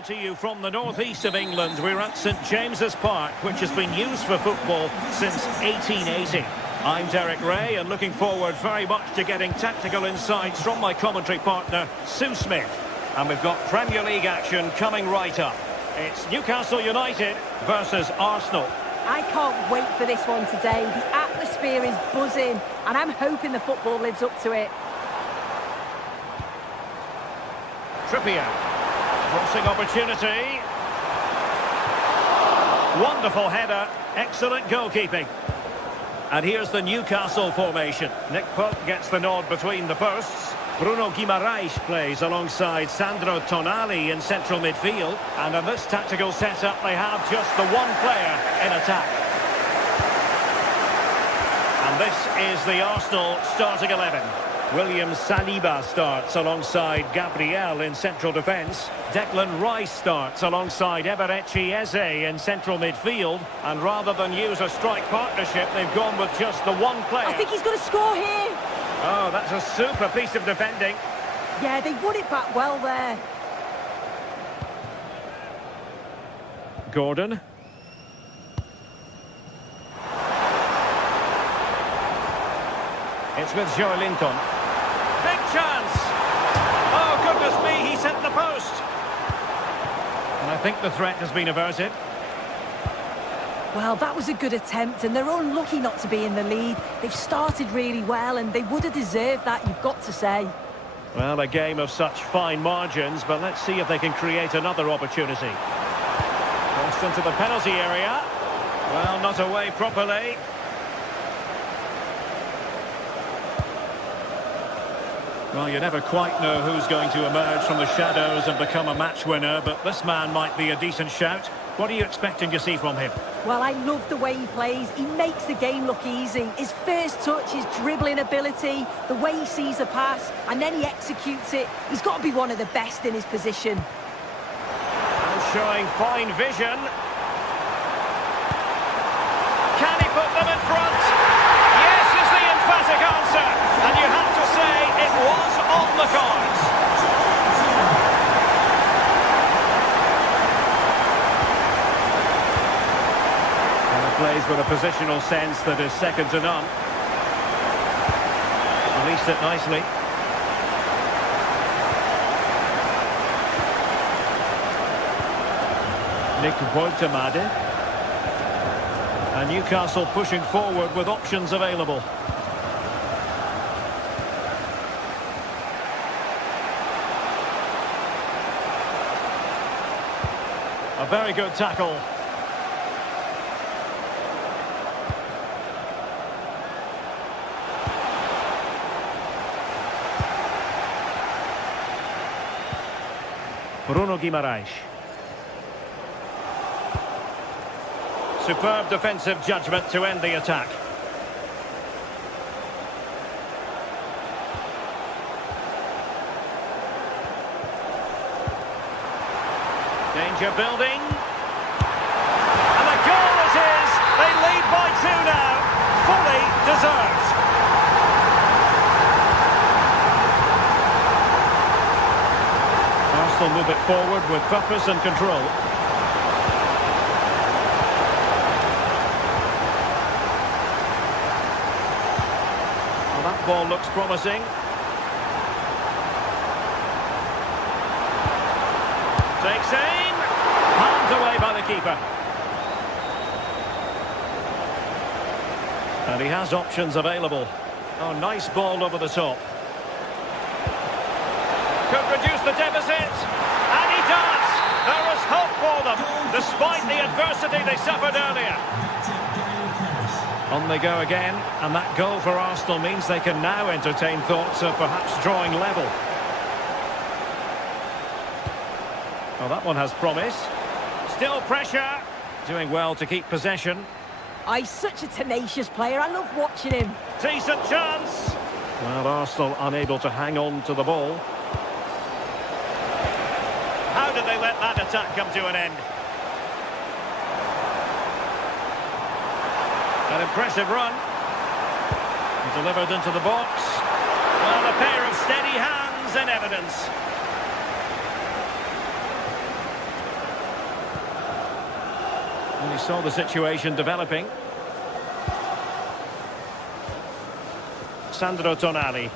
Hello to you from the northeast of England. We're at St James's Park, which has been used for football since 1880. I'm Derek Ray, and looking forward very much to getting tactical insights from my commentary partner, Sue Smith. And we've got Premier League action coming right up. It's Newcastle United versus Arsenal. I can't wait for this one today. The atmosphere is buzzing, and I'm hoping the football lives up to it. Trippier. Crossing opportunity. Wonderful header. Excellent goalkeeping. And here's the Newcastle formation. Nick Pope gets the nod between the posts. Bruno Guimaraes plays alongside Sandro Tonali in central midfield. And in this tactical setup, they have just the one player in attack. And this is the Arsenal starting 11. William Saliba starts alongside Gabriel in central defence. Declan Rice starts alongside Eberechi Eze in central midfield. And rather than use a strike partnership, they've gone with just the one player. I think he's going to score here. Oh, that's a super piece of defending. Yeah, they won it back well there. Gordon. It's with Joelinton. Big chance! Oh, goodness me, he's hit the post! And I think the threat has been averted. Well, that was a good attempt, and they're unlucky not to be in the lead. They've started really well, and they would have deserved that, you've got to say. Well, a game of such fine margins, but let's see if they can create another opportunity. Crossed into the penalty area. Well, not away properly. Well, you never quite know who's going to emerge from the shadows and become a match winner, but this man might be a decent shout. What are you expecting to see from him? Well, I love the way he plays. He makes the game look easy. His first touch, his dribbling ability, the way he sees a pass, and then he executes it. He's got to be one of the best in his position. And showing fine vision. Can he put them in front? Yes is the emphatic answer. And you have to say it was on the cards. Plays with a positional sense that is second to none. Released it nicely. Nick Woltemade. And Newcastle pushing forward with options available. A very good tackle. Bruno Guimaraes. Superb defensive judgment to end the attack. Danger building. And the goal it is! They lead by 2 now. Fully deserved. Arsenal move it forward with purpose and control. Well, that ball looks promising. Takes aim. Palmed away by the keeper. And he has options available. Oh, nice ball over the top. Could reduce the deficit, and he does! There is hope for them, despite the adversity they suffered earlier. On they go again, and that goal for Arsenal means they can now entertain thoughts of perhaps drawing level. Well, that one has promise. Still pressure, doing well to keep possession. Oh, he's such a tenacious player, I love watching him. Decent chance! Well, Arsenal unable to hang on to the ball. How did they let that attack come to an end? An impressive run. Delivered into the box. Well, a pair of steady hands in evidence. And he saw the situation developing. Sandro Tonali.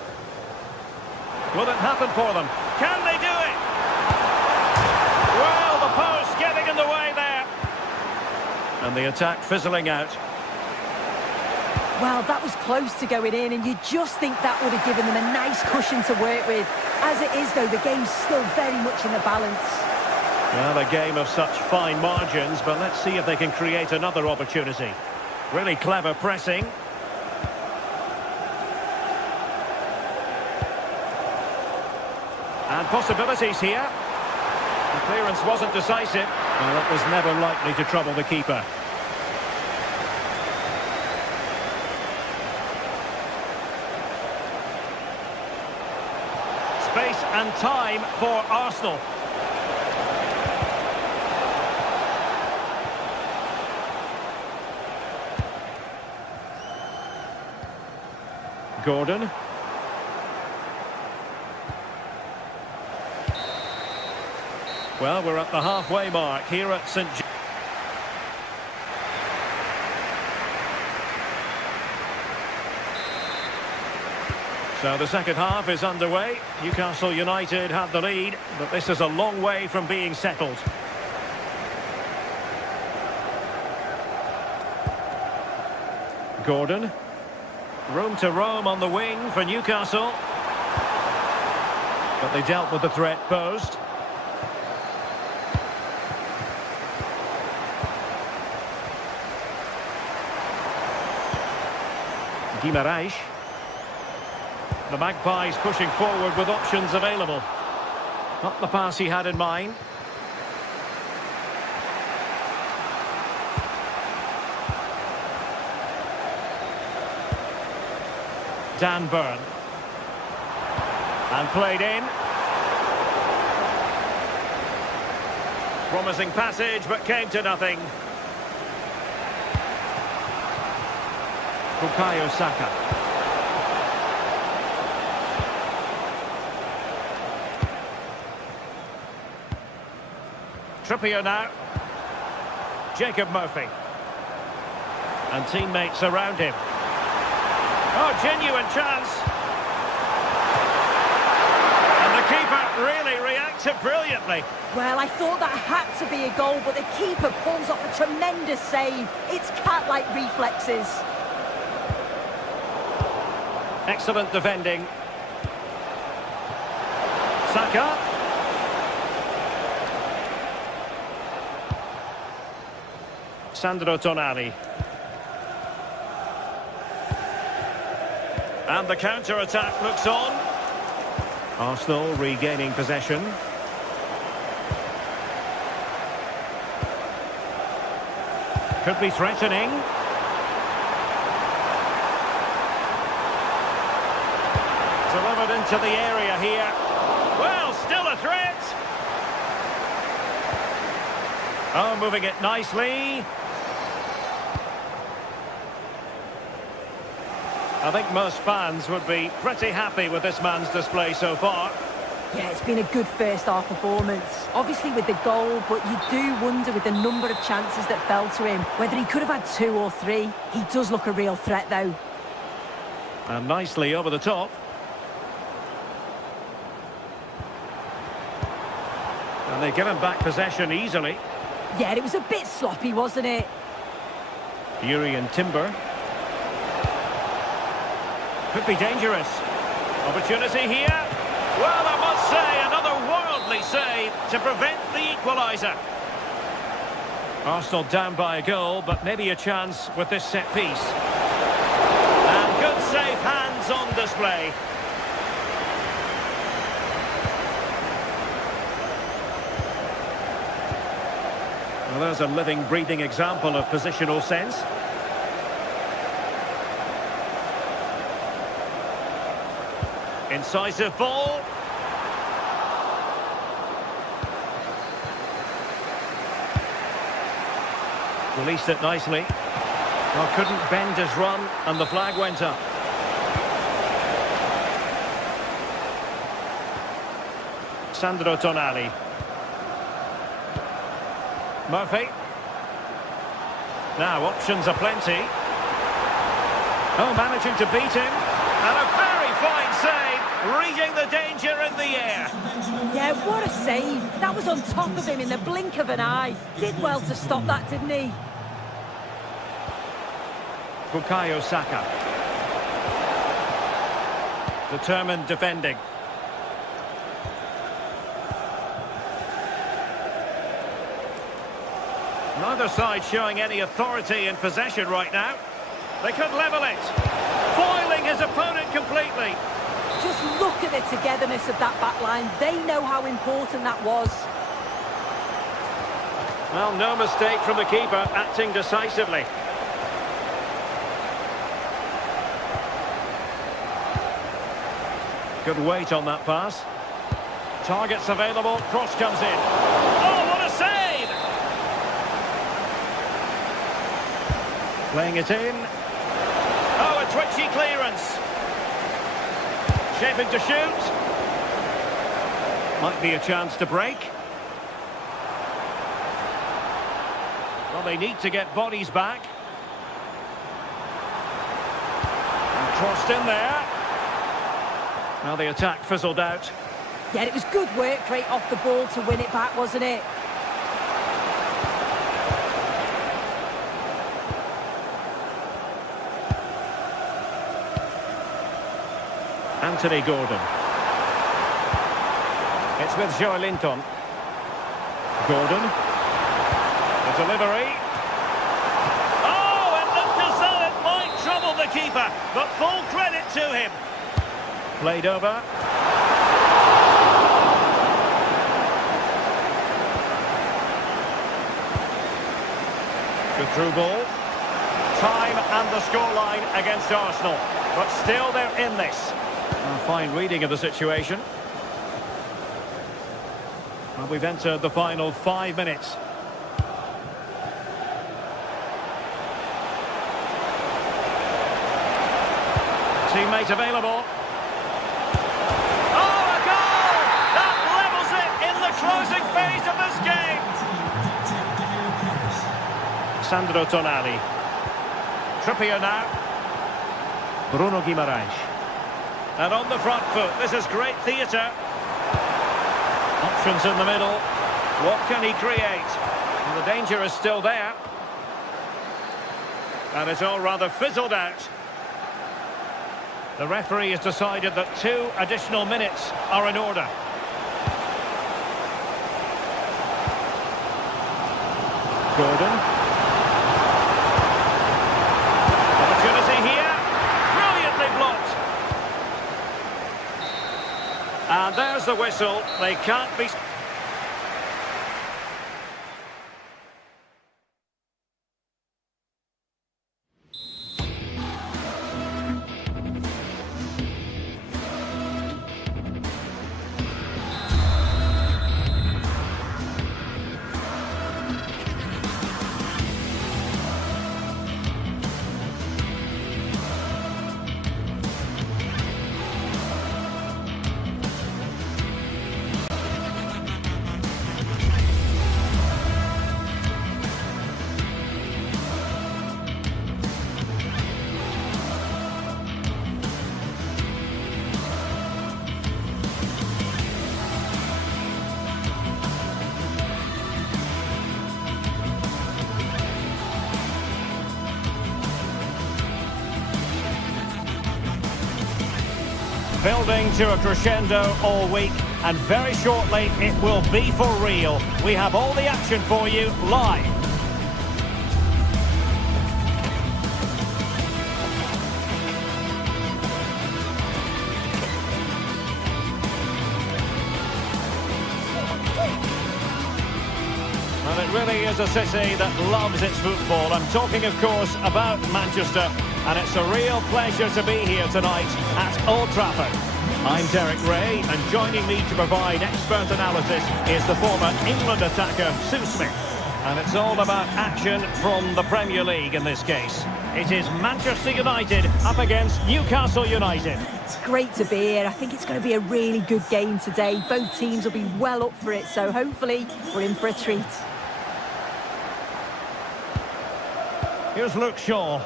Will it happen for them? Can they do it? Well, the post getting in the way there. And the attack fizzling out. Well, that was close to going in, and you just think that would have given them a nice cushion to work with. As it is, though, the game's still very much in the balance. Well, a game of such fine margins, but let's see if they can create another opportunity. Really clever pressing. And possibilities here. The clearance wasn't decisive. Well, that was never likely to trouble the keeper. Space and time for Arsenal. Gordon. Well, we're at the halfway mark here at St. So the second half is underway. Newcastle United have the lead, but this is a long way from being settled. Gordon. Room to roam on the wing for Newcastle. But they dealt with the threat posed. Guimaraes. The Magpies pushing forward with options available. Not the pass he had in mind. Dan Burn. And played in. Promising passage, but came to nothing. Bukayo Saka. Trippier now. Jacob Murphy. And teammates around him. Oh, genuine chance. And the keeper really reacted brilliantly. Well, I thought that had to be a goal, but the keeper pulls off a tremendous save. It's cat-like reflexes. Excellent defending. Saka. Sandro Tonali. And the counter-attack looks on. Arsenal regaining possession. Could be threatening. Delivered into the area here. Well, still a threat. Oh, moving it nicely. I think most fans would be pretty happy with this man's display so far. Yeah, it's been a good first half performance. Obviously with the goal, but you do wonder with the number of chances that fell to him, whether he could have had 2 or 3. He does look a real threat, though. And nicely over the top. And they give him back possession easily. Yeah, it was a bit sloppy, wasn't it? Urian Timber. Could be dangerous. Opportunity here. Well, I must say, another worldly save to prevent the equaliser. Arsenal down by a goal, but maybe a chance with this set piece. And good safe hands on display. Well, there's a living, breathing example of positional sense. Incisive ball. Released it nicely. Well, couldn't bend his run, and the flag went up. Sandro Tonali. Murphy. Now, options are plenty. Oh, managing to beat him. And a very fine save, reading the danger in the air. Yeah, what a save. That was on top of him in the blink of an eye. Did well to stop that, didn't he? Bukayo Saka. Determined defending. Neither side showing any authority in possession right now. They could level it. Foiling his opponent completely. Just look at the togetherness of that back line. They know how important that was. Well, no mistake from the keeper, acting decisively. Good weight on that pass. Targets available, cross comes in. Oh, what a save! Playing it in. Oh, a twitchy clearance. Shaping to shoot. Might be a chance to break. Well, they need to get bodies back. And crossed in there. Now the attack fizzled out. Yeah, it was good work right off the ball to win it back, wasn't it? Anthony Gordon. It's with Joelinton. Gordon. The delivery. Oh, it looked as though it might trouble the keeper, but full credit to him. Played over. Good through ball. Time and the scoreline against Arsenal, but still they're in this. A fine reading of the situation. Well, we've entered the final 5 minutes. Teammate available. Oh, a goal! That levels it in the closing phase of this game. Sandro Tonali. Trippier now. Bruno Guimaraes. And on the front foot, this is great theatre. Options in the middle. What can he create? And the danger is still there. And it's all rather fizzled out. The referee has decided that 2 additional minutes are in order. Gordon. Opportunity here. Brilliantly blocked. And there's the whistle. They can't be... Building to a crescendo all week, and very shortly it will be for real. We have all the action for you live. Well, it really is a city that loves its football. I'm talking, of course, about Manchester. And it's a real pleasure to be here tonight at Old Trafford. I'm Derek Ray, and joining me to provide expert analysis is the former England attacker, Sue Smith. And it's all about action from the Premier League in this case. It is Manchester United up against Newcastle United. It's great to be here. I think it's going to be a really good game today. Both teams will be well up for it, so hopefully we're in for a treat. Here's Luke Shaw.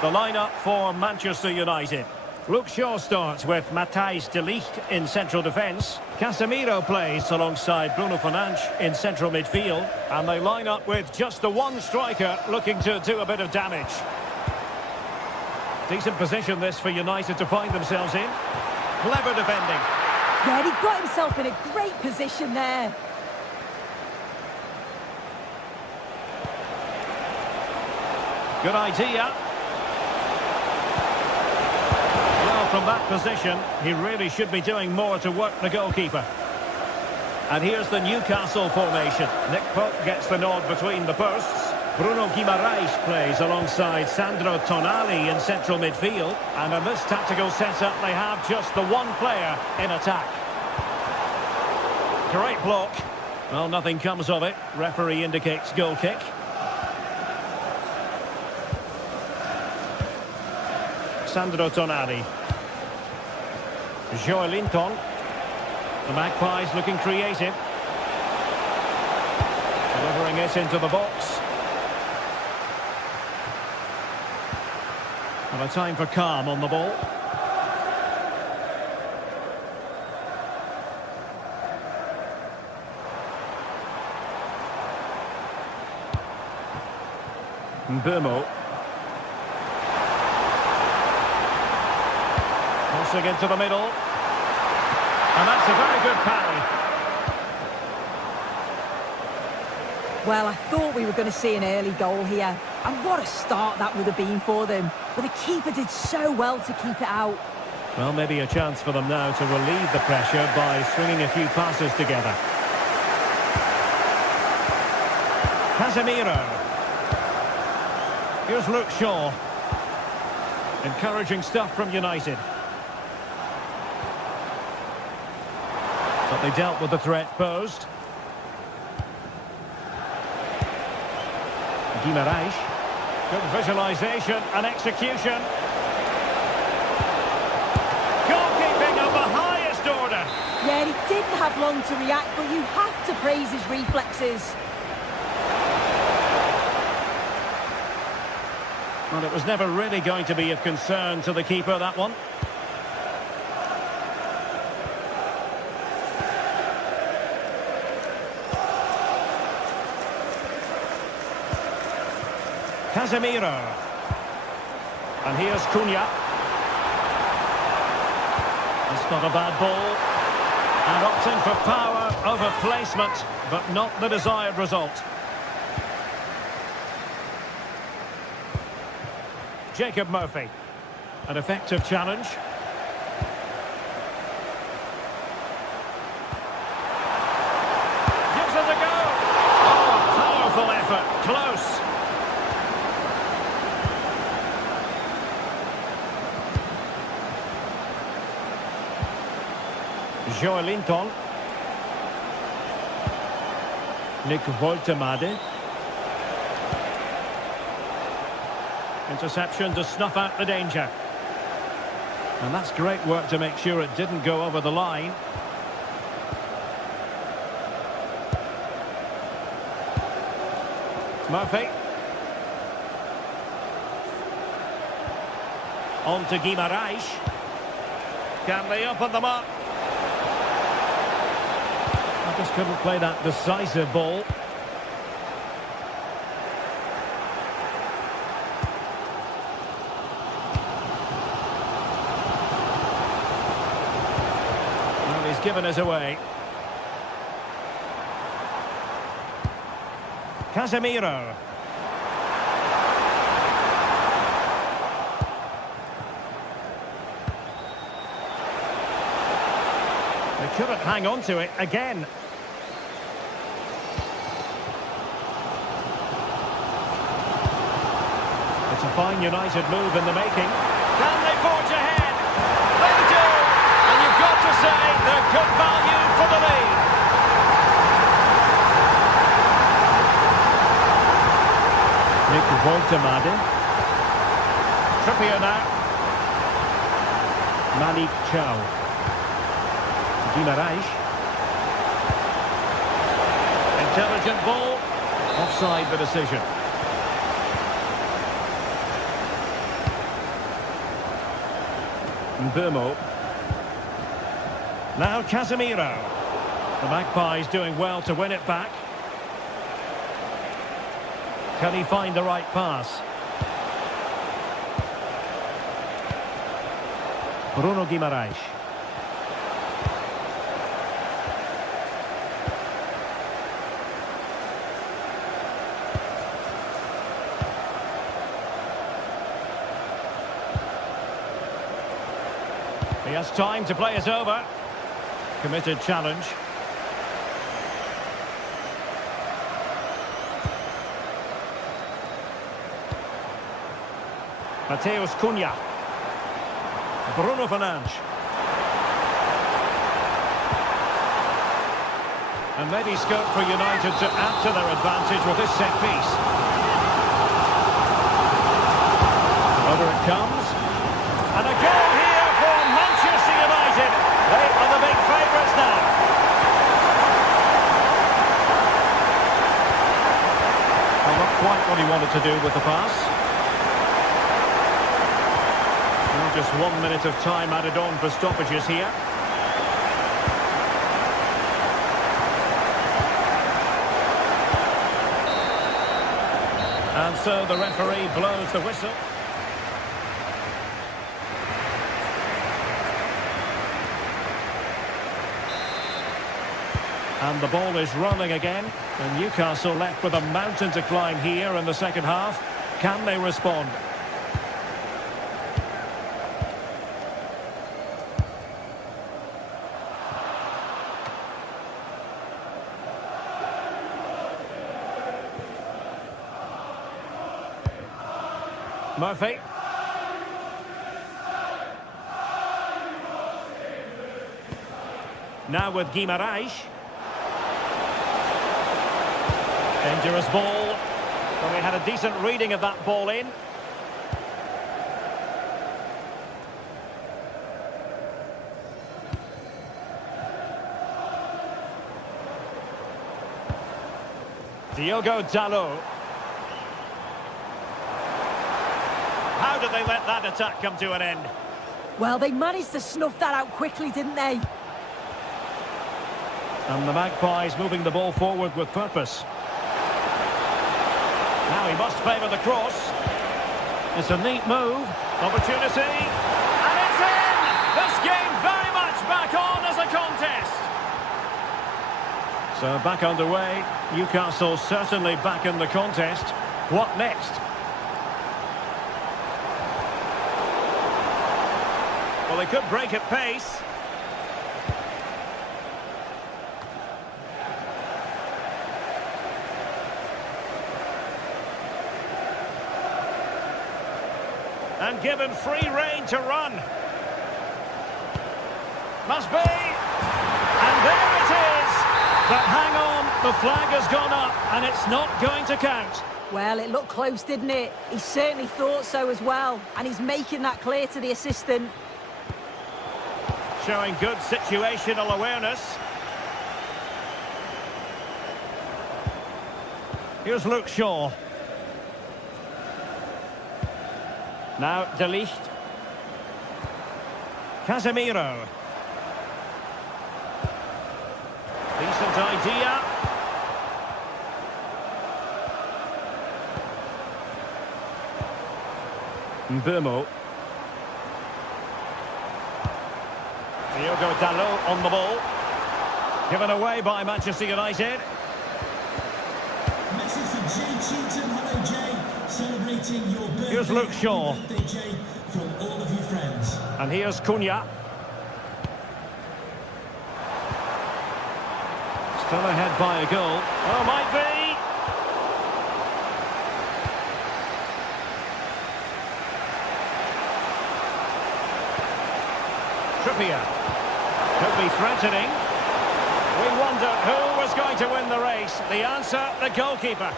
The lineup for Manchester United. Luke Shaw starts with Matthijs de Ligt in central defence. Casemiro plays alongside Bruno Fernandes in central midfield. And they line up with just the one striker looking to do a bit of damage. Decent position this for United to find themselves in. Clever defending. Yeah, he got himself in a great position there. Good idea. Well, from that position, he really should be doing more to work the goalkeeper. And here's the Newcastle formation. Nick Pope gets the nod between the posts. Bruno Guimaraes plays alongside Sandro Tonali in central midfield. And in this tactical setup, they have just the one player in attack. Great block. Well, nothing comes of it. Referee indicates goal kick. Sandro Tonali. Joelinton. The Magpies looking creative. Delivering it into the box. And a time for calm on the ball. Mbeumo. Crossing into the middle. And that's a very good parry. Well, I thought we were going to see an early goal here. And what a start that would have been for them. But the keeper did so well to keep it out. Well, maybe a chance for them now to relieve the pressure by swinging a few passes together. Casemiro. Here's Luke Shaw. Encouraging stuff from United. But they dealt with the threat posed. Guimaraes. Good visualisation and execution. Goalkeeping of the highest order. Yeah, he didn't have long to react, but you have to praise his reflexes. Well, it was never really going to be of concern to the keeper, that one. Casemiro. And here's Cunha. It's not a bad ball. And opting for power over placement, but not the desired result. Jacob Murphy. An effective challenge. Gives it a go. Oh, powerful effort. Close. Joelinton. Nick Woltemade. Interception to snuff out the danger. And that's great work to make sure it didn't go over the line. Murphy. On to Guimaraes. Can they open them up? I just couldn't play that decisive ball. Well, he's given us away. Casemiro. They couldn't hang on to it again. It's a fine United move in the making. Can they forge ahead? They do! And you've got to say they're good value for the lead. Nick Woltemade. Trippier now. Malik Chow. Guimaraes. Intelligent ball. Offside the decision. Burmo. Now Casemiro. The Magpies doing well to win it back. Can he find the right pass? Bruno Guimaraes. He has time to play it over. Committed challenge. Mateus Cunha. Bruno Fernandes. And maybe scope for United to add to their advantage with this set piece. Over it comes. And a goal here for Manchester United. They are the big favourites now. Well, not quite what he wanted to do with the pass. Just 1 minute of time added on for stoppages here. And so the referee blows the whistle. And the ball is rolling again. And Newcastle left with a mountain to climb here in the second half. Can they respond? Murphy. Now with Guimaraes. Dangerous ball. Well, they had a decent reading of that ball in. Diogo Dalot. How did they let that attack come to an end? Well, they managed to snuff that out quickly, didn't they? And the Magpies moving the ball forward with purpose. Now he must favour the cross. It's a neat move. Opportunity. And it's in! This game very much back on as a contest. So back underway. Newcastle certainly back in the contest. What next? Well, they could break at pace. And given free rein to run. Must be. And there it is. But hang on, the flag has gone up and it's not going to count. Well, it looked close, didn't it? He certainly thought so as well. And he's making that clear to the assistant. Showing good situational awareness. Here's Luke Shaw. Now De Ligt. Casemiro. Decent idea. Burmo. Diogo Dalot on the ball. Given away by Manchester United. Message for Jay Cheatham. Hello, Jay. Celebrating your birthday. Here's Luke Shaw. Happy birthday, Jay, from all of your friends. And here's Cunha. Still ahead by a goal. Oh, might be. Trippier. Could be threatening. We wonder who was going to win the race. The answer, the goalkeeper.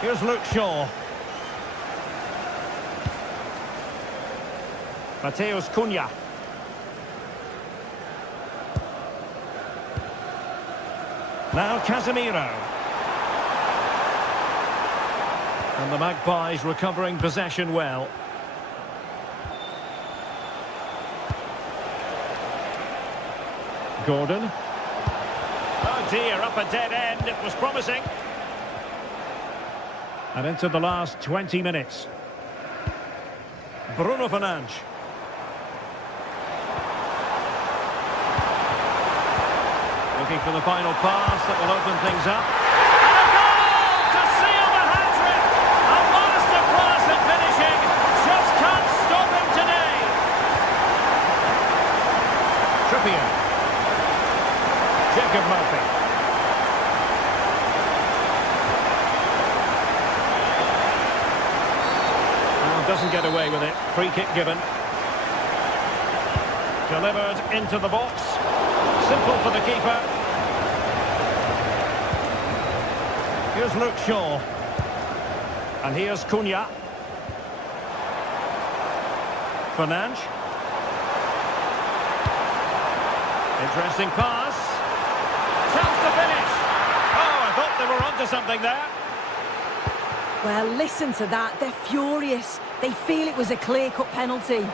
Here's Luke Shaw. Mateus Cunha. And Now Casemiro. And the Magpies recovering possession well. Gordon. Oh dear, up a dead end. It was promising. And into the last 20 minutes. Bruno Fernandes. Looking for the final pass that will open things up. And a goal to seal the hat-trick! A masterclass at finishing. Just can't stop him today. Trippier. Jacob Murphy. Doesn't get away with it. Free kick given. Delivered into the box. Simple for the keeper. Here's Luke Shaw. And here's Cunha. Fernandes. Interesting pass. Chance to finish. Oh, I thought they were onto something there. Well, listen to that. They're furious. They feel it was a clear-cut penalty.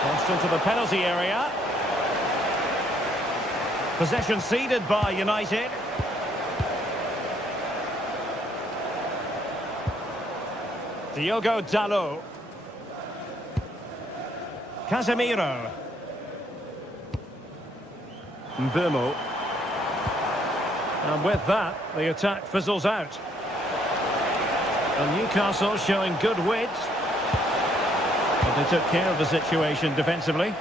Crossed into the penalty area. Possession ceded by United. Diogo Dalot. Casemiro. Mbeumo. And with that, the attack fizzles out. And Newcastle showing good wit. But they took care of the situation defensively.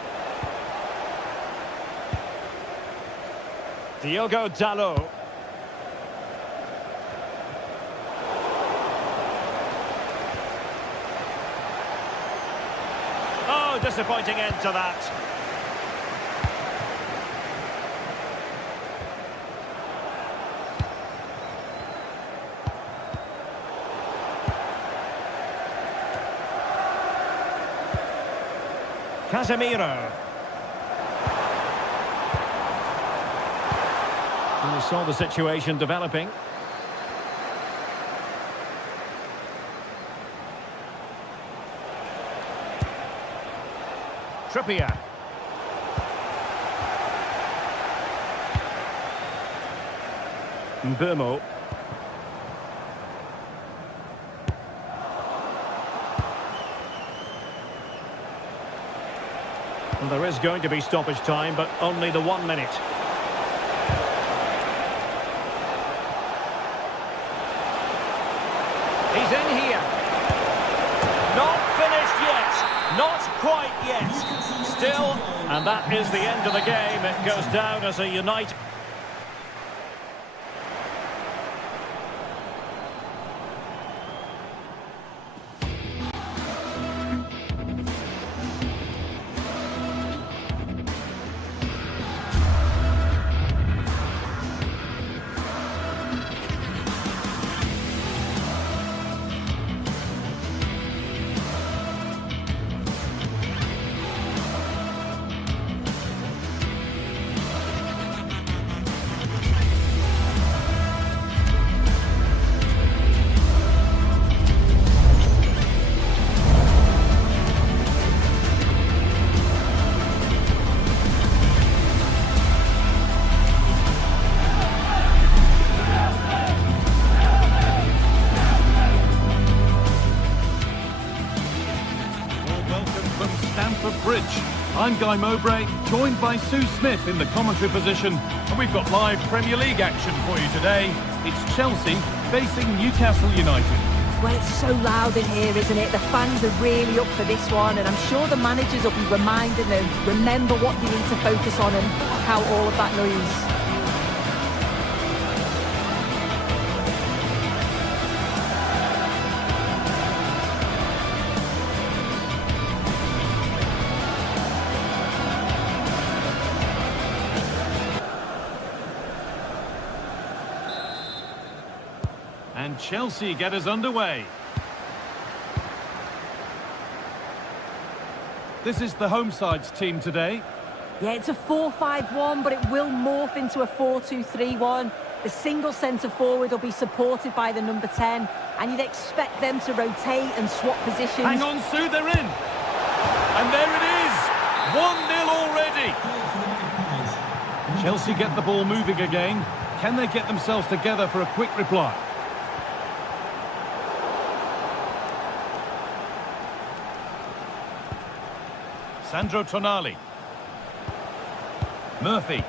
Diogo Dalot. Oh, disappointing end to that. Casemiro. We saw the situation developing. Trippier. Mbeumo. Well, there is going to be stoppage time, but only the 1 minute. He's in here. Not finished yet. Not quite yet. Still, and that is the end of the game. It goes down as a United. Bridge. I'm Guy Mowbray, joined by Sue Smith in the commentary position, and we've got live Premier League action for you today. It's Chelsea facing Newcastle United. Well, it's so loud in here, isn't it? The fans are really up for this one, and I'm sure the managers will be reminding them, remember what you need to focus on and how all of that noise. And Chelsea get us underway. This is the home side's team today. Yeah, it's a 4-5-1, but it will morph into a 4-2-3-1. The single centre-forward will be supported by the number 10, and you'd expect them to rotate and swap positions. Hang on, Sue, they're in. And there it is. 1-0 already. Chelsea get the ball moving again. Can they get themselves together for a quick reply? Sandro Tonali. Murphy.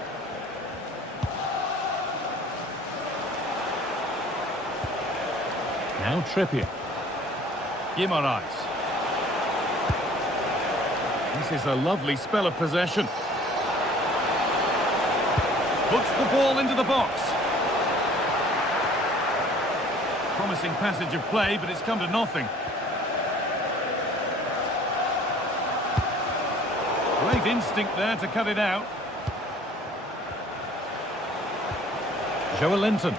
Now Trippier. Guimaraes. This is a lovely spell of possession. Puts the ball into the box. Promising passage of play, but it's come to nothing. Great instinct there to cut it out. Joe Linton.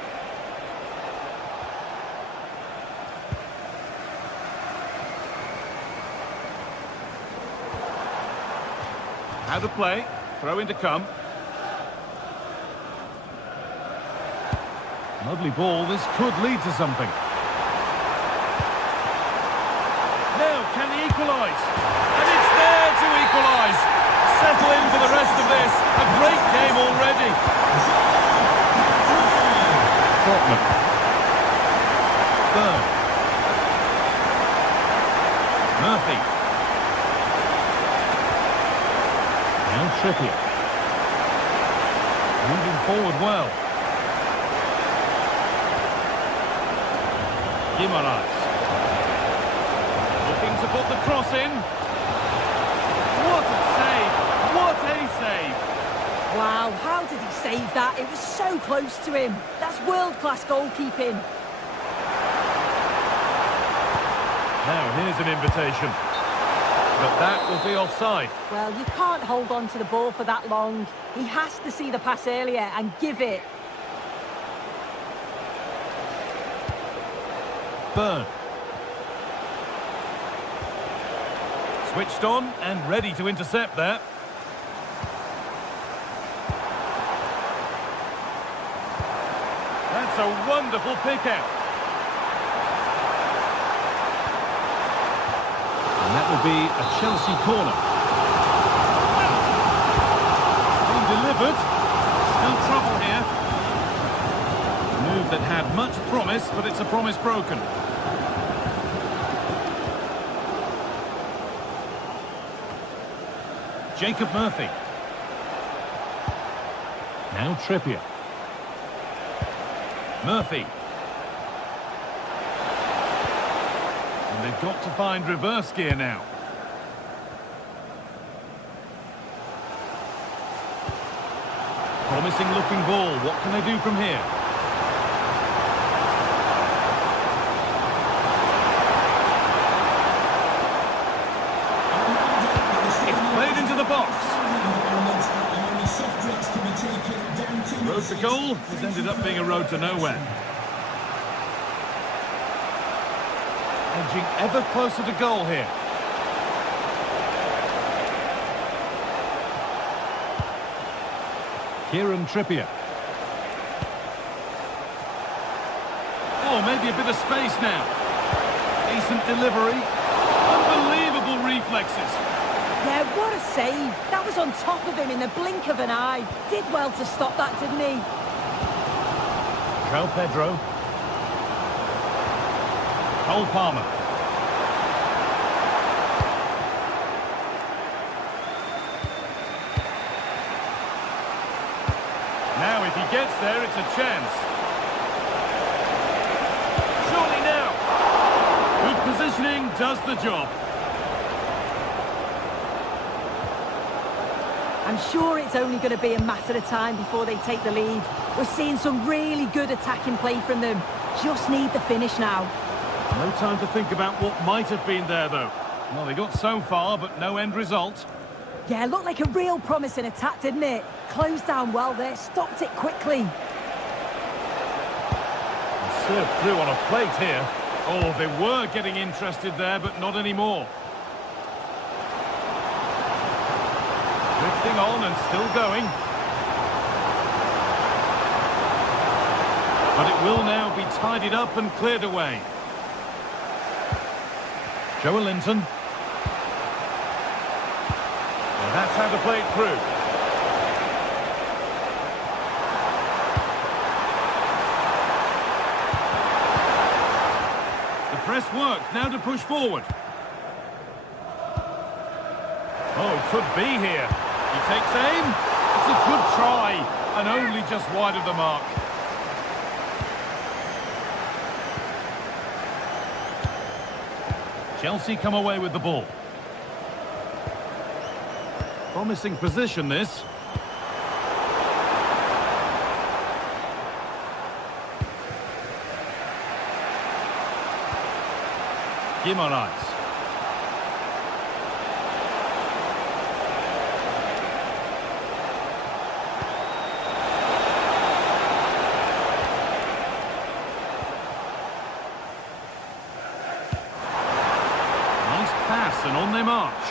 How to play. Throw in to come. Lovely ball. This could lead to something. Now, can he equalise? And it's there to equalise. Settle in for the rest of this. A great game already. Tottenham. Burn. Murphy. Now Trippier. Moving forward well. Guimaraes. Looking to put the cross in. What a save! What a save! Wow, how did he save that? It was so close to him. That's world-class goalkeeping. Now here's an invitation. But that will be offside. Well, you can't hold on to the ball for that long. He has to see the pass earlier and give it. Burn. Switched on and ready to intercept there. That's a wonderful pick out. And that will be a Chelsea corner. Being delivered. Still trouble here. Move that had much promise, but it's a promise broken. Jacob Murphy. Now Trippier. Murphy. And they've got to find reverse gear now. Promising looking ball. What can they do from here? It's played into the box. Road to goal has ended up being a road to nowhere. Edging ever closer to goal here. Kieran Trippier. Oh, maybe a bit of space now. Decent delivery. Unbelievable reflexes. Yeah, what a save. That was on top of him in the blink of an eye. Did well to stop that, didn't he? João Pedro. Cole Palmer. Now, if he gets there, it's a chance. Surely now. Good positioning does the job. I'm sure it's only going to be a matter of time before they take the lead. We're seeing some really good attacking play from them. Just need the finish now. No time to think about what might have been there, though. Well, they got so far, but no end result. Yeah, looked like a real promising attack, didn't it? Closed down well there, stopped it quickly. Served through on a plate here. Oh, they were getting interested there, but not anymore. hung on and still going. But it will now be tidied up and cleared away. Joe Linton. Well, that's how to play it through. The press works, now to push forward. Oh, could be here. He takes aim. It's a good try, and only just wide of the mark. Chelsea come away with the ball. Promising position, this. Guimaraes. And on they march.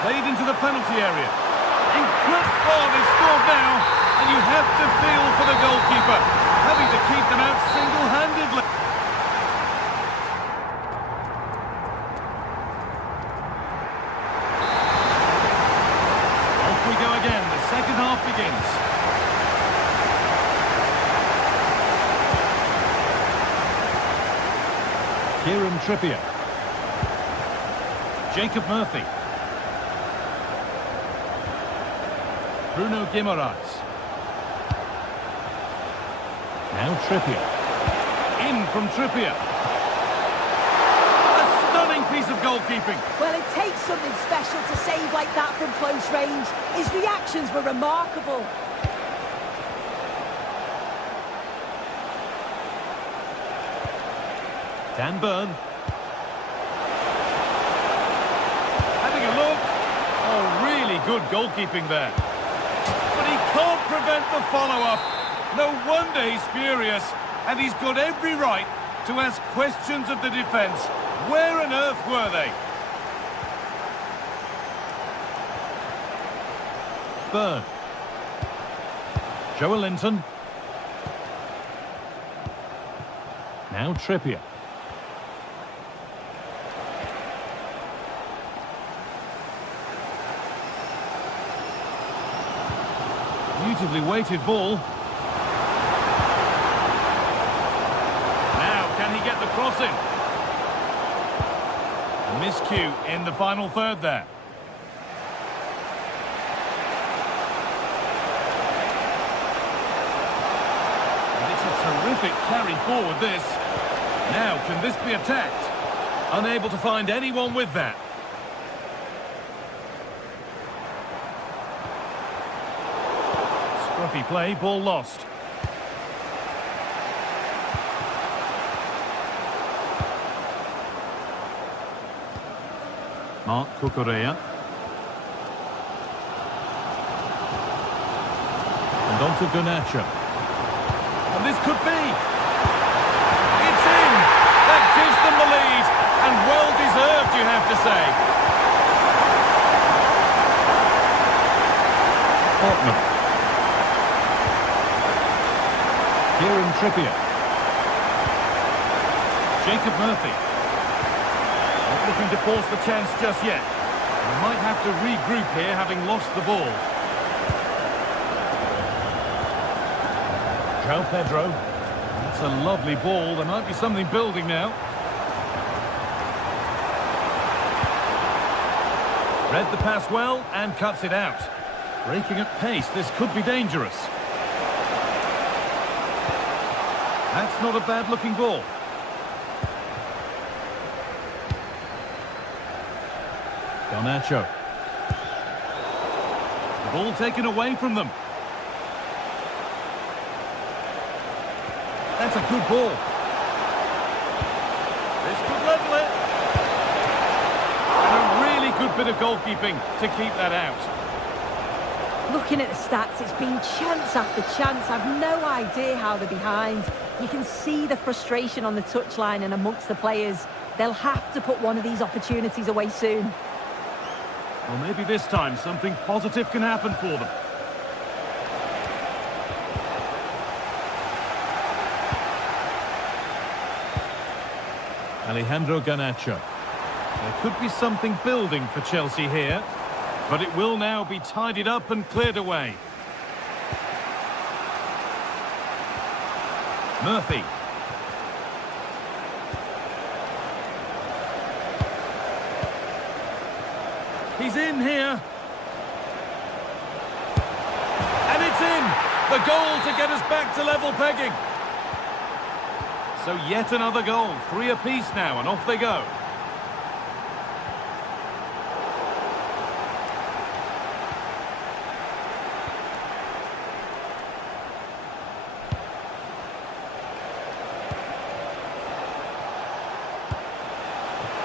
Played into the penalty area. Oh, they've scored now, and you have to feel for the goalkeeper, having to keep them out single-handedly. Off we go again. The second half begins. Kieran Trippier. Jacob Murphy. Bruno Guimaraes. Now Trippier. In from Trippier. A stunning piece of goalkeeping. Well, it takes something special to save like that from close range. His reactions were remarkable. Dan Burn. Having a look. Oh, really good goalkeeping there. But he can't prevent the follow-up. No wonder he's furious. And he's got every right to ask questions of the defence. Where on earth were they? Burn. Joe Linton. Now Trippier. Beautifully weighted ball. Now, can he get the cross in? A miscue in the final third there. And it's a terrific carry forward, this. Now, can this be attacked? Unable to find anyone with that. Scruffy play, ball lost. Mark Cucurella. And on to Garnacho. And this could be. It's in! That gives them the lead. And well deserved, you have to say. Portman. Kieran Trippier. Jacob Murphy. Not looking to force the chance just yet. They might have to regroup here, having lost the ball. João Pedro. That's a lovely ball. There might be something building now. Read the pass well and cuts it out. Breaking at pace, this could be dangerous. That's not a bad-looking ball. Garnacho. The ball taken away from them. That's a good ball. This could level it. And a really good bit of goalkeeping to keep that out. Looking at the stats, it's been chance after chance. I've no idea how they're behind. You can see the frustration on the touchline and amongst the players. They'll have to put one of these opportunities away soon. Well, maybe this time something positive can happen for them. Alejandro Garnacho. There could be something building for Chelsea here, but it will now be tidied up and cleared away. Murphy. He's in here. And it's in! The goal to get us back to level pegging. So yet another goal. 3 apiece now, and off they go.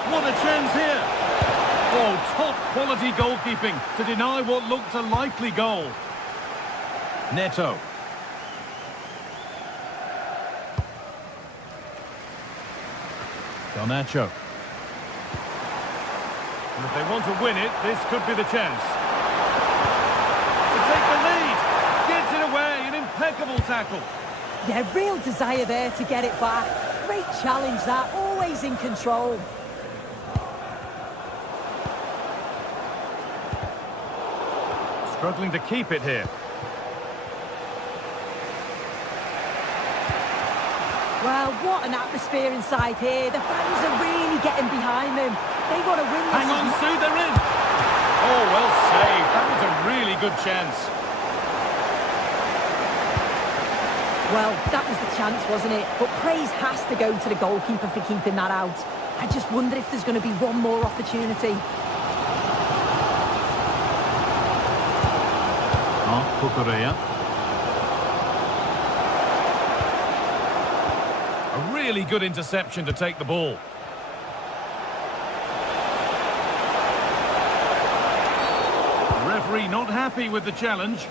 What a chance here! Oh, top-quality goalkeeping to deny what looked a likely goal. Neto. Garnacho. And if they want to win it, this could be the chance. To take the lead. Gets it away. An impeccable tackle. Yeah, real desire there to get it back. Great challenge that, always in control. Struggling to keep it here. Well, what an atmosphere inside here. The fans are really getting behind them. They want to win this. Hang on, Sue, they're in. Oh, well saved. That was a really good chance. Well, that was the chance, wasn't it? But praise has to go to the goalkeeper for keeping that out. I just wonder if there's going to be one more opportunity. Kukureya. A really good interception to take the ball. The referee not happy with the challenge.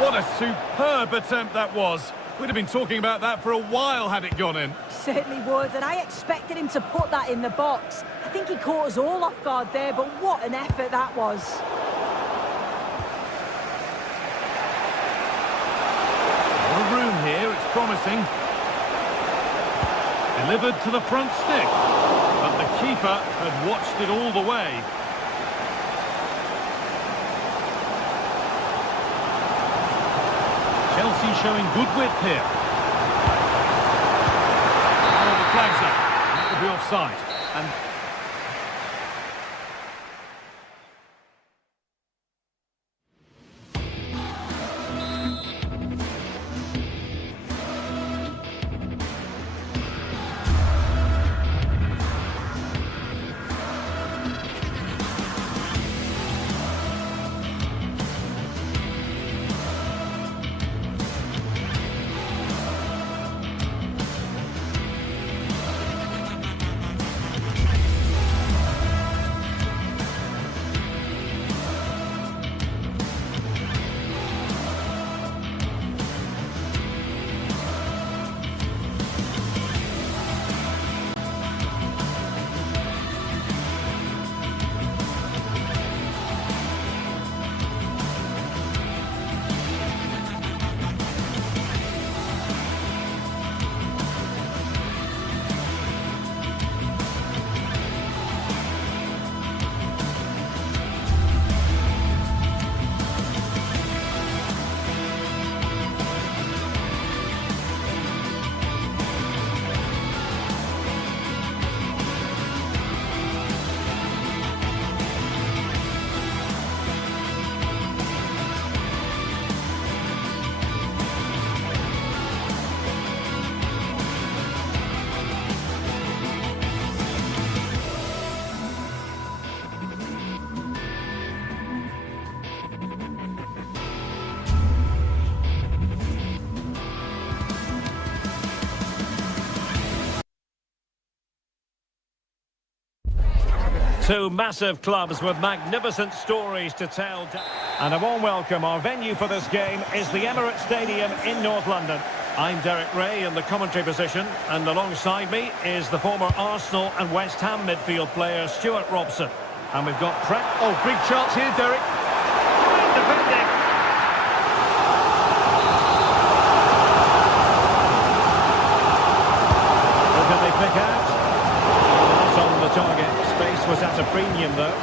What a superb attempt that was. We'd have been talking about that for a while had it gone in. Certainly would, and I expected him to put that in the box. I think he caught us all off guard there, but what an effort that was. A room here, it's promising. Delivered to the front stick, but the keeper had watched it all the way. Chelsea showing good width here. Oh, the flag's up. That will be offside. And Two massive clubs with magnificent stories to tell. And a warm welcome. Our venue for this game is the Emirates Stadium in North London. I'm Derek Ray in the commentary position, and alongside me is the former Arsenal and West Ham midfield player Stuart Robson. And we've got Trent. Oh, big chance here, Derek. Defending. Who can they pick out? That's on the target. Space was at a premium, though.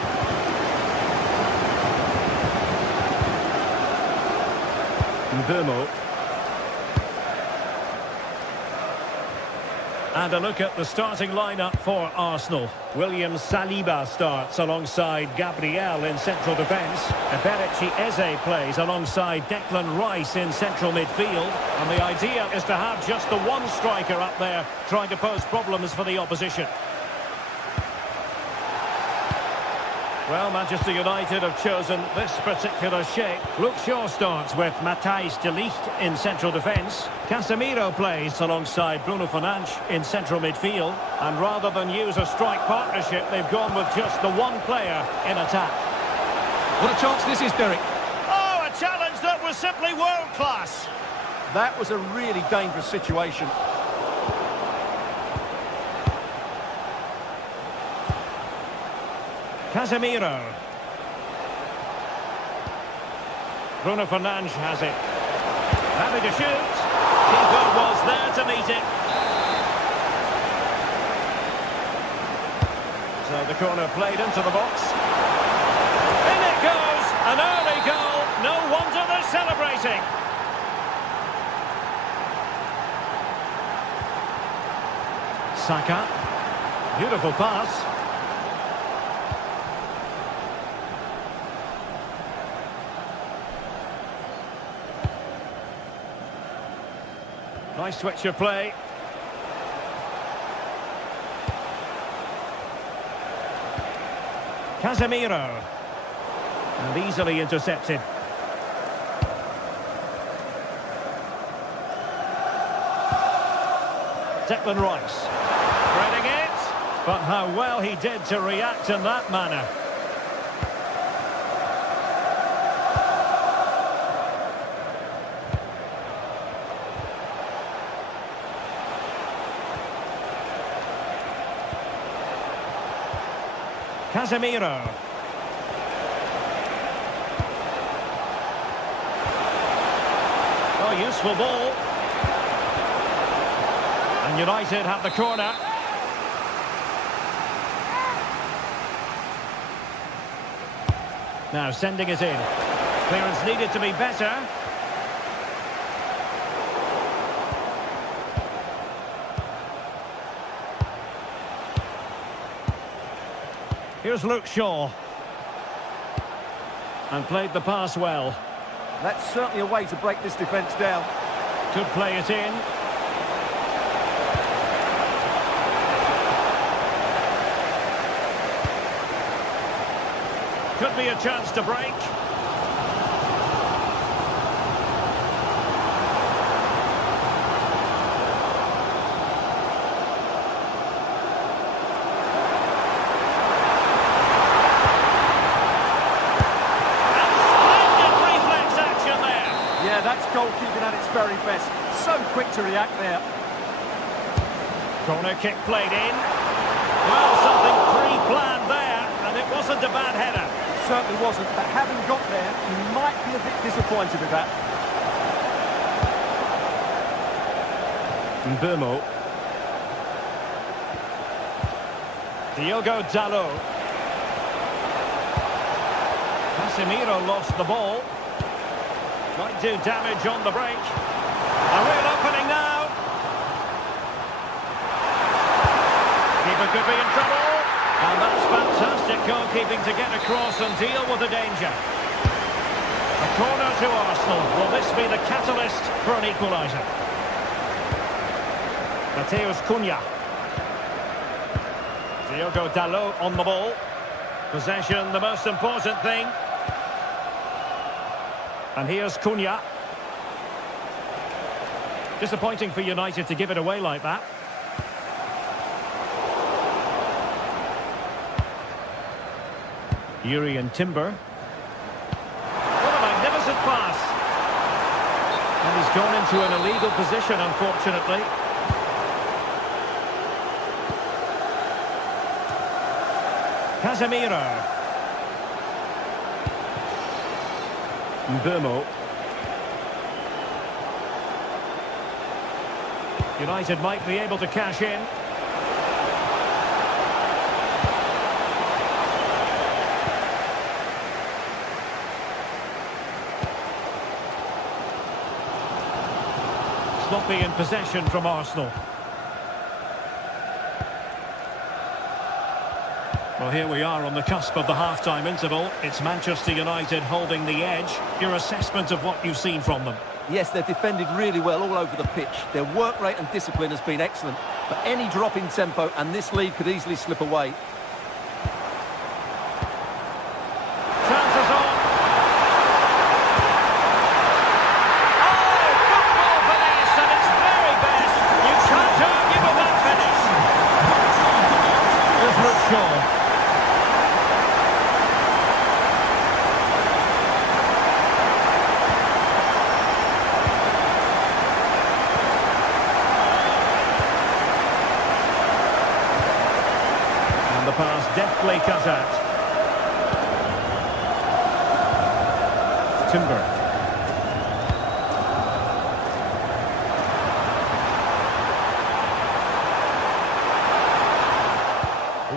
Mbeumo. And a look at the starting lineup for Arsenal. William Saliba starts alongside Gabriel in central defence. Eberechi Eze plays alongside Declan Rice in central midfield. And the idea is to have just the one striker up there trying to pose problems for the opposition. Well, Manchester United have chosen this particular shape. Luke Shaw starts with Matthijs de Ligt in central defence. Casemiro plays alongside Bruno Fernandes in central midfield. And rather than use a strike partnership, they've gone with just the one player in attack. What a chance this is, Derek. Oh, a challenge that was simply world-class. That was a really dangerous situation. Casemiro. Bruno Fernandes has it. Happy to shoot. Keeper was there to meet it. So the corner played into the box. In it goes! An early goal. No wonder they're celebrating. Saka. Beautiful pass. Nice switch of play. Casemiro. And easily intercepted. Declan Rice. Threading it. But how well he did to react in that manner. Casemiro. Oh, useful ball. And United have the corner. Now sending it in. Clearance needed to be better. Here's Luke Shaw. And played the pass well. That's certainly a way to break this defence down. Could play it in. Could be a chance to break. That's goalkeeping at its very best. So quick to react there. Corner kick played in. Well, something pre-planned there, and it wasn't a bad header. It certainly wasn't, but having got there, you might be a bit disappointed with that. Mbeumo. Diogo Dalot. Casemiro lost the ball. Might do damage on the break. A real opening now. Keeper could be in trouble. And that's fantastic goalkeeping to get across and deal with the danger. A corner to Arsenal. Will this be the catalyst for an equaliser? Matheus Cunha. Diogo Dalot on the ball. Possession, the most important thing. And here's Cunha. Disappointing for United to give it away like that. Yuri and Timber. What a magnificent pass. And he's gone into an illegal position, unfortunately. Casemiro. Mbeumo. United might be able to cash in. Sloppy in possession from Arsenal. Well, here we are on the cusp of the half-time interval. It's Manchester United holding the edge. Your assessment of what you've seen from them? Yes, they've defended really well all over the pitch. Their work rate and discipline has been excellent. But any drop in tempo and this lead could easily slip away. Chances on. Oh, football finish at its very best. You can't argue with that finish. There's Luke Shaw. The pass deftly cut out. Timber.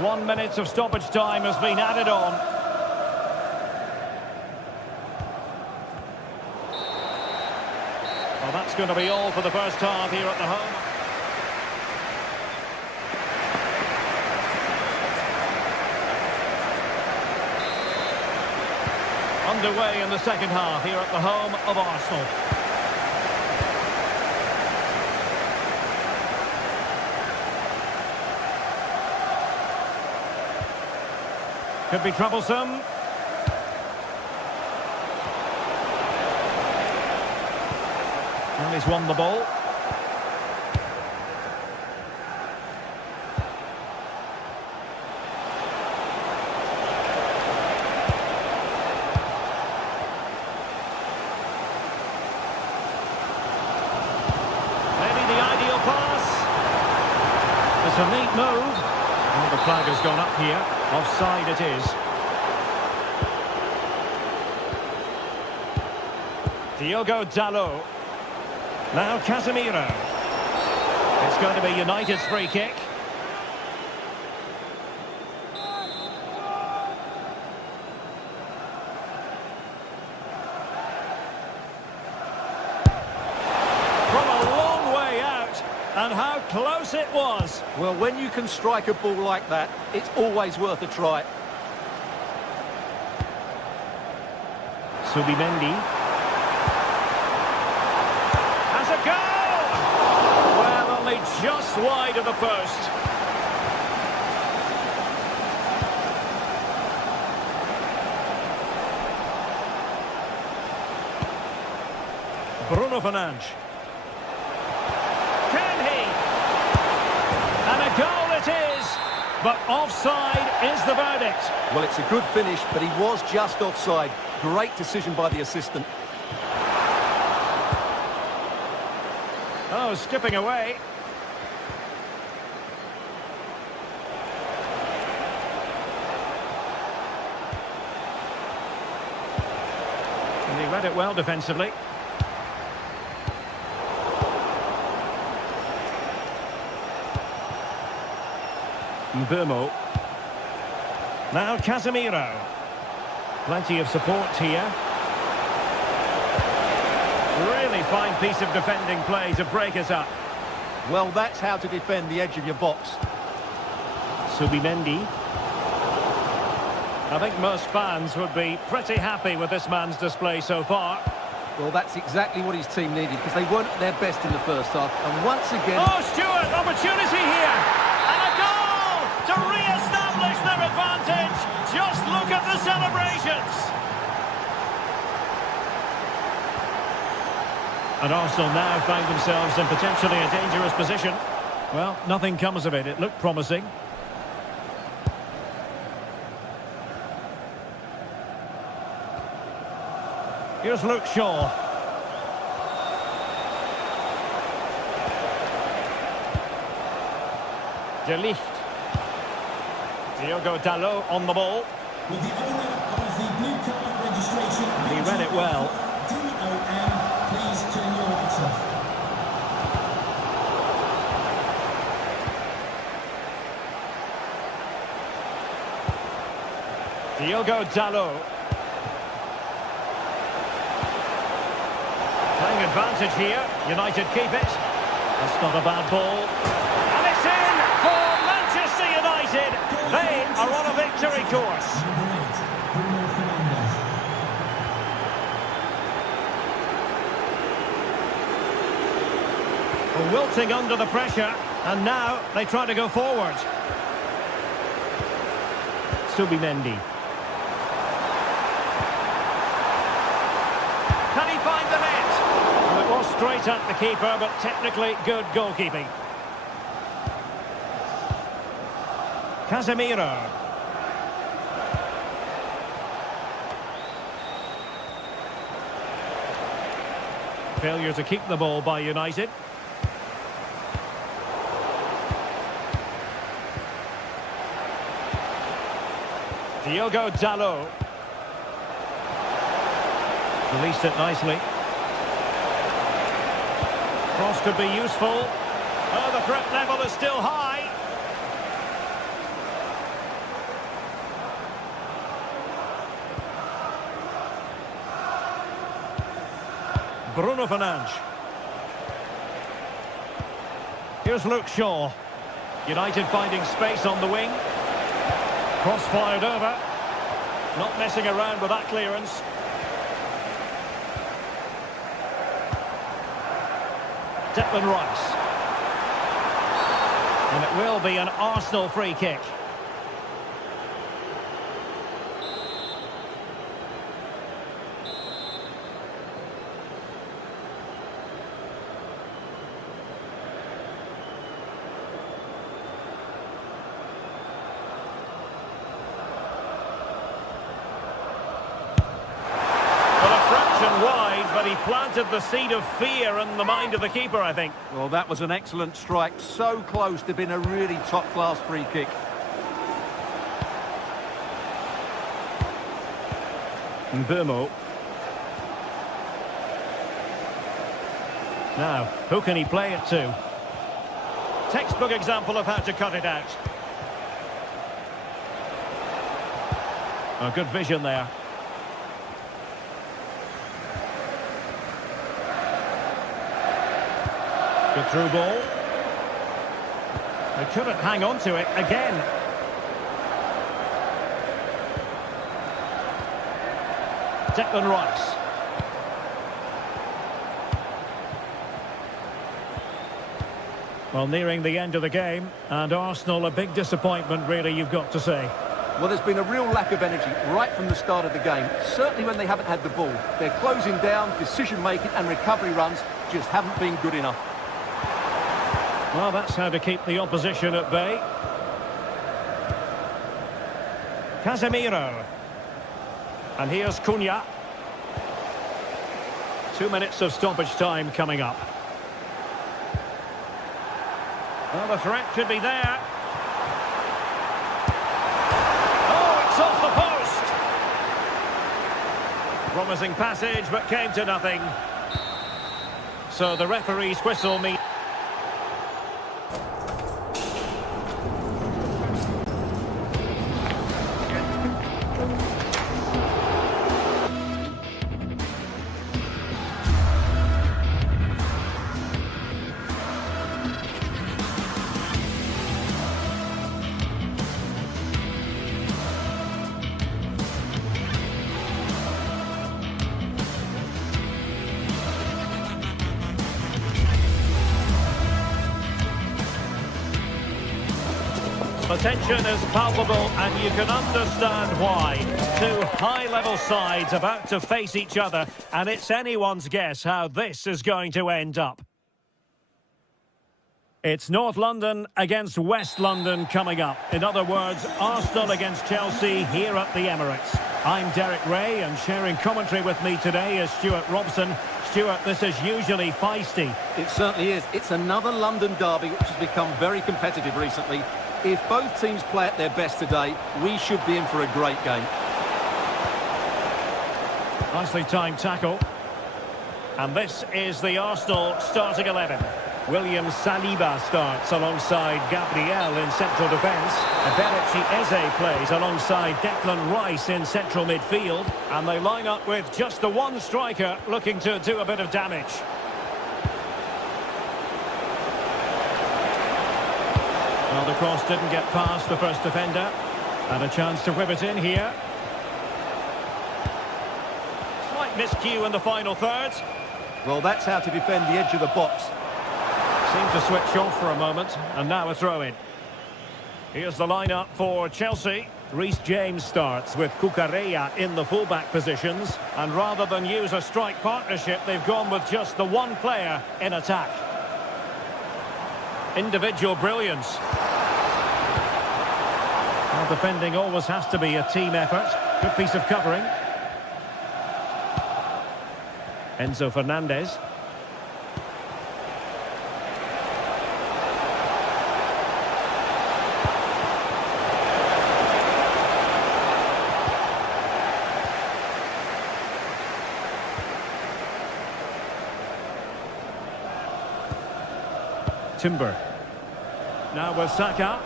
One minute of stoppage time has been added on. Well, that's going to be all for the first half here at the home. Underway in the second half here at the home of Arsenal. Could be troublesome. And he's won the ball. It's a neat move. Oh, the flag has gone up here. Offside it is. Diogo Dalot. Now Casemiro. It's going to be United's free kick. And how close it was. Well, when you can strike a ball like that, it's always worth a try. Subimendi. Has a goal! Well, only just wide of the post. Bruno Fernandes. Goal it is, but offside is the verdict. Well, it's a good finish, but he was just offside. Great decision by the assistant. Oh, skipping away. And he read it well defensively. Mbeumo. Now Casemiro. Plenty of support here. Really fine piece of defending play to break us up. Well, that's how to defend the edge of your box. Subimendi. I think most fans would be pretty happy with this man's display so far. Well, that's exactly what his team needed, because they weren't at their best in the first half. And once again... Oh, Stewart, opportunity here! And a goal to re-establish their advantage! Just look at the celebrations! And Arsenal now find themselves in potentially a dangerous position. Well, nothing comes of it. It looked promising. Here's Luke Shaw. De Ligt. Diogo Dalot on the ball. With the owner of the blue card registration. He read it well. DOM, please turn your lights off. Diogo Dalot. Playing advantage here. United keep it. That's not a bad ball. And it's in for Manchester United. They are on a victory course. Number 8, Bruno Fernandes. Wilting under the pressure. And now they try to go forward. Subimendi. Can he find the net? Well, it was straight at the keeper, but technically good goalkeeping. Casemiro. Failure to keep the ball by United. Diogo Dalot. Released it nicely. Cross could be useful. Oh, the threat level is still high. Bruno Fernandes. Here's Luke Shaw. United finding space on the wing. Cross fired over. Not messing around with that clearance. Declan Rice. And it will be an Arsenal free kick. Wide, but he planted the seed of fear in the mind of the keeper, I think. Well, that was an excellent strike. So close to being a really top-class free kick. Mbeumo. Now, who can he play it to? Textbook example of how to cut it out. Oh, good vision there. Good through ball. They couldn't hang on to it again. Declan Rice. Well, nearing the end of the game, and Arsenal a big disappointment, really, you've got to say. Well, there's been a real lack of energy right from the start of the game, certainly when they haven't had the ball. They're closing down, decision-making and recovery runs just haven't been good enough. Well, that's how to keep the opposition at bay. Casemiro. And here's Cunha. 2 minutes of stoppage time coming up. Well, the threat could be there. Oh, it's off the post! Promising passage, but came to nothing. So the referee's whistle means... The tension is palpable, and you can understand why. Two high-level sides about to face each other, and it's anyone's guess how this is going to end up. It's North London against West London coming up. In other words, Arsenal against Chelsea here at the Emirates. I'm Derek Ray, and sharing commentary with me today is Stuart Robson. Stuart, this is usually feisty. It certainly is. It's another London derby which has become very competitive recently. If both teams play at their best today, we should be in for a great game. Nicely timed tackle. And this is the Arsenal starting 11. William Saliba starts alongside Gabriel in central defence. Eberechi Eze plays alongside Declan Rice in central midfield. And they line up with just the one striker looking to do a bit of damage. Well, the cross didn't get past the first defender. And a chance to whip it in here. Slight miscue in the final third. Well, that's how to defend the edge of the box. Seemed to switch off for a moment, and now a throw-in. Here's the lineup for Chelsea. Reece James starts with Cucurella in the fullback positions, and rather than use a strike partnership, they've gone with just the one player in attack. Individual brilliance. Well, defending always has to be a team effort. Good piece of covering. Enzo Fernandez. Timber. Now with Saka.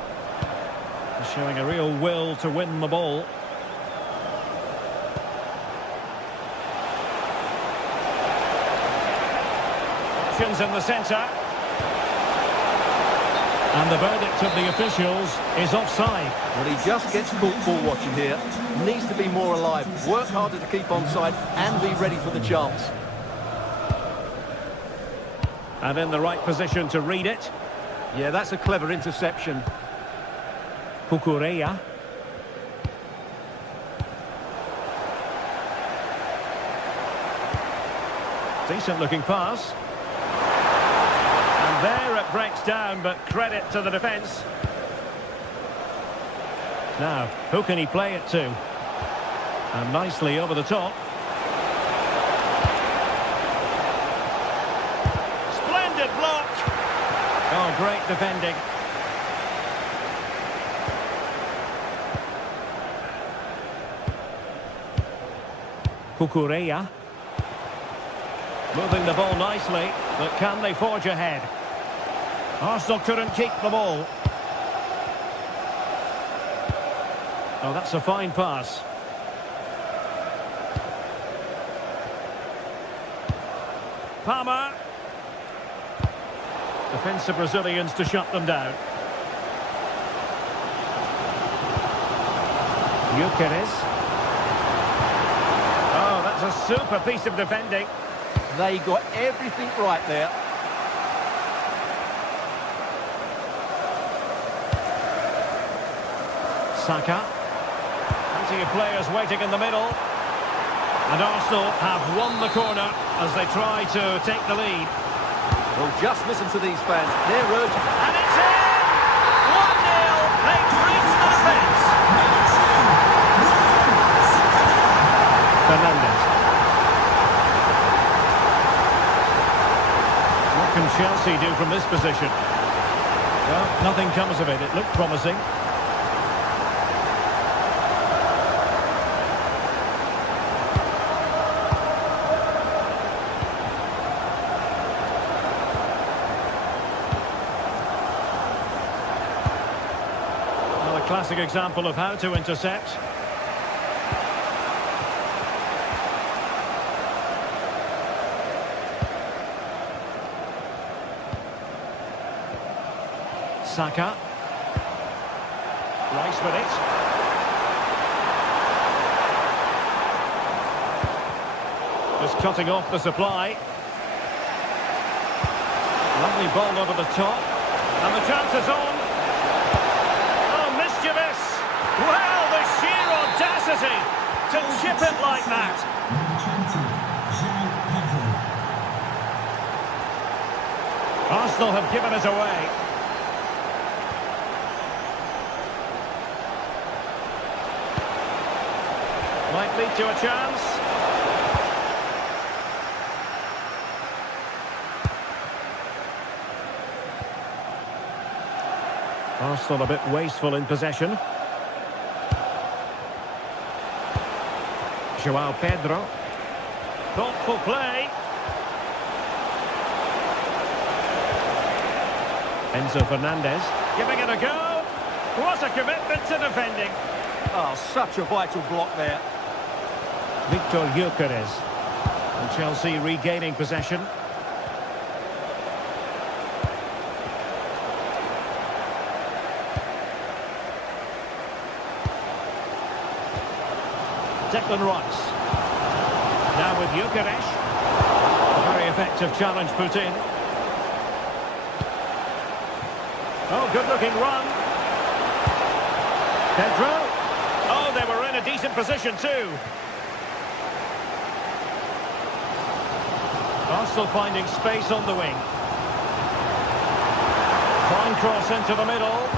He's showing a real will to win the ball. Options in the centre. And the verdict of the officials is offside. Well, he just gets caught ball watching here. Needs to be more alive. Work harder to keep onside and be ready for the chance. And in the right position to read it. Yeah, that's a clever interception. Cucurella. Decent looking pass. And there it breaks down, but credit to the defence. Now, who can he play it to? And nicely over the top. Block. Oh, great defending. Cucurella. Moving the ball nicely, but can they forge ahead? Arsenal couldn't keep the ball. Oh, that's a fine pass. Palmer. Defensive Brazilians to shut them down. Gyökeres. Oh, that's a super piece of defending. They got everything right there. Saka. Plenty of players waiting in the middle. And Arsenal have won the corner as they try to take the lead. Well, just listen to these fans. They're urgent. And it's in! 1-0. They breach the defence. Fernandez. What can Chelsea do from this position? Well, nothing comes of it. It looked promising. Classic example of how to intercept. Saka. Rice with it. Just cutting off the supply. Lovely ball over the top. And the chance is on. Well, the sheer audacity to chip it like that. Arsenal have given it away. Might lead to a chance. Arsenal a bit wasteful in possession. Joao Pedro. Thoughtful play. Enzo Fernandez giving it a go. What a commitment to defending. Oh, such a vital block there. Victor Gyökeres. And Chelsea regaining possession. Declan Rice. Now with Gyökeres. A very effective challenge put in. Oh, good-looking run. Pedro. Oh, they were in a decent position too. Arsenal finding space on the wing. Fine cross into the middle.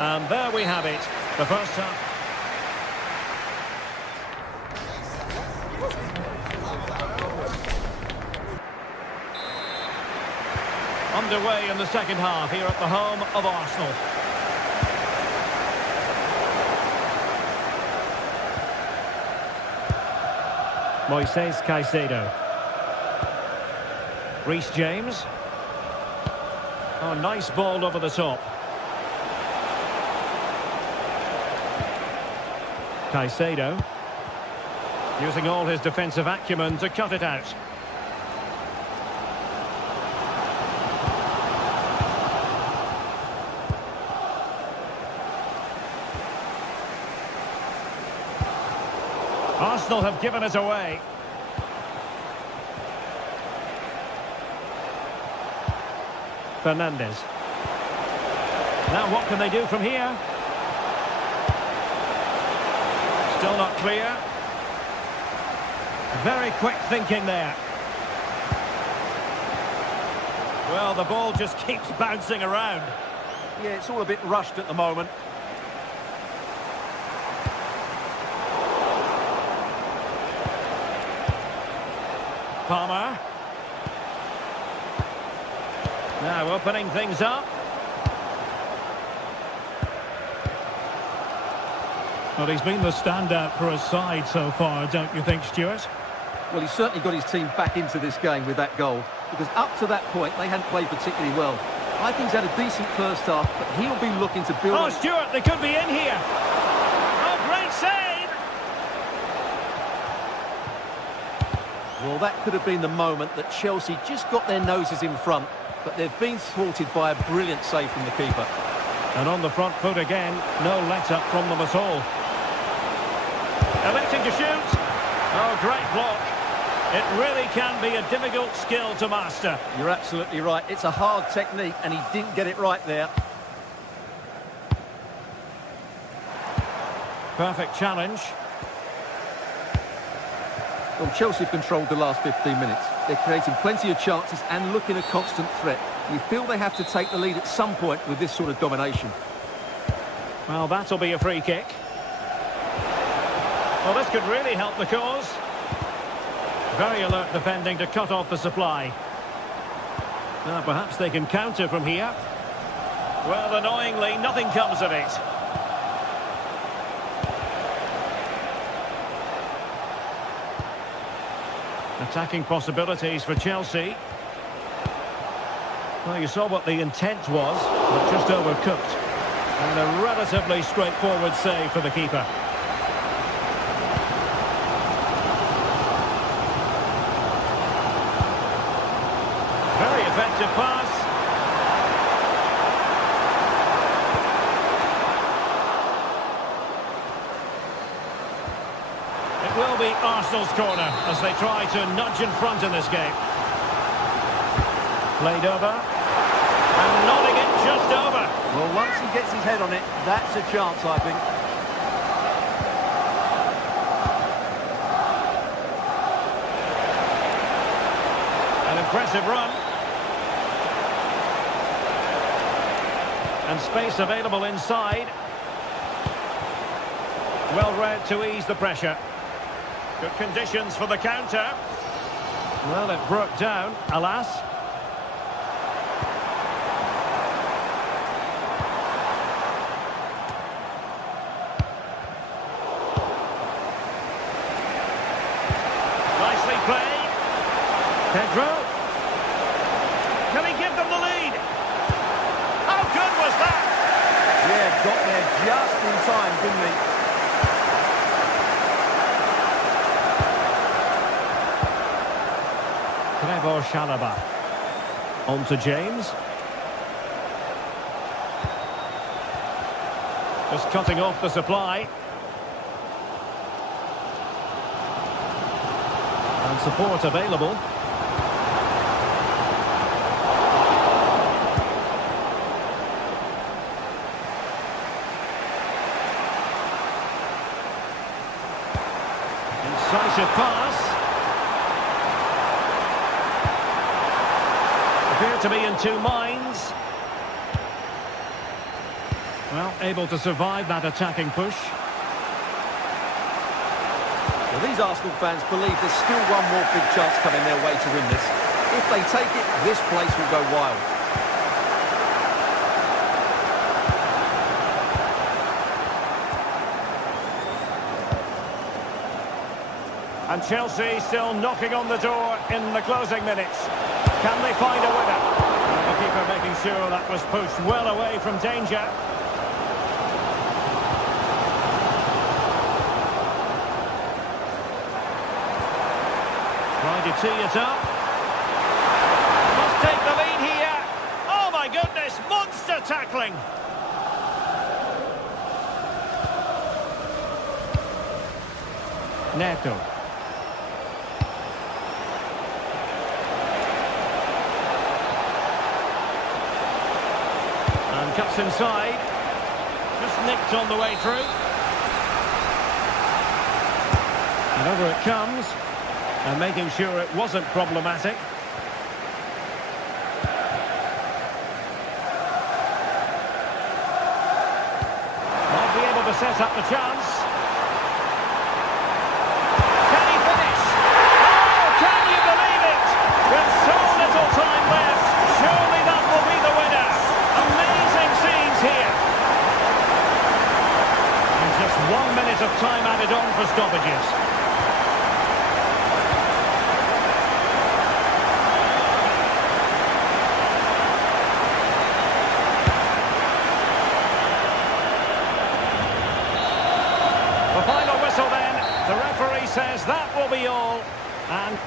And there we have it, the first half. Underway in the second half here at the home of Arsenal. Moises Caicedo. Reece James. Oh, nice ball over the top. Caicedo. Using all his defensive acumen to cut it out. Arsenal have given it away. Fernandez. Now what can they do from here? Still not clear. Very quick thinking there. Well, the ball just keeps bouncing around. Yeah, it's all a bit rushed at the moment. Palmer. Now opening things up. Well, he's been the standout for his side so far, don't you think, Stuart? Well, he's certainly got his team back into this game with that goal, because up to that point, they hadn't played particularly well. I think he's had a decent first half, but he'll be looking to build... Oh, Stuart, they could be in here. Oh, great save! Well, that could have been the moment that Chelsea just got their noses in front, but they've been thwarted by a brilliant save from the keeper. And on the front foot again, no let-up from them at all. Electing to shoot. Oh, great block. It really can be a difficult skill to master. You're absolutely right. It's a hard technique, and he didn't get it right there. Perfect challenge. Well, Chelsea have controlled the last 15 minutes. They're creating plenty of chances and looking a constant threat. You feel they have to take the lead at some point with this sort of domination. Well, that'll be a free kick. Well, this could really help the cause. Very alert defending to cut off the supply. Now, perhaps they can counter from here. Well, annoyingly, nothing comes of it. Attacking possibilities for Chelsea. Well, you saw what the intent was, but just overcooked. And a relatively straightforward save for the keeper. Very effective pass. It will be Arsenal's corner as they try to nudge in front in this game. Played over. And nodding it just over. Well, once he gets his head on it, that's a chance, I think. An impressive run. And space available inside. Well read to ease the pressure. Good conditions for the counter. Well, it broke down, alas. Nicely played. Pedro. Can he give them the lead? How good was that? Yeah, got there just in time, didn't he? Trevor Chalobah. On to James. Just cutting off the supply. And support available. Incisive pass. Appear to be in two minds. Well, able to survive that attacking push. Well, these Arsenal fans believe there's still one more big chance coming their way to win this. If they take it, this place will go wild. And Chelsea still knocking on the door in the closing minutes. Can they find a winner? The keeper making sure that was pushed well away from danger. Trying to tee it up. Must take the lead here. Oh my goodness, monster tackling. Neto. And cuts inside. Just nicked on the way through. And over it comes. And making sure it wasn't problematic. Might be able to set up the chance. Can he finish? Oh, can you believe it? With so little time left, surely that will be the winner. Amazing scenes here. And just 1 minute of time added on for stoppages. The final whistle then, the referee says that will be all, and...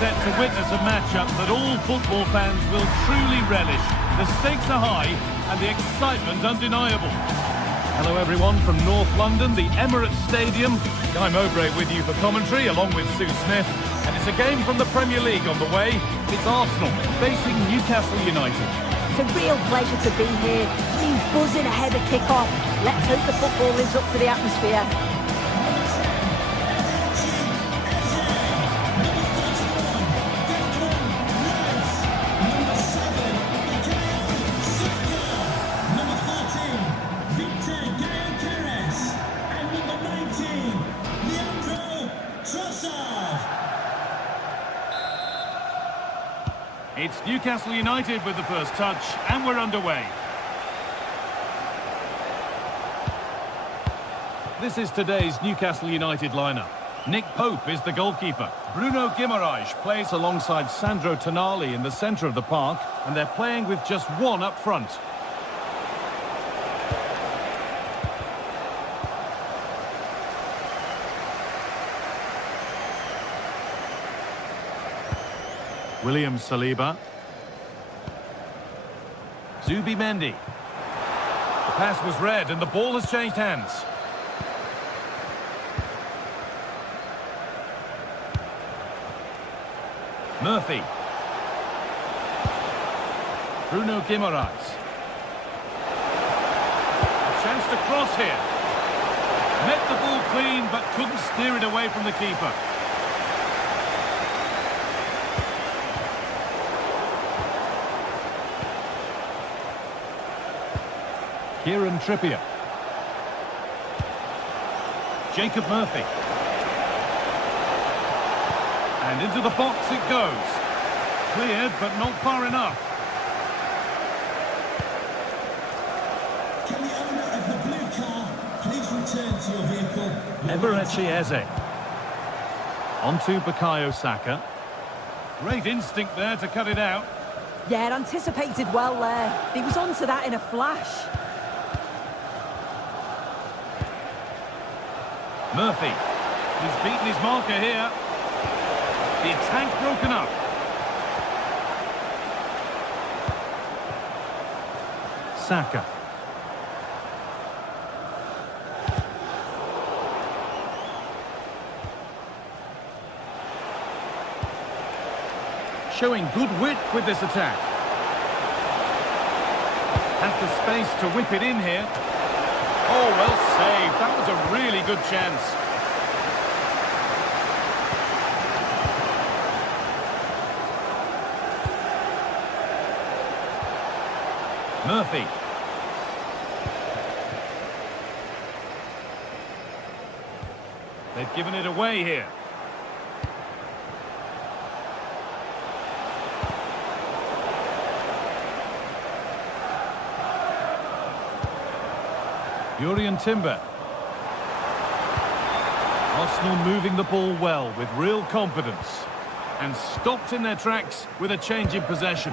Set to witness a matchup that all football fans will truly relish. The stakes are high and the excitement undeniable. Hello everyone from North London, the Emirates Stadium. Guy Mowbray with you for commentary along with Sue Smith. And it's a game from the Premier League on the way. It's Arsenal facing Newcastle United. It's a real pleasure to be here. Team buzzing ahead of kick-off. Let's hope the football lives up to the atmosphere. It's Newcastle United with the first touch, and we're underway. This is today's Newcastle United lineup. Nick Pope is the goalkeeper. Bruno Guimaraes plays alongside Sandro Tonali in the centre of the park, and they're playing with just one up front. William Saliba. Zubimendi. The pass was read and the ball has changed hands. Murphy. Bruno Guimaraes. A chance to cross here. Met the ball clean but couldn't steer it away from the keeper. Kieran Trippier. Jacob Murphy. And into the box it goes. Cleared, but not far enough. Can the owner of the blue car please return to your vehicle? Eberechi Eze. Onto Bukayo Saka. Great instinct there to cut it out. Yeah, anticipated well there. He was onto that in a flash. Murphy. He's beaten his marker here. The attack broken up. Saka. Showing good wit with this attack. Has the space to whip it in here. Oh, well saved. That was a really good chance. Murphy. They've given it away here. Jurrien Timber. Arsenal moving the ball well with real confidence. And stopped in their tracks with a change in possession.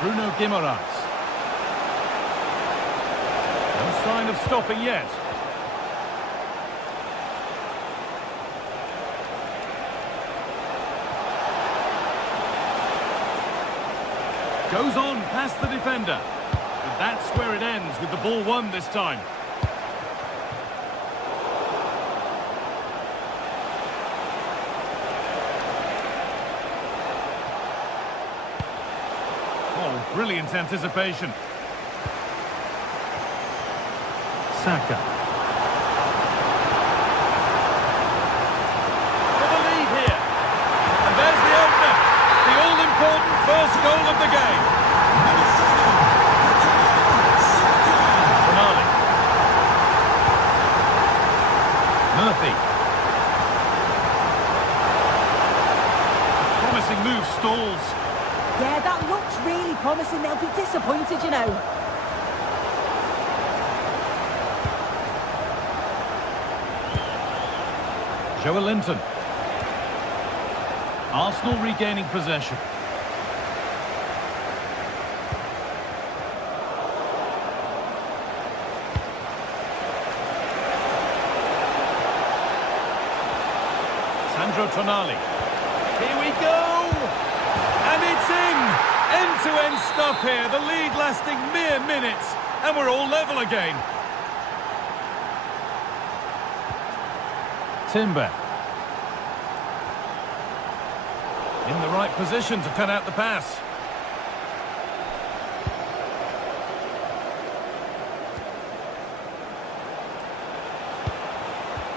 Bruno Guimaraes. No sign of stopping yet. Goes on past the defender. And that's where it ends with the ball won this time. Oh, brilliant anticipation. Saka. For the lead here. And there's the opener. The all-important first goal of the game. Tonali. Murphy. Promising move stalls. Yeah, that looks really promising. They'll be disappointed, you know. Joelinton. Arsenal regaining possession. Sandro Tonali. Here we go! And it's in! End-to-end stuff here. The lead lasting mere minutes. And we're all level again. Timber. In the right position to cut out the pass.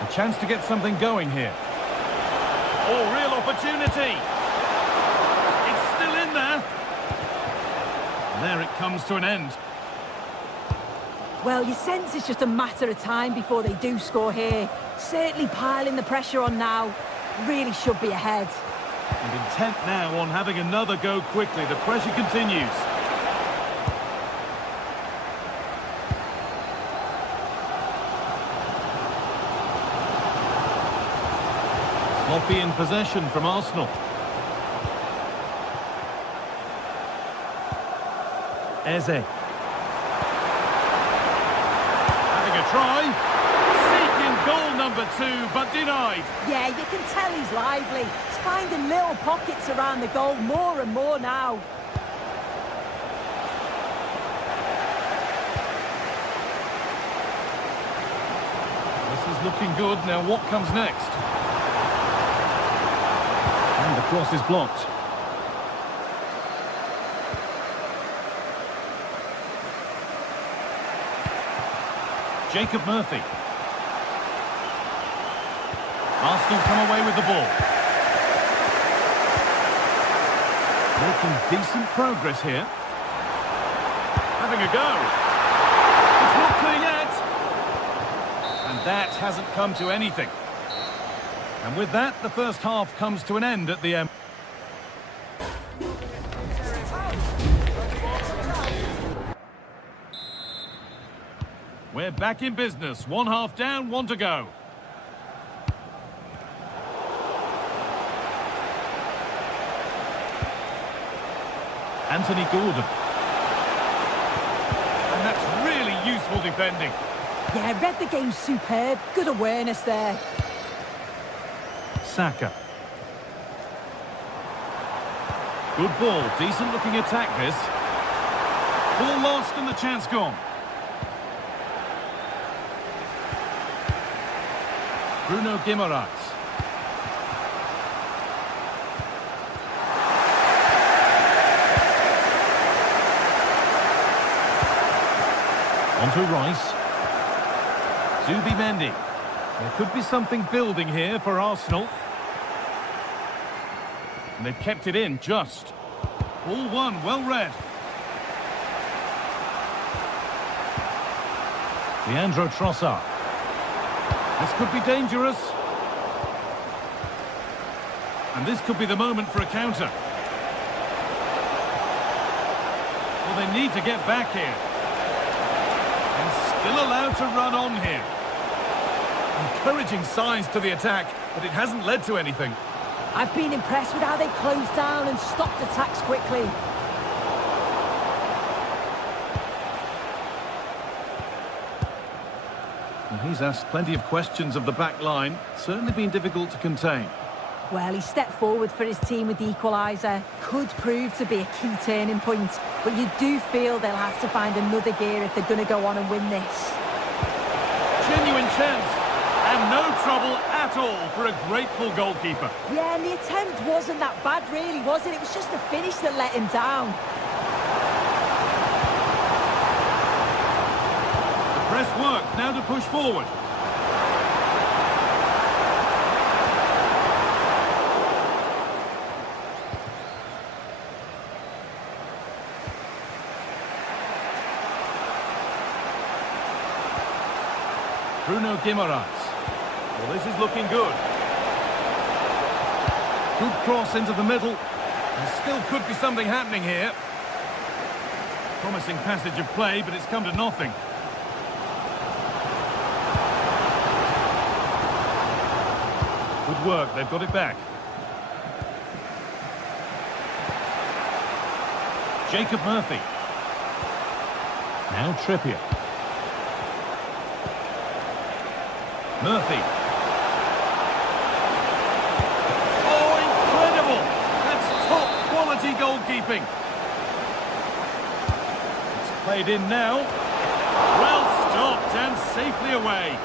A chance to get something going here. Oh, real opportunity. It's still in there. There it comes to an end. Well, you sense it's just a matter of time before they do score here. Certainly piling the pressure on now. Really should be ahead. And intent now on having another go quickly. The pressure continues. Sloppy in possession from Arsenal. Eze. Having a try. Seeking goal number 2, but denied. Yeah, you can tell he's lively. He's finding little pockets around the goal more and more now. This is looking good. Now what comes next? And the cross is blocked. Jacob Murphy. Arsenal come away with the ball. Making decent progress here. Having a go. It's not clear yet. And that hasn't come to anything. And with that, the first half comes to an end at the end. We're back in business. One half down, one to go. Anthony Gordon. And that's really useful defending. Yeah, read the game superb. Good awareness there. Saka. Good ball. Decent looking attack this. Ball lost and the chance gone. Bruno Guimaraes. On to Rice. Zubimendi. There could be something building here for Arsenal. And they've kept it in just. Ball one, well read. Leandro Trossard. This could be dangerous. And this could be the moment for a counter. Well, they need to get back here. And still allowed to run on here. Encouraging signs to the attack, but it hasn't led to anything. I've been impressed with how they closed down and stopped attacks quickly. And he's asked plenty of questions of the back line. Certainly been difficult to contain. Well, he stepped forward for his team with the equaliser. Could prove to be a key turning point. But you do feel they'll have to find another gear if they're going to go on and win this. Genuine chance. And no trouble at all for a grateful goalkeeper. Yeah, and the attempt wasn't that bad really, was it? It was just the finish that let him down. Press works, now to push forward. Bruno Guimaraes. Well, this is looking good. Good cross into the middle. There still could be something happening here. Promising passage of play, but it's come to nothing. Good work, they've got it back. Jacob Murphy. Now Trippier. Murphy. Oh, incredible! That's top quality goalkeeping. It's played in now. Well stopped and safely away.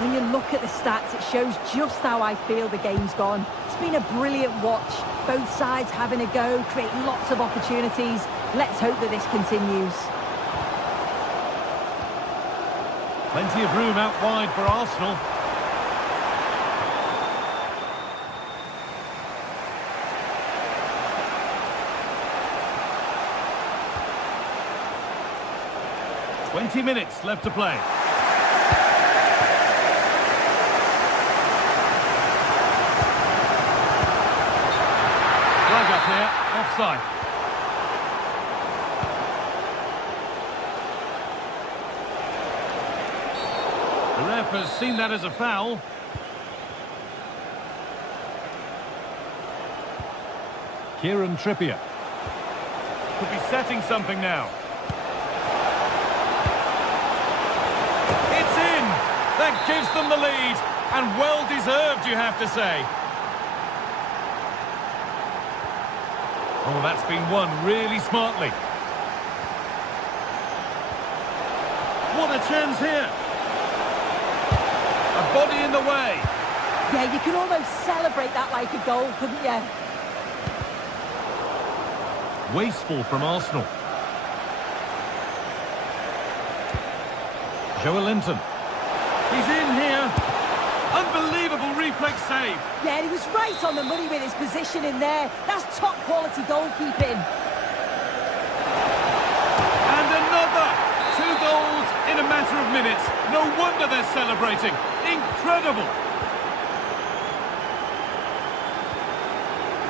When you look at the stats, it shows just how I feel the game's gone. It's been a brilliant watch. Both sides having a go, creating lots of opportunities. Let's hope that this continues. Plenty of room out wide for Arsenal. "20 minutes left to play. Flag up here, offside. The ref has seen that as a foul. Kieran Trippier. Could be setting something now. It's in! That gives them the lead, and well deserved, you have to say. Oh, that's been won really smartly. What a chance here. A body in the way. Yeah, you can almost celebrate that like a goal, couldn't you? Wasteful from Arsenal. Joelinton. He's in here. Unbelievable reflex save. Yeah, he was right on the money with his position in there. That's top quality goalkeeping. And another. 2 goals in a matter of minutes. No wonder they're celebrating. Incredible.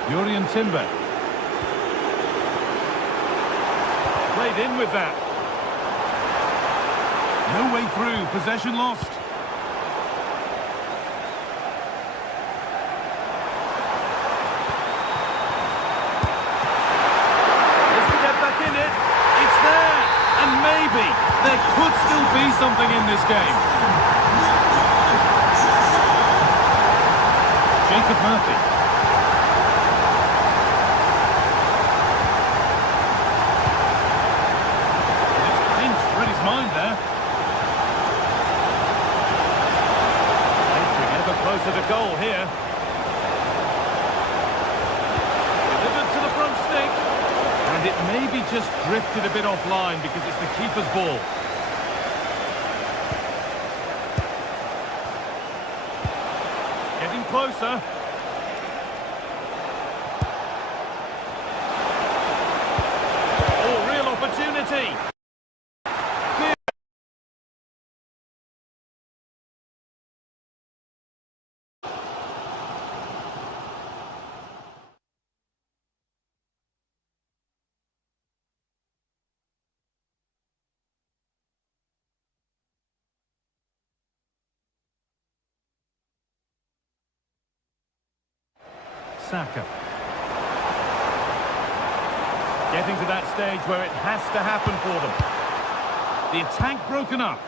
Jurrien Timber. Played in with that. No way through. Possession lost. Just to get back in it. It's there. And maybe there could still be something in this game. Jacob Murphy. Mind there. Entering ever closer to goal here. Delivered to the front stick. And it maybe just drifted a bit offline because it's the keeper's ball. Getting closer. Oh, real opportunity. Saka. Getting to that stage where it has to happen for them. The attack broken up.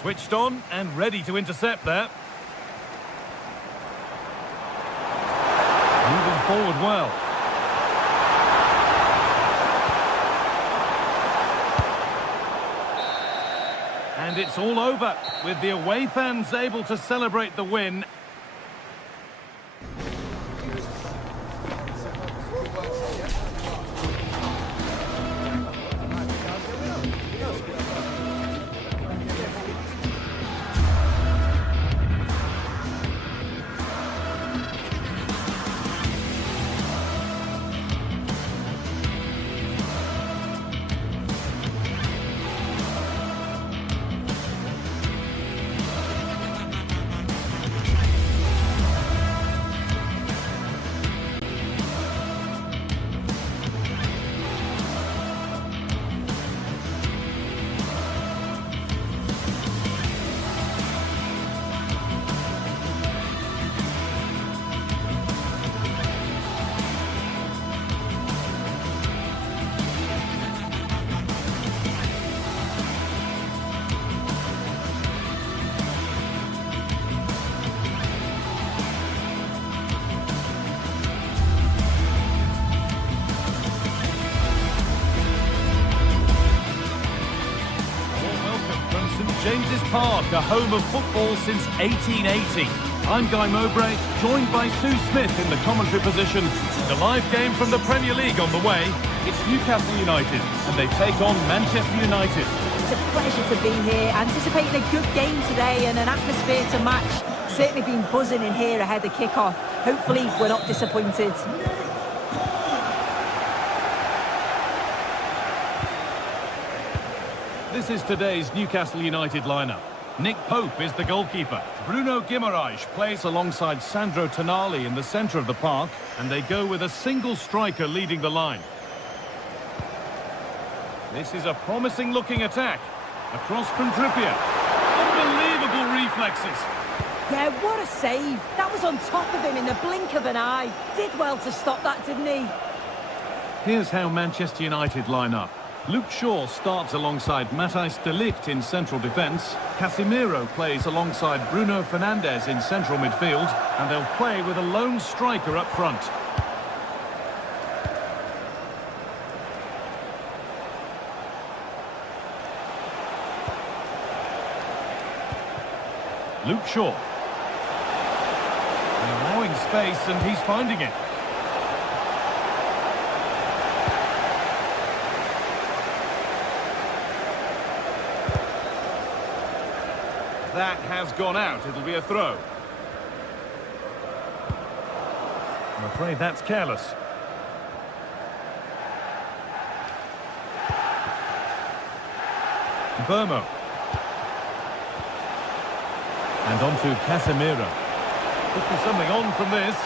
Switched on and ready to intercept there. Moving forward well. And it's all over, with the away fans able to celebrate the win. James's Park, a home of football since 1880. I'm Guy Mowbray, joined by Sue Smith in the commentary position. The live game from the Premier League on the way. It's Newcastle United, and they take on Manchester United. It's a pleasure to be here, anticipating a good game today and an atmosphere to match. Certainly been buzzing in here ahead of kick-off. Hopefully we're not disappointed. This is today's Newcastle United lineup. Nick Pope is the goalkeeper. Bruno Guimaraes plays alongside Sandro Tonali in the centre of the park, and they go with a single striker leading the line. This is a promising looking attack. Across from Trippier. Unbelievable reflexes. Yeah, what a save. That was on top of him in the blink of an eye. Did well to stop that, didn't he? Here's how Manchester United line up. Luke Shaw starts alongside Matthijs de Ligt in central defence. Casemiro plays alongside Bruno Fernandes in central midfield. And they'll play with a lone striker up front. Luke Shaw. Allowing space, and he's finding it. That has gone out. It'll be a throw. I'm afraid that's careless. Burmo. And on to Casemiro. Could be something on from this.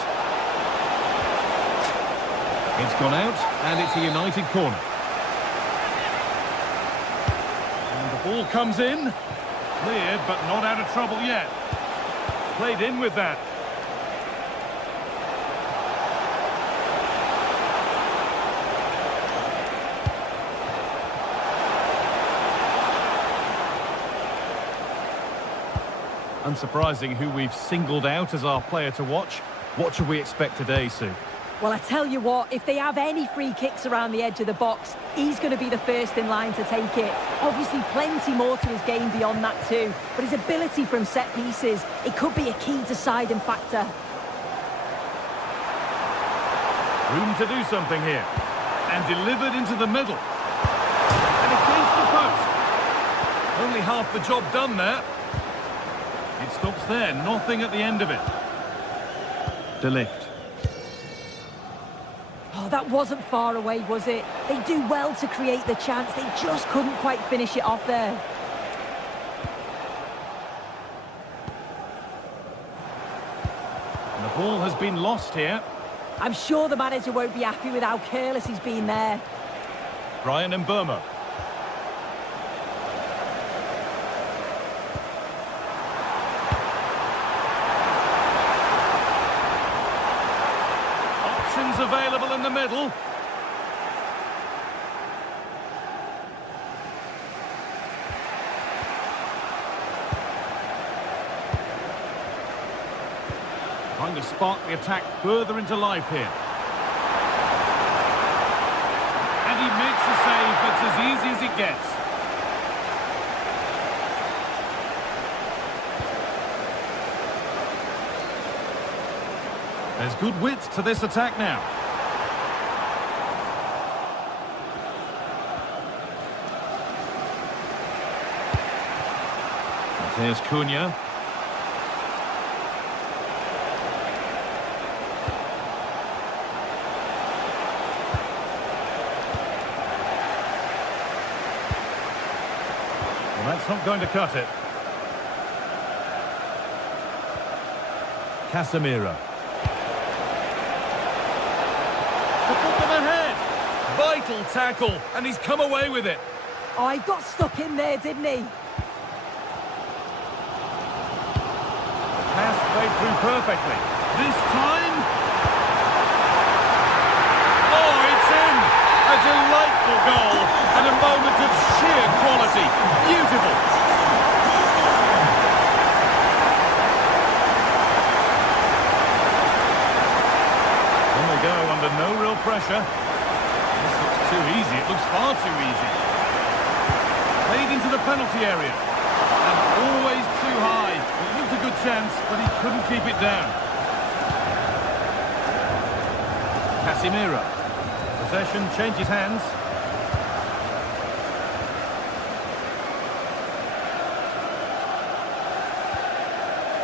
It's gone out, and it's a United corner. And the ball comes in. Cleared, but not out of trouble yet. Played in with that. Unsurprising who we've singled out as our player to watch. What should we expect today, Sue? Well, I tell you what, if they have any free kicks around the edge of the box, he's going to be the first in line to take it. Obviously, plenty more to his game beyond that too. But his ability from set pieces, it could be a key deciding factor. Room to do something here. And delivered into the middle. And against the post. Only half the job done there. It stops there, nothing at the end of it. De Ligt. Oh, that wasn't far away, was it? They do well to create the chance. They just couldn't quite finish it off there. And the ball has been lost here. I'm sure the manager won't be happy with how careless he's been there. Brian and Burma. Options available in the middle. Trying to spark the attack further into life here. And he makes a save that's as easy as it gets. There's good width to this attack now. There's Cunha. Well, that's not going to cut it. Casemiro. To put them ahead. Vital tackle, and he's come away with it. Oh, he got stuck in there, didn't he? Pass played through perfectly. This time... Oh, it's in! A delightful goal and a moment of sheer quality. Beautiful! On they go under no real pressure. This looks too easy. It looks far too easy. Played into the penalty area. And always too high. It looked a good chance, but he couldn't keep it down. Casemiro. Possession changes hands.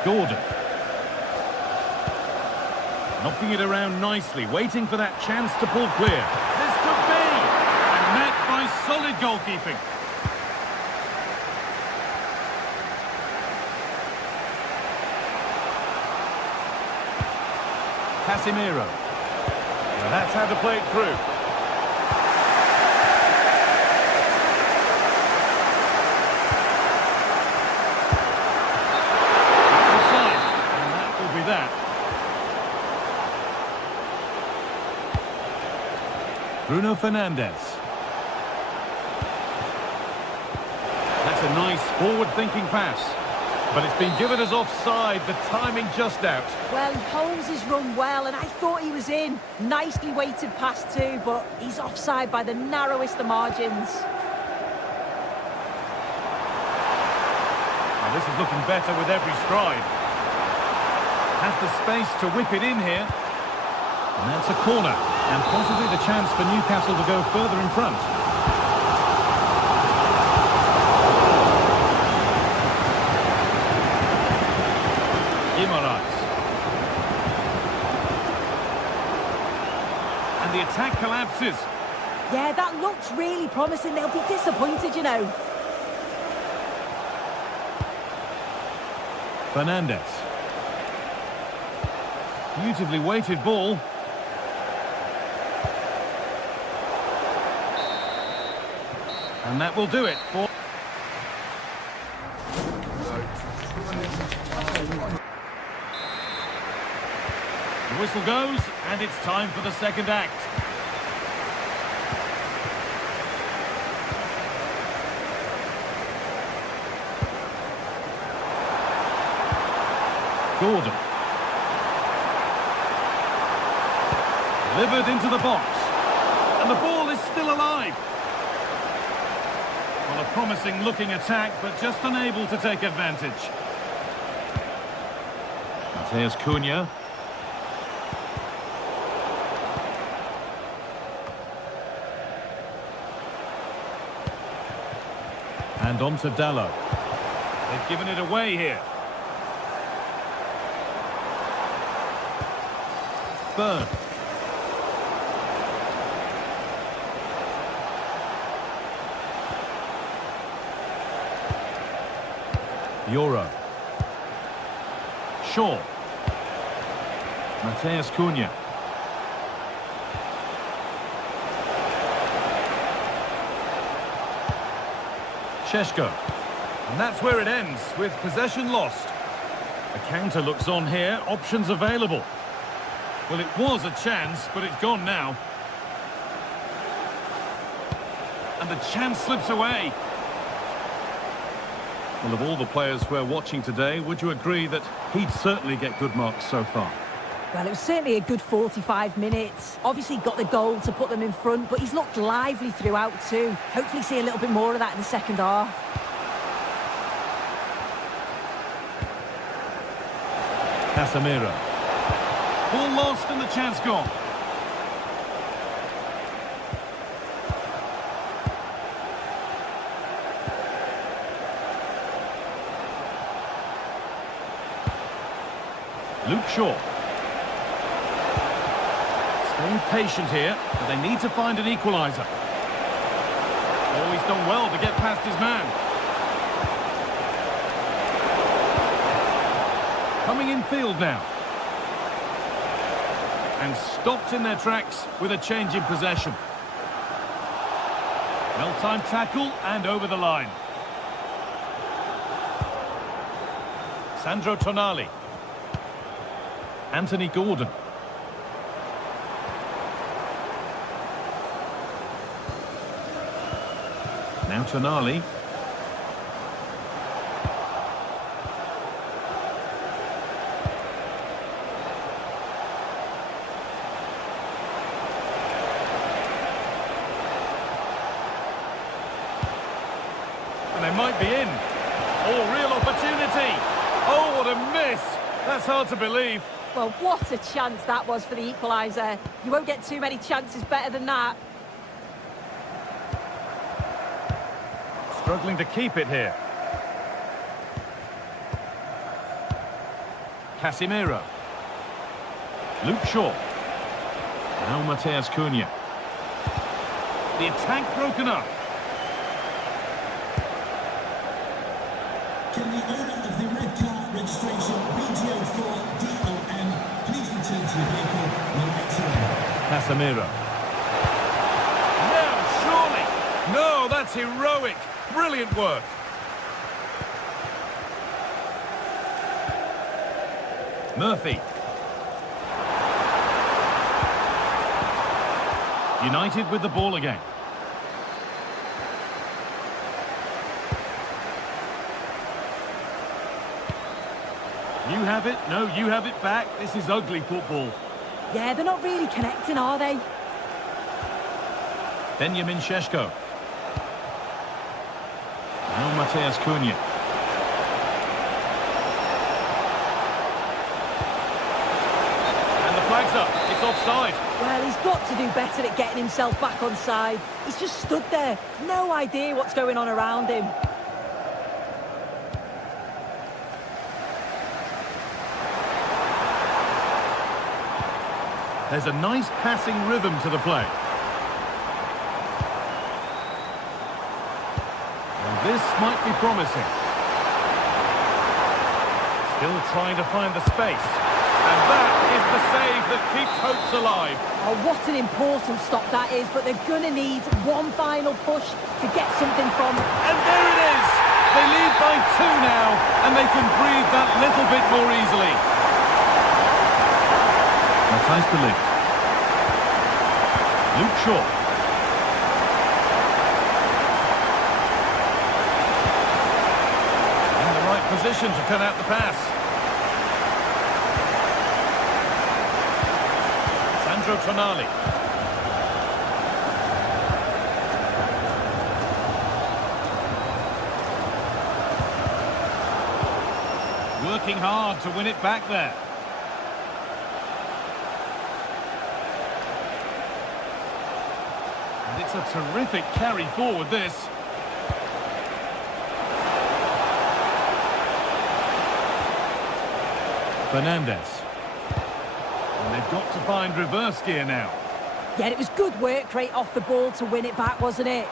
Gordon. Knocking it around nicely, waiting for that chance to pull clear. This could be! And met by solid goalkeeping. Casemiro. Well, that's how to play it through. Bruno Fernandes. That's a nice forward-thinking pass. But it's been given as offside, the timing just out. Well, he holds his run well, and I thought he was in. Nicely weighted pass too, but he's offside by the narrowest of margins. Now, this is looking better with every stride. Has the space to whip it in here. And that's a corner. And possibly the chance for Newcastle to go further in front. And the attack collapses. Yeah, that looks really promising. They'll be disappointed, you know. Fernandes. Beautifully weighted ball. And that will do it for... The whistle goes, and it's time for the second act. Gordon. Delivered into the box. And the ball is still alive. Well, a promising looking attack, but just unable to take advantage. Matheus Cunha. And on to Dalot. They've given it away here. Burn. Euro. Shaw. Matheus Cunha. Šeško. And that's where it ends, with possession lost. A counter looks on here, options available. Well, it was a chance, but it's gone now. And the chance slips away. Well, of all the players we're watching today, would you agree that he'd certainly get good marks so far? Well, it was certainly a good 45 minutes. Obviously got the goal to put them in front, but he's looked lively throughout too. Hopefully see a little bit more of that in the second half. Casemiro. Ball lost and the chance gone. Luke Shaw. Staying patient here, but they need to find an equaliser. Oh, he's done well to get past his man. Coming in field now. And stopped in their tracks with a change in possession. Well-timed tackle and over the line. Sandro Tonali. Anthony Gordon. Now Tonali. And they might be in. Oh, real opportunity. Oh, what a miss. That's hard to believe. Well, what a chance that was for the equaliser. You won't get too many chances better than that. Struggling to keep it here. Casemiro. Luke Shaw. Now Matheus Cunha. The attack broken up. Can the owner of the red car registration BGO4DOM please return to the vehicle when exiting? Casemiro. Now, surely. No, that's heroic. Brilliant work. Murphy. United with the ball again. You have it. No, you have it back. This is ugly football. Yeah, they're not really connecting, are they? Benjamin Šeško. No, Mateus Cunha. And the flag's up. It's offside. Well, he's got to do better at getting himself back on side. He's just stood there. No idea what's going on around him. There's a nice passing rhythm to the play. And this might be promising. Still trying to find the space. And that is the save that keeps hopes alive. Oh, what an important stop that is, but they're going to need one final push to get something from it. And there it is! They lead by 2 now, and they can breathe that little bit more easily. Matthijs de Ligt. Luke Shaw. In the right position to cut out the pass. Sandro Tonali. Working hard to win it back there. And it's a terrific carry forward, this. Fernandes. And they've got to find reverse gear now. Yeah, it was good work right off the ball to win it back, wasn't it?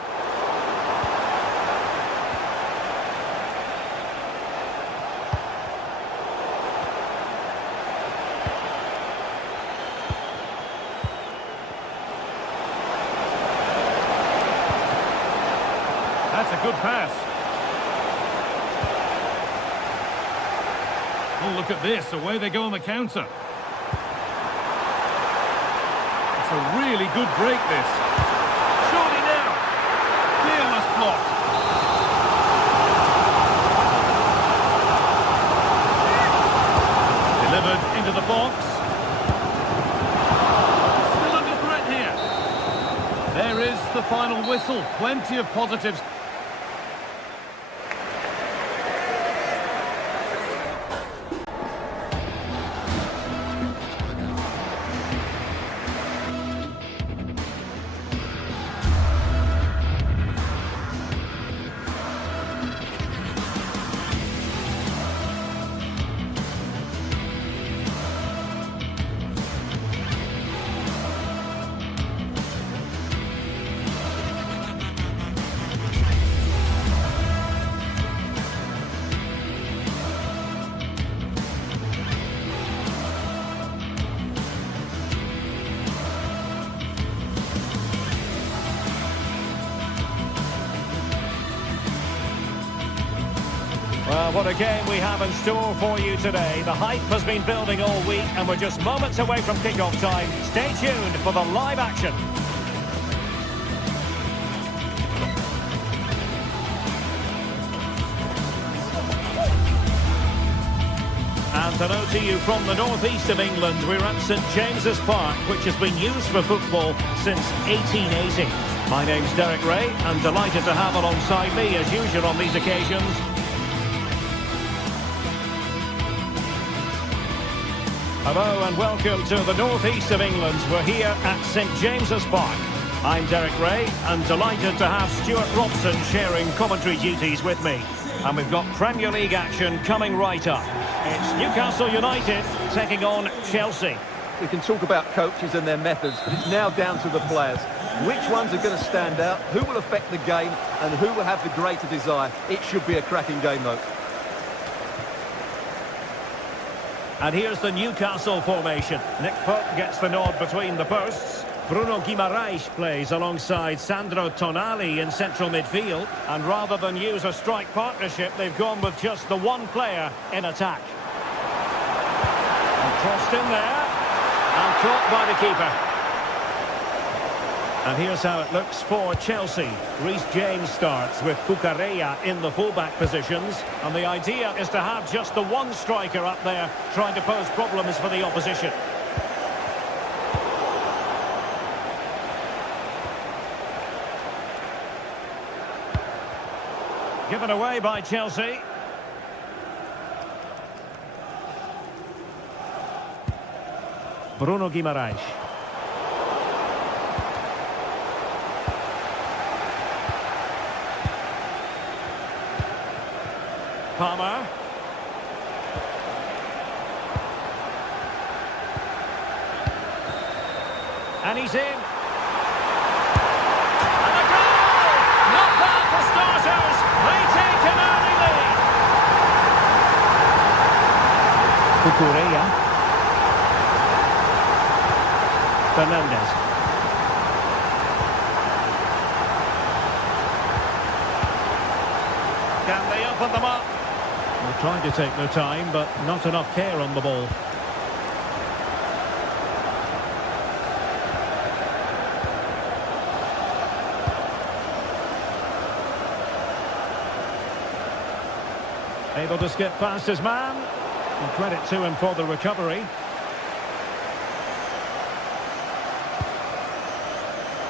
That's a good pass. Oh, look at this. Away they go on the counter. It's a really good break, this. Surely now. Fearless block. Delivered into the box. Still under threat here. There is the final whistle. Plenty of positives. Well, what a game we have in store for you today. The hype has been building all week and we're just moments away from kick-off time. Stay tuned for the live action. And hello to you from the northeast of England. We're at St James's Park, which has been used for football since 1880. My name's Derek Ray, and delighted to have alongside me, as usual on these occasions, hello and welcome to the northeast of England. We're here at St James's Park. I'm Derek Ray and delighted to have Stuart Robson sharing commentary duties with me. And we've got Premier League action coming right up. It's Newcastle United taking on Chelsea. We can talk about coaches and their methods, but it's now down to the players. Which ones are going to stand out, who will affect the game, and who will have the greater desire? It should be a cracking game, though. And here's the Newcastle formation. Nick Pope gets the nod between the posts. Bruno Guimaraes plays alongside Sandro Tonali in central midfield. And rather than use a strike partnership, they've gone with just the one player in attack. And crossed in there. And caught by the keeper. And here's how it looks for Chelsea. Reece James starts with Cucurella in the fullback positions. And the idea is to have just the one striker up there trying to pose problems for the opposition. Given away by Chelsea. Bruno Guimaraes. Palmer. And he's in. And a goal! Not bad for starters. They take an early lead. Cucurella. Fernandes. Can they open them up? They're trying to take their time, but not enough care on the ball. Able to skip past his man. And credit to him for the recovery.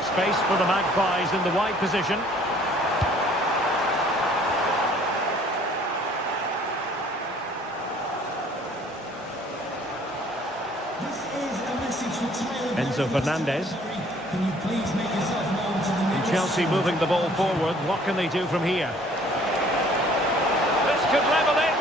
Space for the Magpies in the wide position. Enzo Fernandez. Can you please make yourself known to the And Chelsea moving the ball forward. What can they do from here? This could level it.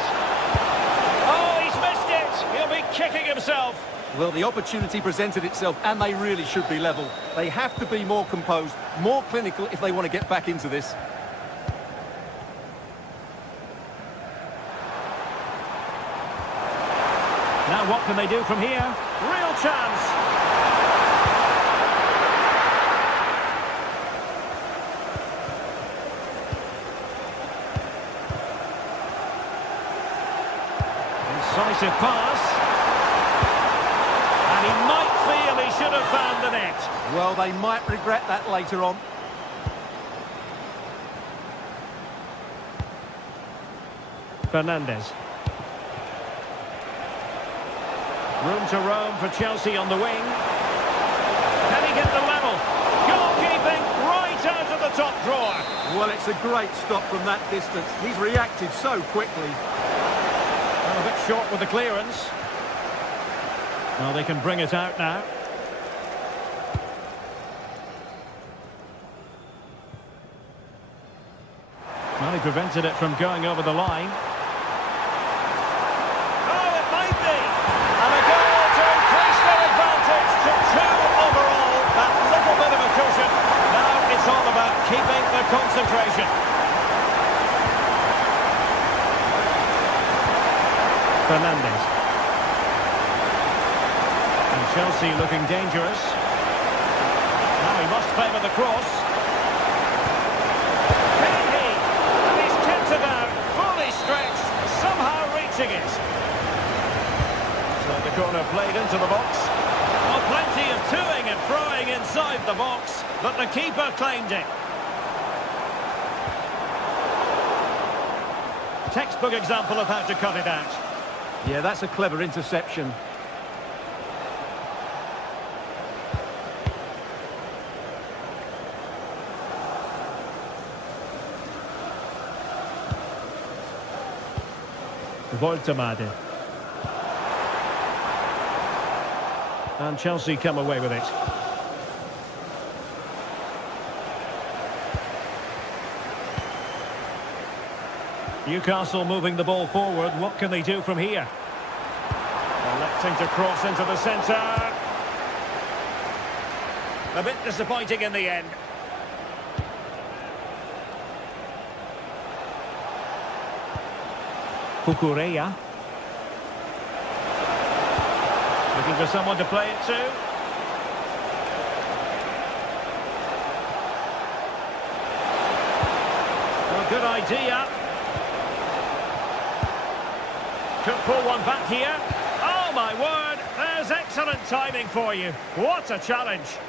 Oh, he's missed it. He'll be kicking himself. Well, the opportunity presented itself, and they really should be level. They have to be more composed, more clinical if they want to get back into this. Now what can they do from here? Real chance. Incisive pass. And he might feel he should have found the net. Well, they might regret that later on. Fernandes. Room to roam for Chelsea on the wing. Can he get the level? Goalkeeping right out of the top drawer. Well, it's a great stop from that distance. He's reacted so quickly. Well, a bit short with the clearance. Well, they can bring it out now. Well, he prevented it from going over the line. Oh, it might be! And a goal to increase their advantage to 2 overall. That little bit of a cushion. Now it's all about keeping the concentration. Fernandes. And Chelsea looking dangerous. Now he must favour the cross. Can he? And he's kept it out, fully stretched, somehow reaching it. So the corner played into the box. Well, plenty of toing and throwing inside the box, but the keeper claimed it. Textbook example of how to cut it out. Yeah, that's a clever interception. Voltemade. And Chelsea come away with it. Newcastle moving the ball forward. What can they do from here? Electing to cross into the centre. A bit disappointing in the end. Cucurella. Looking for someone to play it to. Well, good idea. Could pull one back here. Oh, my word. There's excellent timing for you. What a challenge.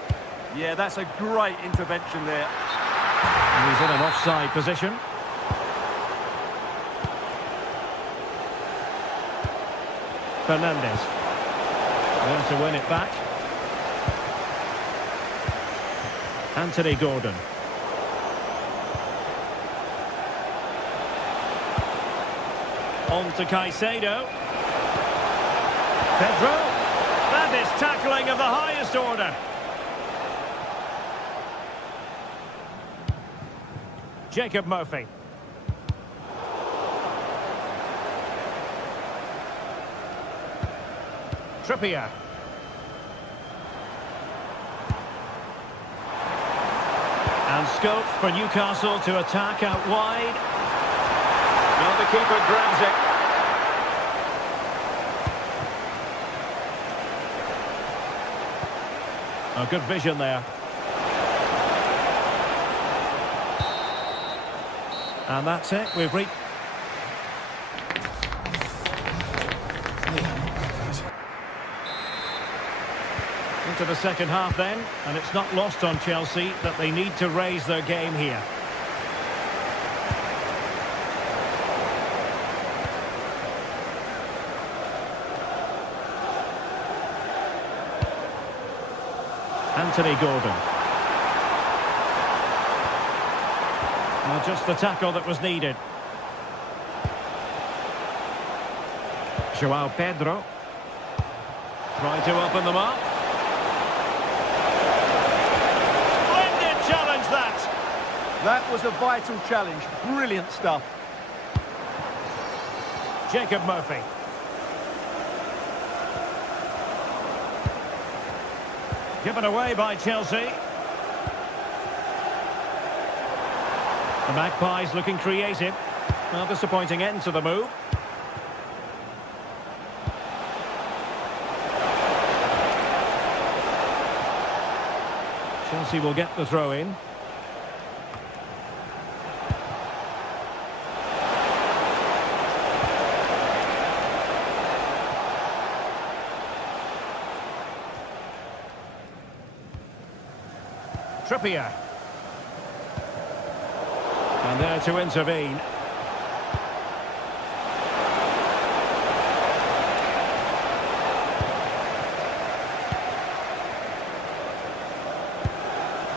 Yeah, that's a great intervention there. He's in an offside position. Fernandez. There to win it back. Anthony Gordon. On to Caicedo. Pedro. That is tackling of the highest order. Jacob Murphy. Trippier. And scope for Newcastle to attack out wide. Well, the keeper grabs it. A good vision there. And that's it. We've reached... into the second half then, and it's not lost on Chelsea that they need to raise their game here. Anthony Gordon. Well, just the tackle that was needed. João Pedro. Trying to open them up. Splendid challenge that. That was a vital challenge. Brilliant stuff. Jacob Murphy. Given away by Chelsea. The Magpies looking creative. Well, disappointing end to the move. Chelsea will get the throw in. Trippier. And there to intervene.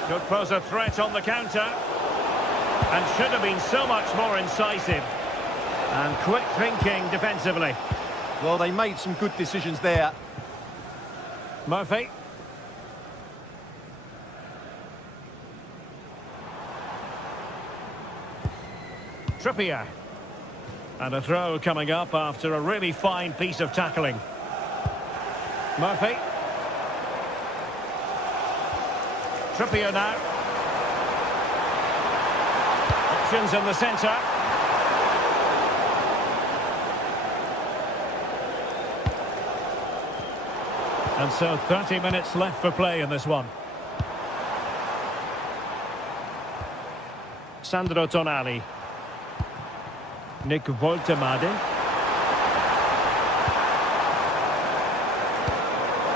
Could pose a threat on the counter. And should have been so much more incisive. And quick thinking defensively. Well, they made some good decisions there. Murphy. Trippier. And a throw coming up after a really fine piece of tackling. Murphy. Trippier now. Options in the centre. And so 30 minutes left for play in this one. Sandro Tonali. Nick Woltemade.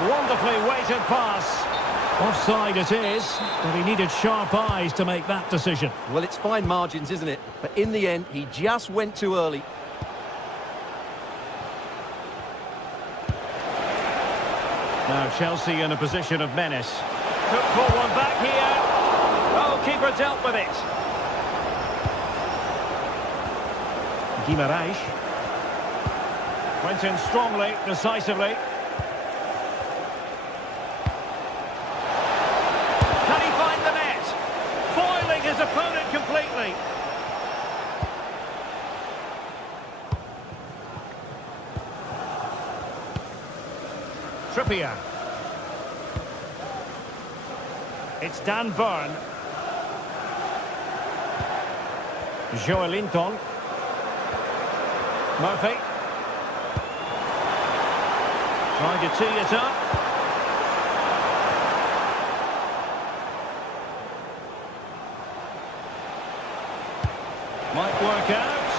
Wonderfully weighted pass. Offside it is, but he needed sharp eyes to make that decision. Well, it's fine margins, isn't it? But in the end, he just went too early. Now Chelsea in a position of menace. Could pull one back here. Oh, keeper dealt with it. Guimaraes. Went in strongly, decisively. Can he find the net? Foiling his opponent completely. Trippier. It's Dan Burn. Joelinton. Murphy. Trying to tee it up. Might work out.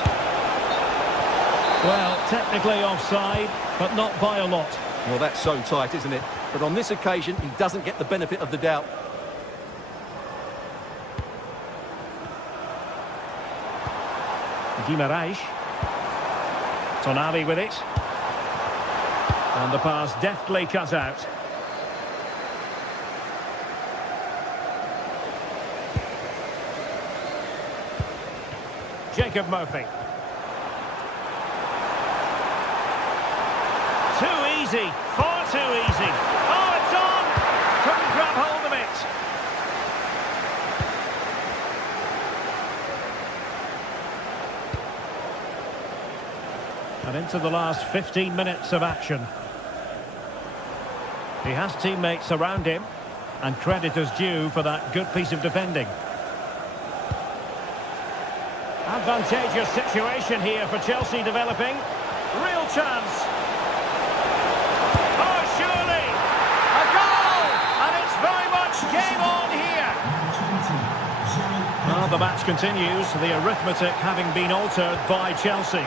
Well, technically offside, but not by a lot. Well, that's so tight, isn't it? But on this occasion, he doesn't get the benefit of the doubt. Guimaraes. Tonali with it. And the pass deftly cut out. Jacob Murphy. Too easy, far too easy. Oh, it's on! Couldn't grab hold of it. And into the last 15 minutes of action. He has teammates around him, and credit is due for that good piece of defending. Advantageous situation here for Chelsea developing. Real chance. Oh, surely! A goal! And it's very much game on here. Well, the match continues, the arithmetic having been altered by Chelsea.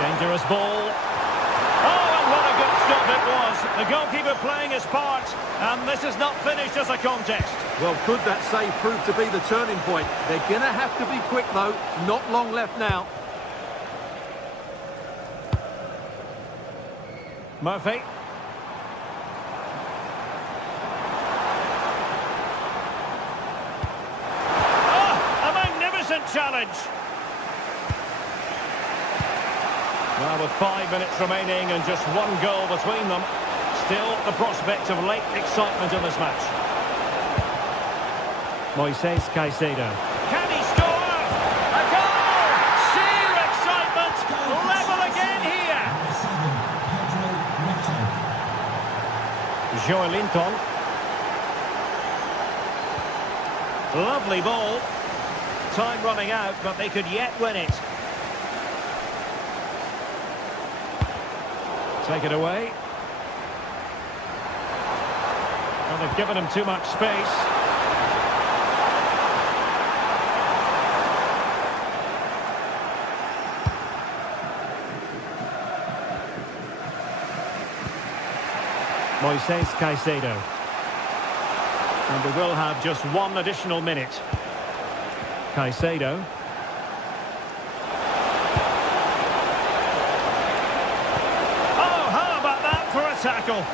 Dangerous ball. Oh, and what a good stop it was. The goalkeeper playing his part, and this is not finished as a contest. Well, could that save prove to be the turning point? They're going to have to be quick, though. Not long left now. Murphy. Oh, a magnificent challenge. Well, with 5 minutes remaining and just one goal between them, still the prospect of late excitement in this match. Moises Caicedo. Can he score? A goal! Sheer excitement! Level again here! Joelinton. Lovely ball. Time running out, but they could yet win it. Take it away. Well, they've given him too much space. Moises Caicedo. And we will have just one additional minute. Caicedo. Tackle.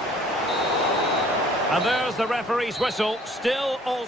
And there's the referee's whistle. Still all...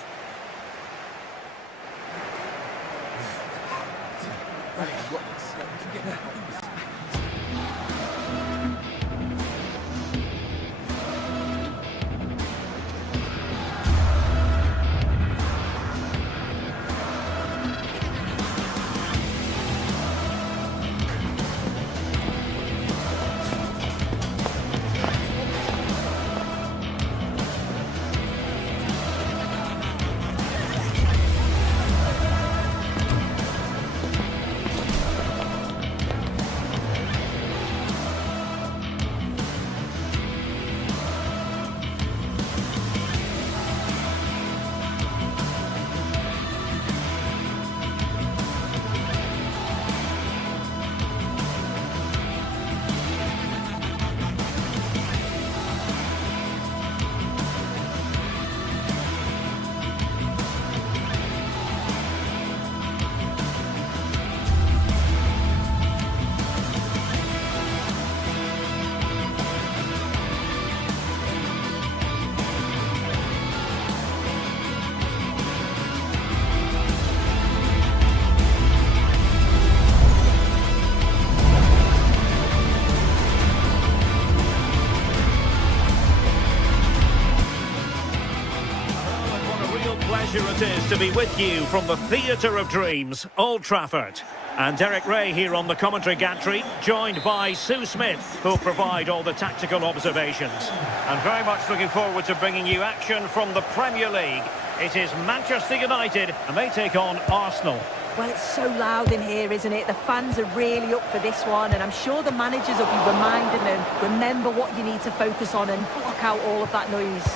It is to be with you from the Theatre of Dreams, Old Trafford. And Derek Ray here on the commentary gantry, joined by Sue Smith, who'll provide all the tactical observations. And very much looking forward to bringing you action from the Premier League. It is Manchester United, and they take on Arsenal. Well, it's so loud in here, isn't it? The fans are really up for this one, and I'm sure the managers will be reminding them, remember what you need to focus on and block out all of that noise.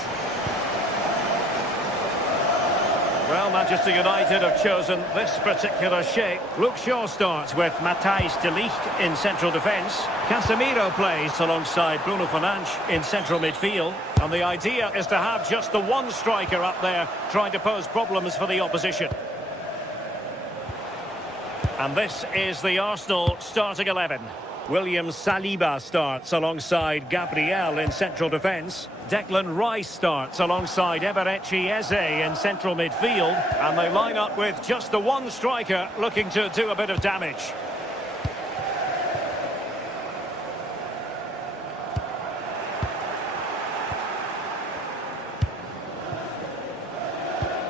Well, Manchester United have chosen this particular shape. Luke Shaw starts with Matthijs de Ligt in central defence. Casemiro plays alongside Bruno Fernandes in central midfield. And the idea is to have just the one striker up there trying to pose problems for the opposition. And this is the Arsenal starting 11. William Saliba starts alongside Gabriel in central defence. Declan Rice starts alongside Eberechi Eze in central midfield. And they line up with just the one striker looking to do a bit of damage.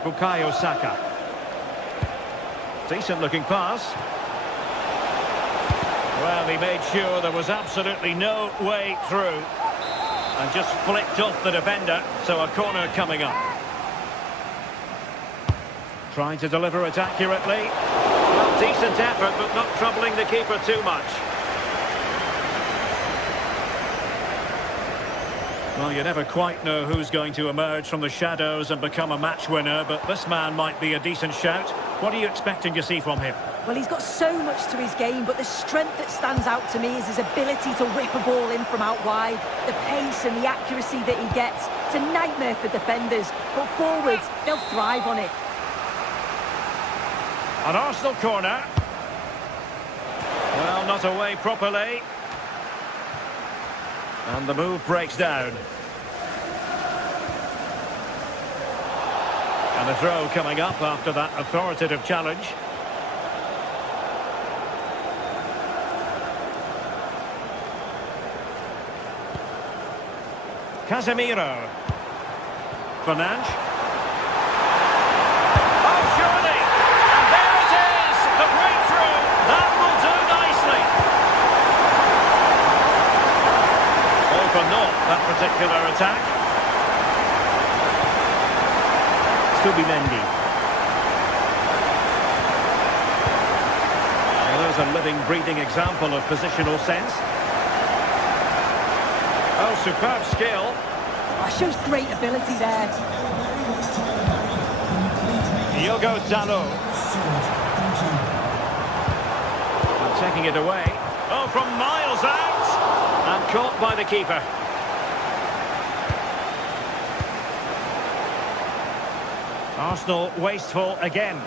Bukayo Saka. Decent looking pass. Well, he made sure there was absolutely no way through. And just flicked off the defender, so a corner coming up. Trying to deliver it accurately. Well, decent effort, but not troubling the keeper too much. Well, you never quite know who's going to emerge from the shadows and become a match winner, but this man might be a decent shout. What are you expecting to see from him? Well, he's got so much to his game, but the strength that stands out to me is his ability to whip a ball in from out wide. The pace and the accuracy that he gets. It's a nightmare for defenders, but forwards, they'll thrive on it. An Arsenal corner. Well, not away properly. And the move breaks down. And a throw coming up after that authoritative challenge. Casemiro. Fernandes. Oh, surely! And there it is! The breakthrough! That will do nicely! All for naught, that particular attack. Subimendi. Well, there's a living, breathing example of positional sense. Oh, superb skill. Oh, shows great ability there. Diogo Dalot. And taking it away. Oh, from miles out. And caught by the keeper. Arsenal wasteful again.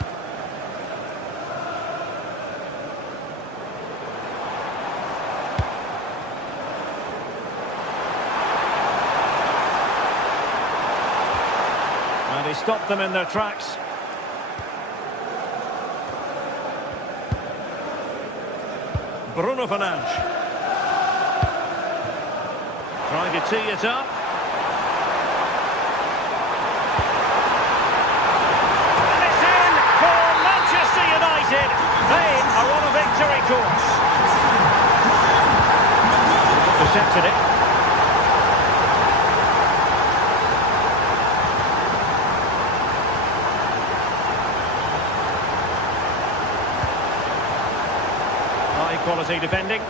And he stopped them in their tracks. Bruno Fernandes. Trying to tee it up. And it's in for Manchester United. They are on a victory course. Intercepted it. Quality defending.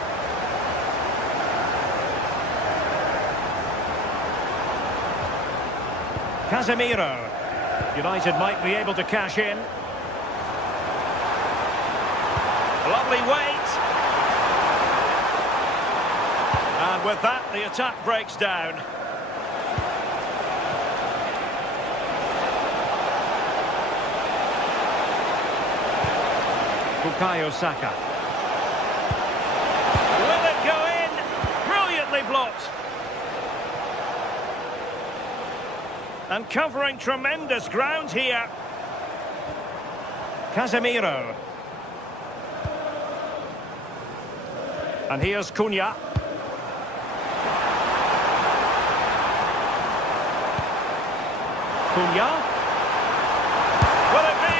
Casemiro. United might be able to cash in. Lovely weight. And with that, the attack breaks down. Bukayo Saka. Blocked. And covering tremendous ground here. Casemiro. And here's Cunha. Cunha. Will it be?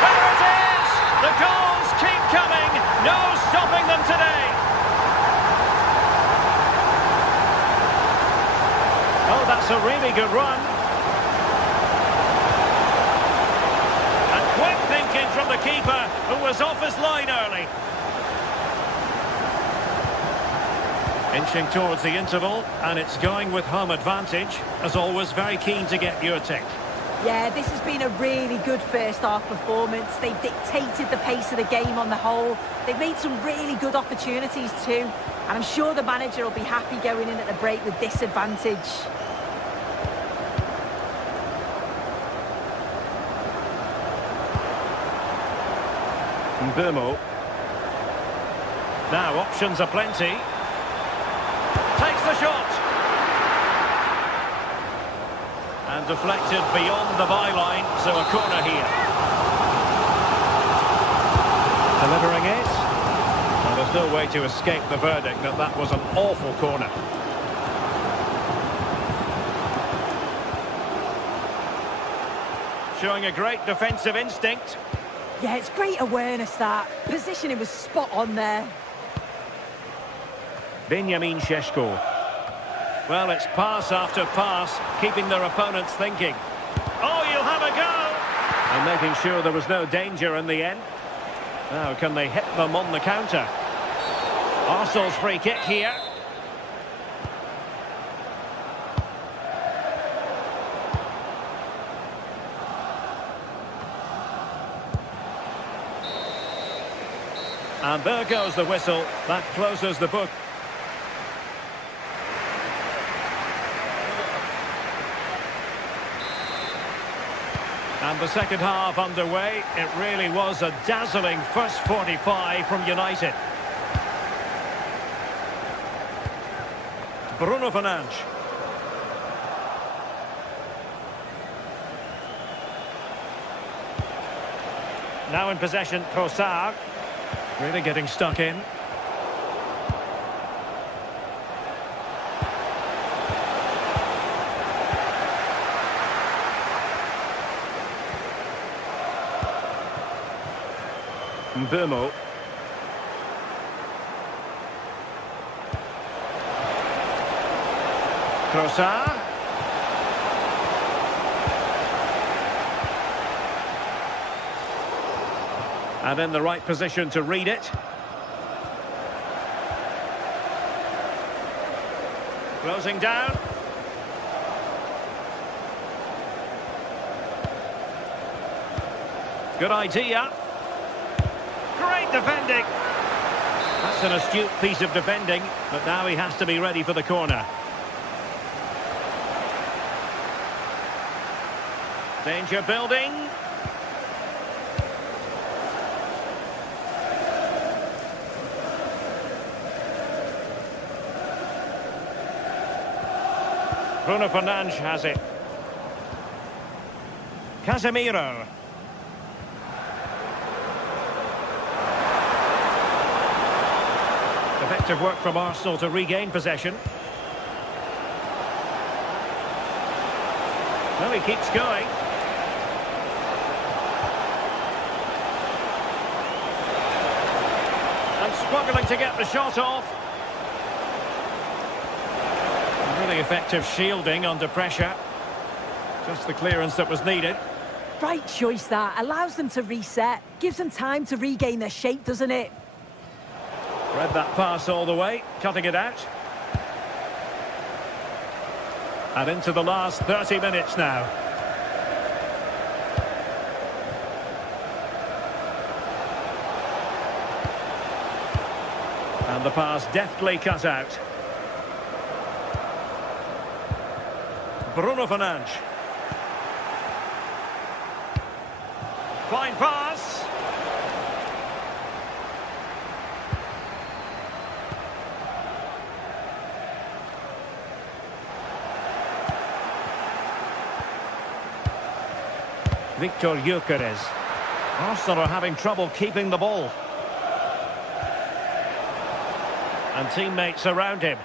There it is! The goals keep coming. No stopping them today. Oh, that's a really good run. And quick thinking from the keeper, who was off his line early. Inching towards the interval, and it's going with home advantage. As always, very keen to get your take. Yeah, this has been a really good first-half performance. They've dictated the pace of the game on the whole. They've made some really good opportunities too. And I'm sure the manager will be happy going in at the break with this advantage. Mbumo. Now options are plenty. Takes the shot. And deflected beyond the byline, so a corner here. Delivering it. Well, there's no way to escape the verdict that that was an awful corner. Showing a great defensive instinct. Yeah, it's great awareness, that. Positioning was spot on there. Benjamin Šeško. Well, it's pass after pass, keeping their opponents thinking. Oh, you'll have a go! And making sure there was no danger in the end. Now, can they hit them on the counter? Arsenal's free kick here. And there goes the whistle. That closes the book. And the second half underway. It really was a dazzling first 45 from United. Bruno Fernandes. Now in possession, Trossard. Really getting stuck in. Mbumo. Trossard. And in the right position to read it. Closing down. Good idea. Great defending. That's an astute piece of defending, but now he has to be ready for the corner. Danger building. Bruno Fernandes has it. Casemiro. Effective work from Arsenal to regain possession. Well, he keeps going. And struggling to get the shot off. Really effective shielding under pressure. Just the clearance that was needed. Right choice, that. Allows them to reset. Gives them time to regain their shape, doesn't it? Read that pass all the way, cutting it out. And into the last 30 minutes now. And the pass deftly cut out. Bruno Fernandes. Fine pass. Victor Gyökeres. Arsenal are having trouble keeping the ball. And teammates around him.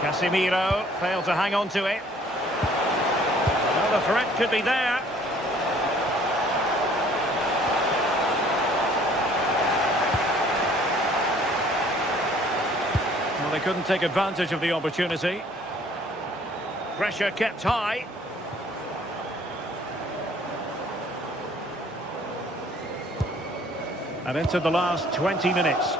Casemiro failed to hang on to it. Well, the threat could be there. Well, they couldn't take advantage of the opportunity. Pressure kept high. And into the last 20 minutes.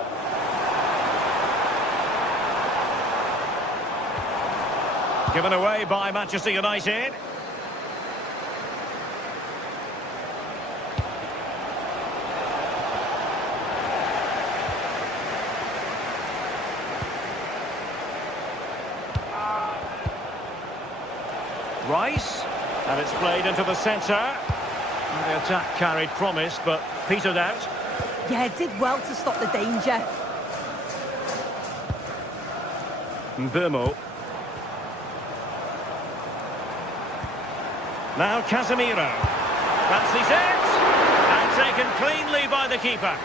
Given away by Manchester United. Rice, and it's played into the centre. The attack carried promise, but petered out. Yeah, did well to stop the danger. Mbumo. Now Casemiro. Fancies it! And taken cleanly by the keeper.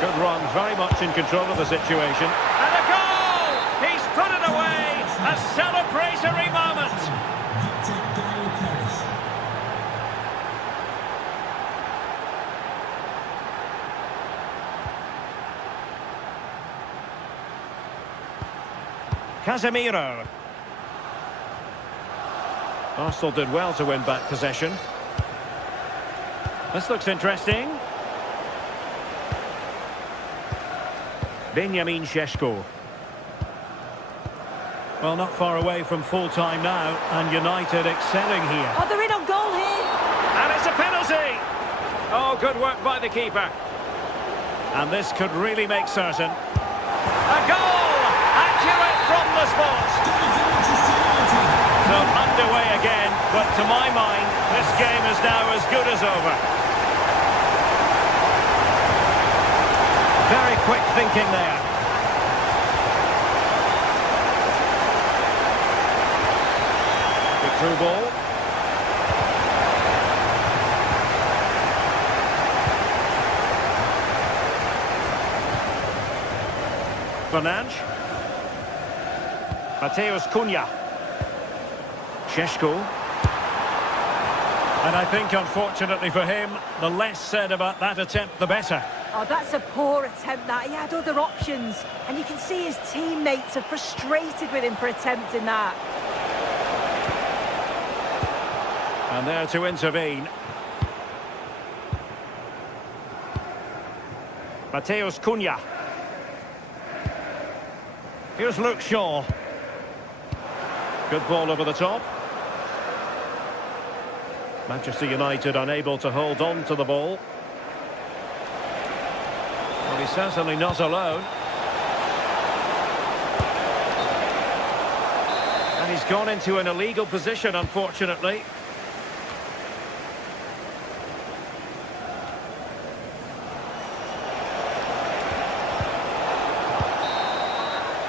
Good run, very much in control of the situation. And a goal! He's put it away! A celebratory moment! Casemiro. Arsenal did well to win back possession. This looks interesting. Benjamin Šeško. Well, not far away from full-time now, and United excelling here. Oh, they're in on goal here. And it's a penalty! Oh, good work by the keeper. And this could really make certain. A goal! Accurate from the spot. So underway again, but to my mind, this game is now as good as over. Very quick thinking there. Good through ball. Fernandes. Mateus Cunha. Šeško. And I think, unfortunately for him, the less said about that attempt, the better. Oh, that's a poor attempt, that. He had other options. And you can see his teammates are frustrated with him for attempting that. And there to intervene. Mateus Cunha. Here's Luke Shaw. Good ball over the top. Manchester United unable to hold on to the ball. Well, he's certainly not alone. And he's gone into an illegal position, unfortunately.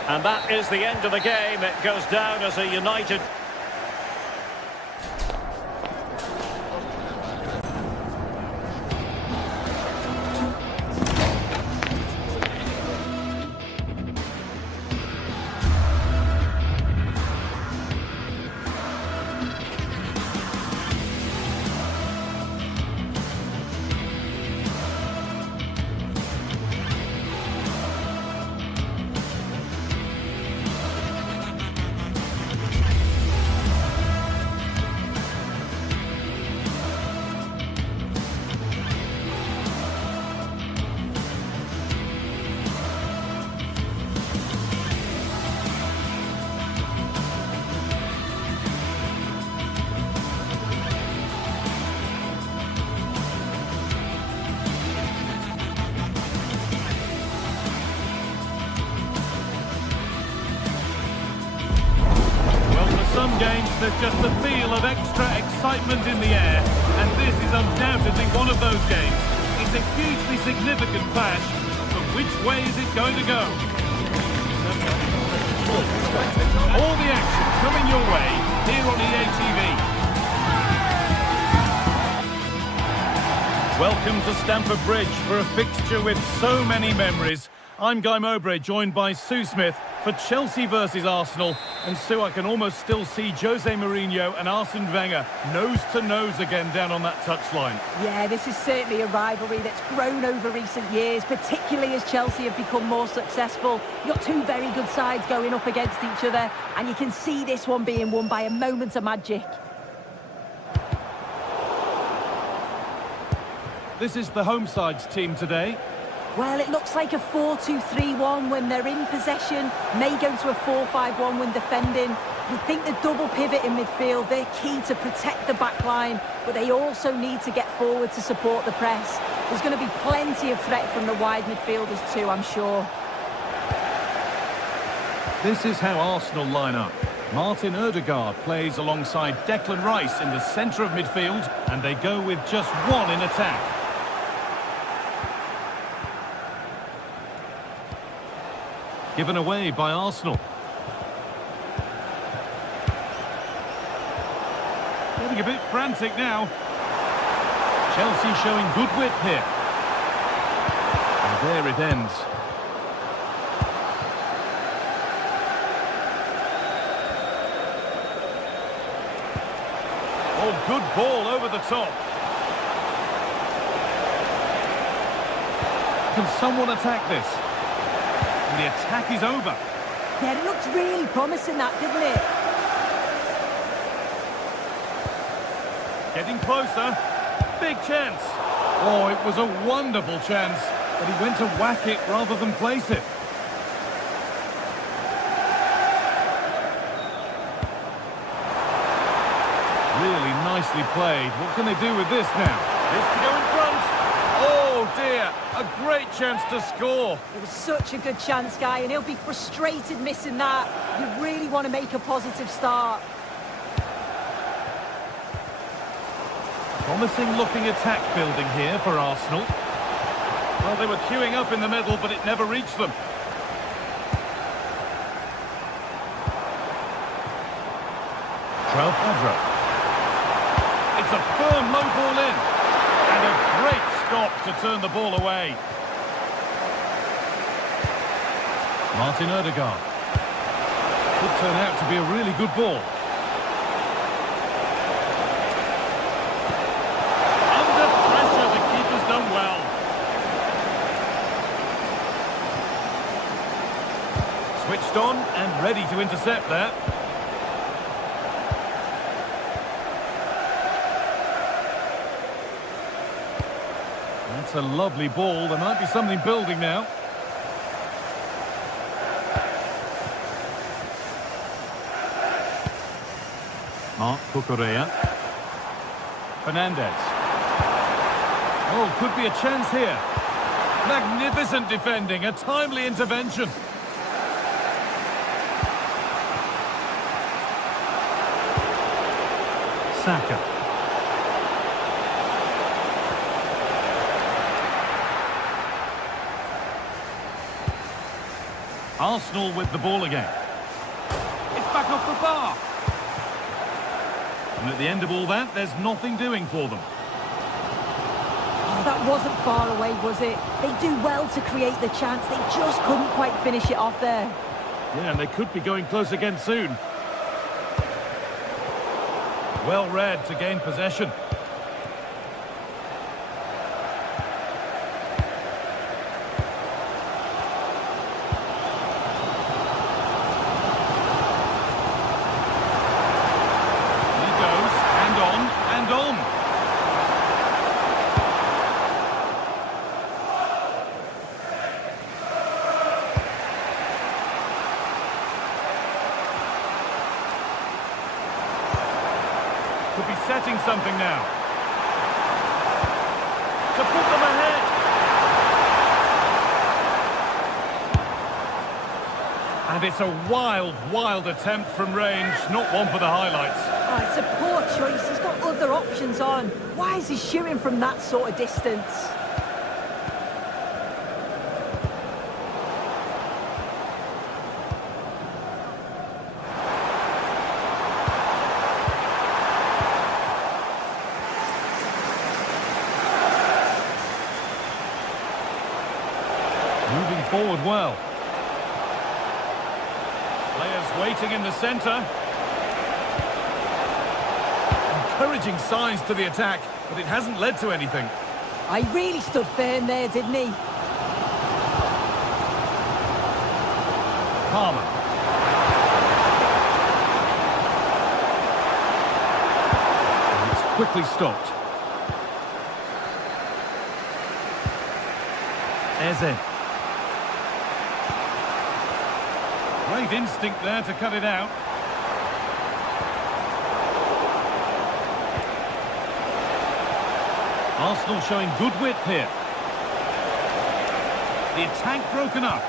And that is the end of the game. It goes down as a United... Some games, there's just a feel of extra excitement in the air, and this is undoubtedly one of those games. It's a hugely significant clash, but which way is it going to go? All the action coming your way here on EA TV. Welcome to Stamford Bridge for a fixture with so many memories. I'm Guy Mowbray, joined by Sue Smith for Chelsea versus Arsenal. And Sue, I can almost still see Jose Mourinho and Arsene Wenger nose to nose again down on that touchline. Yeah, this is certainly a rivalry that's grown over recent years, particularly as Chelsea have become more successful. You've got two very good sides going up against each other, and you can see this one being won by a moment of magic. This is the home side's team today. Well, it looks like a 4-2-3-1 when they're in possession. May go to a 4-5-1 when defending. You think the double pivot in midfield, they're key to protect the back line, but they also need to get forward to support the press. There's going to be plenty of threat from the wide midfielders too, I'm sure. This is how Arsenal line up. Martin Odegaard plays alongside Declan Rice in the centre of midfield, and they go with just one in attack. Given away by Arsenal. Getting a bit frantic now. Chelsea showing good wit here. And there it ends. Oh, good ball over the top. Can someone attack this? And the attack is over. Yeah, it looks really promising, that, didn't it? Getting closer. Big chance. Oh, it was a wonderful chance, but he went to whack it rather than place it. Really nicely played. What can they do with this now? This to go in front. Oh dear, a great chance to score. It was such a good chance, Guy, and he'll be frustrated missing that. You really want to make a positive start. Promising looking attack building here for Arsenal. Well, they were queuing up in the middle, but it never reached them. Pedro. It's a firm low ball in. And a great stop to turn the ball away. Martin Odegaard. Could turn out to be a really good ball. Under pressure, the keeper's done well. Switched on and ready to intercept there. That's a lovely ball. There might be something building now. Marc Cucurella. Fernandez. Oh, could be a chance here. Magnificent defending, a timely intervention. Saka. Arsenal with the ball again. It's back off the bar. And at the end of all that, there's nothing doing for them. Oh, that wasn't far away, was it? They do well to create the chance. They just couldn't quite finish it off there. Yeah, and they could be going close again soon. Well read to gain possession. Could be setting something now. To put them ahead. And it's a wild, wild attempt from range. Not one for the highlights. Oh, it's a poor choice. He's got other options on. Why is he shooting from that sort of distance? Moving forward well. Players waiting in the centre. Encouraging signs to the attack, but it hasn't led to anything. I really stood firm there, didn't he? Palmer. And it's quickly stopped. Eze. Great instinct there to cut it out. Arsenal showing good width here. The attack broken up.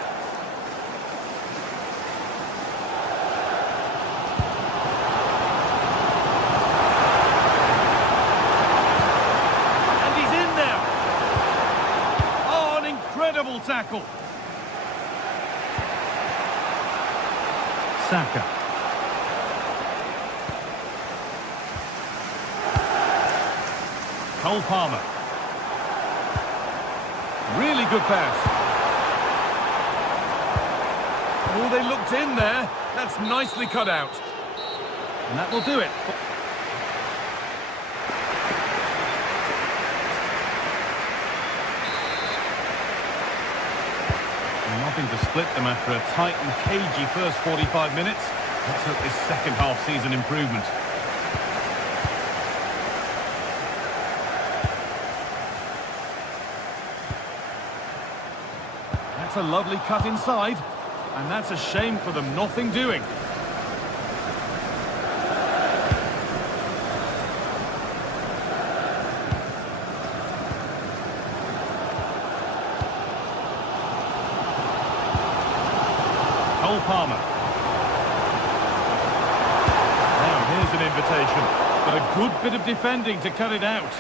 And he's in now. Oh, an incredible tackle. Saka. Cole Palmer. Really good pass. Oh, they looked in there. That's nicely cut out. And that will do it. Nothing to split them after a tight and cagey first 45 minutes. Let's hope this second half sees an improvement. That's a lovely cut inside. And that's a shame for them, nothing doing. Cole Palmer. Now here's an invitation, but a good bit of defending to cut it out.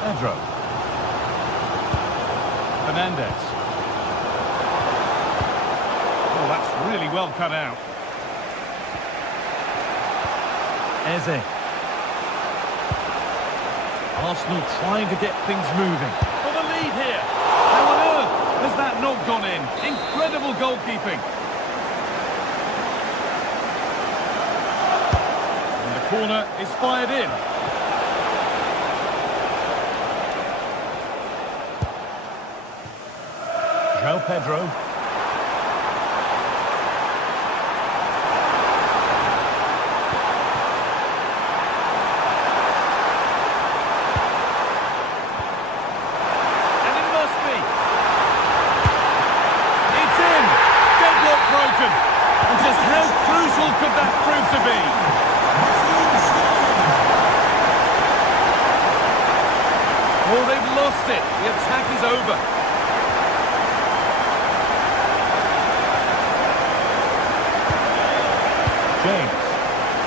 Pedro. Fernandez. Oh, that's really well cut out. Eze. Arsenal trying to get things moving. For the lead here. How on earth has that not gone in? Incredible goalkeeping. And the corner is fired in. Pedro. And it must be. It's in. Deadlock broken. And just how crucial could that prove to be? Oh, they've lost it. The attack is over. James.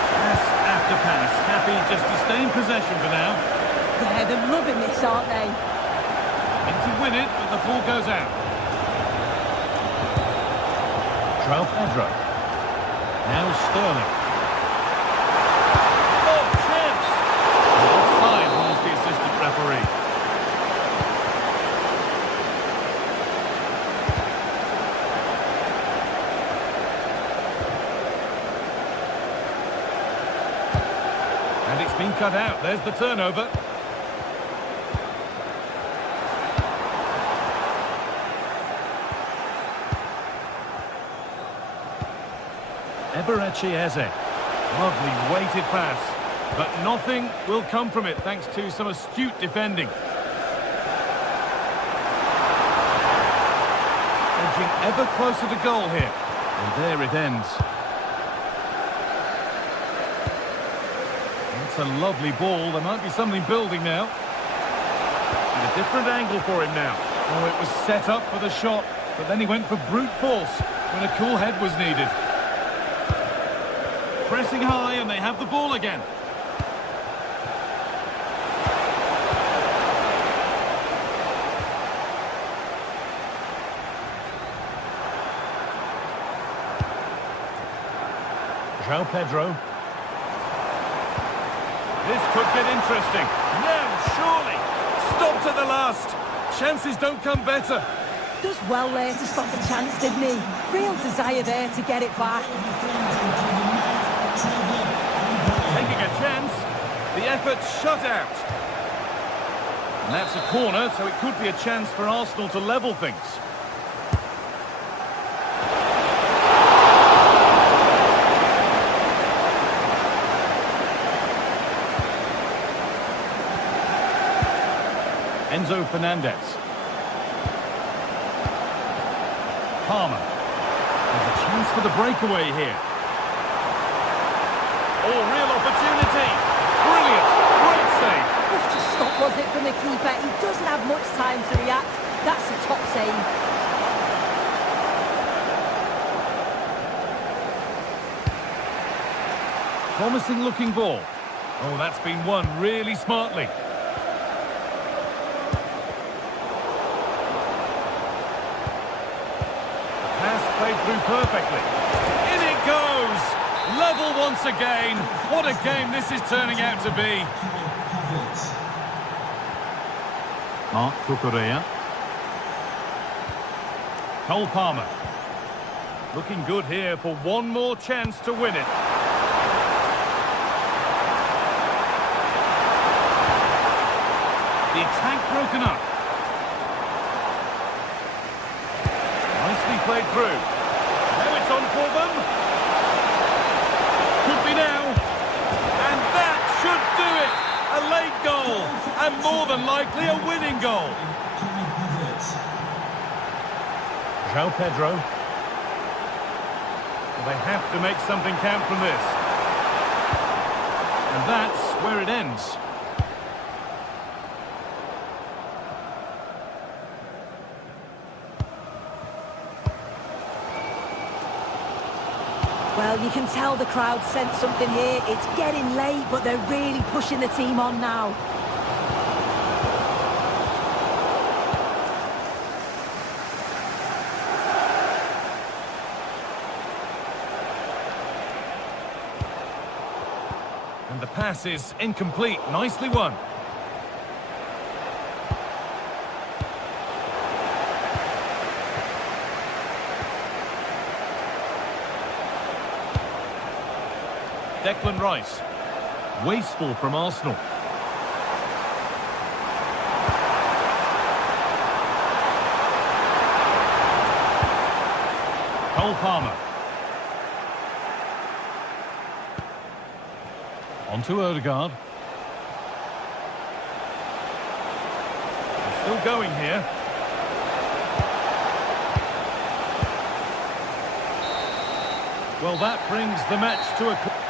Pass after pass. Happy just to stay in possession for now. Yeah, they're loving this, aren't they? In to win it, but the ball goes out. Pedro. Now Sterling. Oh, chance! Offside rules the assistant referee. And it's been cut out. There's the turnover. Eberechi Eze. Lovely weighted pass. But nothing will come from it thanks to some astute defending. Edging ever closer to goal here. And there it ends. That's a lovely ball. There might be something building now. And a different angle for him now. Oh, it was set up for the shot, but then he went for brute force when a cool head was needed. Pressing high, and they have the ball again. Pedro. This could get interesting. No, surely. Stopped at the last. Chances don't come better. Does well there to stop the chance, didn't he? Real desire there to get it back. Taking a chance. The effort shut out. And that's a corner, so it could be a chance for Arsenal to level things. Enzo Fernandez. Palmer. There's a chance for the breakaway here. Oh, real opportunity. Brilliant. Great save. What a stop was it from the keeper? He doesn't have much time to react. That's a top save. Promising looking ball. Oh, that's been won really smartly. Pass played through perfectly. In it goes! Level once again. What a game this is turning out to be. Mark Cucurella. Cole Palmer. Looking good here for one more chance to win it. The attack broken up. Nicely played through. Now it's on for them. Could be now. And that should do it. A late goal. And more than likely a winning goal. João Pedro. They have to make something count from this. And that's where it ends. Well, you can tell the crowd sense something here. It's getting late, but they're really pushing the team on now. And the pass is incomplete. Nicely won. Declan Rice. Wasteful from Arsenal. Cole Palmer. On to Odegaard. They're still going here. Well, that brings the match to a...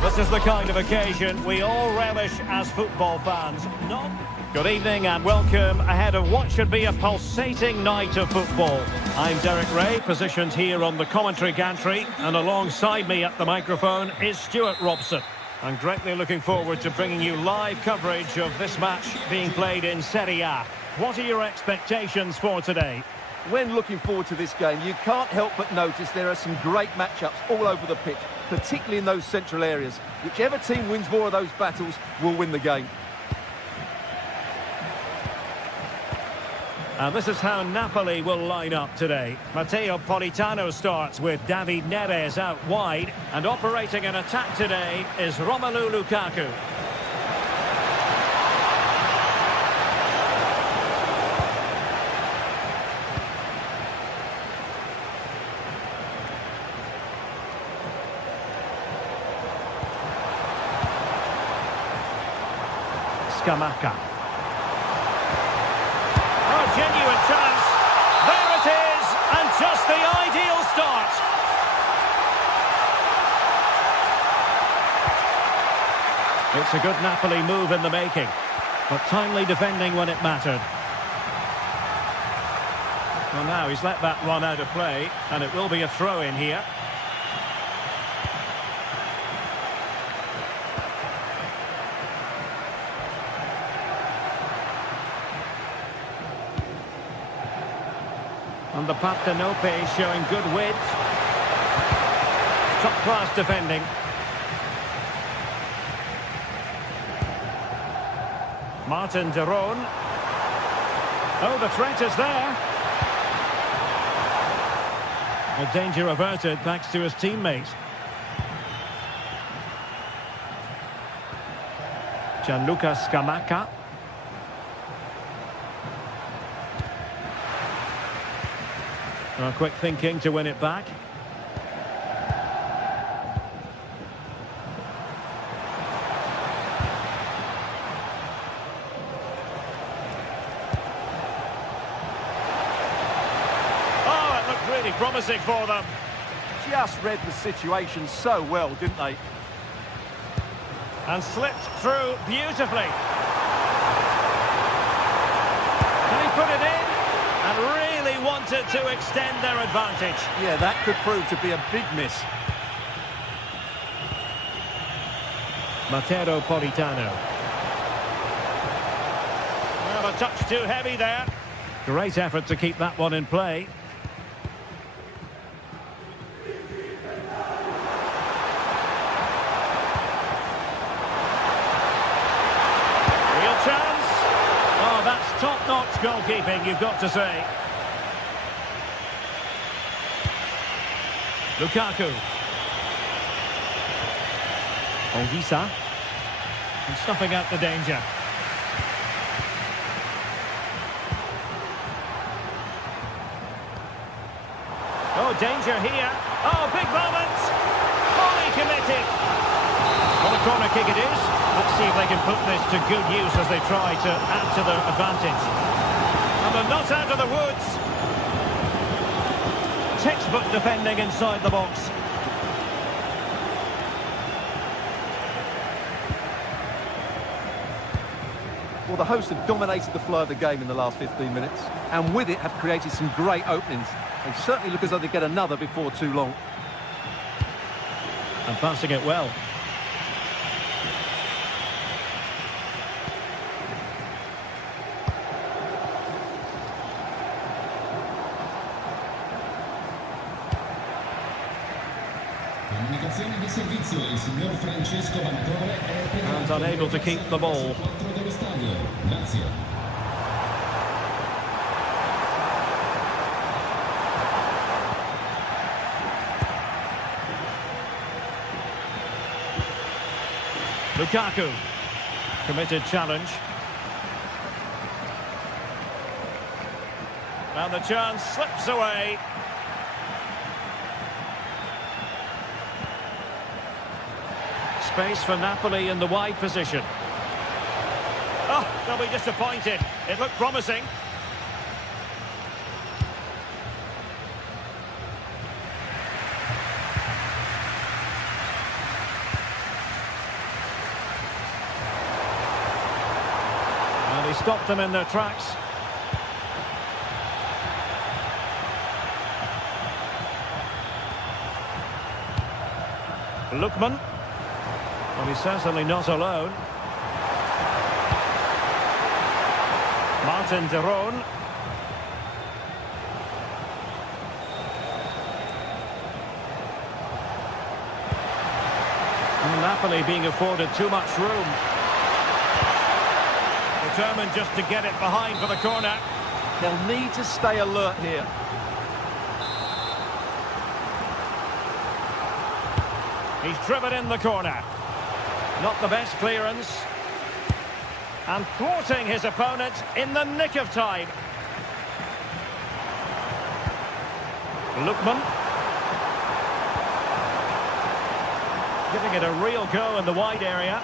This is the kind of occasion we all relish as football fans. Good evening and welcome ahead of what should be a pulsating night of football. I'm Derek Ray, positioned here on the commentary gantry, and alongside me at the microphone is Stuart Robson. I'm greatly looking forward to bringing you live coverage of this match being played in Serie A. What are your expectations for today? When looking forward to this game, you can't help but notice there are some great matchups all over the pitch, particularly in those central areas. Whichever team wins more of those battles will win the game. And this is how Napoli will line up today. Matteo Politano starts with David Neres out wide, and operating an attack today is Romelu Lukaku. Scamacca. Oh, genuine chance. There it is, and just the ideal start. It's a good Napoli move in the making, but timely defending when it mattered. Well, now he's let that run out of play, and it will be a throw-in here. And the Partenope showing good width. Top-class defending. Martin de Roon. Oh, the threat is there. A danger averted thanks to his teammate. Gianluca Scamacca. Well, quick thinking to win it back. Really promising for them. Just read the situation so well, didn't they? And slipped through beautifully. Can he put it in? And really wanted to extend their advantage. Yeah, that could prove to be a big miss. Matteo Politano. Well, a touch too heavy there. Great effort to keep that one in play. Top-notch goalkeeping, you've got to say. Lukaku. Olgisa. And stuffing out the danger. Oh, danger here. Oh, big moment. Fully committed. Well, a corner kick it is. Let's see if they can put this to good use as they try to add to their advantage. And they're not out of the woods. Textbook defending inside the box. Well, the hosts have dominated the flow of the game in the last 15 minutes, and with it have created some great openings. They certainly look as though they get another before too long. And passing it well. And unable to keep the ball. Lukaku. Committed challenge. And the chance slips away. Space for Napoli in the wide position. Oh, they'll be disappointed. It looked promising. And he stopped them in their tracks. Lookman. Well, he's certainly not alone. Martin de Roon. And Napoli being afforded too much room. Determined just to get it behind for the corner. They'll need to stay alert here. He's driven in the corner. Not the best clearance. And thwarting his opponent in the nick of time. Lookman. Giving it a real go in the wide area.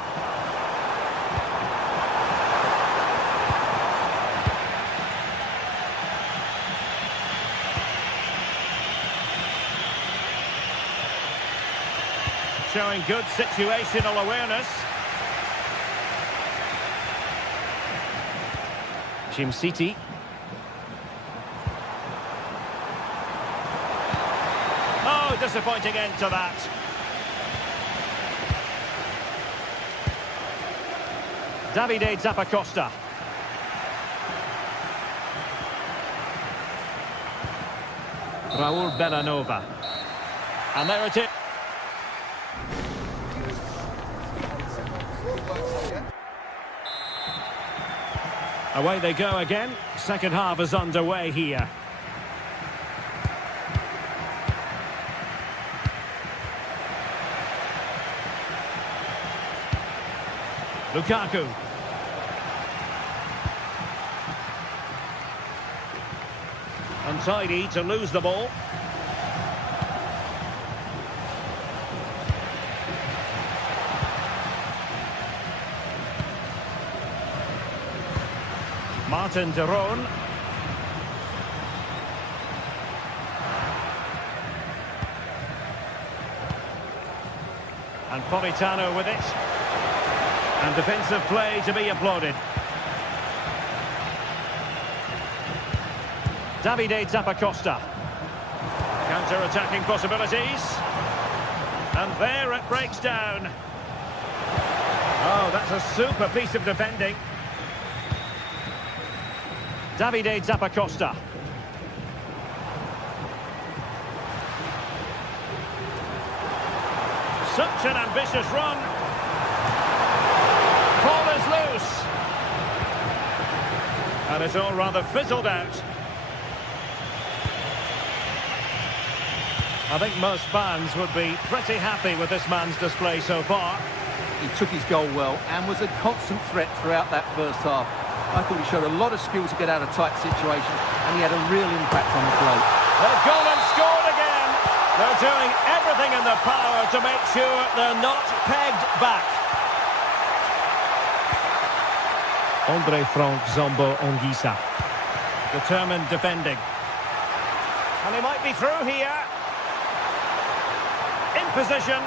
showing good situational awareness. Jim City. Oh, disappointing end to that. Davide Zappacosta. Raul Bellanova. And there it is. Away they go again. Second half is underway here. Lukaku. Untidy to lose the ball. Martin de Roon. And Politano with it. And defensive play to be applauded. Davide Zappacosta. Counter-attacking possibilities. And there it breaks down. Oh, that's a super piece of defending. Davide Zappacosta. Such an ambitious run. Ball is loose. And it's all rather fizzled out. I think most fans would be pretty happy with this man's display so far. He took his goal well and was a constant threat throughout that first half. I thought he showed a lot of skill to get out of tight situations, and he had a real impact on the play. They've gone and scored again. They're doing everything in their power to make sure they're not pegged back. Andre Frank Zombo Ongisa. Determined defending. And he might be through here. In position.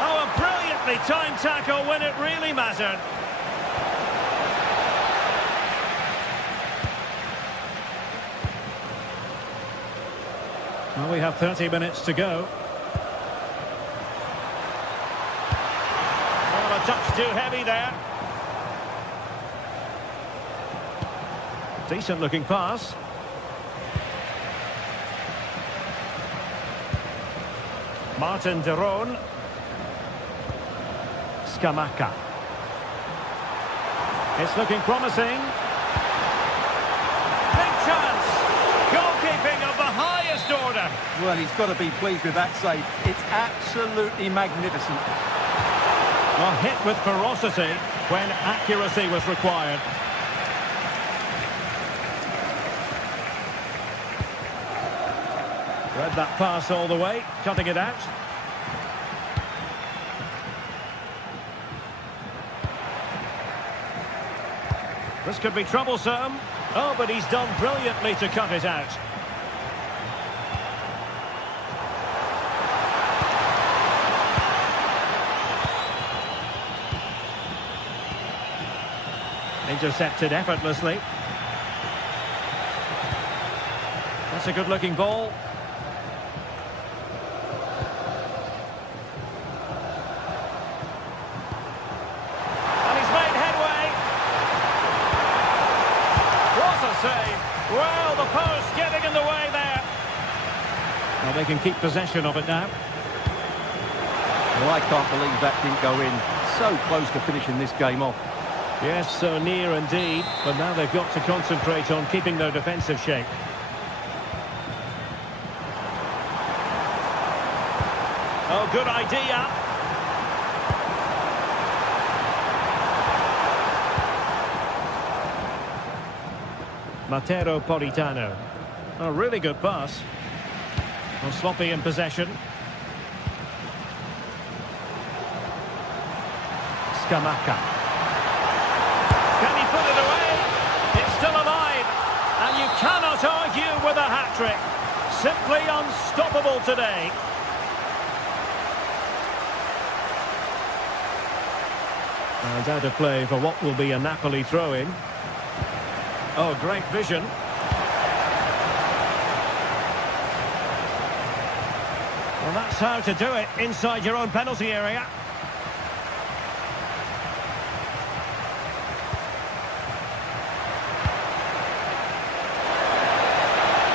Oh, a brilliantly timed tackle when it really mattered. Well, we have 30 minutes to go. Well, a touch too heavy there. Decent looking pass. Martin de Roon. Scamacca. It's looking promising. Big chance. Goalkeeping of the highest order. Well, he's got to be pleased with that save. It's absolutely magnificent. Well, hit with ferocity when accuracy was required. Read that pass all the way, cutting it out. This could be troublesome. Oh, but he's done brilliantly to cut it out. Intercepted effortlessly. That's a good-looking ball. And he's made headway. What a save. Well, the post getting in the way there. Well, they can keep possession of it now. Well, I can't believe that didn't go in. So close to finishing this game off. Yes, so near indeed, but now they've got to concentrate on keeping their defensive shape. Oh, good idea. Matteo Politano. A really good pass. Well, sloppy in possession. Scamacca. Can he put it away? It's still alive. And you cannot argue with a hat-trick. Simply unstoppable today. And out of play for what will be a Napoli throw-in. Oh, great vision. Well, that's how to do it inside your own penalty area.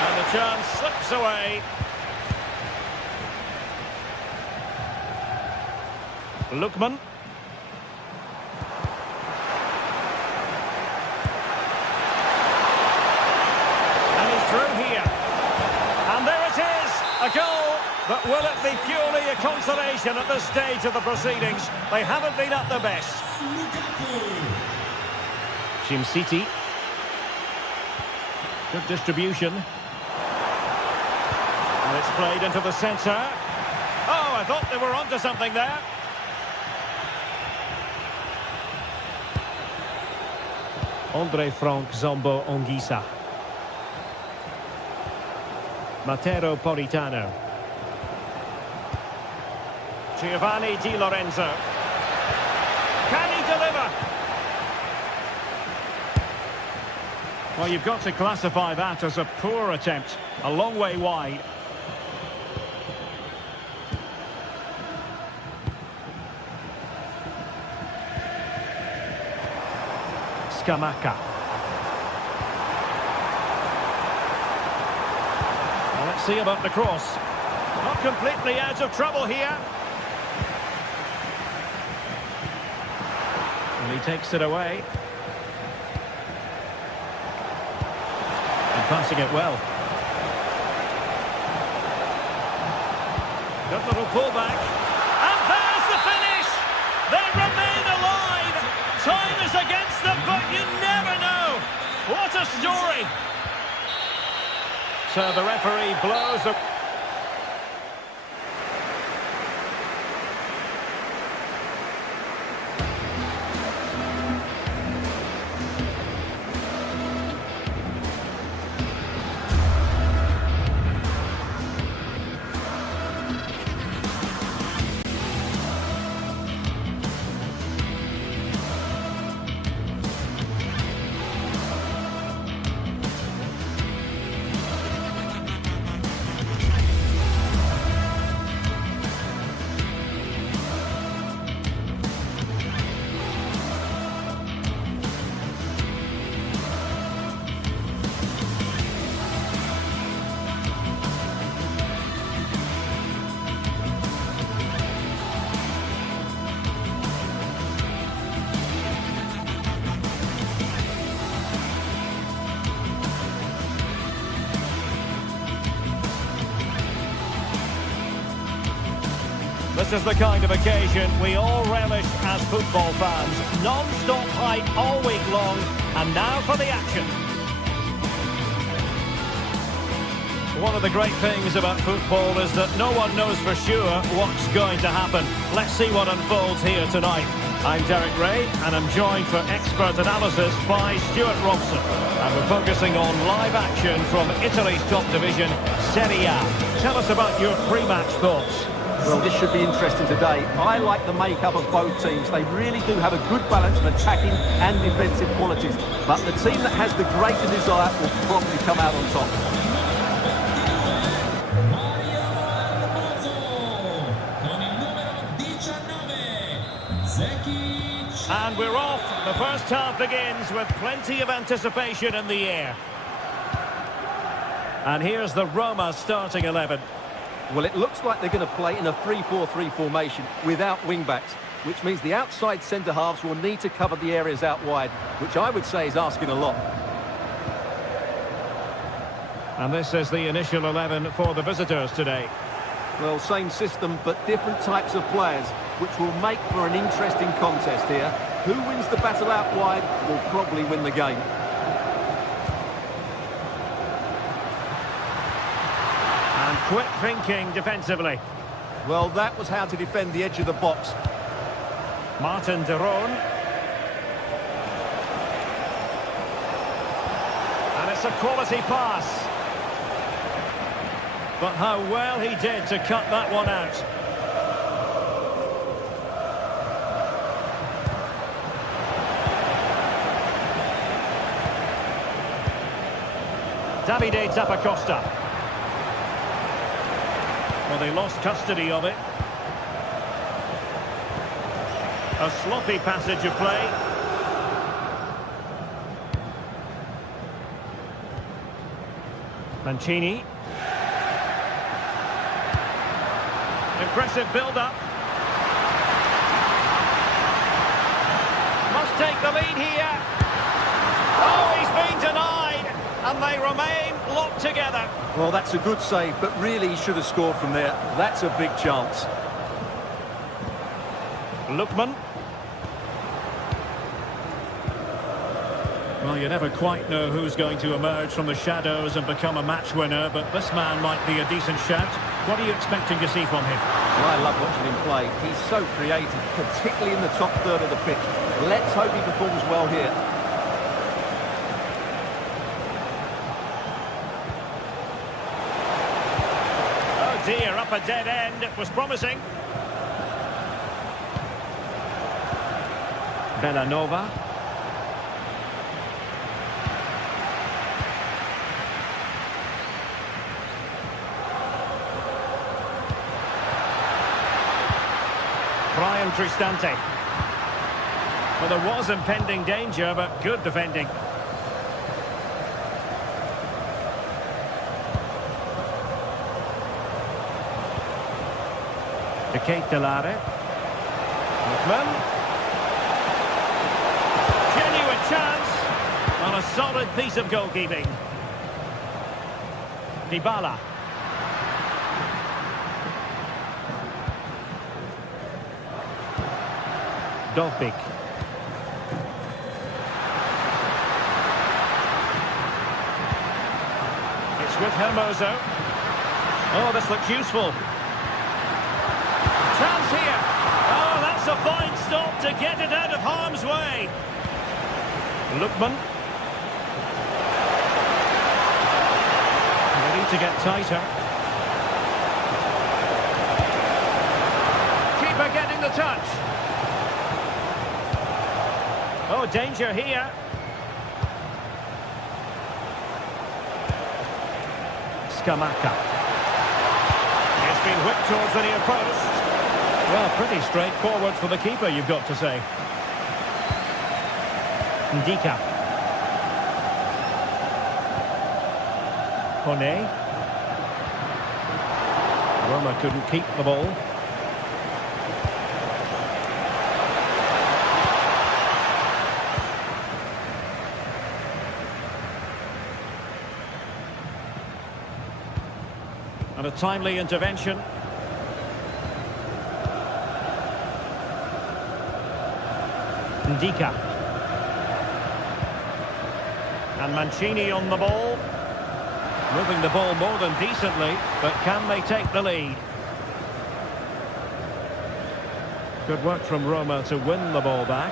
And the chance slips away. Lookman. And he's through here. And there it is, a goal. But will it be purely a consolation at this stage of the proceedings? They haven't been at their best. Jim City. Good distribution. And it's played into the centre. Oh, I thought they were onto something there. Andre Frank Zombo Onguisa. Matteo Politano. Giovanni Di Lorenzo. Can he deliver? Well, you've got to classify that as a poor attempt. A long way wide. Scamacca. Well, let's see about the cross. Not completely out of trouble here. And he takes it away. And passing it well. Good little pullback. And there's the finish! They remain alive! Time is against them, but you never know! What a story! So the referee blows the... This is the kind of occasion we all relish as football fans. Non-stop hype all week long, and now for the action. One of the great things about football is that no one knows for sure what's going to happen. Let's see what unfolds here tonight. I'm Derek Ray, and I'm joined for expert analysis by Stuart Robson. And we're focusing on live action from Italy's top division, Serie A. Tell us about your pre-match thoughts. Well, this should be interesting today. I like the makeup of both teams. They really do have a good balance of attacking and defensive qualities. But the team that has the greater desire will probably come out on top. And we're off. The first half begins with plenty of anticipation in the air. And here's the Roma starting 11. Well, it looks like they're going to play in a 3-4-3 formation without wing-backs, which means the outside centre-halves will need to cover the areas out wide, which I would say is asking a lot. And this is the initial 11 for the visitors today. Well, same system, but different types of players, which will make for an interesting contest here. Who wins the battle out wide will probably win the game. And quick thinking defensively. Well, that was how to defend the edge of the box. Martin de Roon. And it's a quality pass. But how well he did to cut that one out. Davide Zappacosta. Well, they lost custody of it. A sloppy passage of play. Mancini. Impressive build-up. Must take the lead here. Oh, he's been denied. And they remain locked together. Well, that's a good save, but really he should have scored from there. That's a big chance. Lookman. Well, you never quite know who's going to emerge from the shadows and become a match winner, but this man might be a decent shout. What are you expecting to see from him? Well, I love watching him play. He's so creative, particularly in the top third of the pitch. Let's hope he performs well here. Oh dear, up a dead end. It was promising. Bellanova. Brian Cristante. Well, there was impending danger, but good defending. De Ketelare. Lookman. Genuine chance. On a solid piece of goalkeeping. Dybala. Dovbik. It's with Hermoso. Oh, this looks useful. Chance here. Oh, that's a fine stop to get it out of harm's way. Lookman. They need to get tighter. Keeper getting the touch. Oh, danger here. Scamacca. It's been whipped towards the near post. Well, pretty straightforward for the keeper, you've got to say. Ndika. Kone. Roma couldn't keep the ball. And a timely intervention. Ndika. And Mancini on the ball. Moving the ball more than decently, but can they take the lead? Good work from Roma to win the ball back.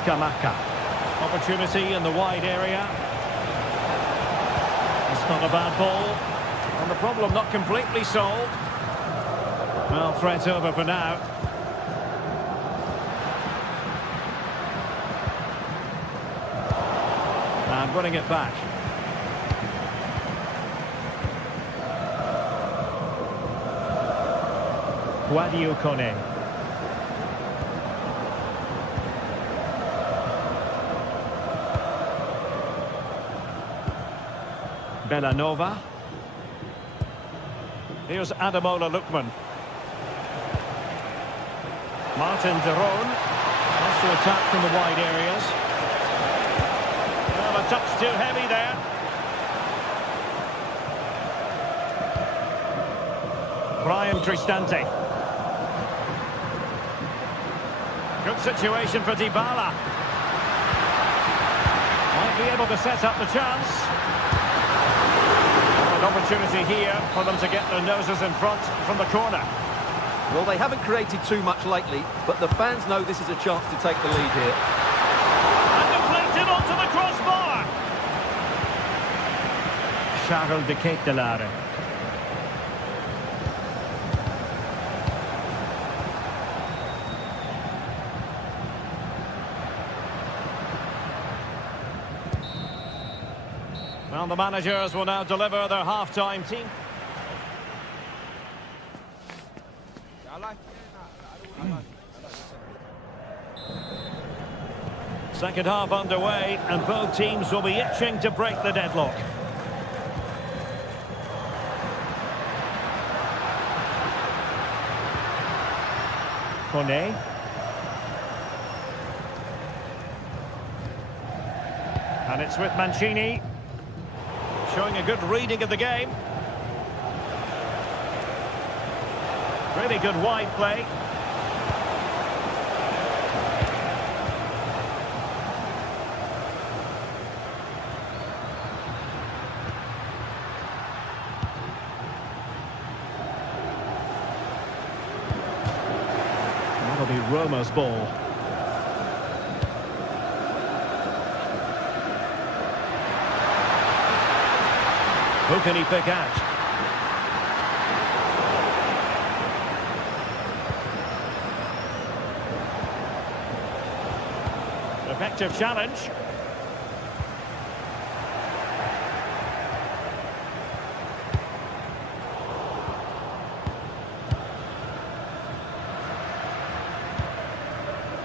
Scamacca. Opportunity in the wide area. It's not a bad ball. And the problem not completely solved. Well, threat over for now. And winning it back. Guadio Kone. Bellanova. Here's Ademola Lookman. Martin de Roon has to attack from the wide areas. Well, a touch too heavy there. Brian Cristante. Good situation for Dybala. Might be able to set up the chance. An opportunity here for them to get their noses in front from the corner. Well, they haven't created too much lately, but the fans know this is a chance to take the lead here. And deflected onto the crossbar. Charles de Ketelare. Well, the managers will now deliver their half-time team. Second half underway, and both teams will be itching to break the deadlock. Kone. And it's with Mancini. Showing a good reading of the game. Really good wide play. That'll be Roma's ball. Who can he pick out? Effective challenge.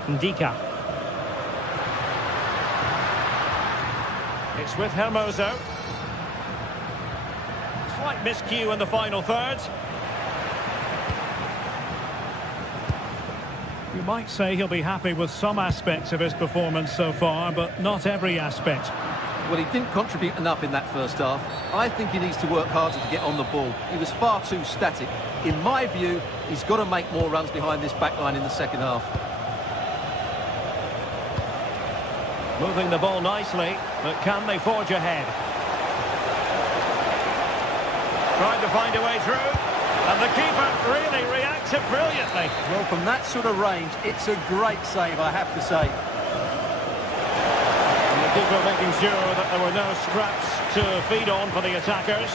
Ndika. It's with Hermoso. Slight miscue in the final third. You might say he'll be happy with some aspects of his performance so far, but not every aspect. Well, he didn't contribute enough in that first half. I think he needs to work harder to get on the ball. He was far too static. In my view, he's got to make more runs behind this back line in the second half. Moving the ball nicely, but can they forge ahead? Trying to find a way through, and the keeper really reacted brilliantly. Well, from that sort of range, it's a great save, I have to say. And the keeper making sure that there were no scraps to feed on for the attackers.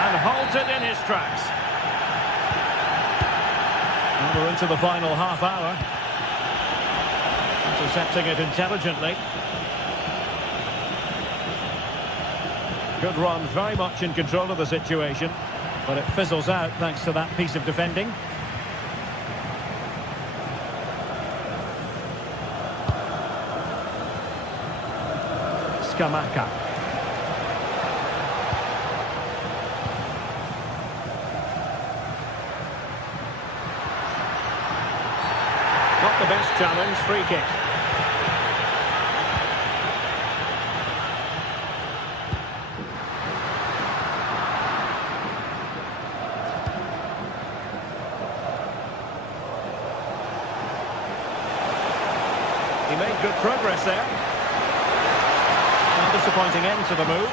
And halted in his tracks. And we're into the final half hour. Intercepting it intelligently. Good run, very much in control of the situation, but it fizzles out thanks to that piece of defending. Scamacca. Not the best challenge, free kick. He made good progress there. An disappointing end to the move.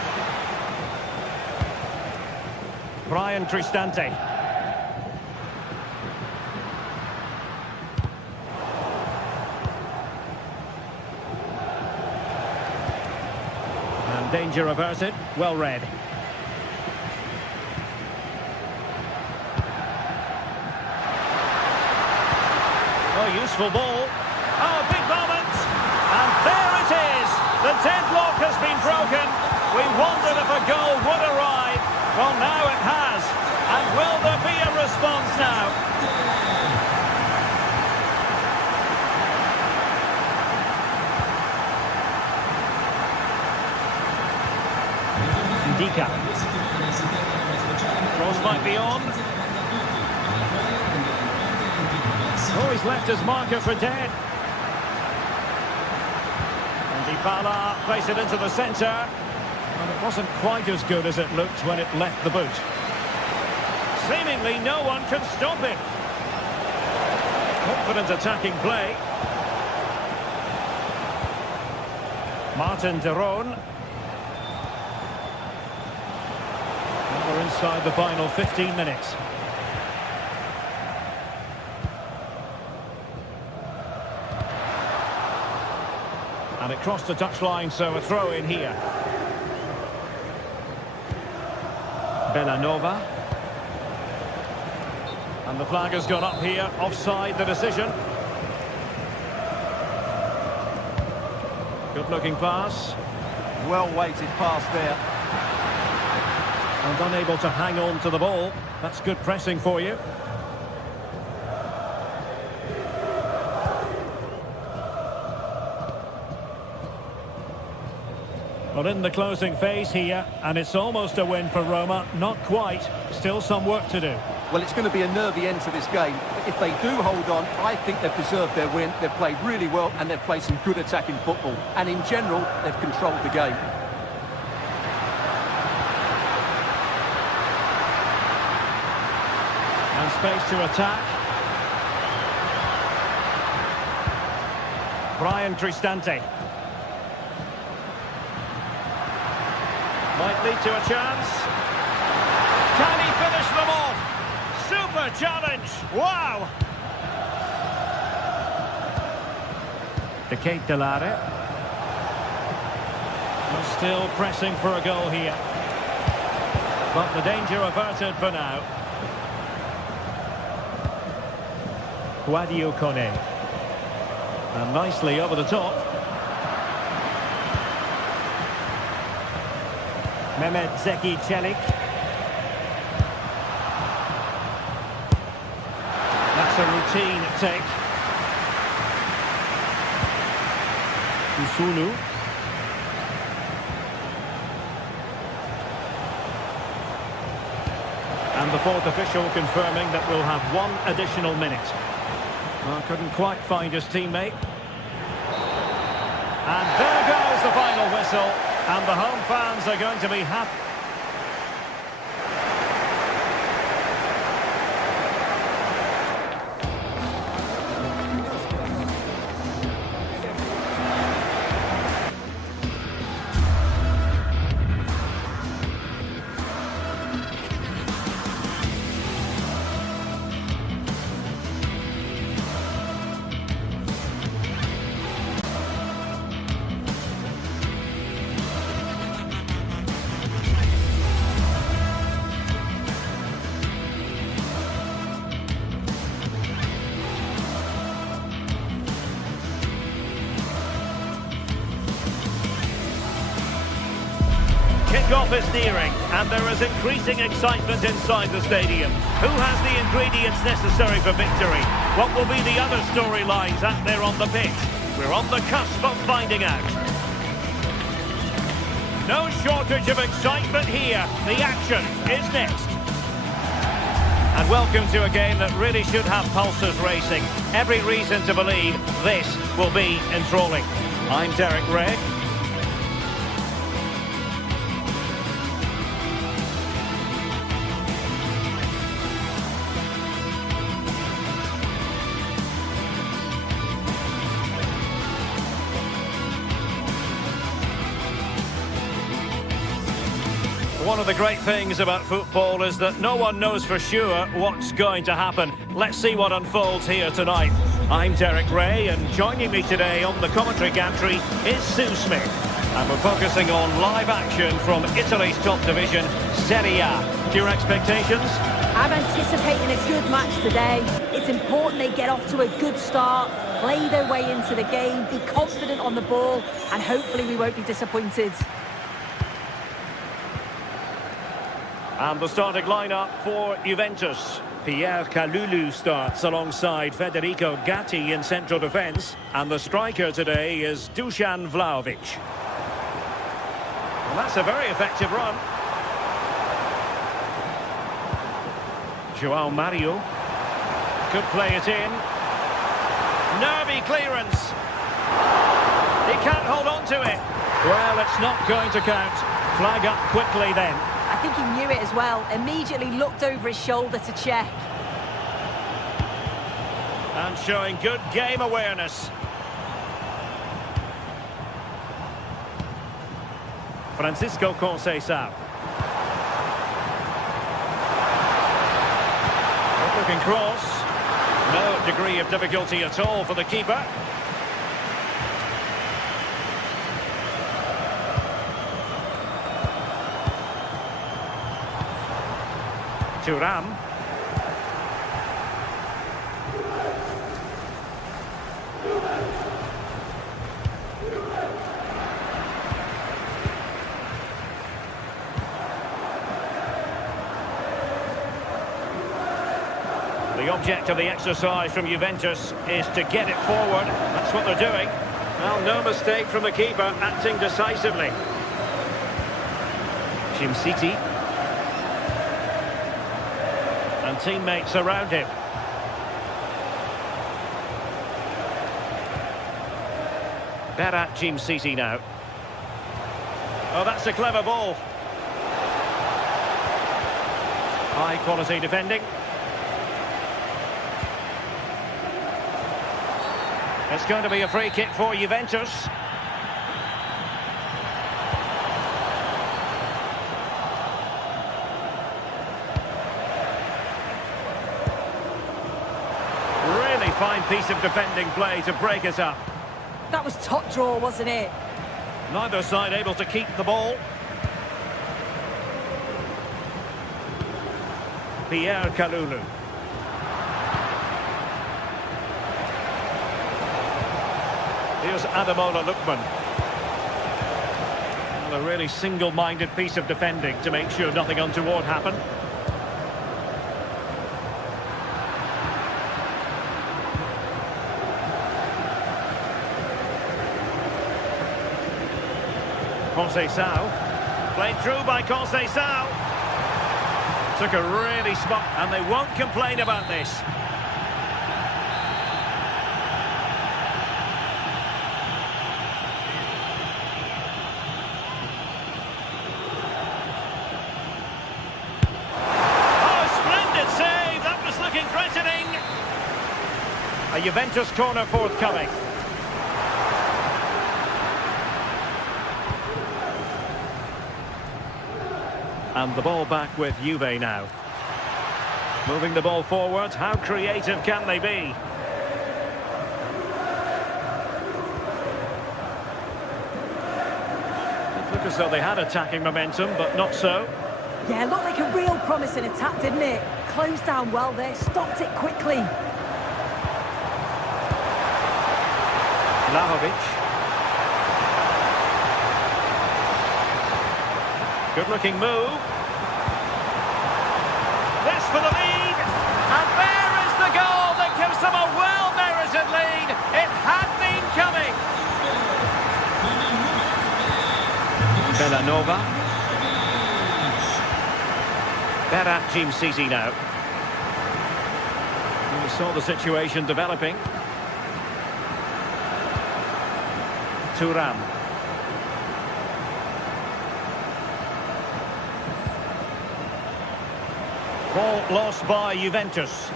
Brian Cristante. And danger averted. Well read. Oh, useful ball. Oh, big moment! And there it is! The deadlock has been broken. We wondered if a goal would arrive. Well, now it has. And will there be a response now? Ndika. Cross might be on. Oh, he's left his marker for dead. Dybala placed it into the centre, and it wasn't quite as good as it looked when it left the boot. Seemingly no one can stop him. Confident attacking play. Martin de Roon. And we're inside the final 15 minutes. And it crossed the touchline, so a throw in here. Bellanova. And the flag has gone up here, offside the decision. Good-looking pass. Well-weighted pass there. And unable to hang on to the ball. That's good pressing for you. Well, in the closing phase here, and it's almost a win for Roma. Not quite. Still some work to do. Well, it's going to be a nervy end to this game. But if they do hold on, I think they've deserved their win. They've played really well, and they've played some good attacking football. And in general, they've controlled the game. And space to attack. Brian Cristante. Might lead to a chance. Can he finish them off? Super challenge. Wow. De Ketelare. Still pressing for a goal here. But the danger averted for now. Guadio Kone. And nicely over the top. Mehmet Zeki Çelik. That's a routine take. Usunu. And the fourth official confirming that we'll have one additional minute. Well, couldn't quite find his teammate. And there goes the final whistle. And the home fans are going to be happy. Kick-off is nearing, and there is increasing excitement inside the stadium. Who has the ingredients necessary for victory? What will be the other storylines out there on the pitch? We're on the cusp of finding out. No shortage of excitement here. The action is next. And welcome to a game that really should have pulses racing. Every reason to believe this will be enthralling. I'm Derek Ray. One of the great things about football is that no one knows for sure what's going to happen. Let's see what unfolds here tonight. I'm Derek Ray, and joining me today on the commentary gantry is Sue Smith. And we're focusing on live action from Italy's top division, Serie A. Your expectations? I'm anticipating a good match today. It's important they get off to a good start, play their way into the game, be confident on the ball, and hopefully we won't be disappointed. And the starting lineup for Juventus. Pierre Kalulu starts alongside Federico Gatti in central defence. And the striker today is Dusan Vlahovic. Well, that's a very effective run. João Mario. Could play it in. Nervy clearance. He can't hold on to it. Well, it's not going to count. Flag up quickly then. I think he knew it as well. Immediately looked over his shoulder to check. And showing good game awareness. Francisco Conceição. Looking cross. No degree of difficulty at all for the keeper. Thuram. object of the exercise from Juventus is to get it forward. That's what they're doing. Well, no mistake from the keeper, acting decisively. City. And teammates around him. Berat City now. Oh, that's a clever ball. High quality defending. It's going to be a free kick for Juventus. Really fine piece of defending play to break us up. That was top draw, wasn't it? Neither side able to keep the ball. Pierre Kalulu. Here's Ademola Lookman. Well, a really single-minded piece of defending to make sure nothing untoward happened. Conceição. Played through by Conceição. Took a really smart, and they won't complain about this. Oh, splendid save! That was looking threatening. A Juventus corner forthcoming. And the ball back with Juve now. Moving the ball forward. How creative can they be? It looked as though they had attacking momentum, but not so. Yeah, looked like a real promising attack, didn't it? Closed down well there, stopped it quickly. Vlahovic. Good-looking move. This for the lead. And there is the goal that gives them a well-merited lead. It had been coming. Bellanova. Berat City now. We saw the situation developing. Thuram. Ball lost by Juventus.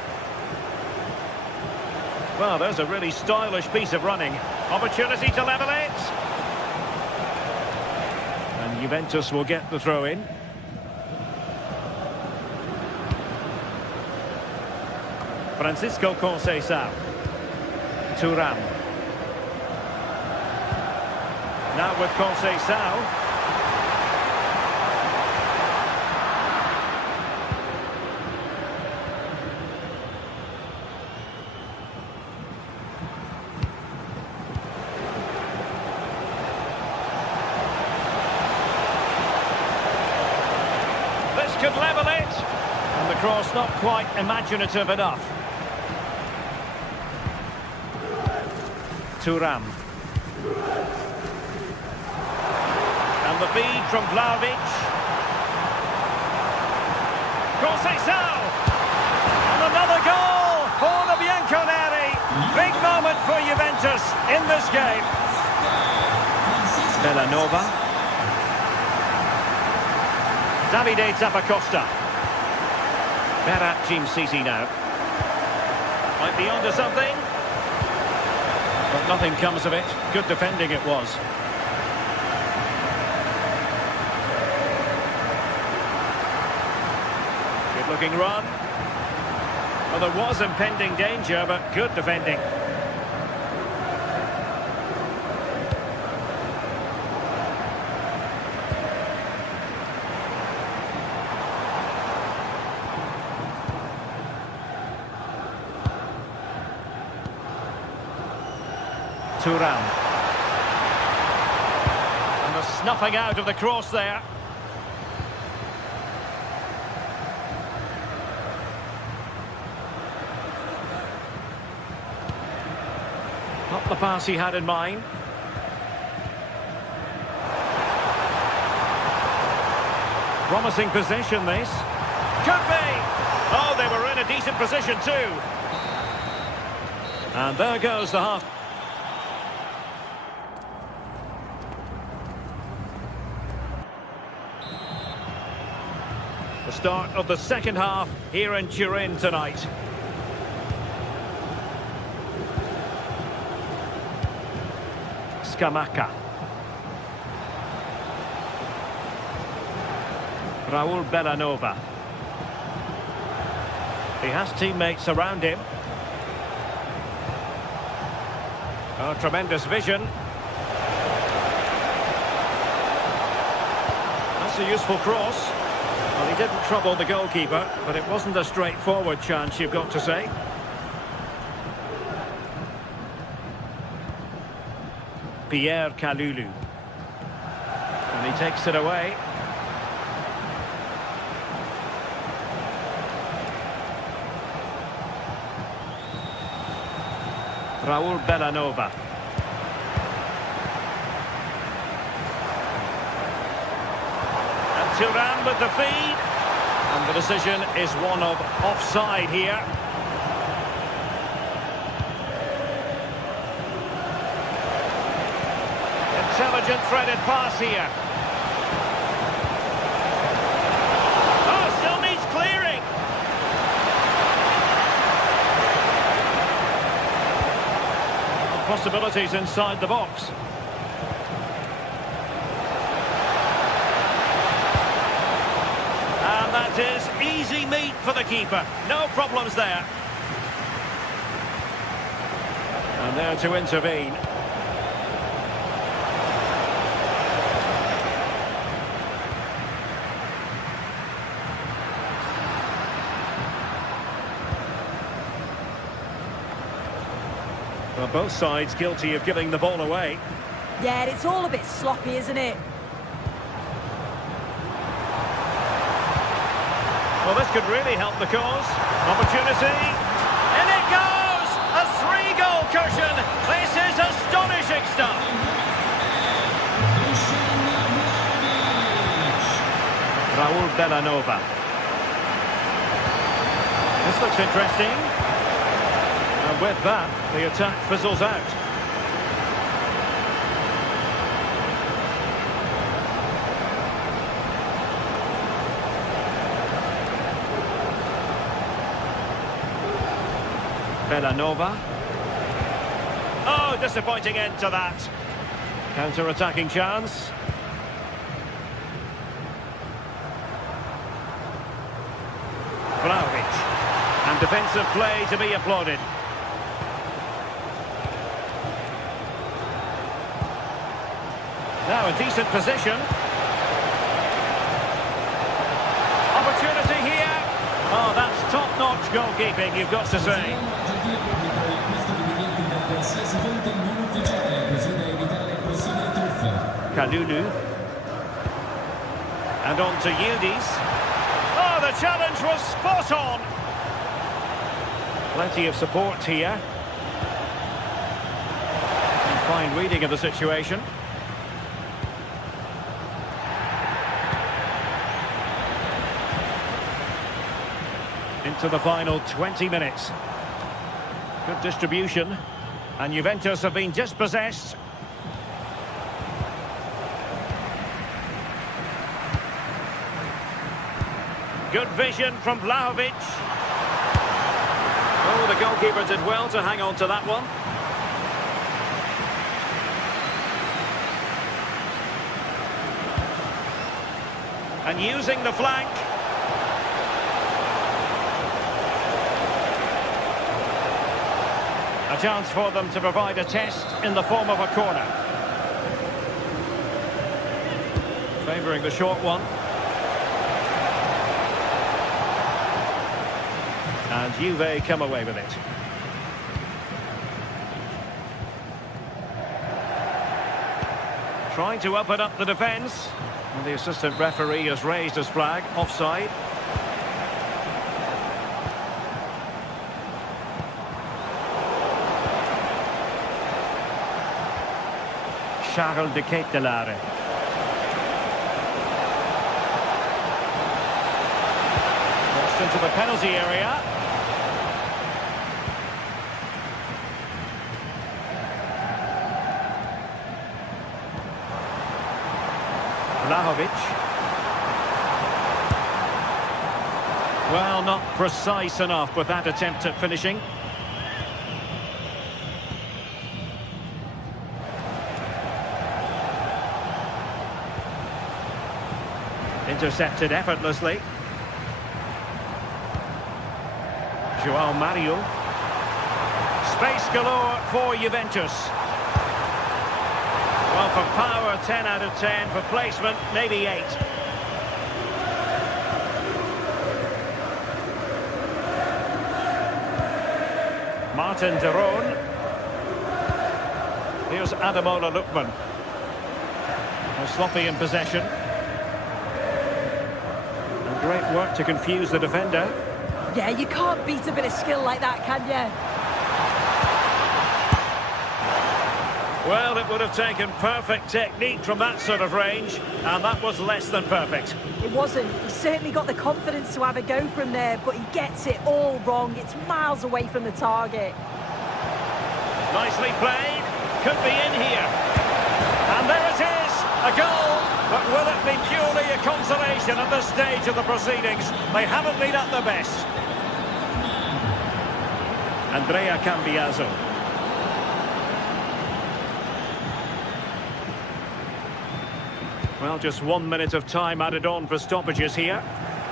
Well, there's a really stylish piece of running. Opportunity to level it. And Juventus will get the throw in. Francisco Conceição. Thuram. Now with Conceição. Could level it, and the cross not quite imaginative enough. Thuram. And the feed from Vlahovic. Conceição! And another goal for the Bianconeri. Big moment for Juventus in this game. Bellanova. Davide Zappacosta. Berat City now. Might be onto something. But nothing comes of it. Good defending it was. Good looking run. Well, there was impending danger, but good defending. Thuram. And the snuffing out of the cross there. Not the pass he had in mind. Promising possession, this. Could be! Oh, they were in a decent position too. And there goes the half. The start of the second half here in Turin tonight. Scamacca. Raul Bellanova. He has teammates around him. Oh, tremendous vision. That's a useful cross. Well, he didn't trouble the goalkeeper, but it wasn't a straightforward chance, you've got to say. Pierre Kalulu. And he takes it away. Raul Bellanova. And Thuram with the feed. And the decision is one of offside here. Intelligent threaded pass here. Oh, still needs clearing. Possibilities inside the box. And that is easy meat for the keeper. No problems there. And there to intervene. Well, both sides guilty of giving the ball away. Yeah, it's all a bit sloppy, isn't it? Well, this could really help the cause. Opportunity. In it goes! A 3-goal cushion. This is astonishing stuff. Raul Bellanova. This looks interesting. And with that, the attack fizzles out. Bellanova. Oh, disappointing end to that. Counter-attacking chance. Vlahovic. And defensive play to be applauded. Now a decent position. Opportunity here. Oh, that's top-notch goalkeeping, you've got to say. Kalulu. And on to Yildiz. Oh, the challenge was spot on. Plenty of support here. And fine reading of the situation. Into the final 20 minutes. Good distribution. And Juventus have been dispossessed. Good vision from Vlahovic. Oh, the goalkeeper did well to hang on to that one. And using the flank. A chance for them to provide a test in the form of a corner. Favouring the short one. And Juve come away with it. Trying to open up the defence. And the assistant referee has raised his flag, offside. Charles de Ketelaere. Crossed into the penalty area. Vlahovic. Well, not precise enough with that attempt at finishing. Intercepted effortlessly. João Mario. Space galore for Juventus. Well, for power, 10 out of 10. For placement, maybe 8. Martin de Roon. Here's Ademola Lookman. Sloppy in possession. And great work to confuse the defender. Yeah, you can't beat a bit of skill like that, can you? Well, it would have taken perfect technique from that sort of range, and that was less than perfect. It wasn't. He certainly got the confidence to have a go from there, but he gets it all wrong. It's miles away from the target. Nicely played. Could be in here. And there it is, a goal. But will it be purely a consolation at this stage of the proceedings? They haven't been at their best. Andrea Cambiaso. Well, just 1 minute of time added on for stoppages here.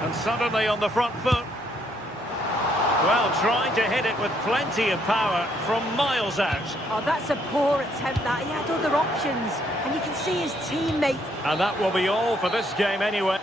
And suddenly on the front foot. Well, trying to hit it with plenty of power from miles out. Oh, that's a poor attempt, that. He had other options. And you can see his teammate. And that will be all for this game anyway.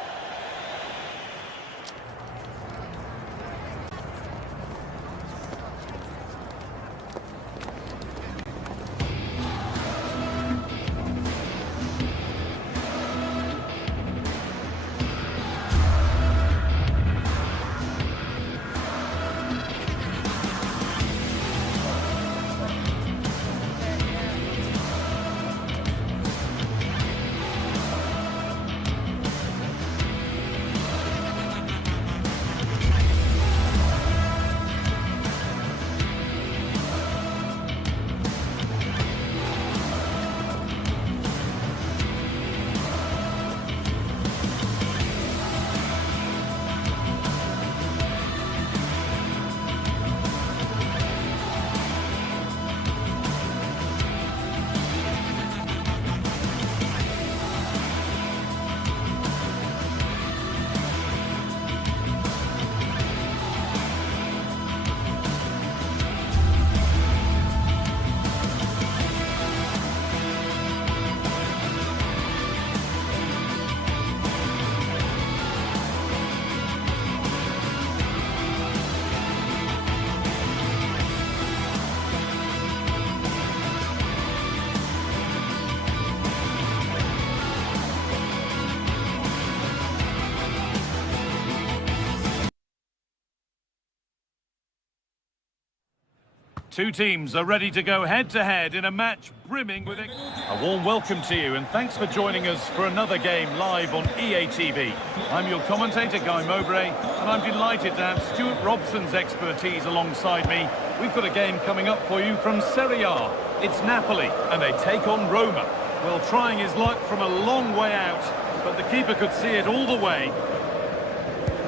Two teams are ready to go head-to-head in a match brimming with... A warm welcome to you and thanks for joining us for another game live on EA TV. I'm your commentator, Guy Mowbray, and I'm delighted to have Stuart Robson's expertise alongside me. We've got a game coming up for you from Serie A. It's Napoli, and they take on Roma. Well, trying his luck from a long way out, but the keeper could see it all the way.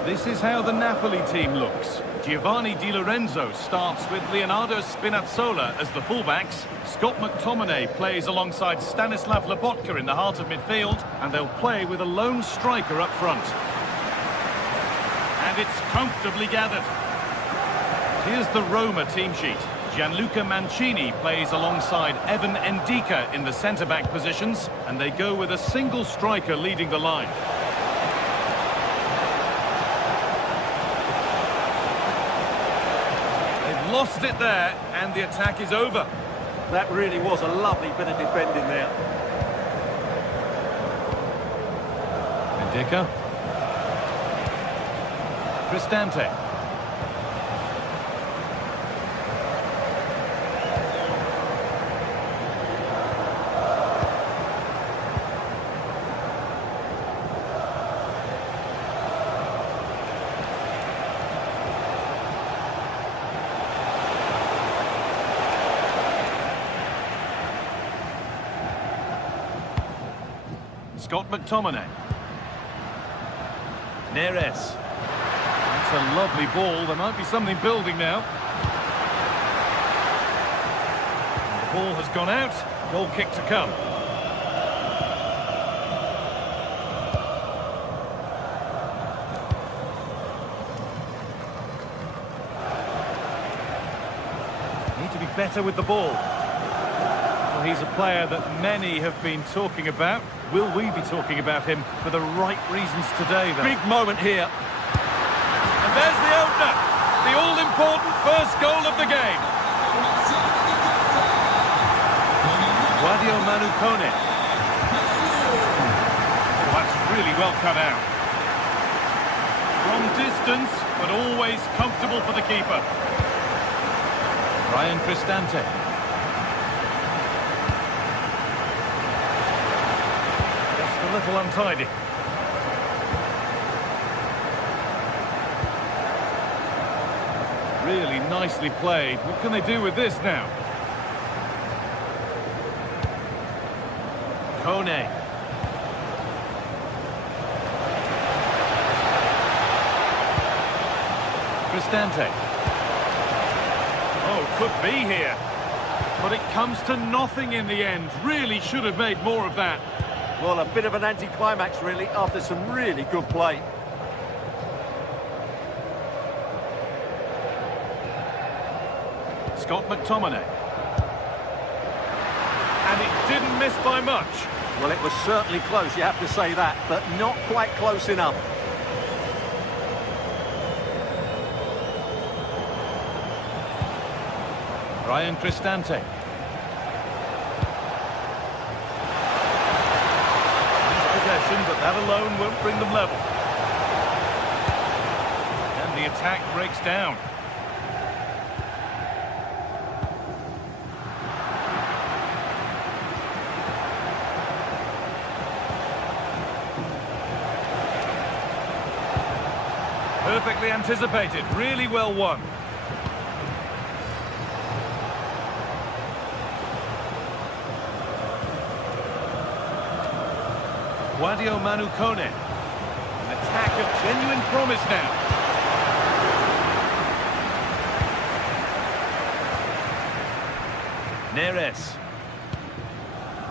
This is how the Napoli team looks. Giovanni Di Lorenzo starts with Leonardo Spinazzola as the fullbacks. Scott McTominay plays alongside Stanislav Lobotka in the heart of midfield, and they'll play with a lone striker up front. And it's comfortably gathered. Here's the Roma team sheet. Gianluca Mancini plays alongside Evan Ndika in the centre-back positions, and they go with a single striker leading the line. Lost it there, and the attack is over. That really was a lovely bit of defending there. Ndika. Cristante. Scott McTominay. Neres. That's a lovely ball. There might be something building now. And the ball has gone out. Goal kick to come. Need to be better with the ball. Well, he's a player that many have been talking about. Will we be talking about him for the right reasons today, though? Big moment here. And there's the opener. The all-important first goal of the game. Guadio Manu Kone. Oh, that's really well cut out. From distance, but always comfortable for the keeper. Ryan Cristante. Just a little untidy. Really nicely played. What can they do with this now? Kone. Cristante. Oh, could be here. But it comes to nothing in the end. Really should have made more of that. Well, a bit of an anticlimax, really, after some really good play. Scott McTominay. And it didn't miss by much. Well, it was certainly close, you have to say that, but not quite close enough. Ryan Cristante. Nice possession, but that alone won't bring them level. And the attack breaks down. Perfectly anticipated, really well won. Guadio Manu Kone. An attack of genuine promise now. Neres.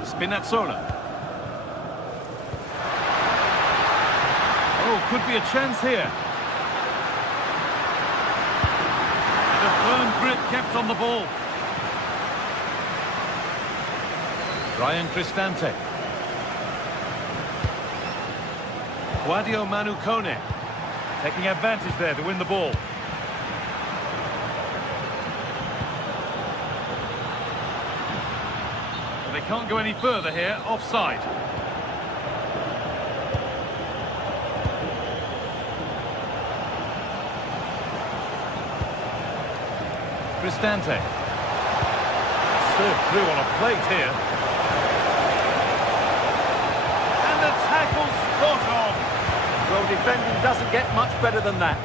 Spinazzola. Oh, could be a chance here. And a firm grip kept on the ball. Ryan Cristante. Guadio Manu Kone. Taking advantage there to win the ball. But they can't go any further here, offside. Cristante. Served through on a plate here. And the tackle spot on. Well, defending doesn't get much better than that.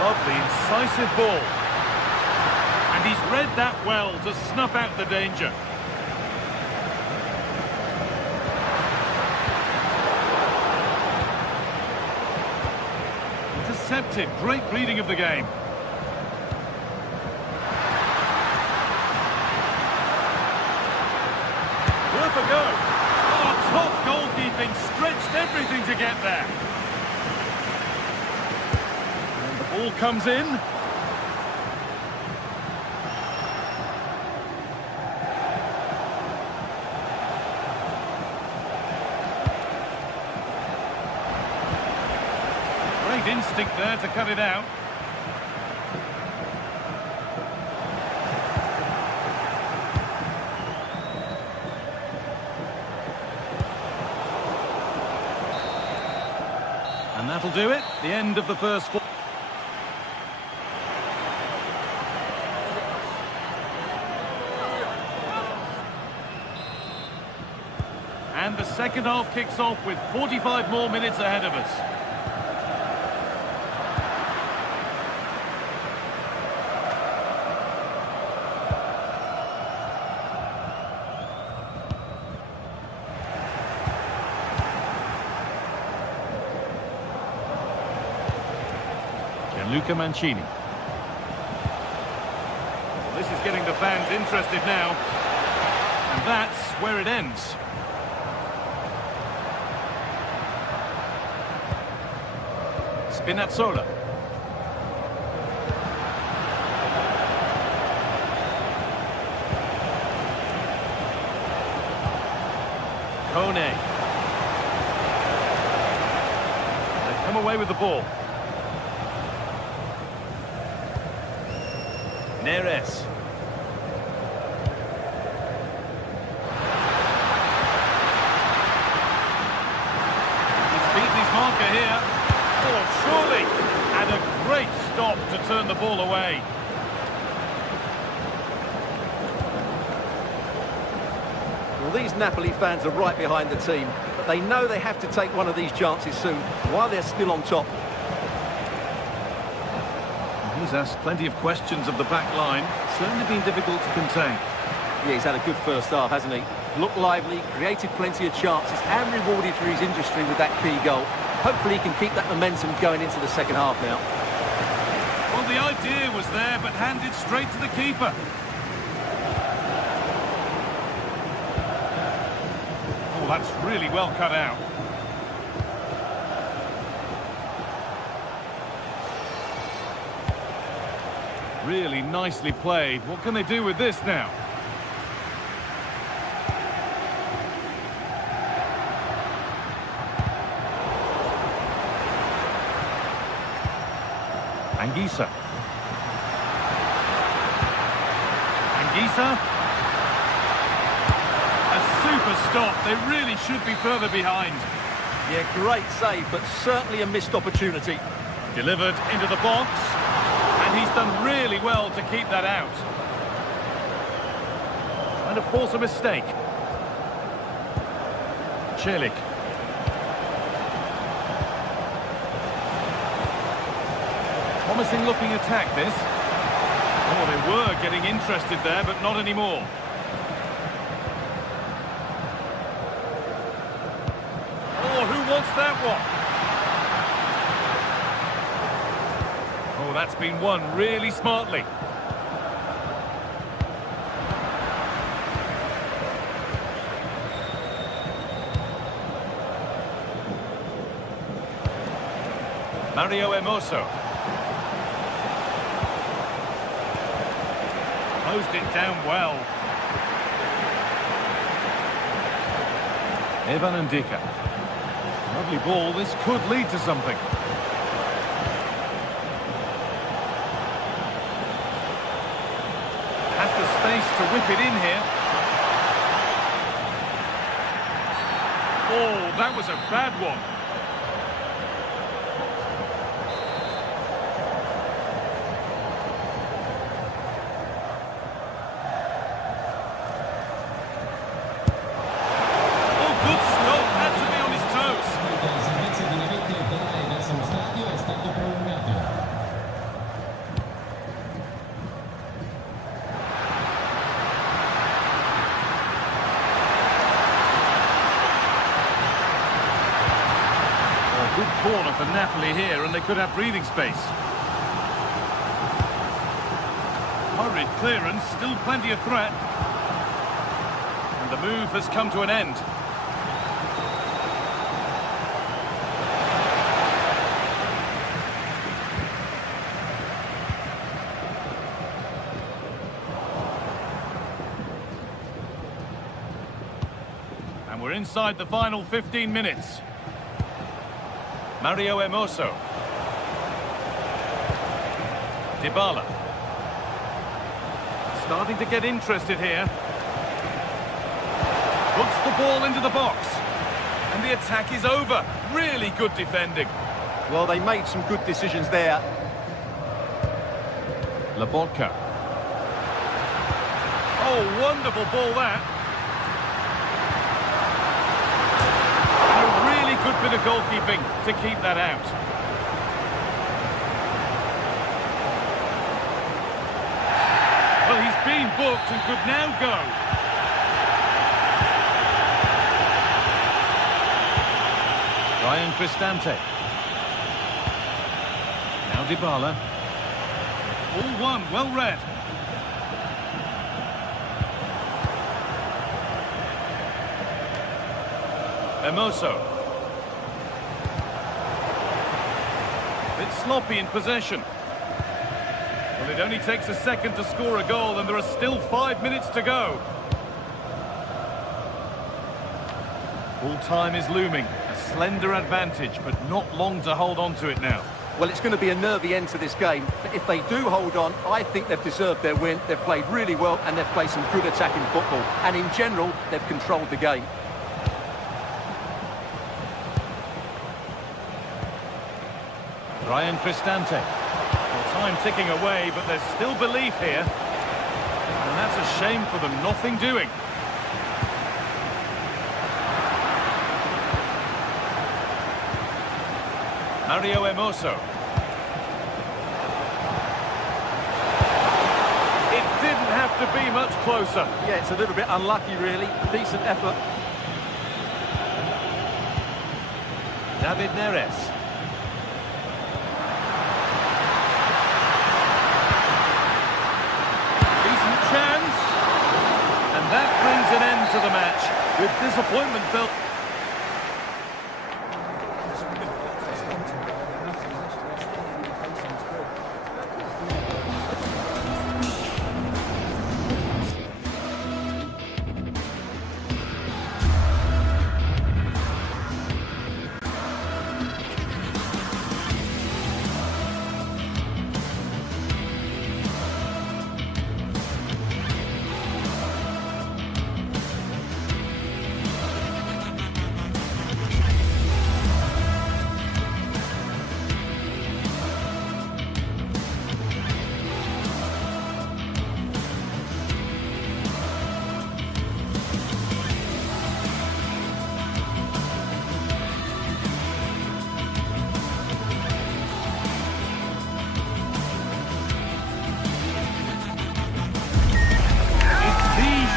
Lovely, incisive ball. And he's read that well to snuff out the danger. Intercepted, great reading of the game. Worth a go. Oh, top goalkeeping, stretched everything to get there. And the ball comes in. Great instinct there to cut it out. And that'll do it. The end of the first four. And the second half kicks off with 45 more minutes ahead of us. Luca Mancini. This is getting the fans interested now. And that's where it ends. Spinazzola. Kone. They've come away with the ball. Neres. He's beaten his marker here. Oh, surely. And a great stop to turn the ball away. Well, these Napoli fans are right behind the team, but they know they have to take one of these chances soon while they're still on top. He's asked plenty of questions of the back line. Certainly been difficult to contain. Yeah, he's had a good first half, hasn't he? Looked lively, created plenty of chances, and rewarded for his industry with that key goal. Hopefully he can keep that momentum going into the second half now. Well, the idea was there, but handed straight to the keeper. Oh, that's really well cut out. Really nicely played. What can they do with this now? Anguissa. Anguissa. A super stop. They really should be further behind. Yeah, great save, but certainly a missed opportunity. Delivered into the box. And he's done really well to keep that out. Trying to force a mistake. Celik. Promising looking attack, this. Oh, they were getting interested there, but not anymore. Oh, who wants that one? Oh, that's been won really smartly. Mario Hermoso. Closed it down well. Evan Ndika. Lovely ball. This could lead to something. Has the space to whip it in here. Oh, that was a bad one. Good corner for Napoli here, and they could have breathing space. Hurried clearance, still plenty of threat. And the move has come to an end. And we're inside the final 15 minutes. Mario Hermoso. Dybala. Starting to get interested here. Puts the ball into the box. And the attack is over. Really good defending. Well, they made some good decisions there. Lobotka. Oh, wonderful ball that. good bit of goalkeeping to keep that out. Well, he's been booked and could now go. Ryan Cristante. Now Dybala. All one, well read. Hermoso. Bit sloppy in possession. Well, it only takes a second to score a goal and there are still 5 minutes to go. Full time is looming. A slender advantage, but not long to hold on to it now. Well, it's going to be a nervy end to this game, but if they do hold on, I think they've deserved their win. They've played really well and they've played some good attacking football. And in general, they've controlled the game. Ryan Cristante. Well, time ticking away, but there's still belief here. And that's a shame for them, nothing doing. Mario Hermoso. It didn't have to be much closer. Yeah, it's a little bit unlucky, really. Decent effort. David Neres. Decent chance. And that brings an end to the match with disappointment felt.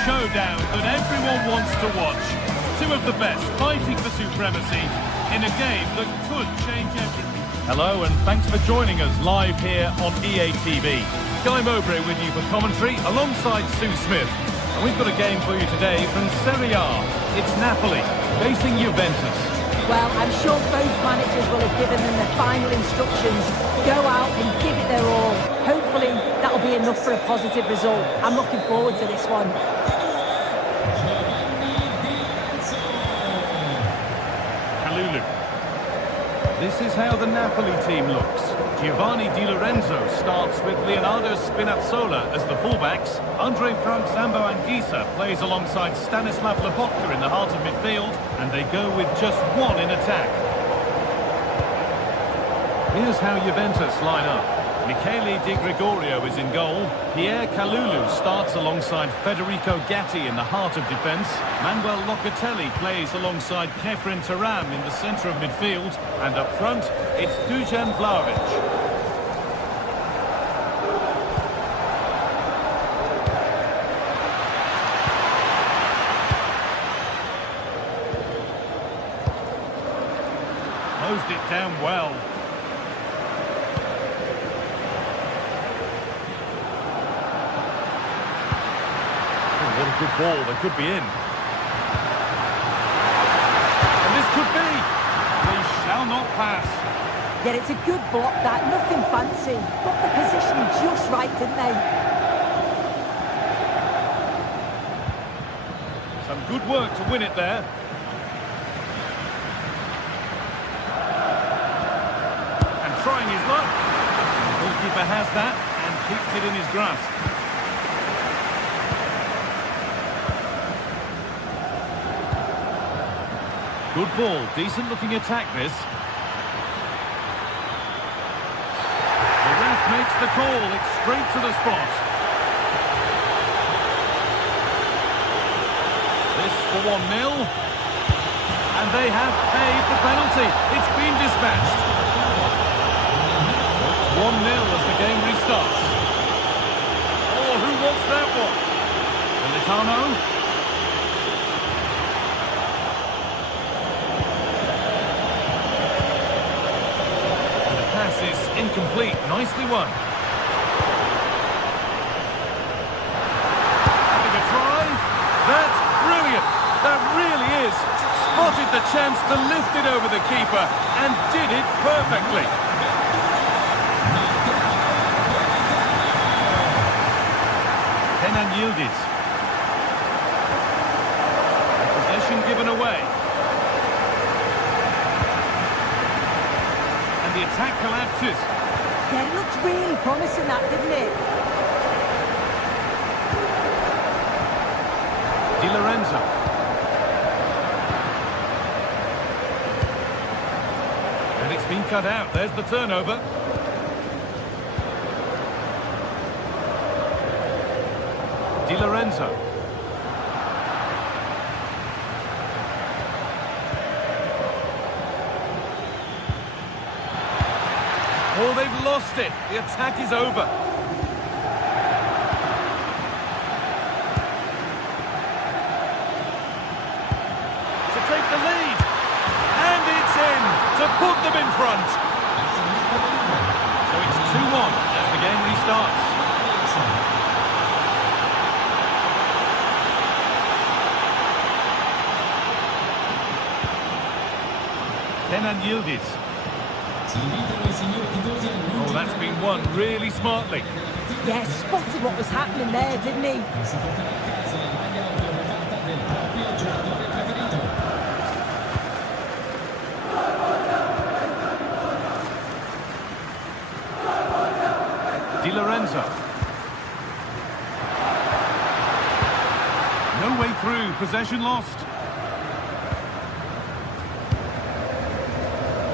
Showdown that everyone wants to watch. Two of the best fighting for supremacy in a game that could change everything. Hello and thanks for joining us live here on EA TV. Guy Mowbray with you for commentary alongside Sue Smith. And we've got a game for you today from Serie A. It's Napoli facing Juventus. Well, I'm sure both managers will have given them the final instructions. Go out and give it their all. Hopefully, that'll be enough for a positive result. I'm looking forward to this one. Kalulu. This is how the Napoli team looks. Giovanni Di Lorenzo starts with Leonardo Spinazzola as the fullbacks. Andre Frank Zambo Anguissa plays alongside Stanislav Lobotka in the heart of midfield, and they go with just one in attack. Here's how Juventus line up. Michele Di Gregorio is in goal. Pierre Kalulu starts alongside Federico Gatti in the heart of defence. Manuel Locatelli plays alongside Kefren Turam in the centre of midfield. And up front, it's Dujan Vlahovic. Closed it down well. What a good ball, they could be in. And this could be. They shall not pass. Yeah, it's a good block that, nothing fancy. Got the positioning just right, didn't they? Some good work to win it there. And trying his luck. The goalkeeper has that and keeps it in his grasp. Good ball, decent looking attack this. The ref makes the call, it's straight to the spot. This for 1-0. And they have paid the penalty. It's been dispatched. It's 1-0 as the game restarts. Oh, who wants that one? Militano. And the pass is incomplete. Nicely won. Having a try. That's brilliant. That really is. Spotted the chance to lift it over the keeper and did it perfectly. Kenan Yildiz. Possession given away. And the attack collapses. Yeah, it looked really promising, that, didn't it? Di Lorenzo. And it's been cut out. There's the turnover. Di Lorenzo. Oh, they've lost it. The attack is over. To take the lead. And it's in to put them in front. So it's 2-1 as the game restarts. Kenan Yildiz. Oh, that's been won really smartly. Yeah, spotted what was happening there, didn't he? Di Lorenzo. No way through, possession lost.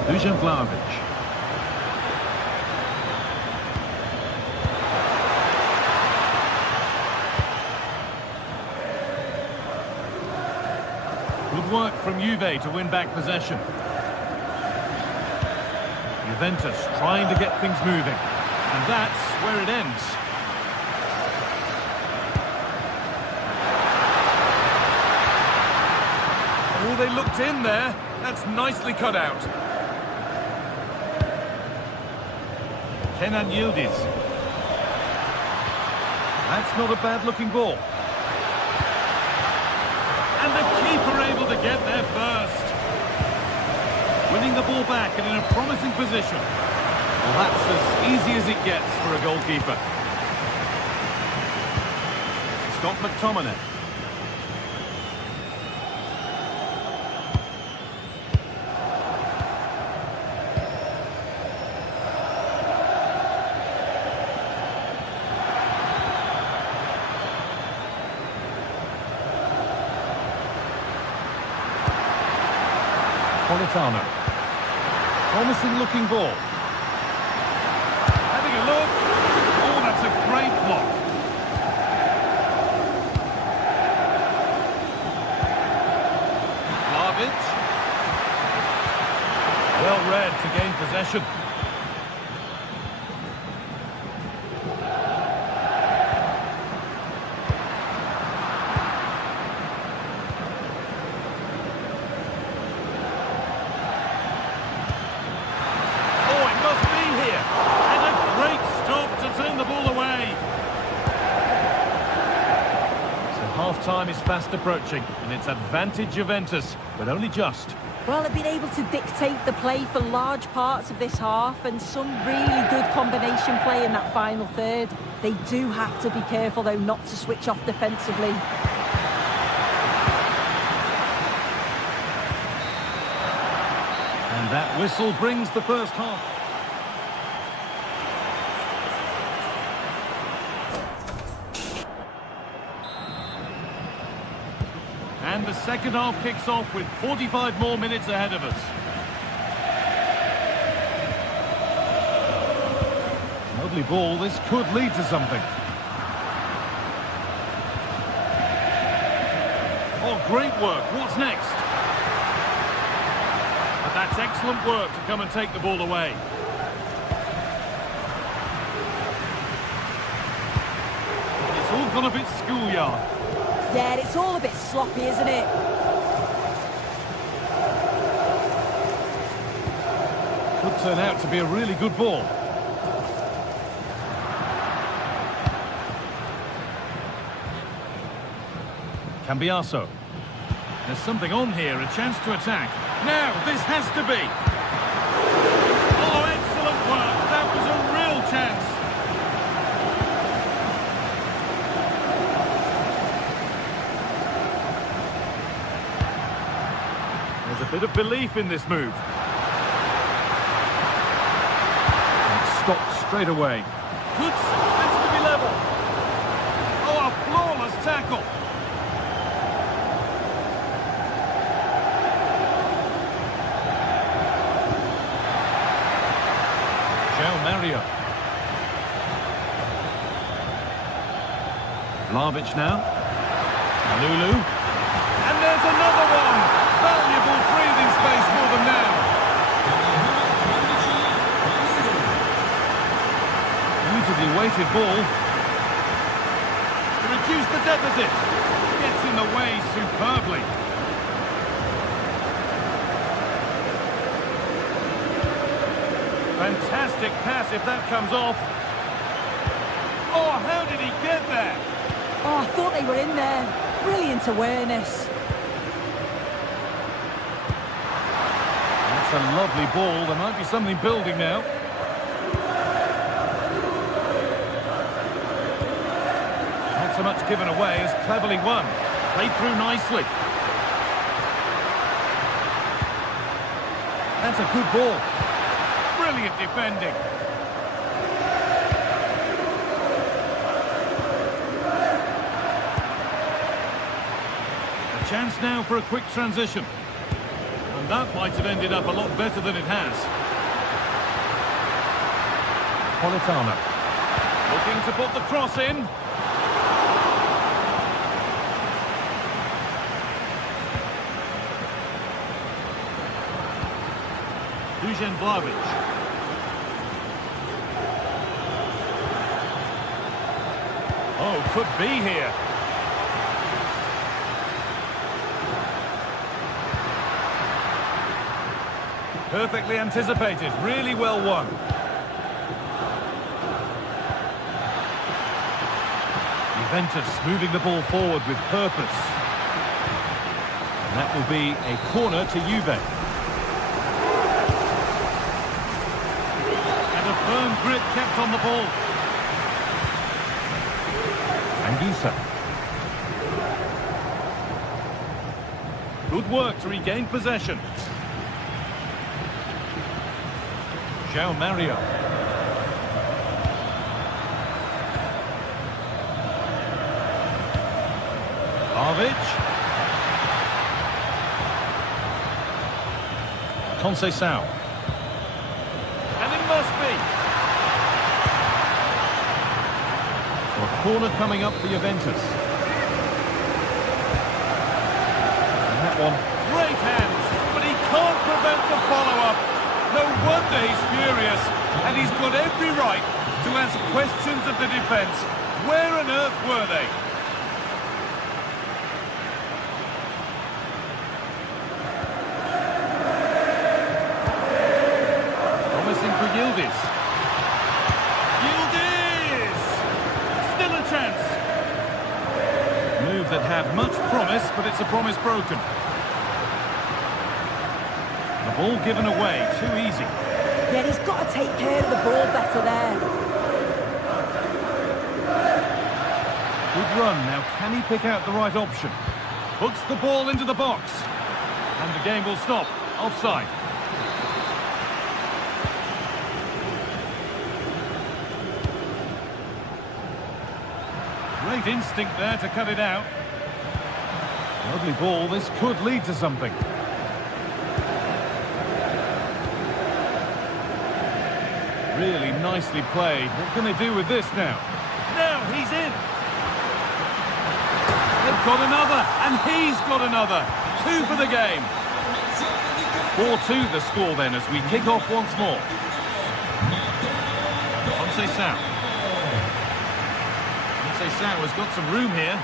Dusan Vlahovic. Good work from Juve to win back possession. Juventus trying to get things moving. And that's where it ends. Oh, they looked in there. That's nicely cut out. Kenan Yildiz. That's not a bad-looking ball. And the keeper able to get there first. Winning the ball back and in a promising position. Well, that's as easy as it gets for a goalkeeper. Scott McTominay. Politano. Promising looking ball. Having a look. Oh, that's a great block. Vlahovic. Well read to gain possession. Half-time is fast approaching, and it's advantage Juventus, but only just. Well, they've been able to dictate the play for large parts of this half, and some really good combination play in that final third. They do have to be careful, though, not to switch off defensively. And that whistle brings the first half. And the second half kicks off with 45 more minutes ahead of us. Lovely ball, this could lead to something. Oh, great work, what's next? That's excellent work to come and take the ball away. It's all gone a bit schoolyard. Yeah, it's all a bit sloppy, isn't it? Could turn out to be a really good ball. Cambiaso. There's something on here, a chance to attack. Now, this has to be. Oh, excellent work. That was a real chance. There's a bit of belief in this move. And stopped straight away. Has to be level. Oh, a flawless tackle. Mario. Vlahovic now. Lulu. And there's another one. Valuable breathing space for them now. Beautifully weighted ball. To reduce the deficit. Gets in the way superbly. Fantastic pass if that comes off. Oh, how did he get there? Oh, I thought they were in there. Brilliant awareness. That's a lovely ball. There might be something building now. Not so much given away as cleverly won. Played through nicely. That's a good ball. Brilliant defending. A chance now for a quick transition. And that might have ended up a lot better than it has. Politano. Looking to put the cross in. Dusan Vlahovic. Oh, could be here. Perfectly anticipated, really well won. Juventus moving the ball forward with purpose. And that will be a corner to Juve. And a firm grip kept on the ball. Anguissa. Good work to regain possession. João Mario. Vlahovic. Conceição. And it must be. A corner coming up for Juventus. And that one. Great hands, but he can't prevent the follow-up. No wonder he's furious, and he's got every right to ask questions of the defence. Where on earth were they? Promising for Yildiz. Yildiz! Still a chance. Move that had much promise, but it's a promise broken. The ball given away, too easy. Yeah, he's got to take care of the ball better there. Good run, now can he pick out the right option? Hooks the ball into the box. And the game will stop. Offside. Great instinct there to cut it out. Lovely ball, this could lead to something. Really nicely played. What can they do with this now? Now he's in. They've got another, and he's got another. 2 for the game. 4-2 the score then as we kick off once more. Sao has got some room here.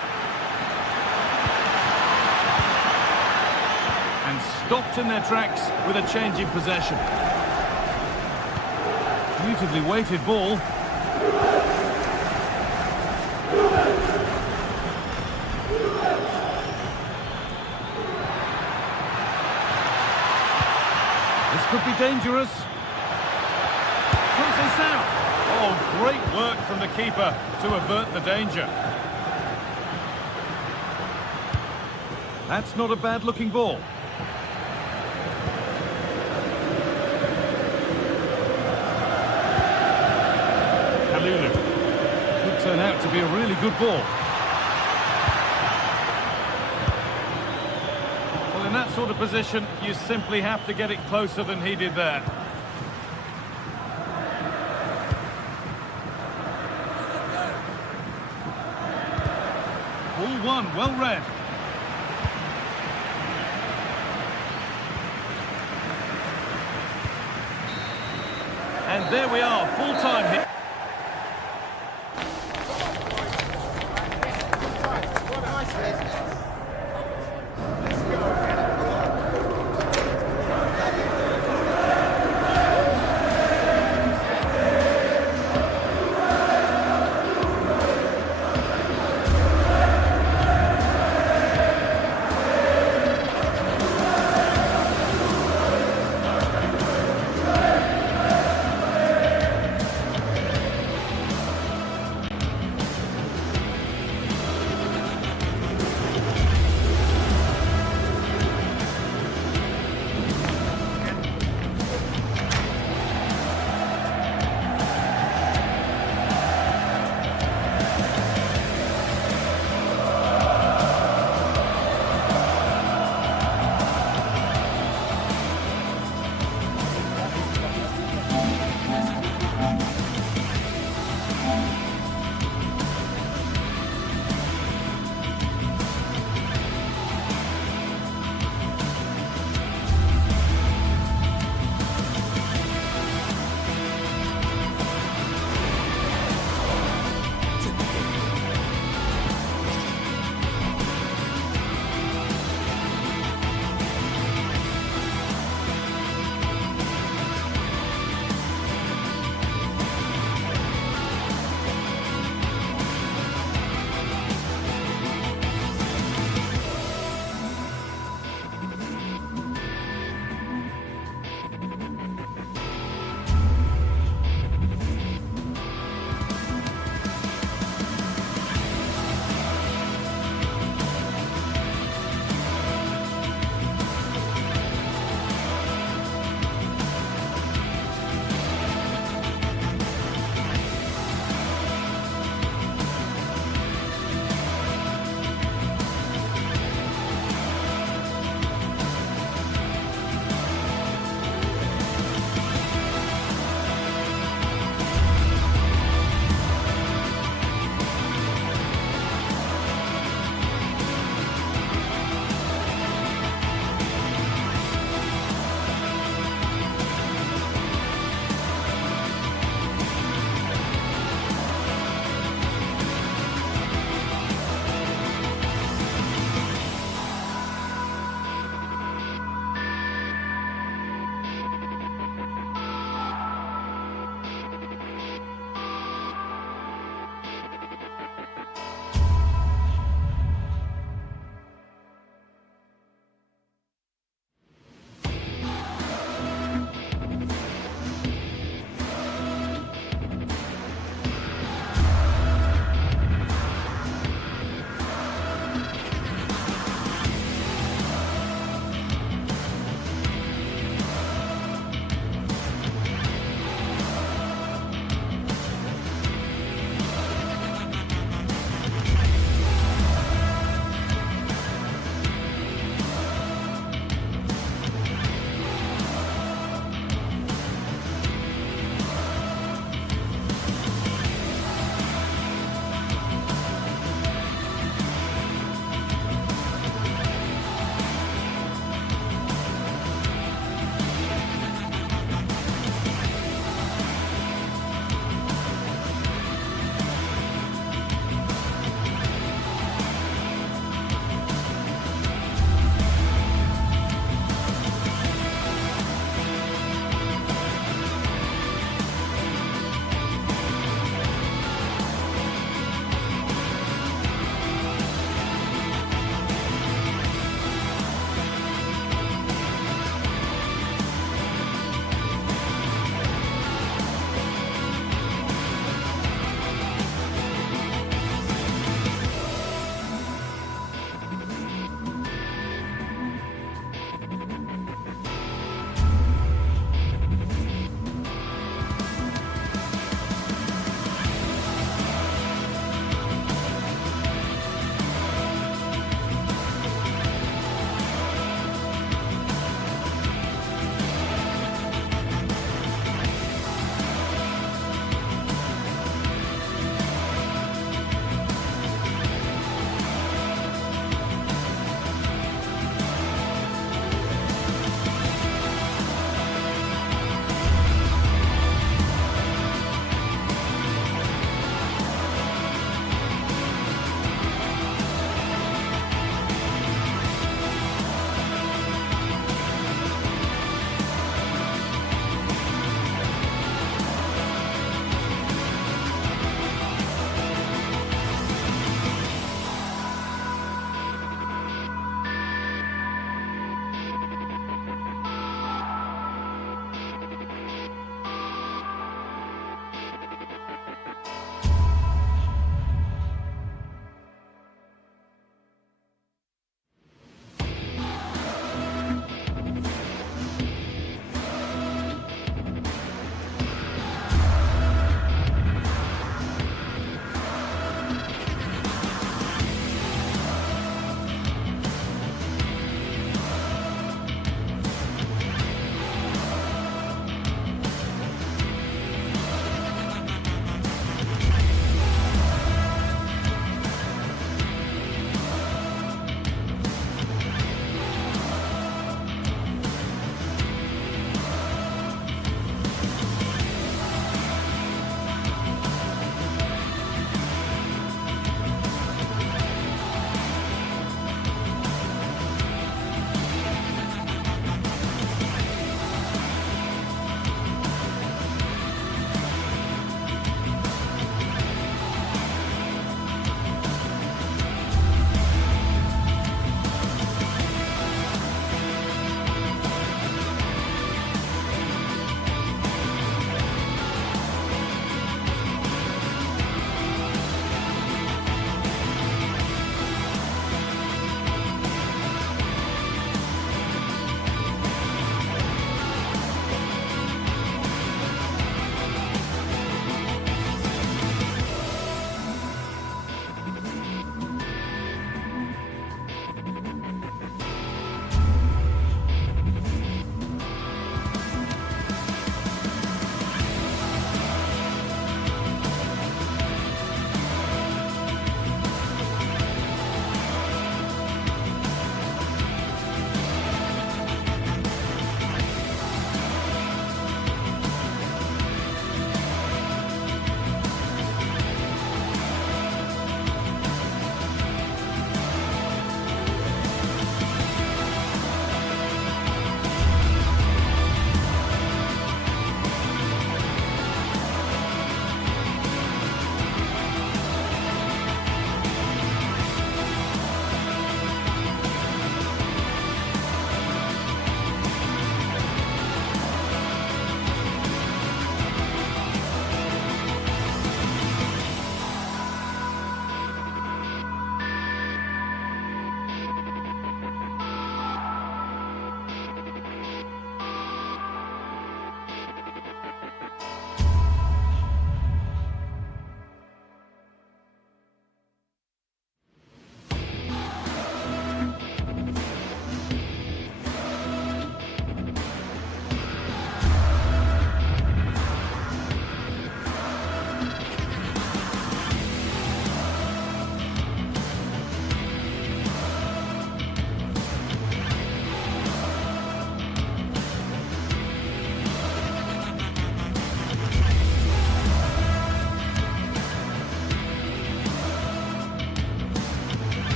And stopped in their tracks with a change in possession. Beautifully weighted ball. This could be dangerous. Oh, great work from the keeper to avert the danger. That's not a bad-looking ball. Kalulu. Could turn out to be a really good ball. Well, in that sort of position, you simply have to get it closer than he did there. Ball one, well read. And there we are, full-time hit.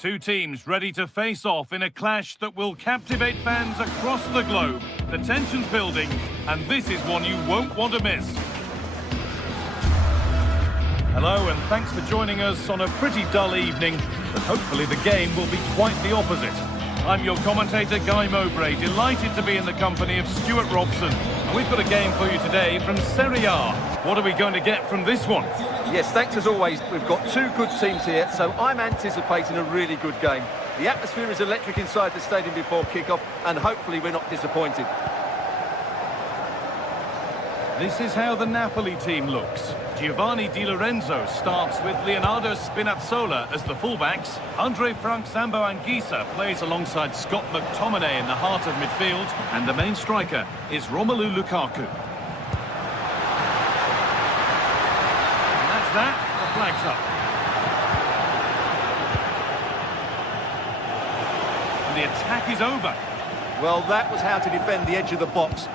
Two teams ready to face off in a clash that will captivate fans across the globe. The tension's building, and this is one you won't want to miss. Hello, and thanks for joining us on a pretty dull evening, but hopefully the game will be quite the opposite. I'm your commentator, Guy Mowbray, delighted to be in the company of Stuart Robson. And we've got a game for you today from Serie A. What are we going to get from this one? Yes, thanks as always. We've got two good teams here, so I'm anticipating a really good game. The atmosphere is electric inside the stadium before kick-off, and hopefully we're not disappointed. This is how the Napoli team looks. Giovanni Di Lorenzo starts with Leonardo Spinazzola as the fullbacks. Andre Frank Zambo Anguissa plays alongside Scott McTominay in the heart of midfield. And the main striker is Romelu Lukaku. And that's that. The flag's up. And the attack is over. Well, that was how to defend the edge of the box.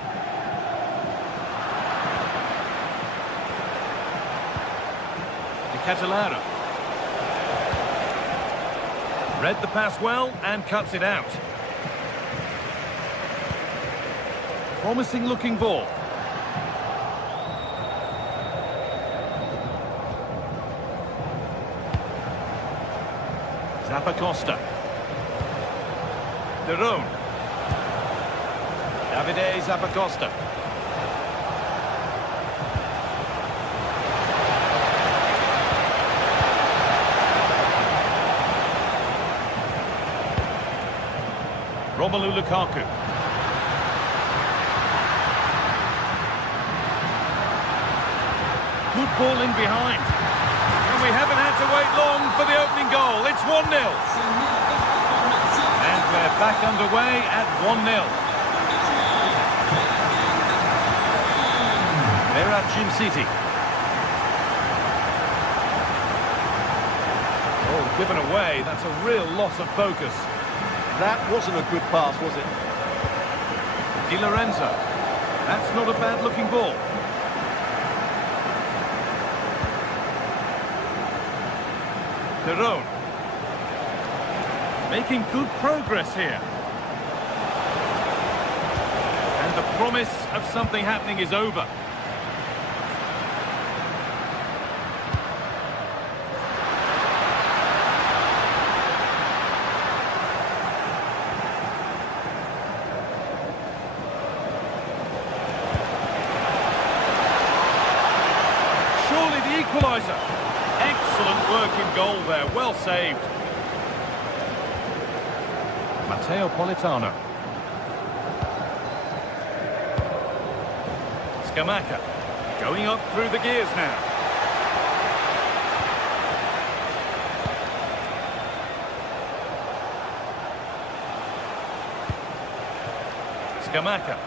Catalaro. Read the pass well and cuts it out. Promising looking ball. Zappacosta. De Roon. Davide Zappacosta. Romelu Lukaku. Good ball in behind. And we haven't had to wait long for the opening goal. It's 1-0. And we're back underway at 1-0. They're at Gym City. Oh, given away. That's a real loss of focus. That wasn't a good pass, was it? Di Lorenzo. That's not a bad-looking ball. De Roon. Making good progress here. And the promise of something happening is over. Equaliser. Excellent work in goal there, well saved. Matteo Politano. Scamacca. Going up through the gears now. Scamacca.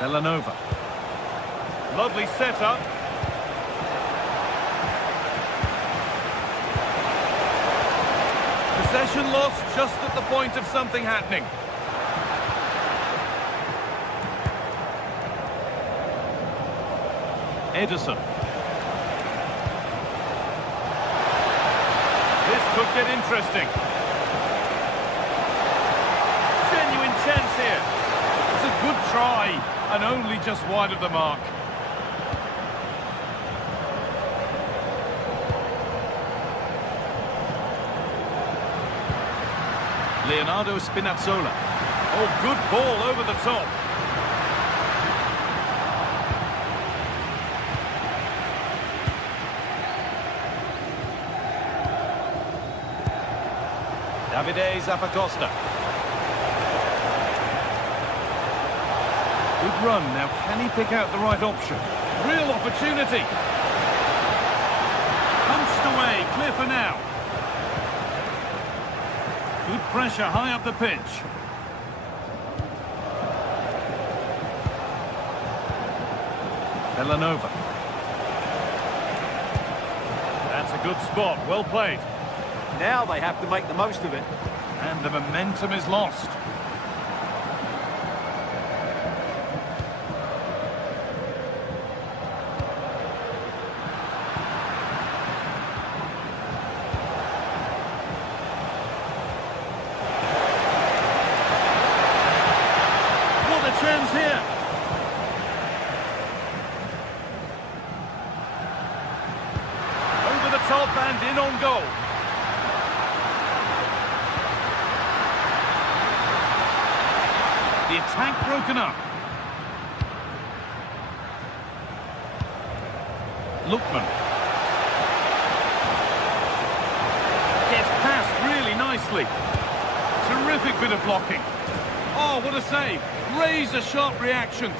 Villanova. Lovely setup. Possession lost just at the point of something happening. Ederson. This could get interesting. Genuine chance here. It's a good try, and only just wide of the mark. Leonardo Spinazzola. Oh, good ball over the top. Davide Zappacosta. Good run. Now, can he pick out the right option? Real opportunity. Punched away. Clear for now. Good pressure high up the pitch. Villanova. That's a good spot. Well played. Now they have to make the most of it. And the momentum is lost. Up and in on goal. The attack broken up. Lookman. Gets past really nicely. Terrific bit of blocking. Oh, what a save. Razor-sharp reactions.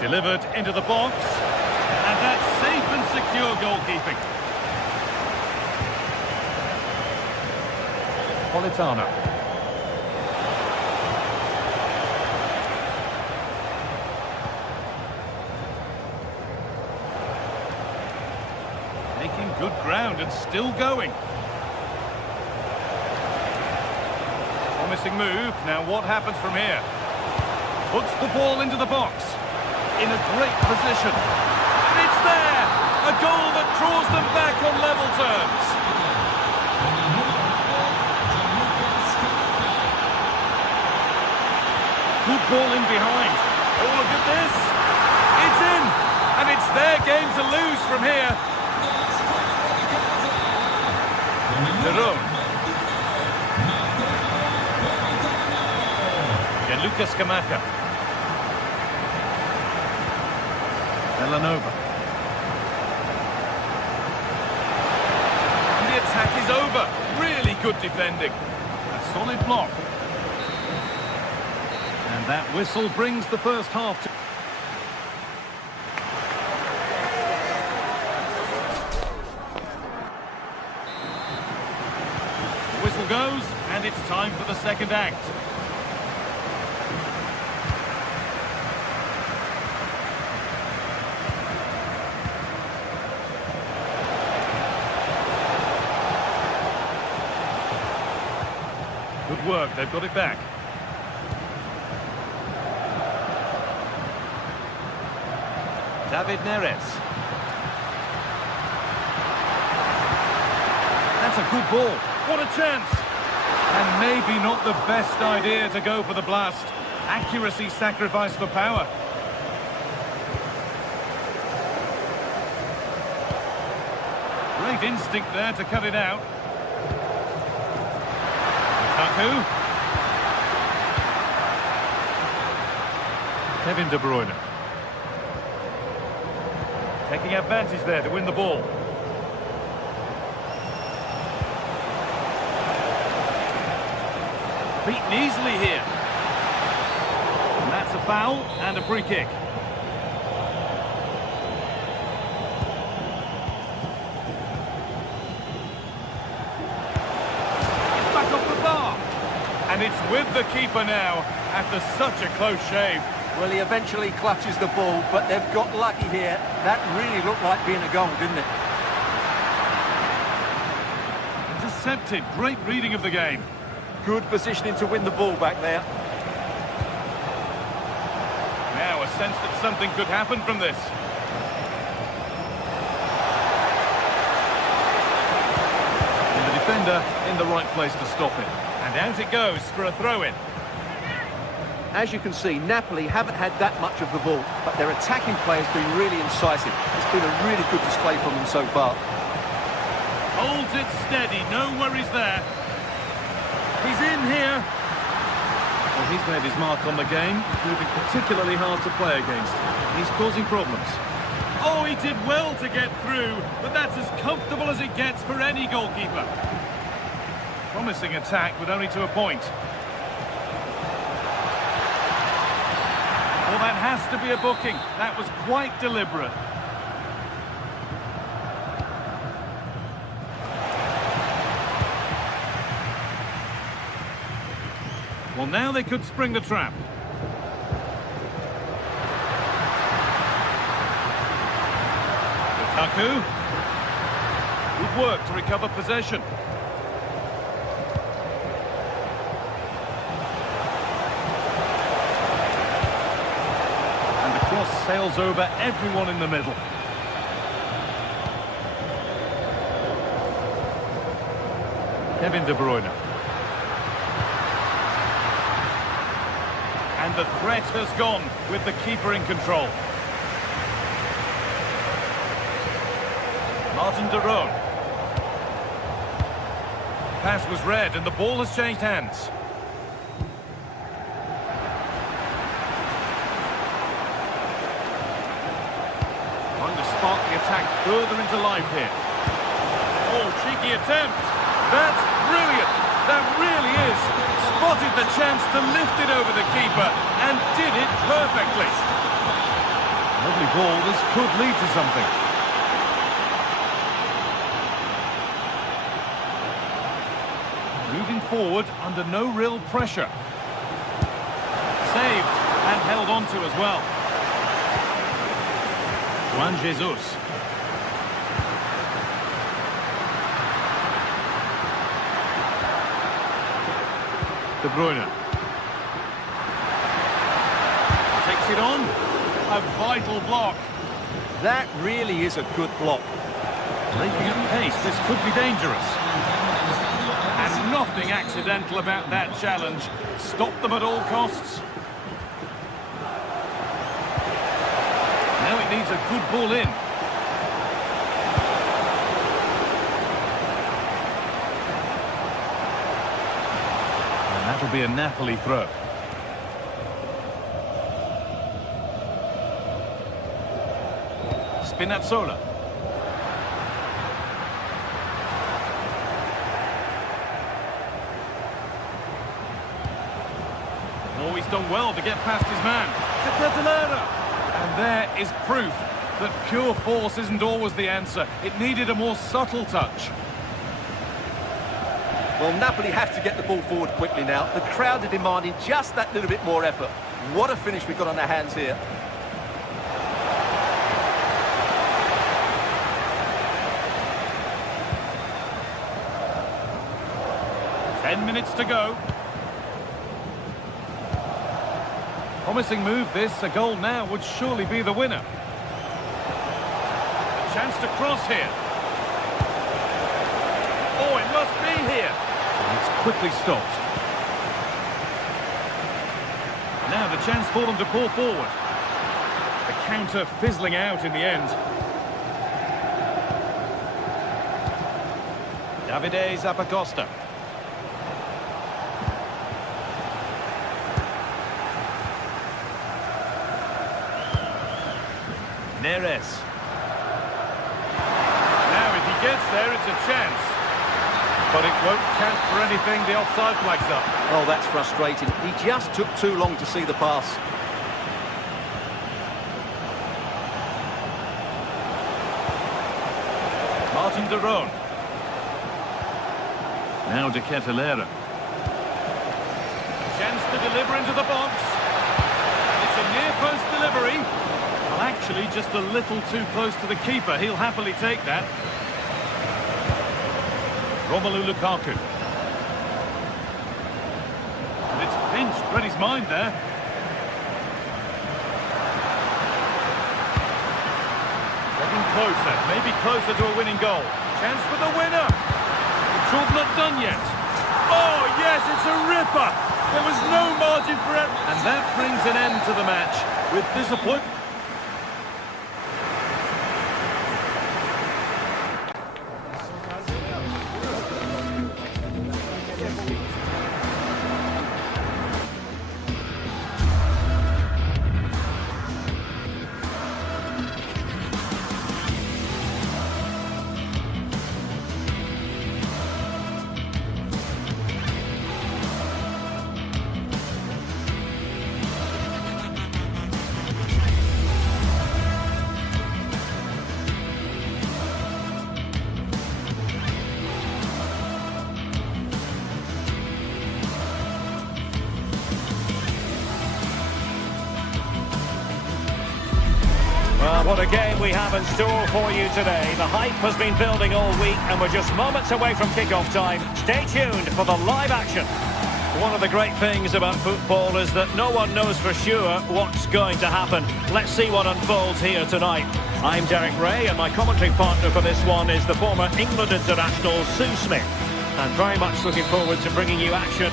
Delivered into the box. And that's safe and secure goalkeeping. Politano. Making good ground and still going. Promising move. Now what happens from here? Puts the ball into the box. In a great position. And it's there! A goal that draws them back on level terms. Good ball in behind. Oh, look at this. It's in. And it's their game to lose from here. Jerome. Gianluca Scamacca. Villanova. And the attack is over. Really good defending. A solid block. And that whistle brings the first half to... The whistle goes, and it's time for the second act. Good work, they've got it back. David Neres. That's a good ball. What a chance! And maybe not the best idea to go for the blast. Accuracy sacrificed for power. Great instinct there to cut it out. Lukaku. Kevin De Bruyne. Taking advantage there to win the ball. Beaten easily here. And that's a foul and a free kick. It's back off the bar. And it's with the keeper now after such a close shave. Well, he eventually clutches the ball, but they've got lucky here. That really looked like being a goal, didn't it? Intercepted. Great reading of the game. Good positioning to win the ball back there. Now a sense that something could happen from this. And the defender in the right place to stop it. And out it goes for a throw-in. As you can see, Napoli haven't had that much of the ball, but their attacking play has been really incisive. It's been a really good display from them so far. Holds it steady, no worries there. He's in here. Well, he's made his mark on the game, proving particularly hard to play against. He's causing problems. Oh, he did well to get through, but that's as comfortable as it gets for any goalkeeper. Promising attack, but only to a point. Well, that has to be a booking. That was quite deliberate. Well, now they could spring the trap. Lukaku. Good work to recover possession. And the cross sails over everyone in the middle. Kevin De Bruyne. And the threat has gone with the keeper in control. Martin de Roon. Pass was read and the ball has changed hands. Trying to spark the attack further into life here. Oh, cheeky attempt. That's brilliant. That really is. Spotted the chance to lift it over the keeper and did it perfectly. Lovely ball. This could lead to something. Moving forward under no real pressure. Saved and held on to as well. Juan Jesus. De Bruyne. Takes it on. A vital block. That really is a good block. Breaking at pace, this could be dangerous. And nothing accidental about that challenge. Stop them at all costs. Now it needs a good ball in. And that'll be a Napoli throw. Spinazzola. Oh, he's done well to get past his man. And there is proof that pure force isn't always the answer. It needed a more subtle touch. Well, Napoli have to get the ball forward quickly now. The crowd are demanding just that little bit more effort. What a finish we've got on our hands here. Minutes to go. Promising move this. A goal now would surely be the winner. A chance to cross here. Oh, it must be here. And it's quickly stopped. Now the chance for them to pull forward. The counter fizzling out in the end. Davide Zappacosta. Neres. Now if he gets there, it's a chance. But it won't count for anything. The offside flag's up. Oh, that's frustrating. He just took too long to see the pass. Martin de Roon. Now De Ketelaere. Chance to deliver into the box. It's a near-post delivery. Well, actually, just a little too close to the keeper. He'll happily take that. Romelu Lukaku. And it's pinched. Read his mind there. Getting closer. Maybe closer to a winning goal. Chance for the winner. The job not done yet. Oh, yes, it's a ripper. There was no margin for error. And that brings an end to the match with disappointment. Well, what a game we have in store for you today. The hype has been building all week and we're just moments away from kick-off time. Stay tuned for the live action. One of the great things about football is that no one knows for sure what's going to happen. Let's see what unfolds here tonight. I'm Derek Ray and my commentary partner for this one is the former England international Sue Smith. And very much looking forward to bringing you action.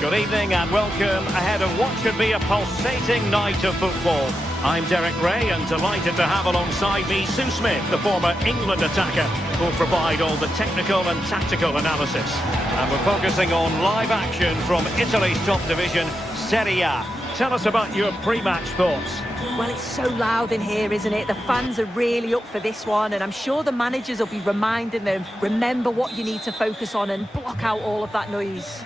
Good evening and welcome ahead of what should be a pulsating night of football. I'm Derek Ray and delighted to have alongside me Sue Smith, the former England attacker, who'll provide all the technical and tactical analysis. And we're focusing on live action from Italy's top division, Serie A. Tell us about your pre-match thoughts. Well, it's so loud in here, isn't it? The fans are really up for this one, and I'm sure the managers will be reminding them, remember what you need to focus on and block out all of that noise.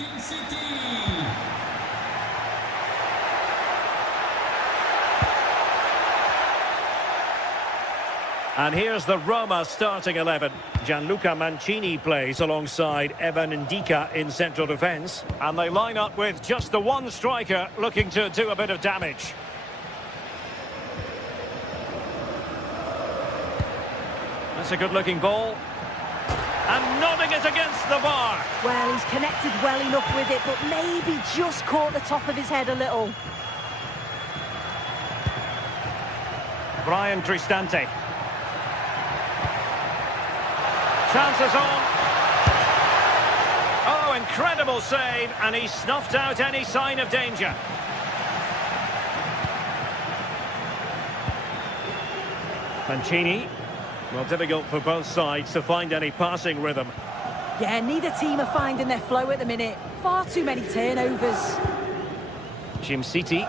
And here's the Roma starting 11. Gianluca Mancini plays alongside Evan Ndika in central defence. And they line up with just the one striker looking to do a bit of damage. That's a good-looking ball. And nodding it against the bar. Well, he's connected well enough with it, but maybe just caught the top of his head a little. Brian Cristante. Chances on. Oh, incredible save, and he snuffed out any sign of danger. Mancini. Well, difficult for both sides to find any passing rhythm. Yeah, neither team are finding their flow at the minute. Far too many turnovers. Jim City.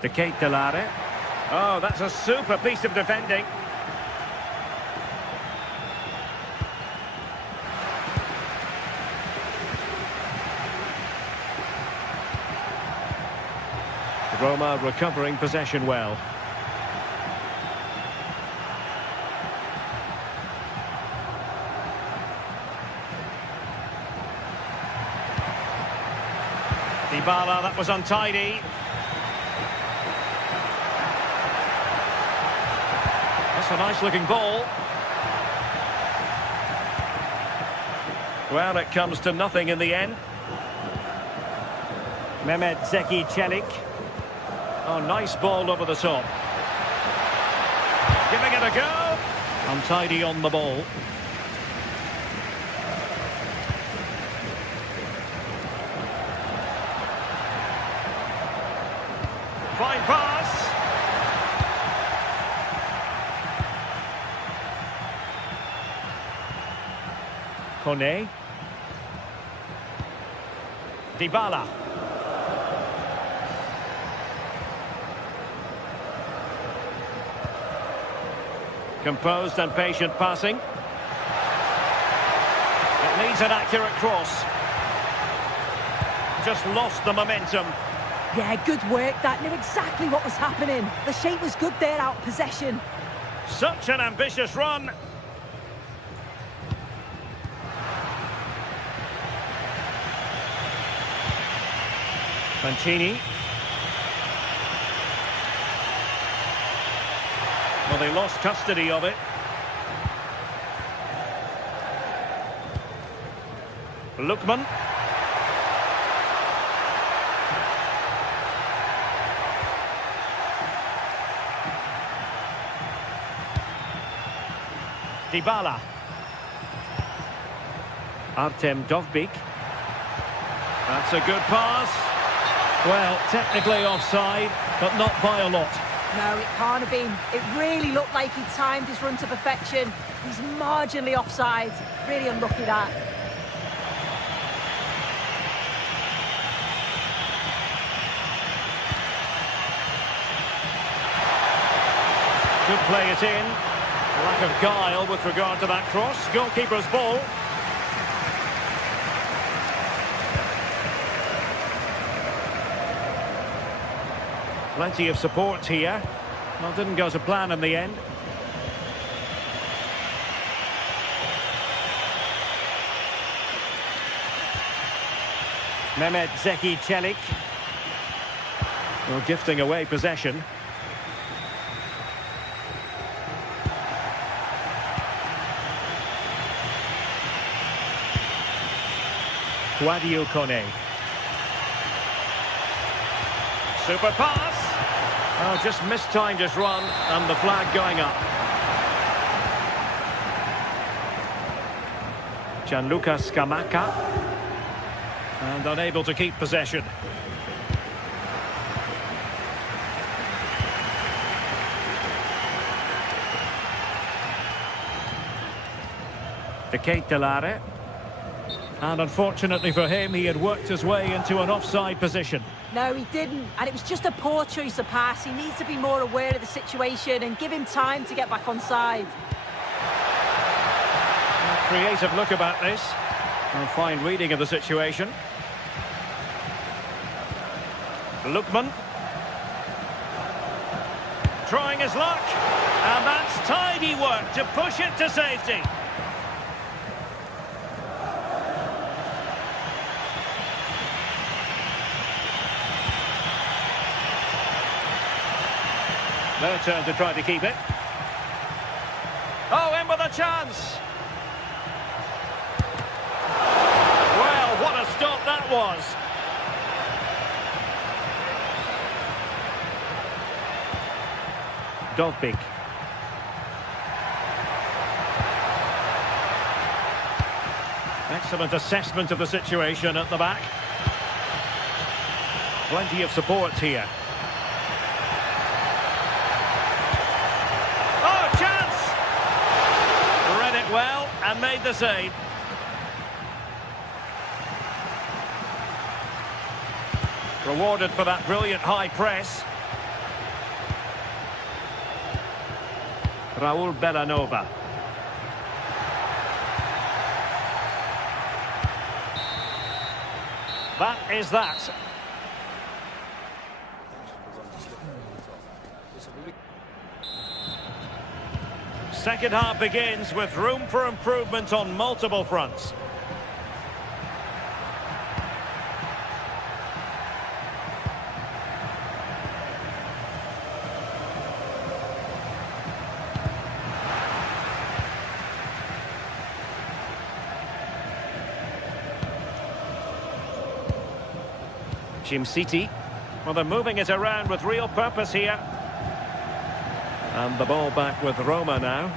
De Ketelare. Oh, that's a super piece of defending. Roma recovering possession well. Dybala, that was untidy. That's a nice looking ball. Well, it comes to nothing in the end. Mehmet Zeki Çelik. Oh, nice ball over the top. Giving it a go. Untidy on the ball. Fine pass. Kone. Dybala. Composed and patient passing. It needs an accurate cross. Just lost the momentum. Yeah, good work. That knew exactly what was happening. The shape was good there, out of possession. Such an ambitious run. Mancini. Well, they lost custody of it. Lookman. Dybala. Artem Dovbyk. That's a good pass. Well, technically offside, but not by a lot. No, it can't have been. It really looked like he timed his run to perfection. He's marginally offside. Really unlucky, that. Could play it in. Lack of guile with regard to that cross. Goalkeeper's ball. Plenty of support here. Well, didn't go to plan in the end. Mehmet Zeki Çelik. Well, gifting away possession. Guadio Kone. Super pass. Oh, just mistimed his run, and the flag going up. Gianluca Scamacca. And unable to keep possession. De Ketelare. And unfortunately for him, he had worked his way into an offside position. No, he didn't. And it was just a poor choice of pass. He needs to be more aware of the situation and give him time to get back on side. Creative look about this. A fine reading of the situation. Lookman. Trying his luck. And that's tidy work to push it to safety. Their turn to try to keep it. Oh, in with a chance. Well, what a stop that was. Dovbik. Excellent assessment of the situation at the back. Plenty of support here. Oh, chance! Read it well and made the save. Rewarded for that brilliant high press. Raul Bellanova. That is that. Second half begins with room for improvement on multiple fronts. Jim City. Well, they're moving it around with real purpose here. And the ball back with Roma now.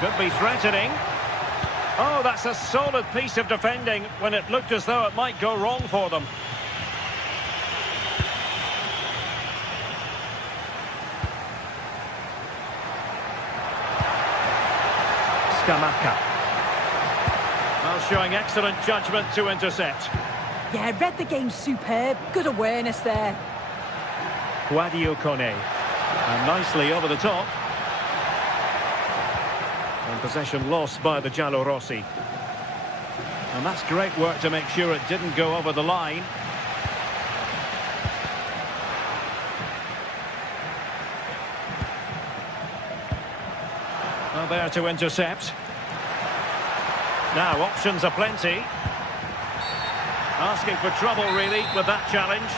Could be threatening. Oh, that's a solid piece of defending when it looked as though it might go wrong for them. Scamacca. Well, showing excellent judgment to intercept. Yeah, read the game superb. Good awareness there. Guadio Kone. And nicely over the top. And possession lost by the Giallorossi. And that's great work to make sure it didn't go over the line. Well, there to intercept. Now, options are plenty. Asking for trouble, really, with that challenge.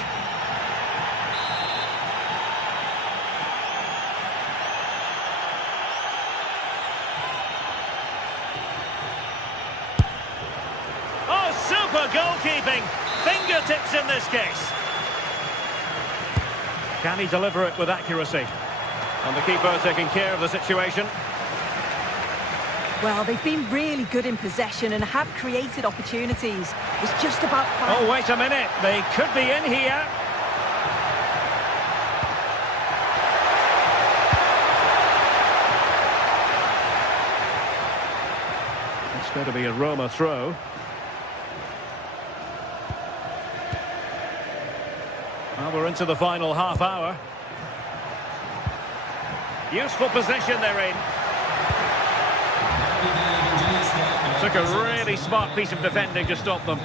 Goalkeeping, fingertips in this case. Can he deliver it with accuracy? And the keeper taking care of the situation. Well, they've been really good in possession and have created opportunities. It's just about finding... Oh, wait a minute, they could be in here. It's going to be a Roma throw. Well, we're into the final half hour. Useful position they're in. Took a really smart piece of defending to stop them.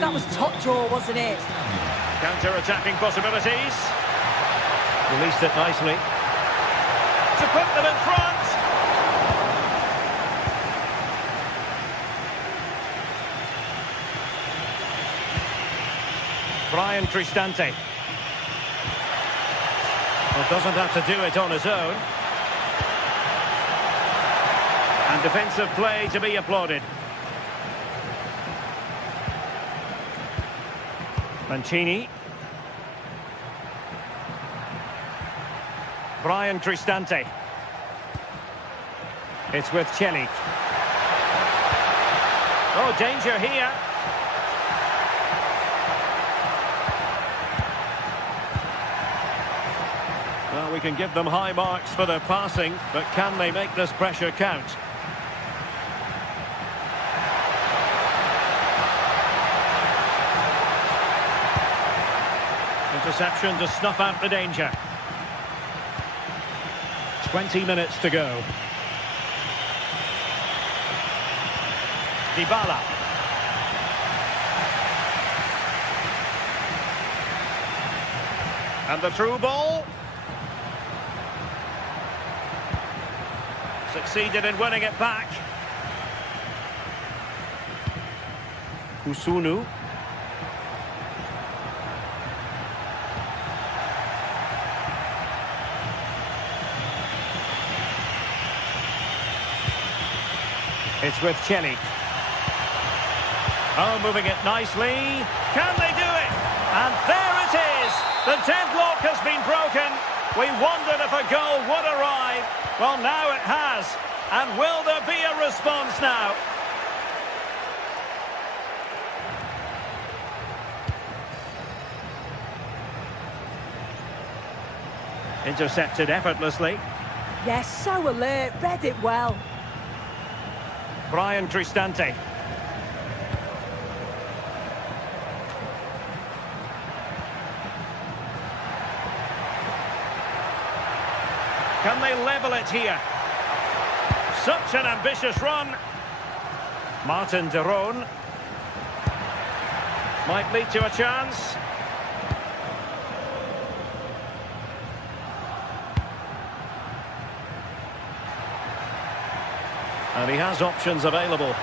That was top draw, wasn't it? Counter-attacking possibilities. Released it nicely. To put them in front. Brian Cristante. Well, doesn't have to do it on his own. And defensive play to be applauded. Mancini. Brian Cristante. It's with Chelik. Oh, danger here. Well, we can give them high marks for their passing, but can they make this pressure count? Interception to snuff out the danger. 20 minutes to go. Dybala. And the through ball. Succeeded in winning it back. Kusunu. It's with Chelik. Oh, moving it nicely. Can they do it? And there it is. The deadlock has been broken. We wondered if a goal would arrive. Well, now it has. And will there be a response now? Intercepted effortlessly. Yes, so alert. Read it well. Brian Cristante. Can they level it here? Such an ambitious run. Martin de Roon. Might lead to a chance. And he has options available.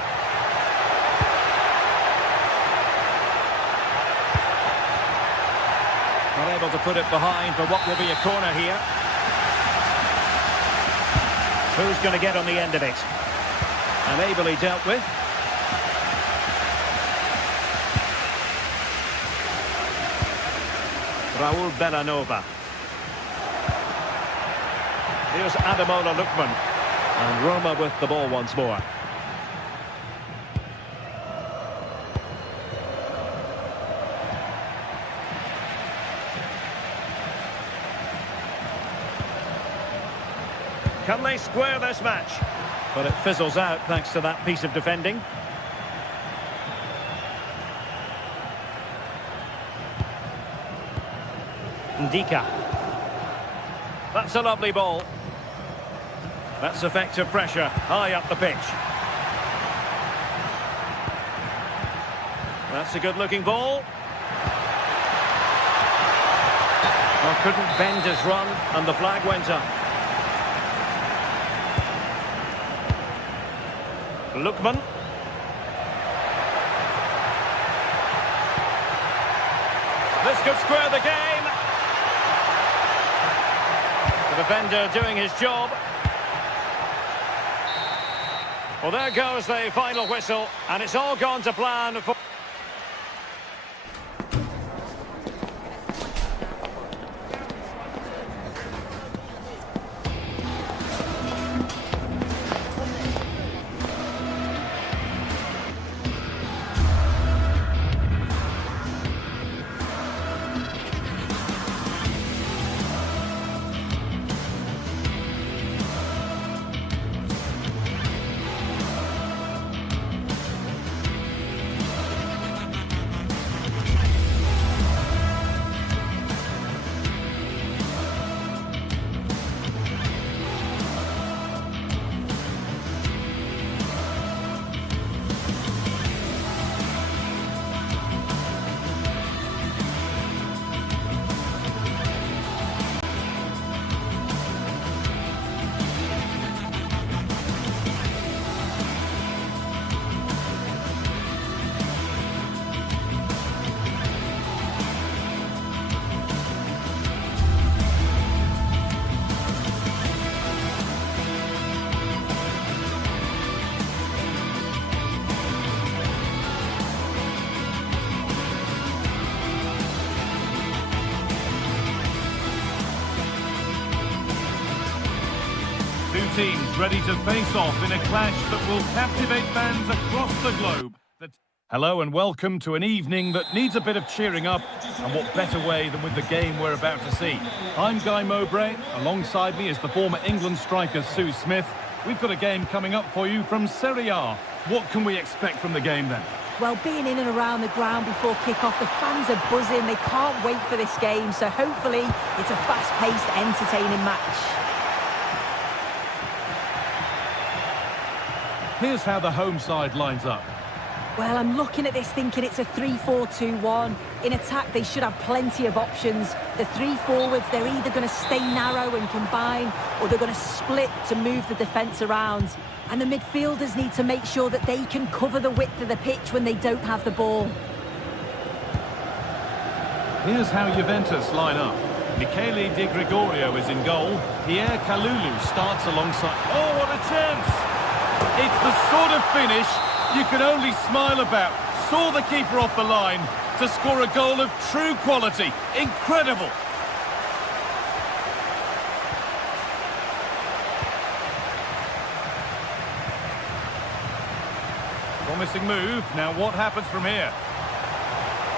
Not able to put it behind for what will be a corner here. Who's going to get on the end of it? And ably dealt with. Raul Bellanova. Here's Ademola Lookman. And Roma with the ball once more. Can they square this match? But it fizzles out thanks to that piece of defending. Ndika. That's a lovely ball. That's effective pressure high up the pitch. That's a good-looking ball. Oh, couldn't bend his run, and the flag went up. Lookman. This could square the game. The defender doing his job. Well, there goes the final whistle, and it's all gone to plan for... teams ready to face off in a clash that will captivate fans across the globe. Hello and welcome to an evening that needs a bit of cheering up, and what better way than with the game we're about to see. I'm Guy Mowbray, alongside me is the former England striker Sue Smith. We've got a game coming up for you from Serie A. What can we expect from the game then? Well, being in and around the ground before kick-off, the fans are buzzing, they can't wait for this game, so hopefully it's a fast-paced, entertaining match. Here's how the home side lines up. Well, I'm looking at this thinking it's a 3-4-2-1. In attack, they should have plenty of options. The three forwards, they're either going to stay narrow and combine, or they're going to split to move the defence around. And the midfielders need to make sure that they can cover the width of the pitch when they don't have the ball. Here's how Juventus line up. Michele Di Gregorio is in goal. Pierre Kalulu starts alongside... Oh, what a chance! It's the sort of finish you can only smile about. Saw the keeper off the line to score a goal of true quality. Incredible! Promising move. Now what happens from here?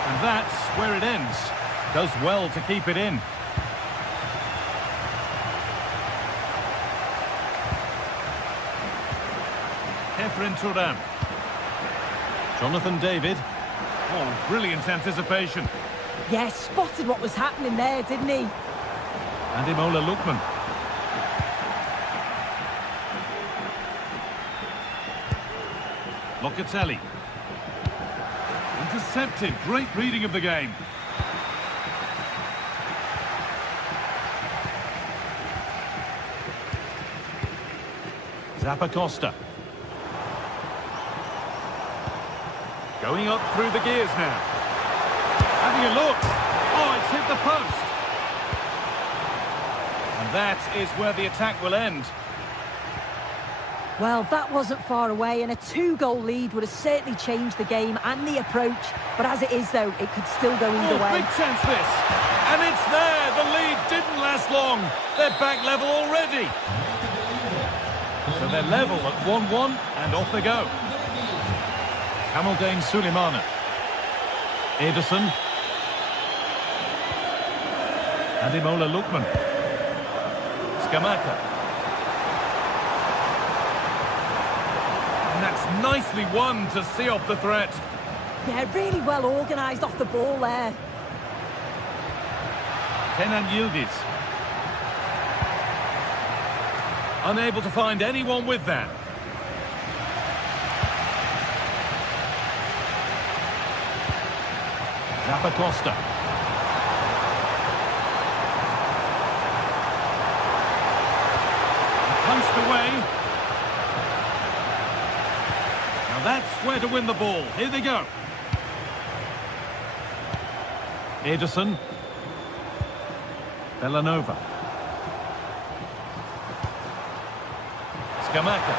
And that's where it ends. Does well to keep it in. Efren Turan. Jonathan David. Oh, brilliant anticipation. Yeah, spotted what was happening there, didn't he? And Imola Lookman. Locatelli. Intercepted. Great reading of the game. Zappacosta. Going up through the gears now. Having a look. Oh, it's hit the post. And that is where the attack will end. Well, that wasn't far away, and a two-goal lead would have certainly changed the game and the approach. But as it is, though, it could still go either way. Big chance this. And it's there. The lead didn't last long. They're back level already. So they're level at 1-1, and off they go. Kamaldeen Sulemana. Ederson. And Imola Lookman. Scamacca. And that's nicely won to see off the threat. Yeah, really well organised off the ball there. Kenan Yildiz. Unable to find anyone with that. Zappacosta. Punched away. Now that's where to win the ball. Here they go. Ederson. Bellanova. Scamacca.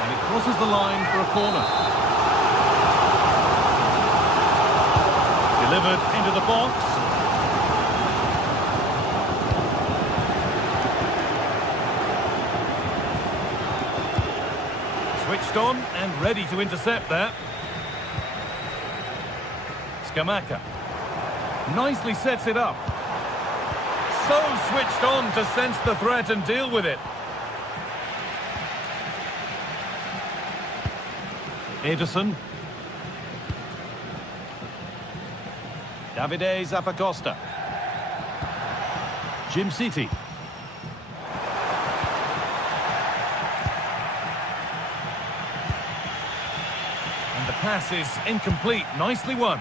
And it crosses the line for a corner. Delivered into the box. Switched on and ready to intercept that. Scamacca. Nicely sets it up. So switched on to sense the threat and deal with it. Ederson. Davide Zappacosta. Jim City. And the pass is incomplete. Nicely won.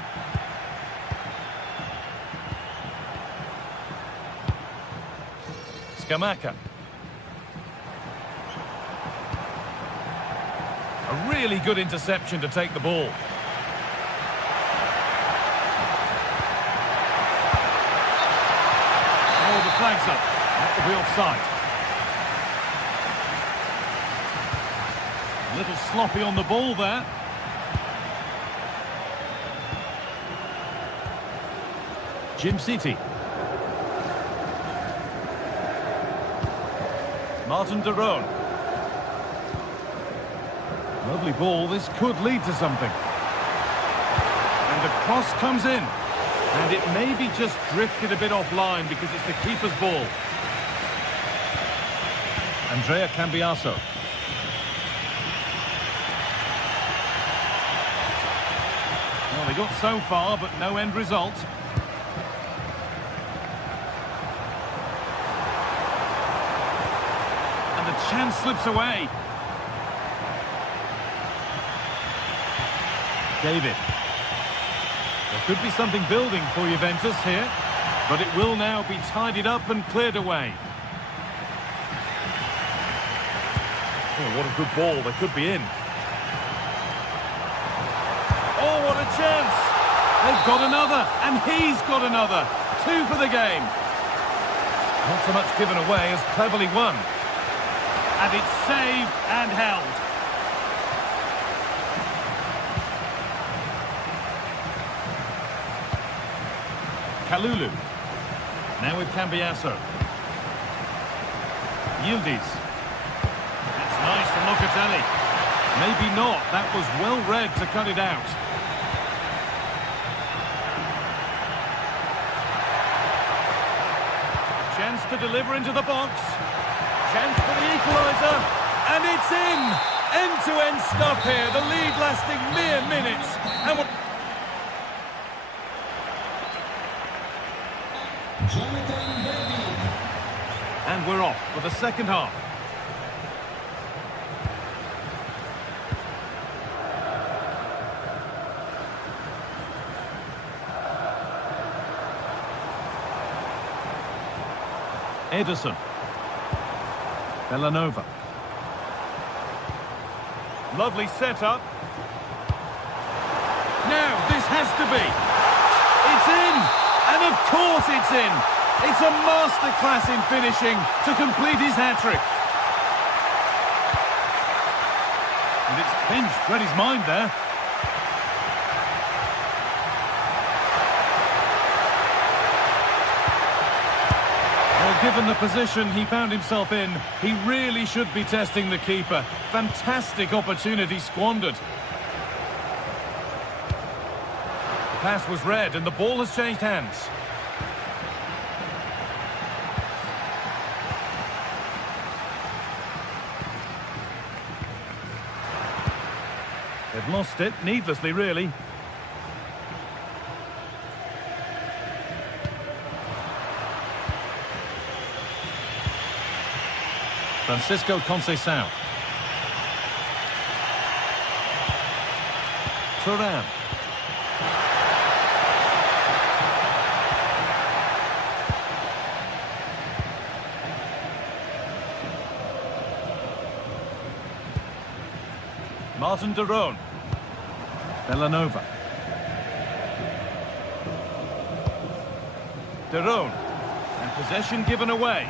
Scamacca. A really good interception to take the ball. Flags up. That will be offside. A little sloppy on the ball there. Jim City. Martin de Roon. Lovely ball, this could lead to something. And the cross comes in. And it maybe just drifted a bit offline because it's the keeper's ball. Andrea Cambiaso. Well, they got so far, but no end result. And the chance slips away. David. There could be something building for Juventus here, but it will now be tidied up and cleared away. Oh, what a good ball. They could be in. Oh, what a chance. They've got another, and he's got another. 2 for the game. Not so much given away as cleverly won. And it's saved and held. Kalulu. Now with Cambiaso. Yildiz. That's nice from Locatelli. Maybe not. That was well read to cut it out. Chance to deliver into the box. Chance for the equaliser. And it's in! End-to-end stuff here. The lead lasting mere minutes. And we're off for the second half. Ederson. Bellanova. Lovely setup. Now, this has to be. It's in! And of course it's in! It's a masterclass in finishing to complete his hat-trick. And it's pinched, read his mind there. Well, given the position he found himself in, he really should be testing the keeper. Fantastic opportunity squandered. The pass was read and the ball has changed hands. They've lost it, needlessly really. Francisco Conceição. Thuram. Martin de Roon. Bellanova. De Roon. And possession given away.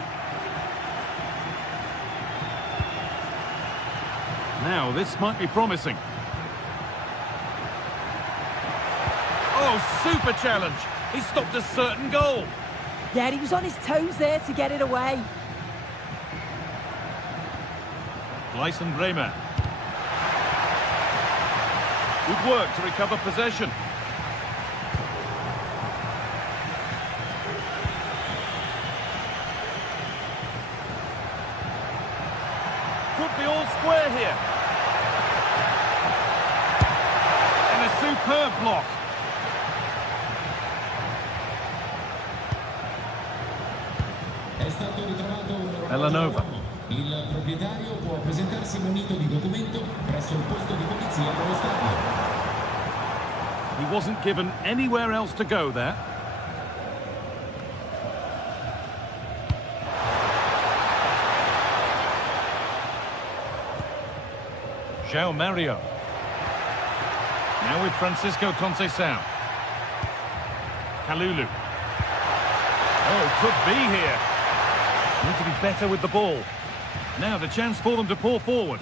Now, this might be promising. Oh, super challenge. He stopped a certain goal. Yeah, he was on his toes there to get it away. Gleison Bremer. Good work to recover possession. Could be all square here. And a superb block. Bellanova. Il proprietario può presentarsi munito di documento presso il posto di polizia dello stadio. He wasn't given anywhere else to go there. João Mario. Now with Francisco Conceição. Kalulu. Oh, could be here. Need to be better with the ball. Now the chance for them to pour forward.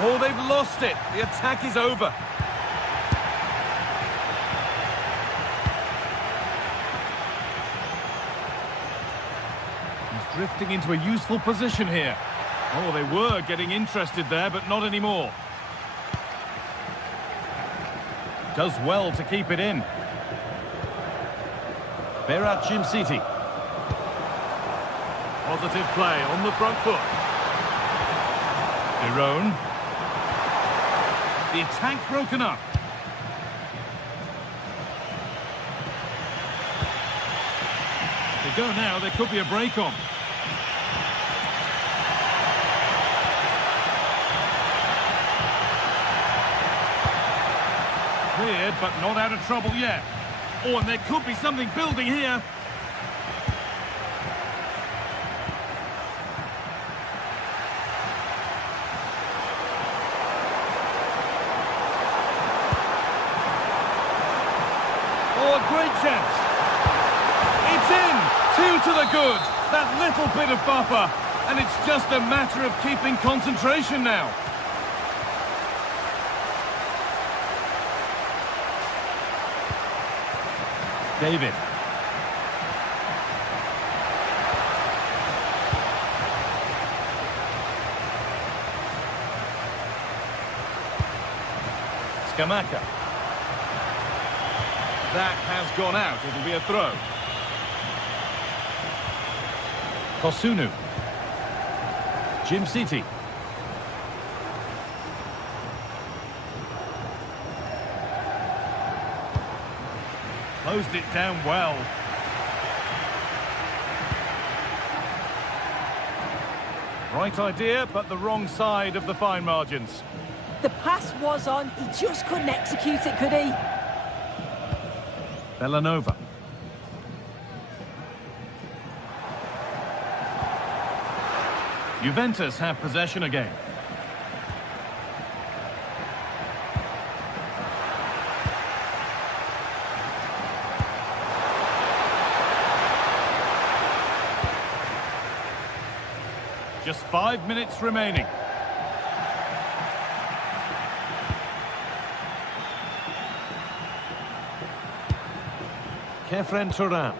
Oh, they've lost it. The attack is over. Drifting into a useful position here. Oh, they were getting interested there, but not anymore. Does well to keep it in. Berat City. Positive play on the front foot. Jerome. The attack broken up. They go now, there could be a break on. Cleared, but not out of trouble yet. Oh, and there could be something building here. Oh, a great chance. It's in. 2 to the good. That little bit of buffer. And it's just a matter of keeping concentration now. David. Scamacca. That has gone out. It'll be a throw. Kosunu. City. Closed it down well. Right idea, but the wrong side of the fine margins. The pass was on, he just couldn't execute it, could he? Bellanova. Juventus have possession again. Just 5 minutes remaining. Kefren Turan.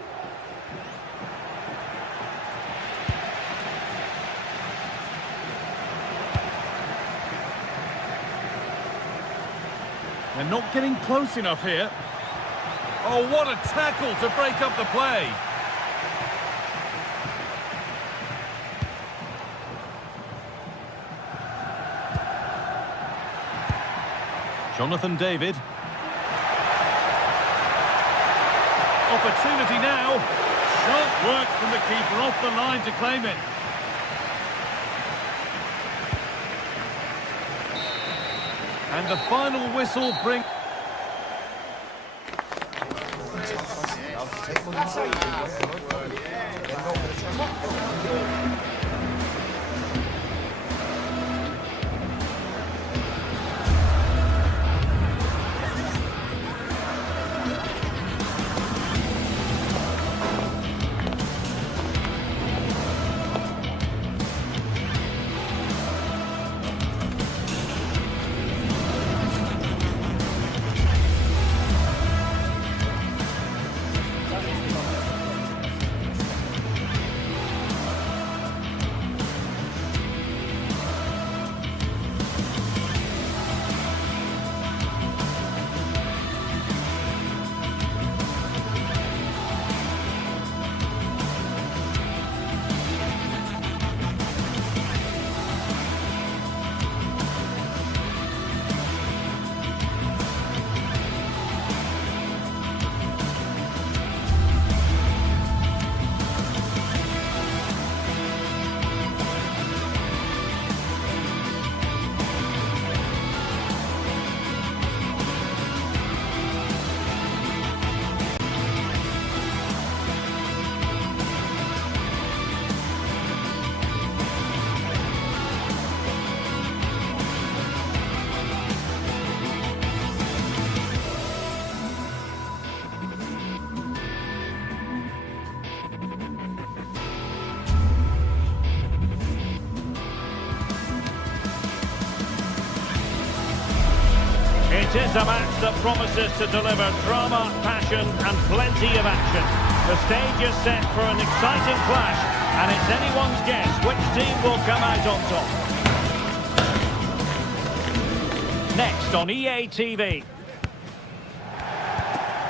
They're not getting close enough here. Oh, what a tackle to break up the play. Jonathan David. Opportunity now. Sharp work from the keeper off the line to claim it. And the final whistle brings... It is a match that promises to deliver drama, passion and plenty of action. The stage is set for an exciting clash And it's anyone's guess which team will come out on top. Next on EA TV.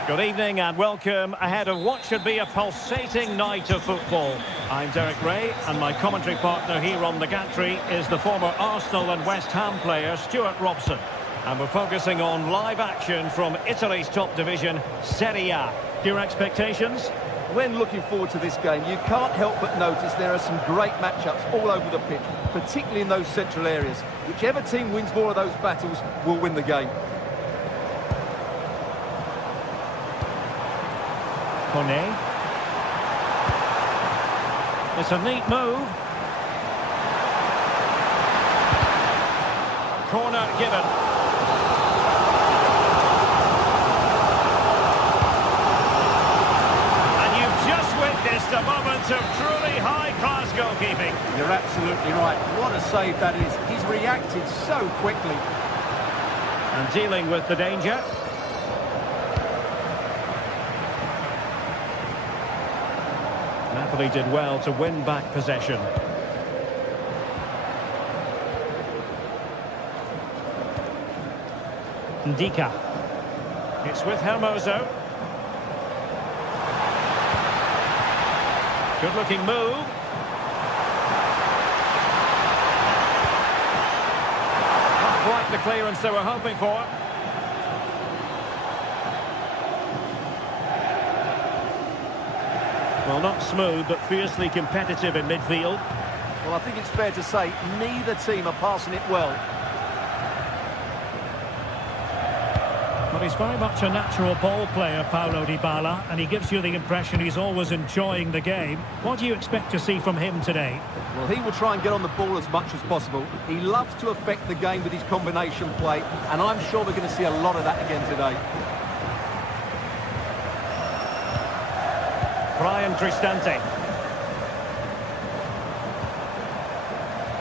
Good evening and welcome ahead of what should be a pulsating night of football. I'm Derek Ray and my commentary partner here on the gantry is the former Arsenal and West Ham player Stuart Robson. And we're focusing on live action from Italy's top division, Serie A. Your expectations? When looking forward to this game, you can't help but notice there are some great matchups all over the pitch, particularly in those central areas. Whichever team wins more of those battles will win the game. Kone. It's a neat move. Corner given. And you've just witnessed a moment of truly high-class goalkeeping. You're absolutely right. What a save that is. He's reacted so quickly. And dealing with the danger. Napoli did well to win back possession. Ndika. It's with Hermoso. Good-looking move. Not quite the clearance they were hoping for. Well, not smooth, but fiercely competitive in midfield. Well, I think it's fair to say neither team are passing it well. But he's very much a natural ball player, Paulo Dybala, and he gives you the impression he's always enjoying the game. What do you expect to see from him today? Well, he will try and get on the ball as much as possible. He loves to affect the game with his combination play, and I'm sure we're going to see a lot of that again today. Brian Cristante.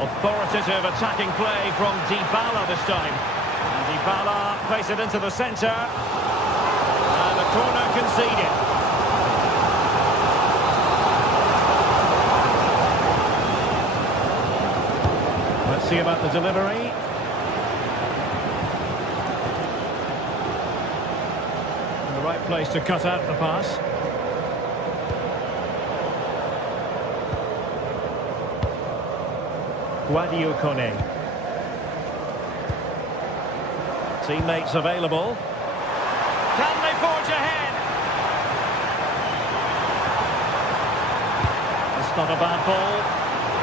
Authoritative attacking play from Dybala this time. And Dybala plays it into the centre. And the corner conceded. Let's see about the delivery. And the right place to cut out the pass. Guadio Kone. Teammates available. Can they forge ahead? It's not a bad ball.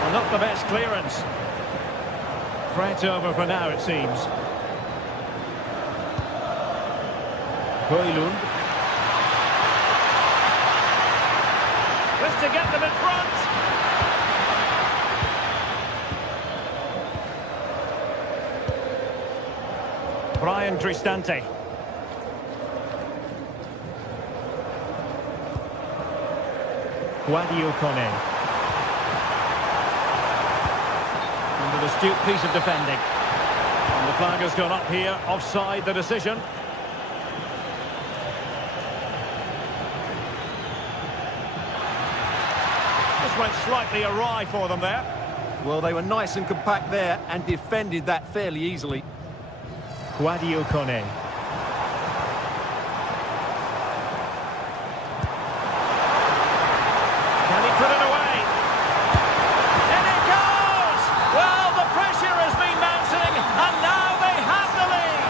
Well, not the best clearance. Threat over for now, it seems. Højlund. Just to get them in front. Brian Cristante. Guadio Kone. And an astute piece of defending. And the flag has gone up here, offside the decision. This went slightly awry for them there. Well, they were nice and compact there and defended that fairly easily. Guadio Kone. Can he put it away? And it goes! Well, the pressure has been mounting, and now they have the lead.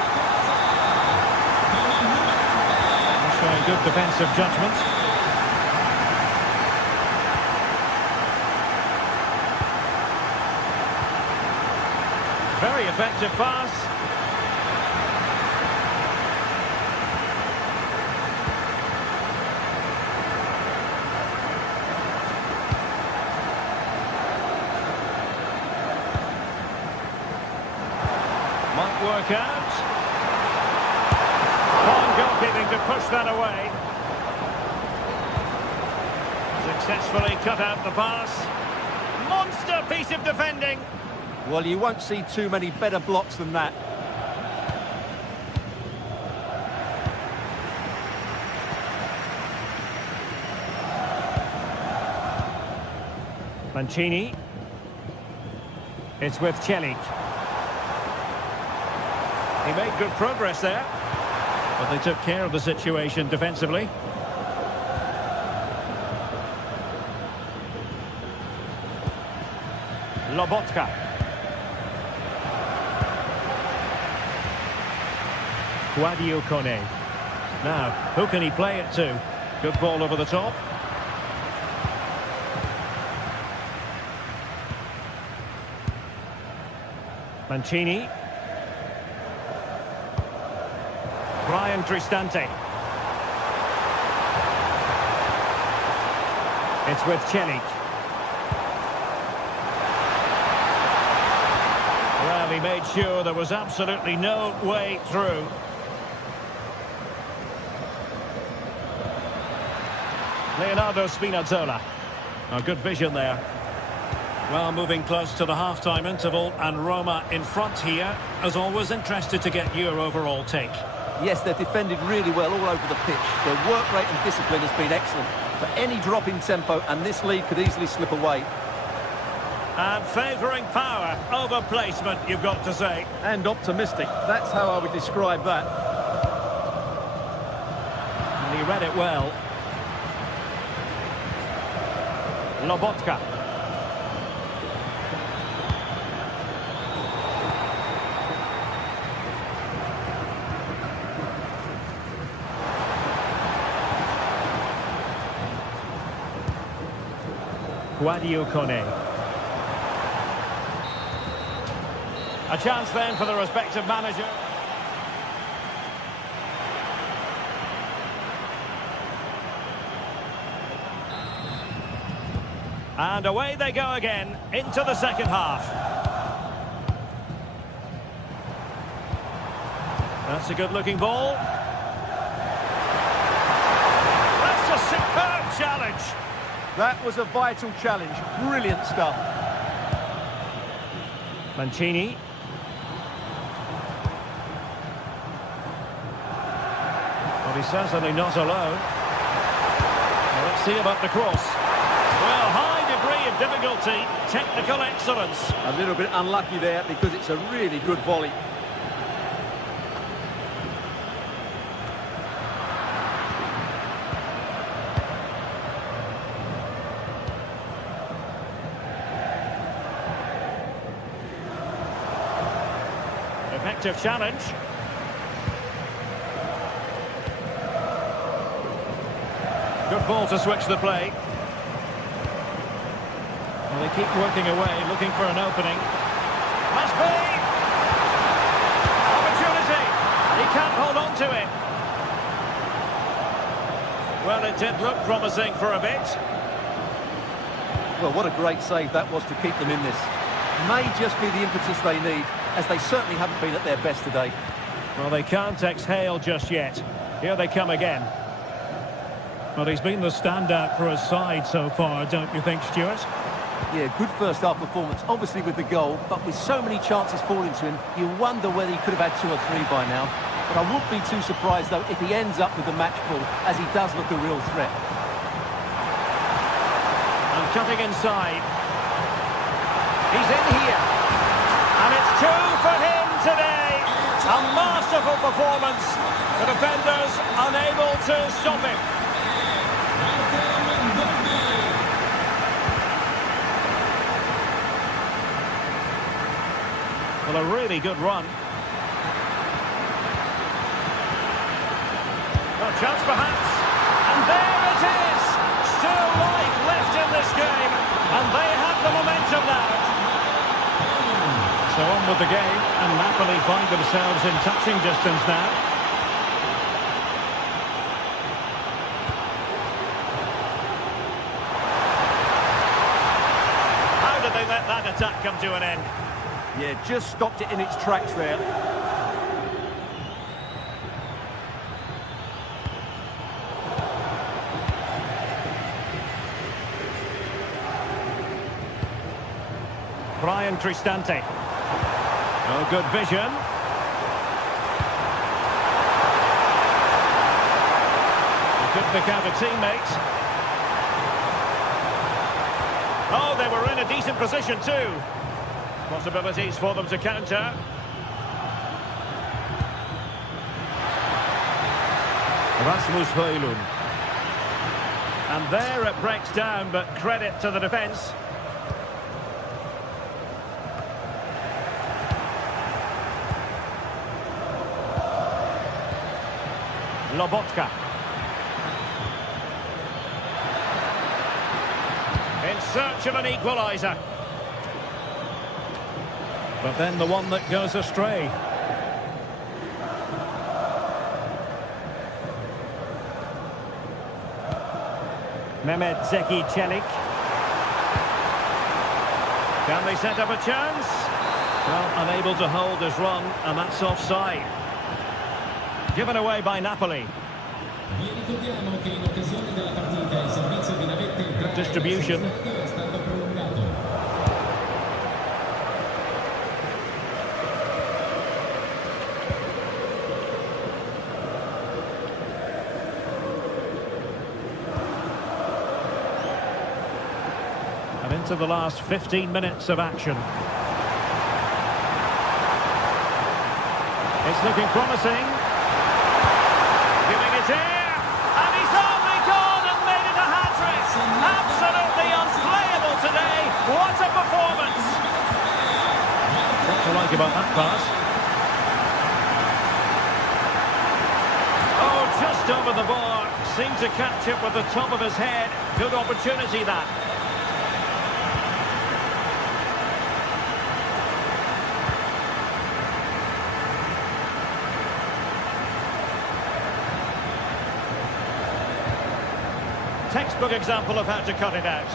Showing good defensive judgment. Very effective pass. Might work out. Fine goalkeeping to push that away. Successfully cut out the pass. Monster piece of defending. Well, you won't see too many better blocks than that. Mancini. It's with Celik. He made good progress there, but they took care of the situation defensively. Lobotka. Guadio Kone. Now, who can he play it to? Good ball over the top. Mancini. Brian Cristante. It's with Celik. Well, he made sure there was absolutely no way through. Leonardo Spinazzola. Oh, good vision there. Well, moving close to the half-time interval, and Roma in front here. As always, interested to get your overall take. Yes, they've defended really well all over the pitch. Their work rate and discipline has been excellent. But any drop in tempo and this lead could easily slip away. And favouring power over placement, you've got to say. And optimistic. That's how I would describe that. And he read it well. Lobotka. Guadio Kone. A chance then for the respective manager. And away they go again into the second half. That's a good-looking ball. That's a superb challenge. That was a vital challenge. Brilliant stuff. Mancini. Well, he's certainly not alone. Well, let's see about the cross. Well, high degree of difficulty, technical excellence. A little bit unlucky there because it's a really good volley. Effective challenge. Good ball to switch the play. Well, they keep working away, looking for an opening. Must be! Opportunity! He can't hold on to it. Well, it did look promising for a bit. Well, what a great save that was to keep them in this. May just be the impetus they need, as they certainly haven't been at their best today. Well, they can't exhale just yet. Here they come again. Well, he's been the standout for his side so far, don't you think, Stuart? Yeah, good first-half performance, obviously with the goal, but with so many chances falling to him, you wonder whether he could have had 2 or 3 by now. But I wouldn't be too surprised, though, if he ends up with the match ball, as he does look a real threat. And cutting inside. He's in here. And it's 2 for him today. A masterful performance. The defenders unable to stop him. Well, a really good run. A chance perhaps. And there it is. Still life left in this game. And they have the momentum now. So on with the game, and Napoli find themselves in touching distance now. How did they let that attack come to an end? Yeah, just stopped it in its tracks there. Brian Cristante. Oh, good vision. He could pick out a teammate. Oh, they were in a decent position too. Possibilities for them to counter. Rasmus Højlund. And there it breaks down, but credit to the defence. Lobotka. In search of an equaliser. But then the one that goes astray. Mehmet Zeki Çelik. Can they set up a chance? Well, unable to hold his run, and that's offside. Given away by Napoli. Vi ricordiamo che in occasione della partita il servizio di navette Good distribution. è stato prolungato. And into the last 15 minutes of action. It's looking promising. Giving it here. And he's only gone and made it a hat-trick. Absolutely unplayable today. What a performance. What to like about that pass? Oh, just over the bar. Seemed to catch it with the top of his head. Good opportunity, that. Textbook example of how to cut it out.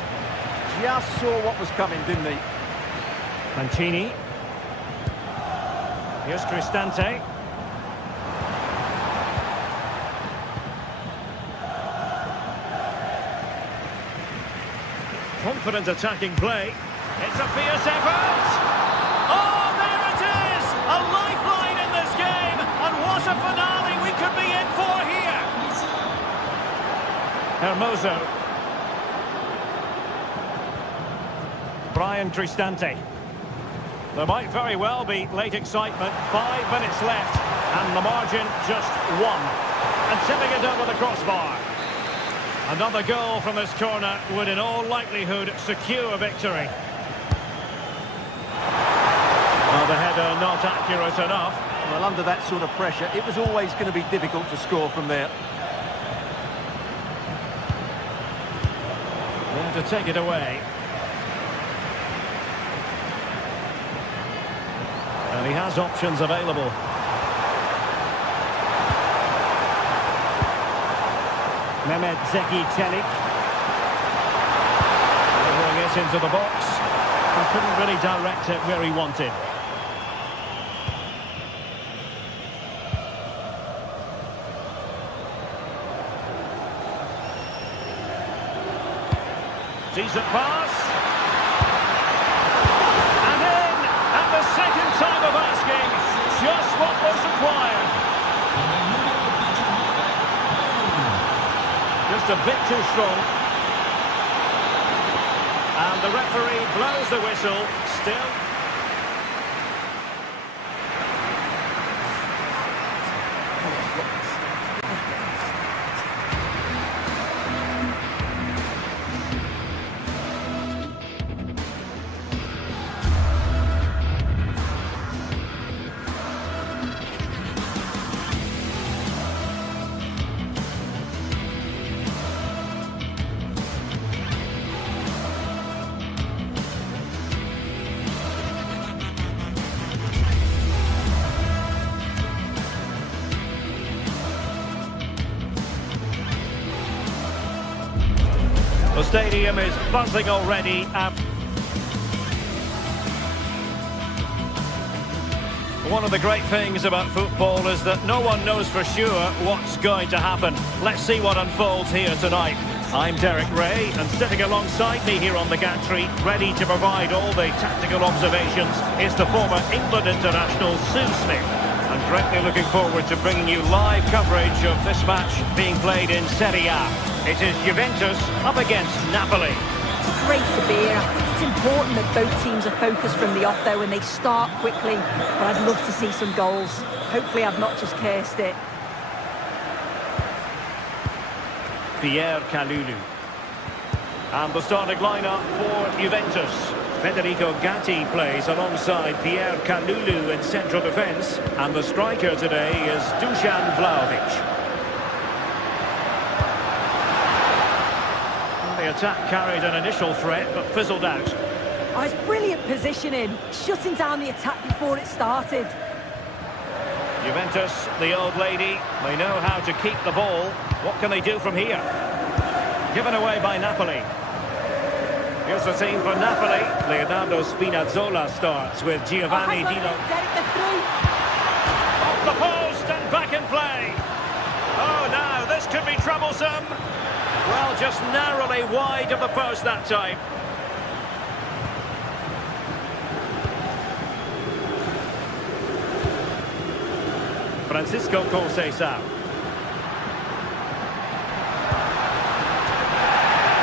Just saw what was coming, didn't he? Mancini. Here's Cristante. Confident attacking play. It's a fierce effort. Oh, there it is! A lifeline in this game. And what a finale we could be in for here. Hermoso. Brian Cristante. There might very well be late excitement. 5 minutes left. And the margin just 1. And tipping it over the crossbar. Another goal from this corner would in all likelihood secure victory. Well, the header not accurate enough. Well, under that sort of pressure, it was always going to be difficult to score from there. There to take it away. And he has options available. Mehmet Zeki Çelik. Delivering it into the box. He couldn't really direct it where he wanted. Decent pass. And in! And the second time of asking. Just what was required. Just a bit too strong. And the referee blows the whistle. Still. The stadium is buzzing already. One of the great things about football is that no one knows for sure what's going to happen. Let's see what unfolds here tonight. I'm Derek Ray, and sitting alongside me here on the gantry, ready to provide all the tactical observations, is the former England international Sue Smith. I'm greatly looking forward to bringing you live coverage of this match being played in Serie A. It is Juventus up against Napoli. great to bear. I think it's important that both teams are focused from the off, though, and they start quickly. But I'd love to see some goals. Hopefully I've not just cursed it. Pierre Kalulu. And the starting lineup for Juventus. Federico Gatti plays alongside Pierre Kalulu in central defence. And the striker today is Dusan Vlahovic. The attack carried an initial threat, but fizzled out. Oh, it's brilliant positioning, shutting down the attack before it started. Juventus, the old lady, they know how to keep the ball. What can they do from here? Given away by Napoli. Here's the team for Napoli. Leonardo Spinazzola starts with Giovanni Dino. Off the post and back in play. Oh, now this could be troublesome. Well, just narrowly wide of the post that time. Francisco Conceição.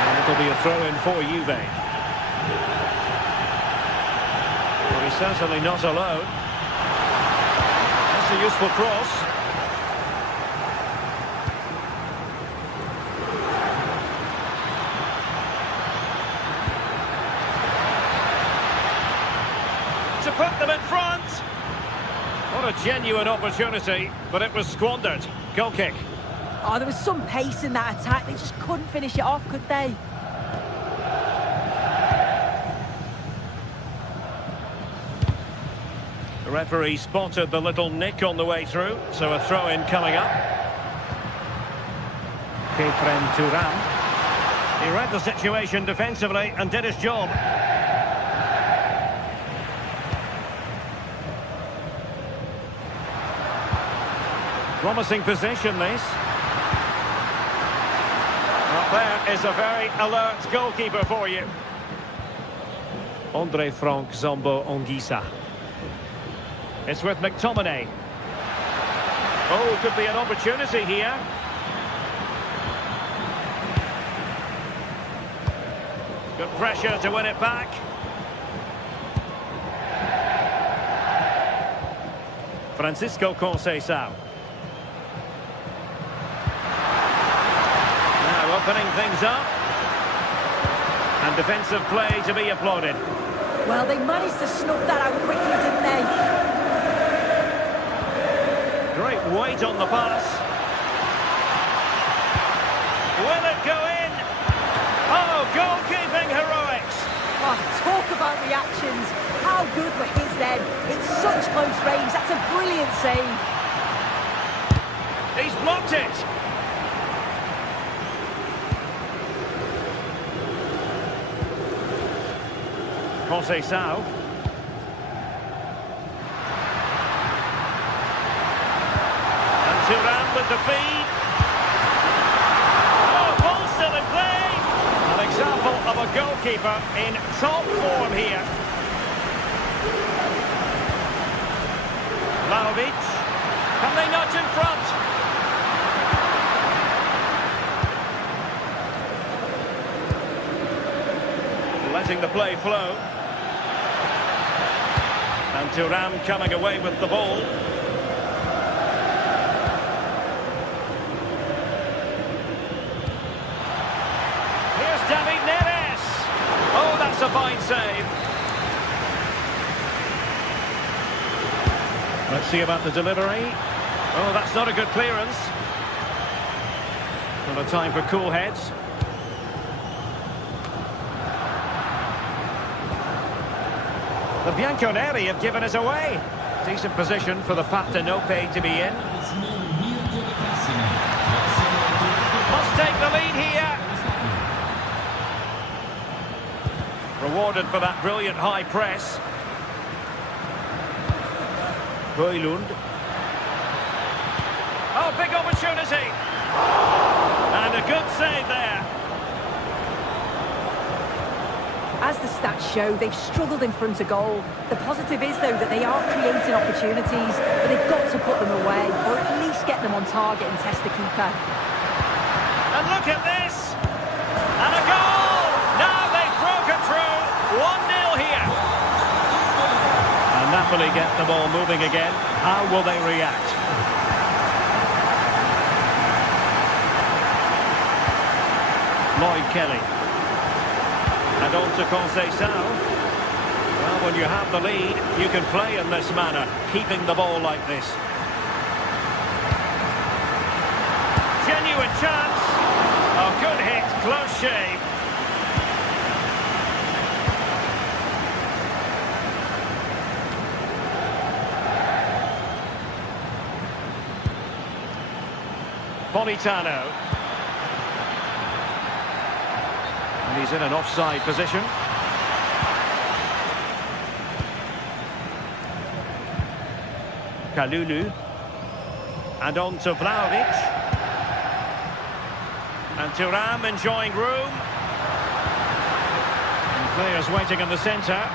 And it'll be a throw-in for Juve. Well, he's certainly not alone. That's a useful cross. To put them in front. What a genuine opportunity, but it was squandered. Goal kick. Oh, there was some pace in that attack. They just couldn't finish it off, could they? The referee spotted the little nick on the way through, so a throw-in coming up. Kefren Turan. He read the situation defensively and did his job. Promising position, this. Well, there is a very alert goalkeeper for you. Andre Frank Zombo Ongisa. It's with McTominay. Oh, could be an opportunity here. Good pressure to win it back. Francisco Conceição. Opening things up. And defensive play to be applauded. Well, they managed to snuff that out quickly, didn't they? Great weight on the pass. Will it go in? Oh, goalkeeping heroics. Oh, talk about reactions. How good were his then? It's such close range. That's a brilliant save. He's blocked it. Conceição. And Turan with the feed. Oh, ball still in play. An example of a goalkeeper in top form here. Vlahovic. Can they nudge in front? Letting the play flow. And Turan coming away with the ball. Here's David Neres. Oh, that's a fine save. Let's see about the delivery. Oh, that's not a good clearance. Not a time for cool heads. The Bianconeri have given us away. Decent position for the Partenope to be in. Must take the lead here. Rewarded for that brilliant high press. Højlund. Oh, big opportunity. And a good save there. As the stats show, they've struggled in front of goal. The positive is, though, that they are creating opportunities, but they've got to put them away, or at least get them on target and test the keeper. And look at this! And a goal! Now they've broken Napoli get the ball moving again. How will they react? Lloyd Kelly. And on to Conceição. Well, when you have the lead, you can play in this manner, keeping the ball like this. Genuine chance. Oh, good hit, close shave. Politano. And he's in an offside position. Kalulu. And on to Vlahovic. And Thuram enjoying room. And players waiting in the centre.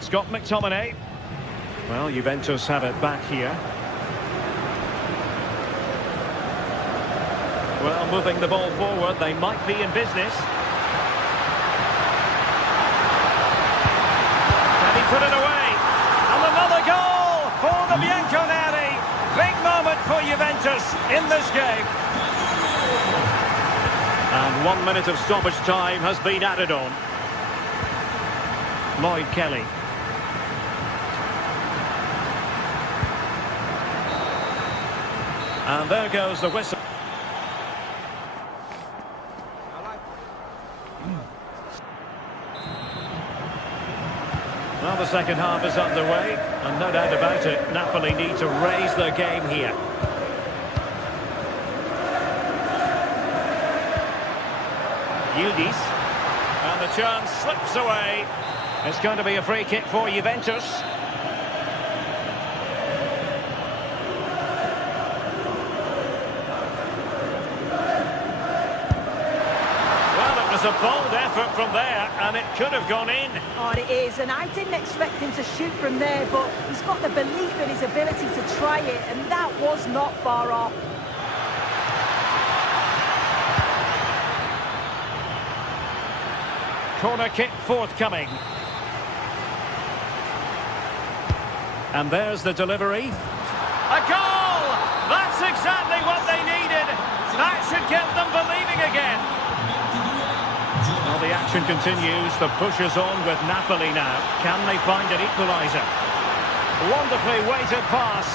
Scott McTominay. Well, Juventus have it back here. Well, moving the ball forward, they might be in business. Can he put it away? And another goal for the Bianconeri. Big moment for Juventus in this game. And 1 minute of stoppage time has been added on. Lloyd Kelly. And there goes the whistle. Well, the second half is underway, and no doubt about it, Napoli need to raise their game here. Yildiz, and the chance slips away. It's going to be a free kick for Juventus. It's a bold effort from there, and it could have gone in. Oh, it is, and I didn't expect him to shoot from there, but he's got the belief in his ability to try it, and that was not far off. Corner kick forthcoming. And there's the delivery. A goal! That's exactly what they needed. That should get them believing again. Well, the action continues. The push is on with Napoli now. Can they find an equaliser? Wonderfully weighted pass.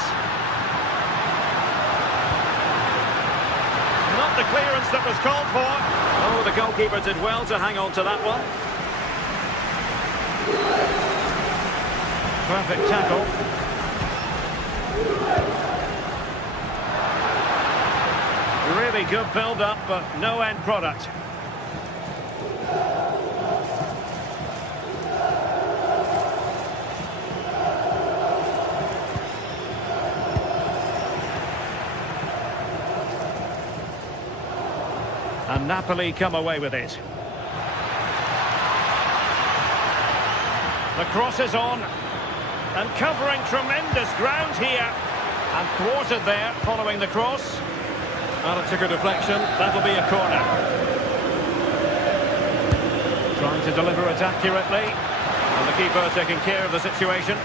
Not the clearance that was called for. Oh, the goalkeeper did well to hang on to that one. Perfect tackle. Really good build-up, but no end product. And Napoli come away with it. The cross is on. And covering tremendous ground here. And thwarted there following the cross. Well, it took a deflection. That'll be a corner. Trying to deliver it accurately. And the keeper taking care of the situation.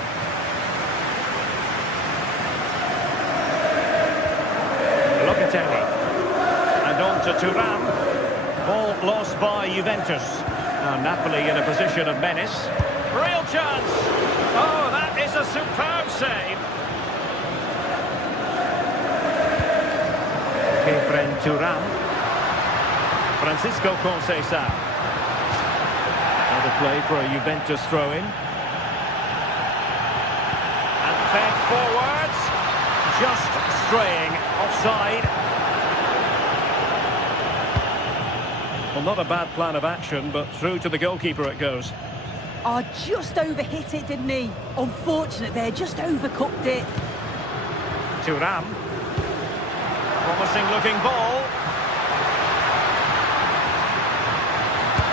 Locatelli. And on to Thuram. Ball lost by Juventus. Now Napoli in a position of menace. Real chance. Oh, that is a superb save. Kefren Thuram. Francisco Conceição. Another play for a Juventus throw-in. And fed forwards. Just straying offside. Well, not a bad plan of action, but through to the goalkeeper it goes. Oh, just overhit it, didn't he? Unfortunate there, just overcooked it. Thuram. Promising looking ball.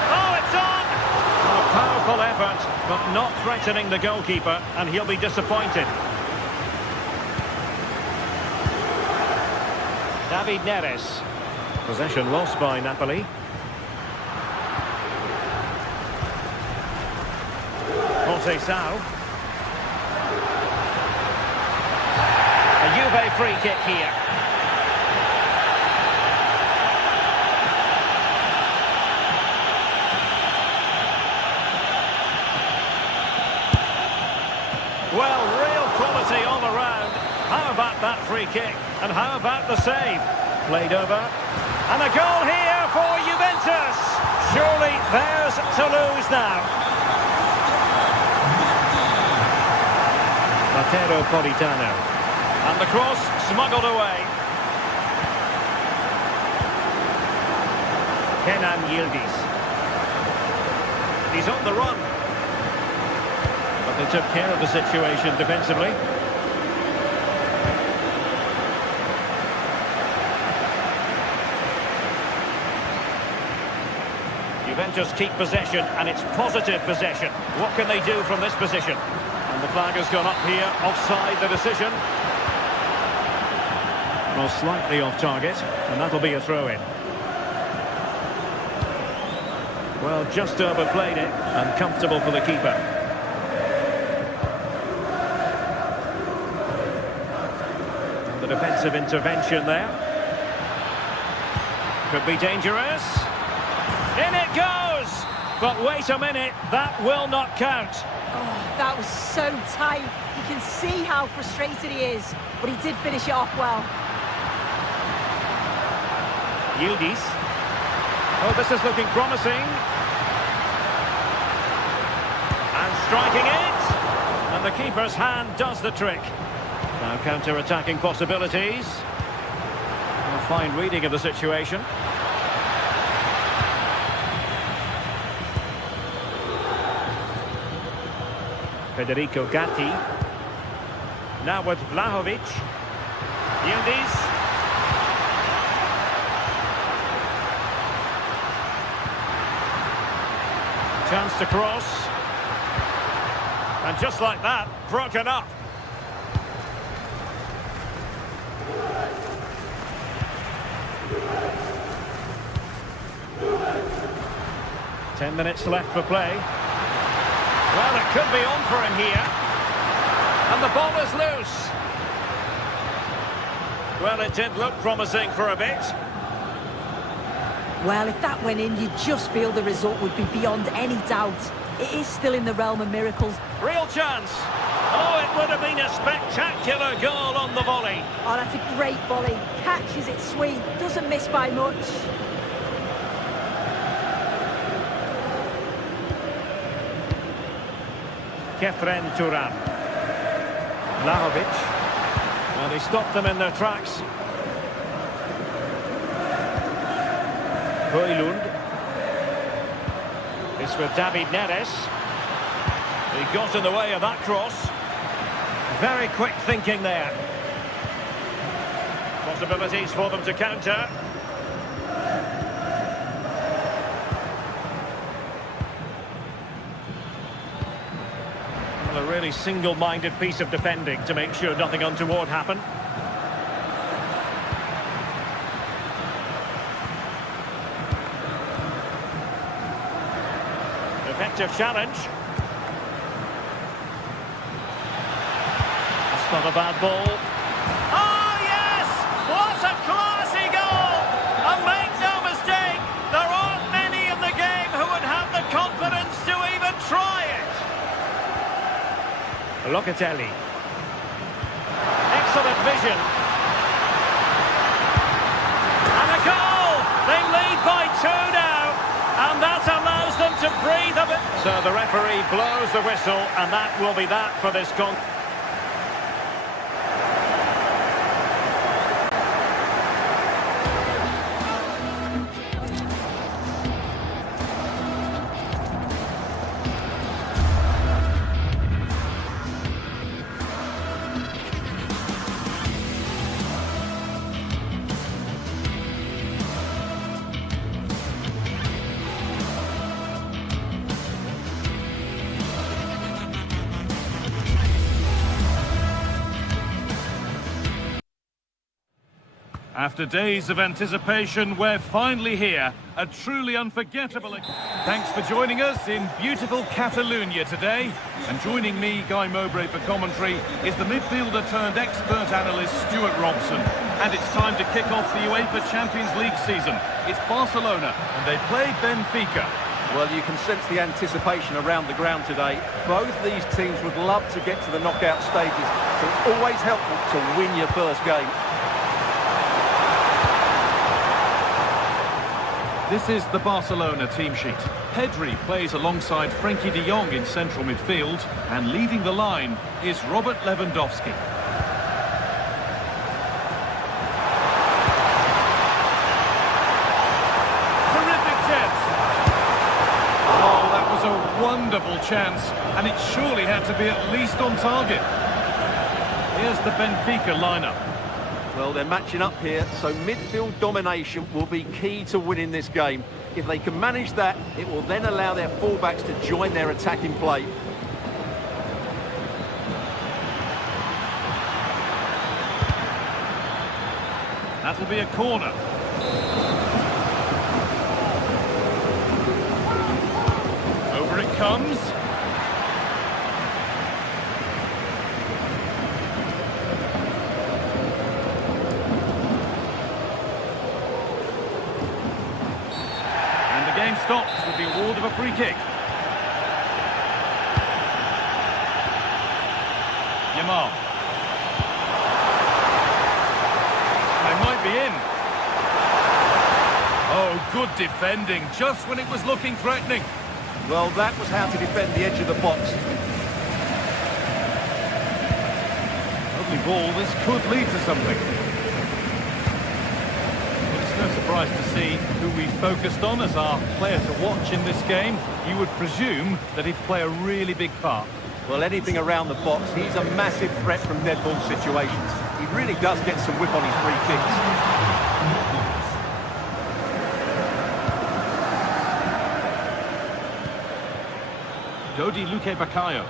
Oh, it's on! A powerful effort. effort, but not threatening the goalkeeper, and he'll be disappointed. David Neres. Possession lost by Napoli. Jose Sao. A Juve free kick here. Well, real quality all around. How about that free kick? And how about the save? Played over. And a goal here for Juventus. Surely theirs to lose now. Matteo Politano. And the cross smuggled away. Kenan Yildiz. He's on the run. But they took care of the situation defensively. Juventus keep possession, and it's positive possession. What can they do from this position? And the flag has gone up here, offside the decision. Well, slightly off target, and that'll be a throw-in. Well, just overplayed it, and comfortable for the keeper. And the defensive intervention there. Could be dangerous. In it goes! But wait a minute, that will not count. Oh, that was so tight. You can see how frustrated he is, but he did finish it off well. Yildiz. Oh, this is looking promising. And striking it. And the keeper's hand does the trick. Now counter-attacking possibilities. A fine reading of the situation. Federico Gatti. Now with Vlahovic. Yildiz. Chance to cross. And just like that, broken up. Ten minutes left for play. Well, it could be on for him here. And the ball is loose. Well, it did look promising for a bit. Well, if that went in, you just feel the result would be beyond any doubt. It is still in the realm of miracles. Real chance. Oh, it would have been a spectacular goal on the volley. Oh, that's a great volley. Catches it sweet, doesn't miss by much. Kefren Turan. Vlahovic. Well, they stopped them in their tracks. Højlund. It's with David Neres. He got in the way of that cross. Very quick thinking there. Possibilities for them to counter. Well, a really single-minded piece of defending to make sure nothing untoward happened. Effective challenge. That's not a bad ball. Oh, yes! What a classy goal! And make no mistake, there aren't many in the game who would have the confidence to even try it. Locatelli. Excellent vision. And a goal! They lead by 2 now. And that allows them to breathe a bit. So the referee blows the whistle, and that will be that for this contest. After days of anticipation, we're finally here. A truly unforgettable... Thanks for joining us in beautiful Catalonia today. And joining me, Guy Mowbray, for commentary is the midfielder-turned-expert analyst Stuart Robson. And it's time to kick off the UEFA Champions League season. It's Barcelona, and they play Benfica. Well, you can sense the anticipation around the ground today. Both these teams would love to get to the knockout stages, so it's always helpful to win your first game. This is the Barcelona team sheet. Pedri plays alongside Frenkie de Jong in central midfield, and leading the line is Robert Lewandowski. Terrific chance! Oh, that was a wonderful chance, and it surely had to be at least on target. Here's the Benfica lineup. Well, they're matching up here, so midfield domination will be key to winning this game. If they can manage that, it will then allow their fullbacks to join their attacking play. That'll be a corner. Over it comes. Game stops with the award of a free kick. Yamal. They might be in. Oh, good defending, just when it was looking threatening. Well, that was how to defend the edge of the box. Lovely ball, this could lead to something. No surprise to see who we focused on as our player to watch in this game. You would presume that he'd play a really big part. Well, anything around the box, he's a massive threat from dead ball situations. He really does get some whip on his free kicks. Dodi Luque Bacallo.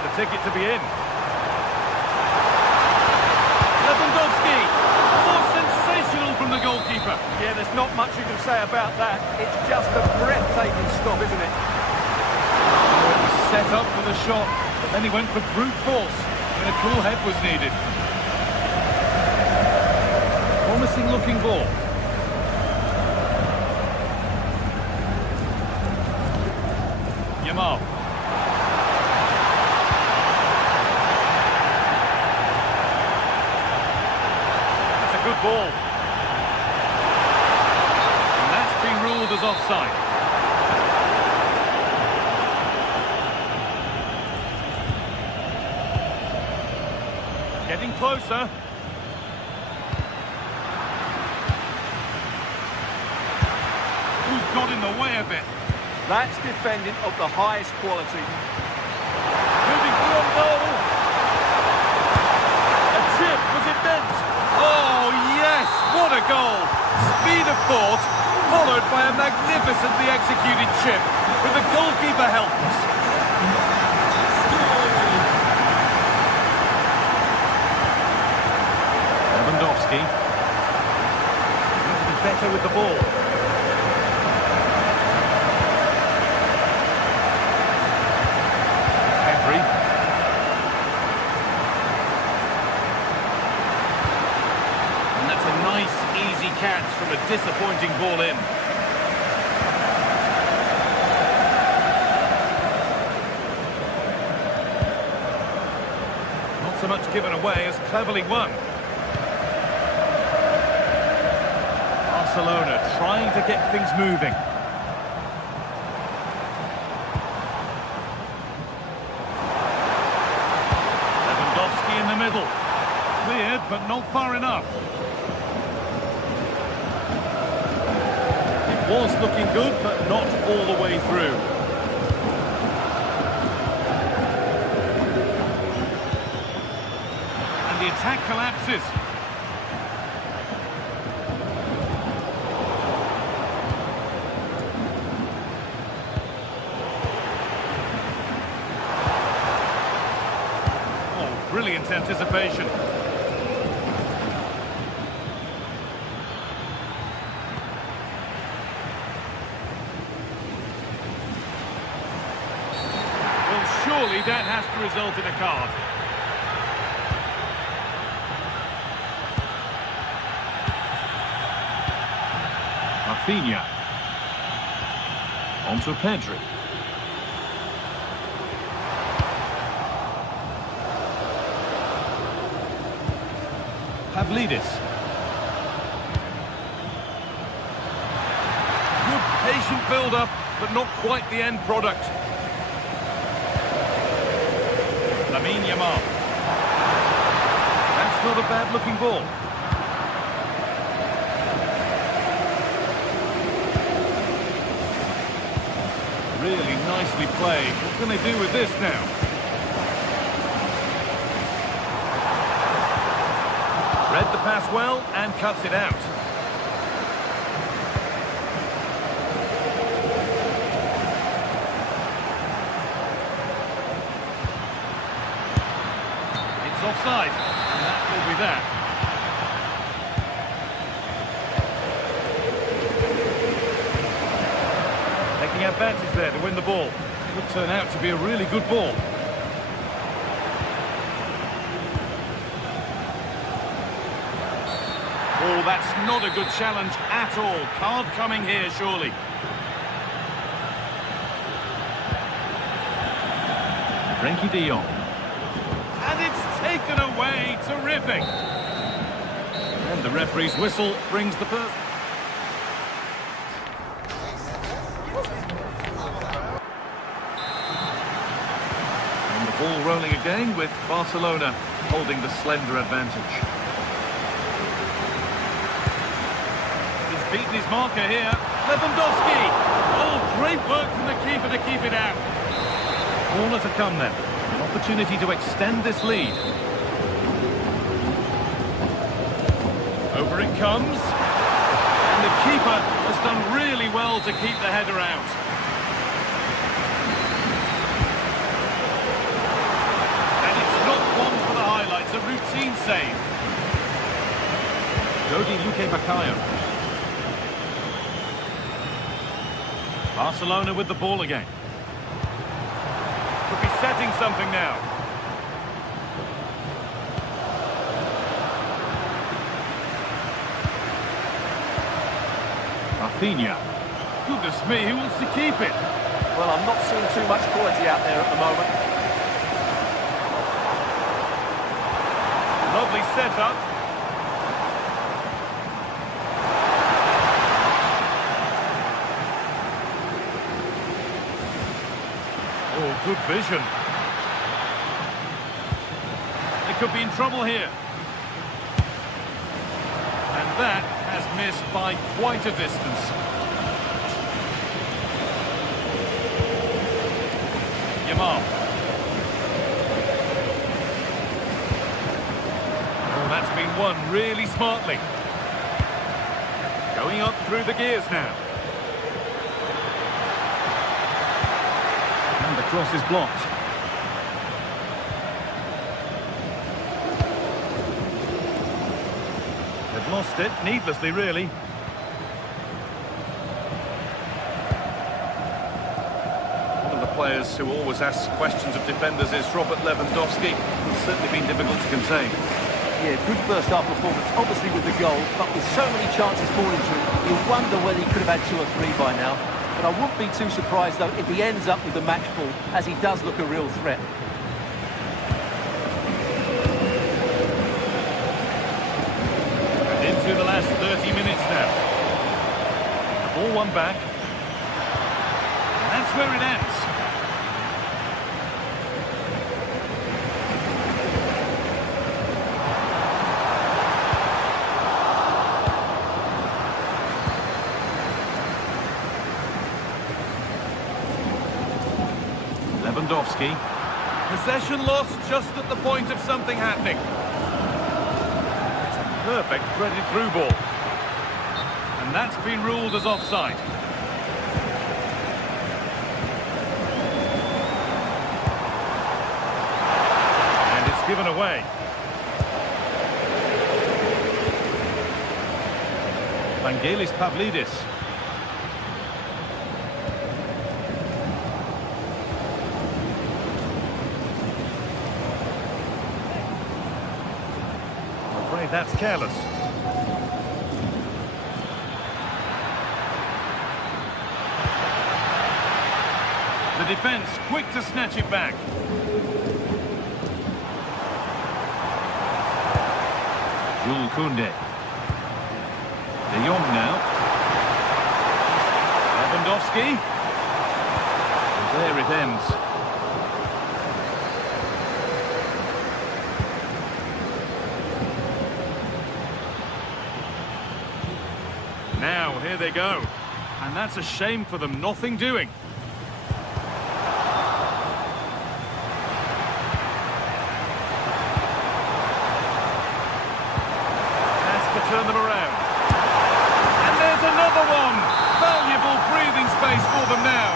The ticket to be in. Lewandowski! More sensational from the goalkeeper. Yeah, there's not much you can say about that. It's just a breathtaking stop, isn't it? Oh, it was set up for the shot, but then he went for brute force when a cool head was needed. Promising looking ball. Yamal. Good ball. And that's been ruled as offside. Getting closer. Who got in the way of it? That's defending of the highest quality. Moving through on goal. A chip, was it meant? Oh, yes! What a goal! Speed of thought, followed by a magnificently executed chip, with the goalkeeper helpless. Lewandowski. Needs to be better with the ball. Pedri. Nice, easy catch from a disappointing ball in. Not so much given away as cleverly won. Barcelona trying to get things moving. Lewandowski in the middle. Cleared, but not far enough. Was looking good, but not all the way through. And the attack collapses. great anticipation. Well, surely that has to result in a card. Rafinha. On to Pedri. Pavlidis. Good patient build-up, but not quite the end product. Lamine Yamal. That's not a bad-looking ball. Really nicely played. What can they do with this now? Read the pass well and cuts it out. It's offside. And that will be that. Taking advantage there to win the ball. Could turn out to be a really good ball. Oh, that's not a good challenge at all. Card coming here, surely. Frenkie de Jong. And it's taken away. Terrific. And the referee's whistle brings the first. And the ball rolling again with Barcelona holding the slender advantage. Beaten his marker here. Lewandowski. Oh, great work from the keeper to keep it out. Corner to come then. An opportunity to extend this lead. Over it comes. And the keeper has done really well to keep the header out. And it's not one for the highlights, a routine save. Dodi Luque Baccaio. Barcelona with the ball again. Could be setting something now. Rafinha. Goodness me, who wants to keep it? Well, I'm not seeing too much quality out there at the moment. Lovely setup. Oh, good vision. They could be in trouble here. And that has missed by quite a distance. Yamal. Oh, that's been won really smartly. Going up through the gears now. The cross is blocked. They've lost it, needlessly really. One of the players who always asks questions of defenders is Robert Lewandowski. It's certainly been difficult to contain. Yeah, good first half performance, obviously with the goal, but with so many chances falling to him, you wonder whether he could have had 2 or 3 by now. But I wouldn't be too surprised, though, if he ends up with the match ball, as he does look a real threat. And into the last 30 minutes now. The ball won back. And that's where it ends. Lewandowski. Possession lost just at the point of something happening. It's a perfect threaded through ball. And that's been ruled as offside. And it's given away. Vangelis Pavlidis. I'm afraid that's careless. The defence quick to snatch it back. Jules Koundé. De Jong now. Lewandowski. And there it ends. Now, here they go. And that's a shame for them, nothing doing. Turn them around. And there's another one. Valuable breathing space for them now.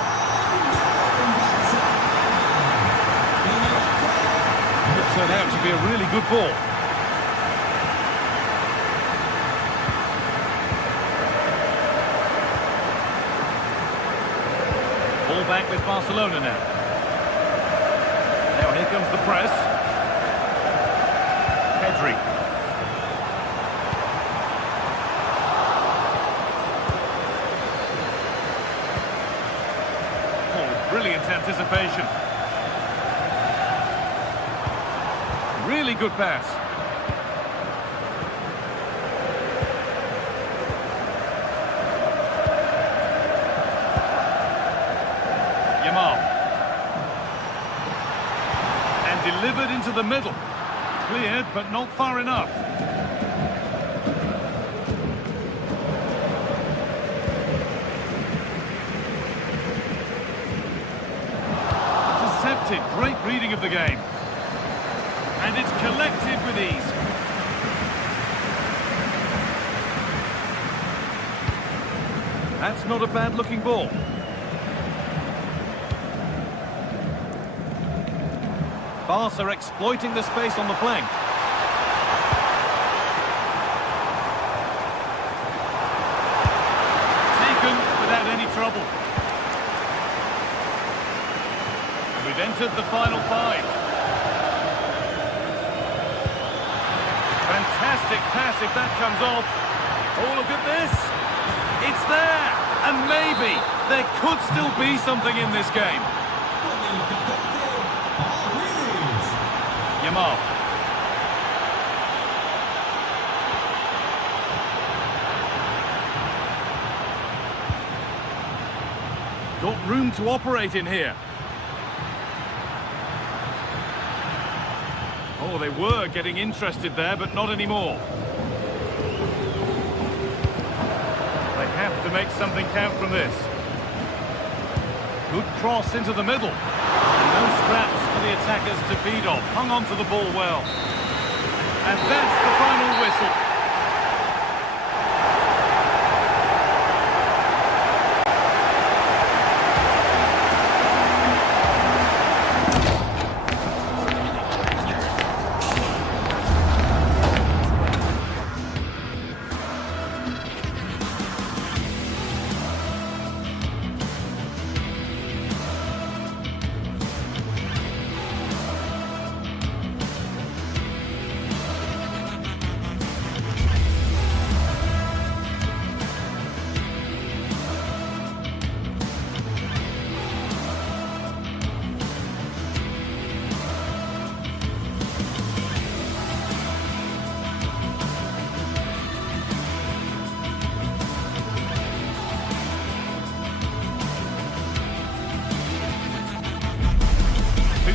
It turned out to be a really good ball. Ball back with Barcelona now. Now here comes the press. Pedri. Brilliant anticipation. Really good pass. Yamal. And delivered into the middle. Cleared, but not far enough. Great reading of the game. And it's collected with ease. That's not a bad looking ball. Barca exploiting the space on the flank. Taken without any trouble. We've entered the final five. Fantastic pass if that comes off. Oh, look at this. It's there. And maybe there could still be something in this game. Yamal. Got room to operate in here. Oh, they were getting interested there, but not anymore. They have to make something count from this. Good cross into the middle. And no scraps for the attackers to feed off. Hung on to the ball well. And that's the final whistle.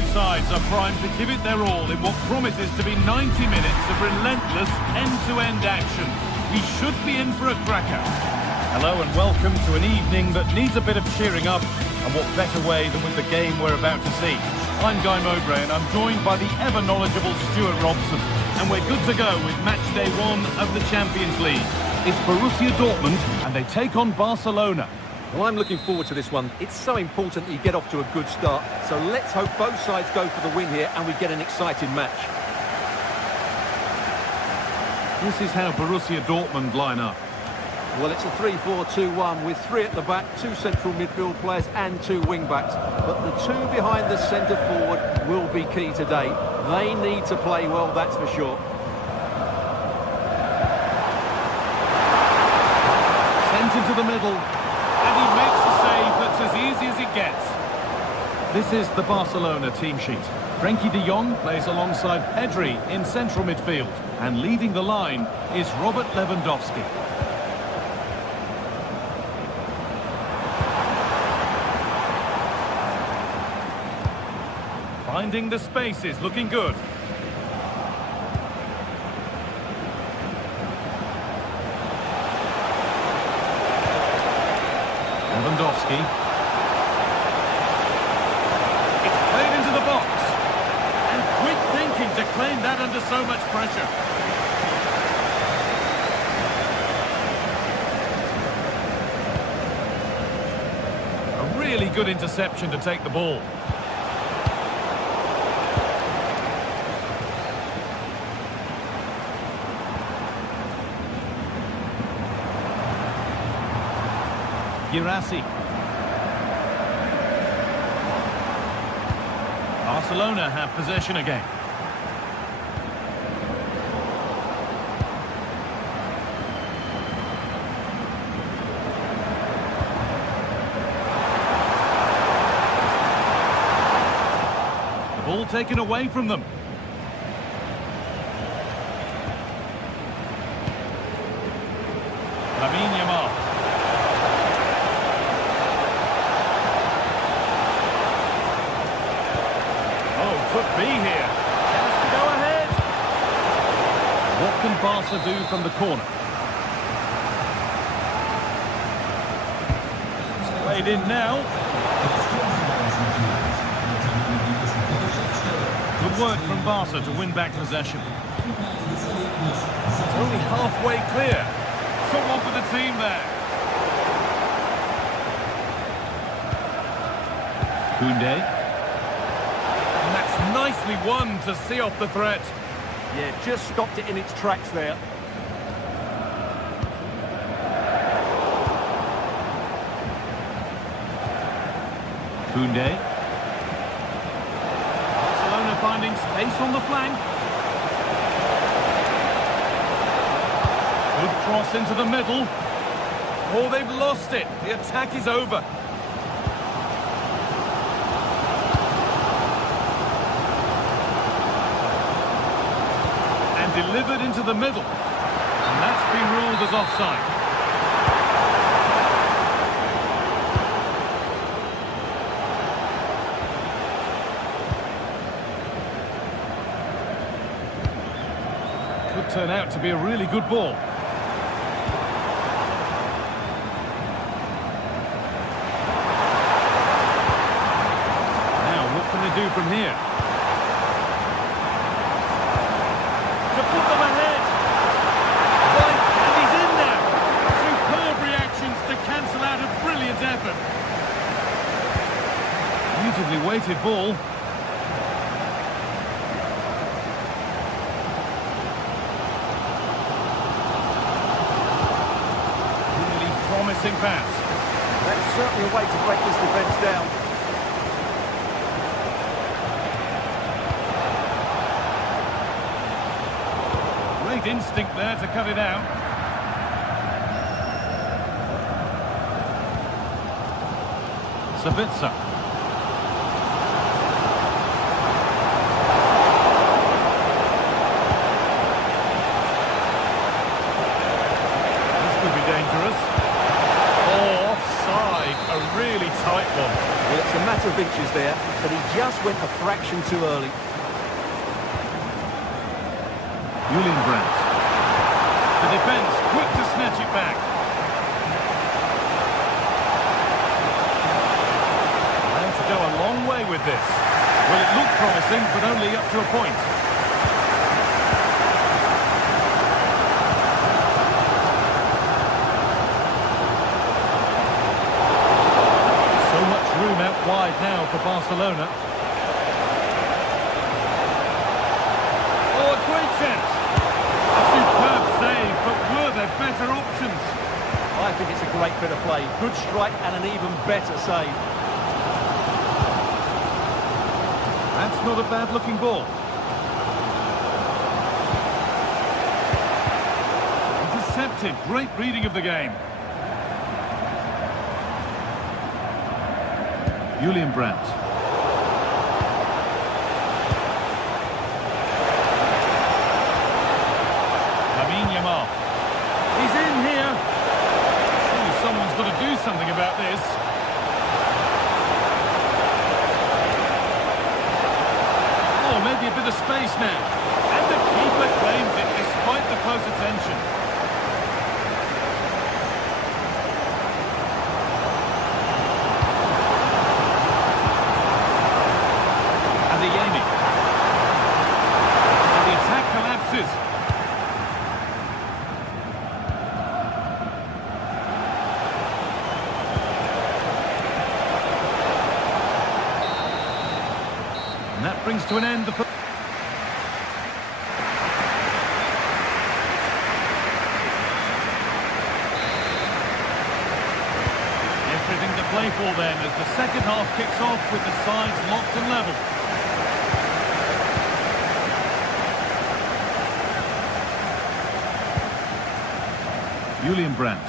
Sides are primed to give it their all in what promises to be 90 minutes of relentless end-to-end action. We should be in for a cracker. Hello and welcome to an evening that needs a bit of cheering up, and what better way than with the game we're about to see. I'm Guy Mowbray and I'm joined by the ever-knowledgeable Stuart Robson, and we're good to go with match day 1 of the Champions League. It's Borussia Dortmund and they take on Barcelona. Well, I'm looking forward to this one. It's so important that you get off to a good start. So let's hope both sides go for the win here and we get an exciting match. This is how Borussia Dortmund line up. Well, it's a 3-4-2-1 with 3 at the back, 2 central midfield players and 2 wing-backs. But the 2 behind the centre-forward will be key today. They need to play well, that's for sure. Sent into the middle. And he makes a save that's as easy as it gets. This is the Barcelona team sheet. Frenkie de Jong plays alongside Pedri in central midfield. And leading the line is Robert Lewandowski. Finding the spaces, looking good. Lewandowski. It's played into the box. And quick thinking to claim that under so much pressure. A really good interception to take the ball. Girassi. Barcelona have possession again. The ball taken away from them. Lamine Yamal. Could be here. Has to go ahead. What can Barca do from the corner? It's played in now. Good work from Barca to win back possession. It's only halfway clear. Someone for the team there. Koundé. Nicely won to see off the threat. Yeah, just stopped it in its tracks there. Koundé. Barcelona finding space on the flank. Good cross into the middle. Oh, they've lost it. The attack is over. Delivered into the middle, and that's been ruled as offside. Could turn out to be a really good ball. Now, what can they do from here? Put them ahead. Right, and he's in there. Superb reactions to cancel out a brilliant effort. Beautifully weighted ball. Really promising pass. That's certainly a way to break this defence down. Great instinct there to cut it out. Sabitzer. This could be dangerous. Oh, offside. A really tight one. Well, it's a matter of inches there, but he just went a fraction too early. Julian Brandt. The defence quick to snatch it back. And to go a long way with this. Well, it looked promising, but only up to a point. So much room out wide now for Barcelona. Great chance. A superb save, but were there better options? I think it's a great bit of play. Good strike and an even better save. That's not a bad-looking ball. Intercepted. Great reading of the game. Julian Brandt. He's in here. Surely someone's got to do something about this. Oh, maybe a bit of space now. And the keeper claims it despite the close attention. And the aiming. And the attack collapses. And that brings to an end the... Everything to play for then as the second half kicks off with the sides locked and level. Julian Brandt.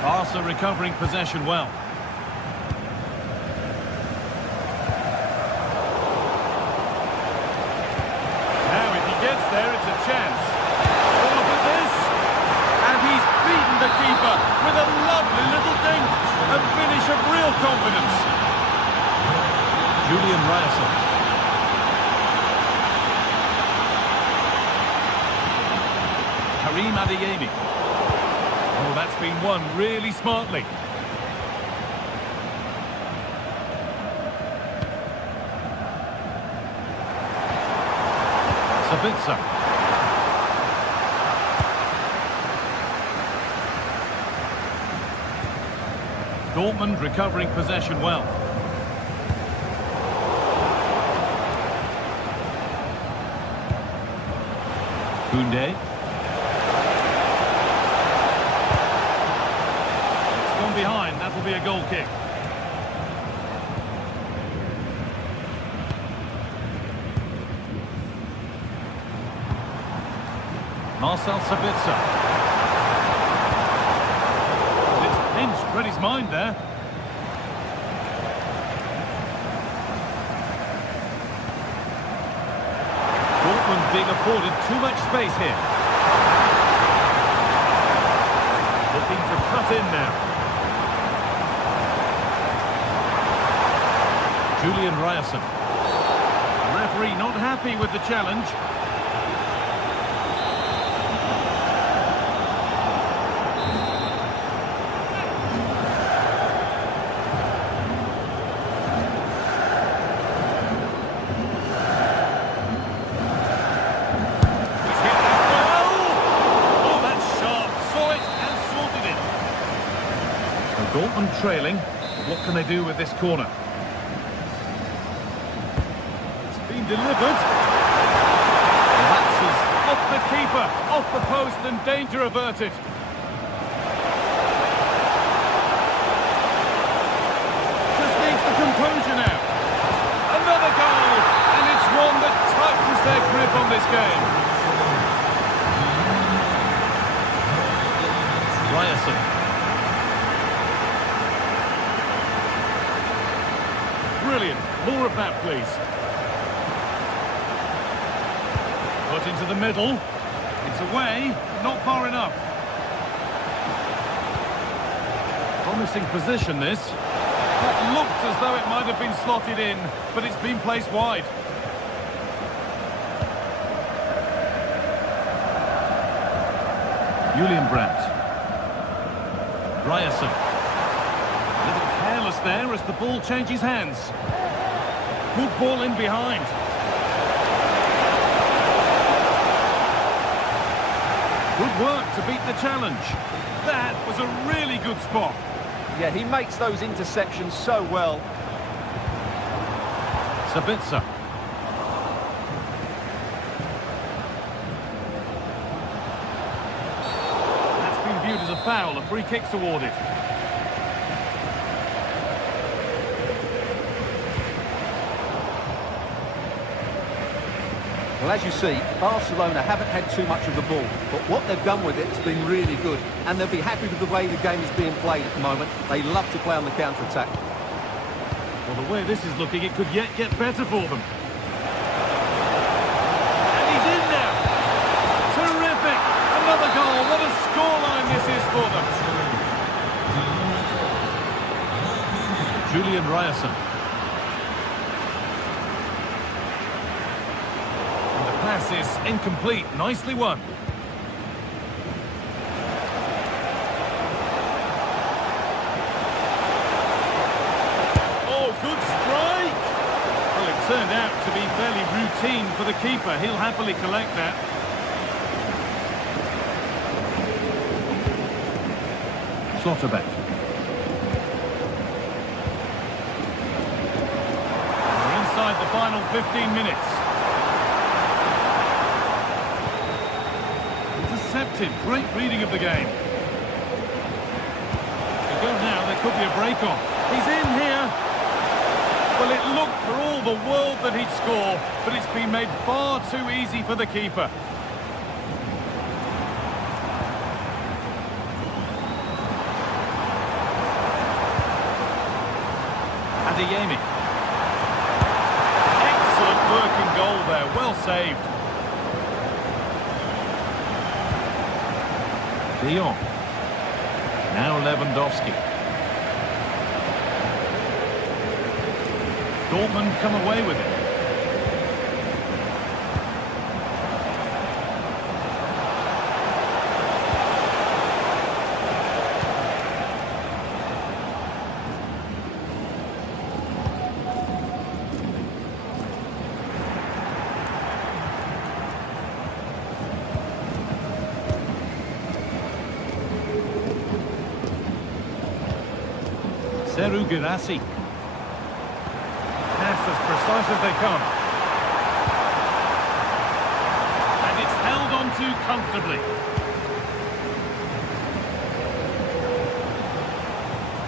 Barca recovering possession well. Gets there, it's a chance. Oh, look at this! And he's beaten the keeper with a lovely little dink. A finish of real confidence. Julian Ryerson. Karim Adeyemi. Oh, that's been won really smartly. Sabitzer. Dortmund recovering possession well. Koundé. It's gone behind, that will be a goal kick. Marcel Sabitzer. It's pinched, read his mind there. Dortmund being afforded too much space here. Looking to cut in now. Julian Ryerson. The referee not happy with the challenge. Dortmund trailing. What can they do with this corner? It's been delivered. Lapses off the keeper, off the post, and danger averted. Just needs the composure now. Another goal, and it's one that tightens their grip on this game. Ryerson. Brilliant. More of that, please. Put into the middle. It's away, not far enough. Promising position, this. That looked as though it might have been slotted in, but it's been placed wide. Julian Brandt. Ryerson. A little careless there as the ball changes hands. Good ball in behind. Good work to beat the challenge. That was a really good spot. Yeah, he makes those interceptions so well. Sabitzer. causes a foul. A free kick's awarded. Well, as you see, Barcelona haven't had too much of the ball, but what they've done with it has been really good, and they'll be happy with the way the game is being played at the moment. They love to play on the counter-attack. Well, the way this is looking, it could yet get better for them. And he's in there! Terrific! Another goal. What a scoreline this is for them. Julian Ryerson. Pass is incomplete. Nicely won. Oh, good strike! Well, it turned out to be fairly routine for the keeper. He'll happily collect that. Schlotterbeck. We're inside the final 15 minutes. Intercepted. Great reading of the game. To go now, there could be a break on. He's in here. Well, it looked for all the world that he'd score, but it's been made far too easy for the keeper. Adeyemi. Excellent working goal there. Well saved. De Jong. Now Lewandowski. Dortmund come away with it. Seru Girassi. Pass as precise as they come. And it's held on to comfortably.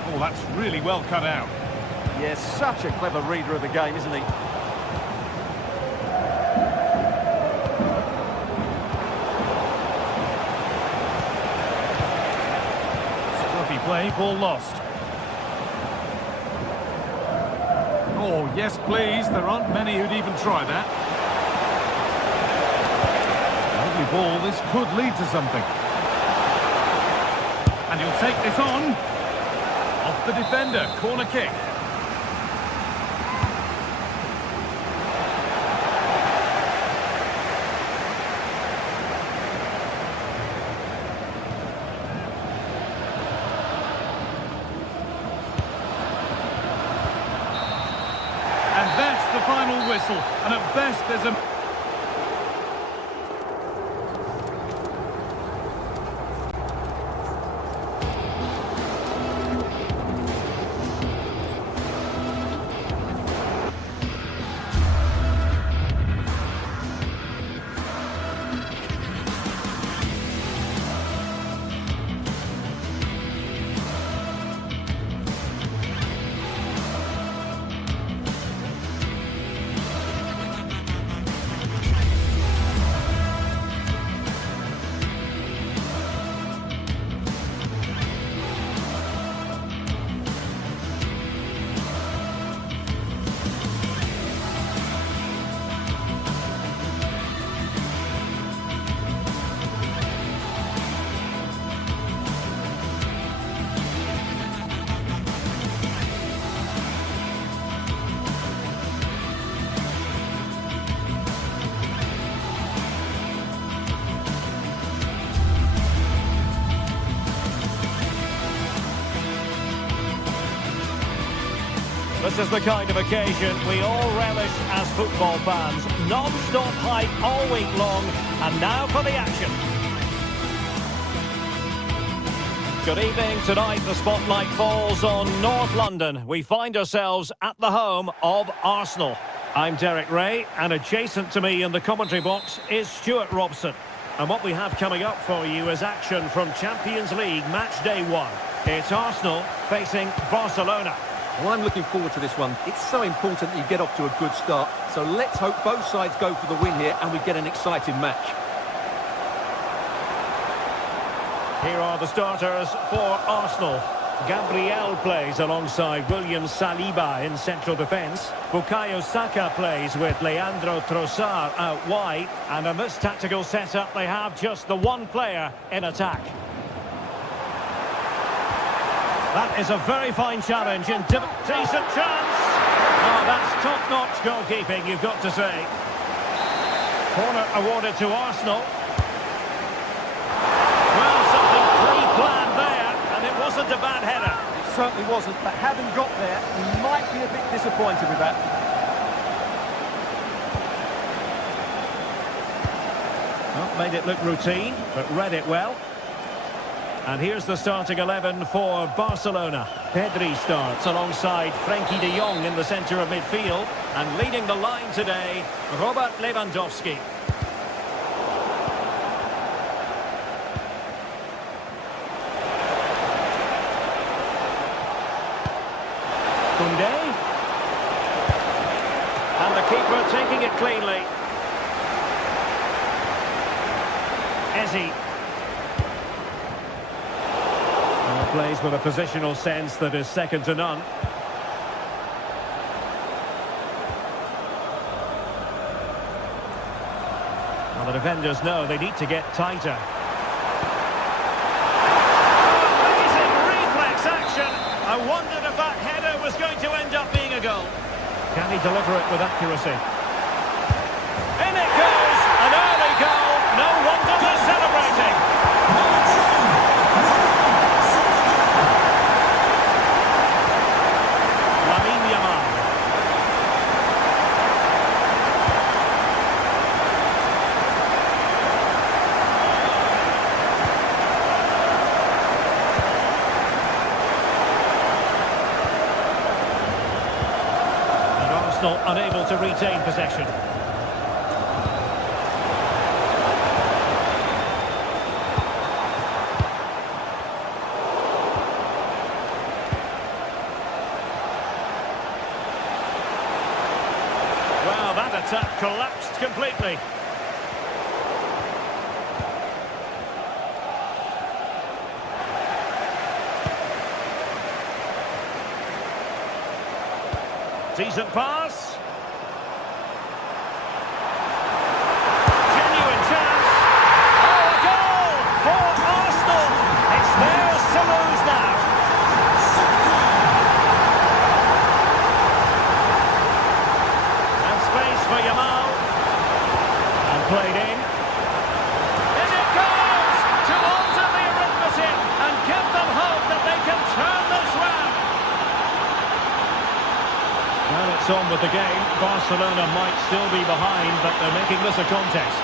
Oh, that's really well cut out. Yes, such a clever reader of the game, isn't he? Scruffy play, ball lost. Oh, yes, please. There aren't many who'd even try that. Lovely ball. This could lead to something. And he'll take this on. Off the defender. Corner kick. The final whistle, and at best there's a... This is the kind of occasion we all relish as football fans. Non-stop hype all week long, and now for the action. Good evening. Tonight the spotlight falls on North London. We find ourselves at the home of Arsenal. I'm Derek Ray, and adjacent to me in the commentary box is Stuart Robson. And what we have coming up for you is action from Champions League match day 1. It's Arsenal facing Barcelona. Well, I'm looking forward to this one. It's so important that you get off to a good start. So let's hope both sides go for the win here and we get an exciting match. Here are the starters for Arsenal. Gabriel plays alongside William Saliba in central defence. Bukayo Saka plays with Leandro Trossard out wide. And in this tactical setup, they have just the one player in attack. That is a very fine challenge. And decent chance. Oh, that's top-notch goalkeeping, you've got to say. Corner awarded to Arsenal. Well, something pre-planned there, and it wasn't a bad header. It certainly wasn't, but having got there, he might be a bit disappointed with that. Well, made it look routine, but read it well. And here's the starting 11 for Barcelona. Pedri starts alongside Frenkie de Jong in the centre of midfield. And leading the line today, Robert Lewandowski. Koundé. And the keeper taking it cleanly. Eze. Plays with a positional sense that is second to none. Well, the defenders know they need to get tighter. Amazing reflex action. I wondered if that header was going to end up being a goal. Can he deliver it with accuracy? In it goes! An early goal. No wonder they're celebrating. Unable to retain possession. Well, that attack collapsed completely. Decent pass. Played in. In it goes! To alter the arithmetic and give them hope that they can turn this round. Well, it's on with the game. Barcelona might still be behind, but they're making this a contest.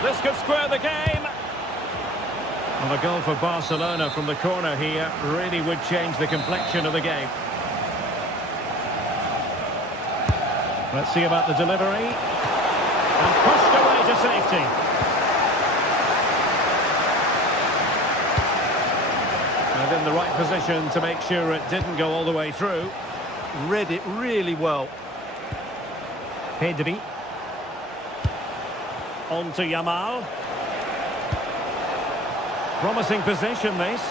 This could square the game. Well, a goal for Barcelona from the corner here really would change the complexion of the game. Let's see about the delivery. And pushed away to safety. And in the right position to make sure it didn't go all the way through. Read it really well. Pedri. On to Yamal. Promising position, this.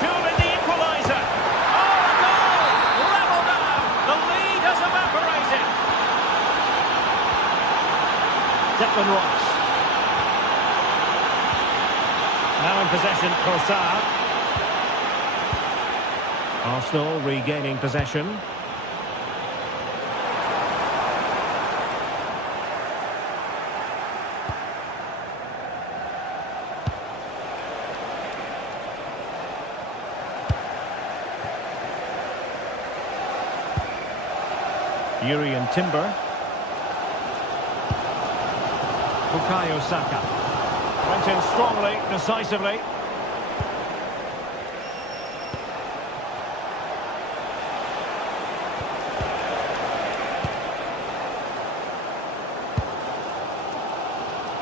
Surely the equaliser. Oh, a goal! Level now. The lead has evaporated. Declan Rice. Now in possession, Trossard. Arsenal regaining possession. Yuri and Timber. Bukayo Saka. Went in strongly, decisively.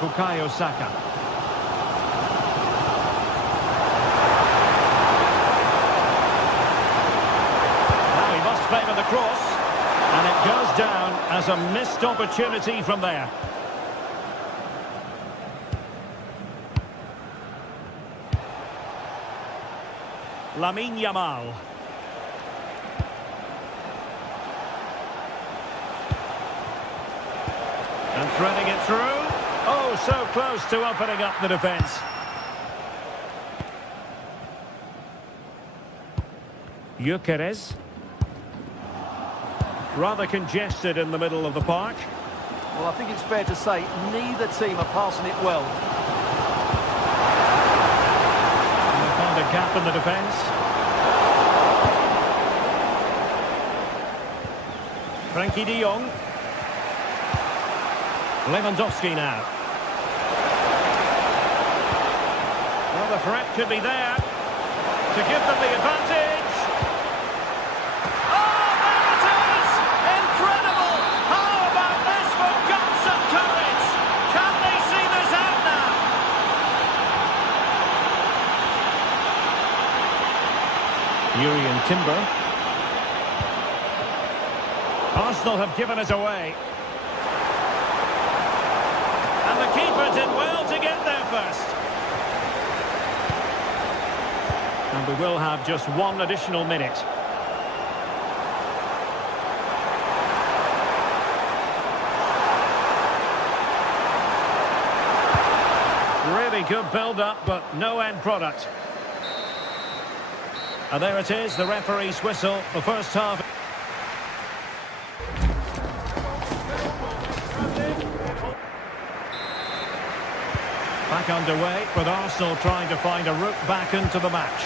Bukayo Saka. Now he must favour the cross. And it goes down as a missed opportunity from there. Lamine Yamal. And threading it through. Oh, so close to opening up the defence. Gyökeres. Rather congested in the middle of the park. Well, I think it's fair to say neither team are passing it well. And they found a gap in the defence. Frankie de Jong. Lewandowski now. Well, the threat could be there to give them the advantage. Oh, there it is! Incredible! How about this for guts and courage? Can they see this out now? Urian Timber. Arsenal have given it away. And the keeper did well to get there first. And we will have just one additional minute. Really good build-up, but no end product. And there it is, the referee's whistle, the first half. Back underway, with Arsenal trying to find a route back into the match.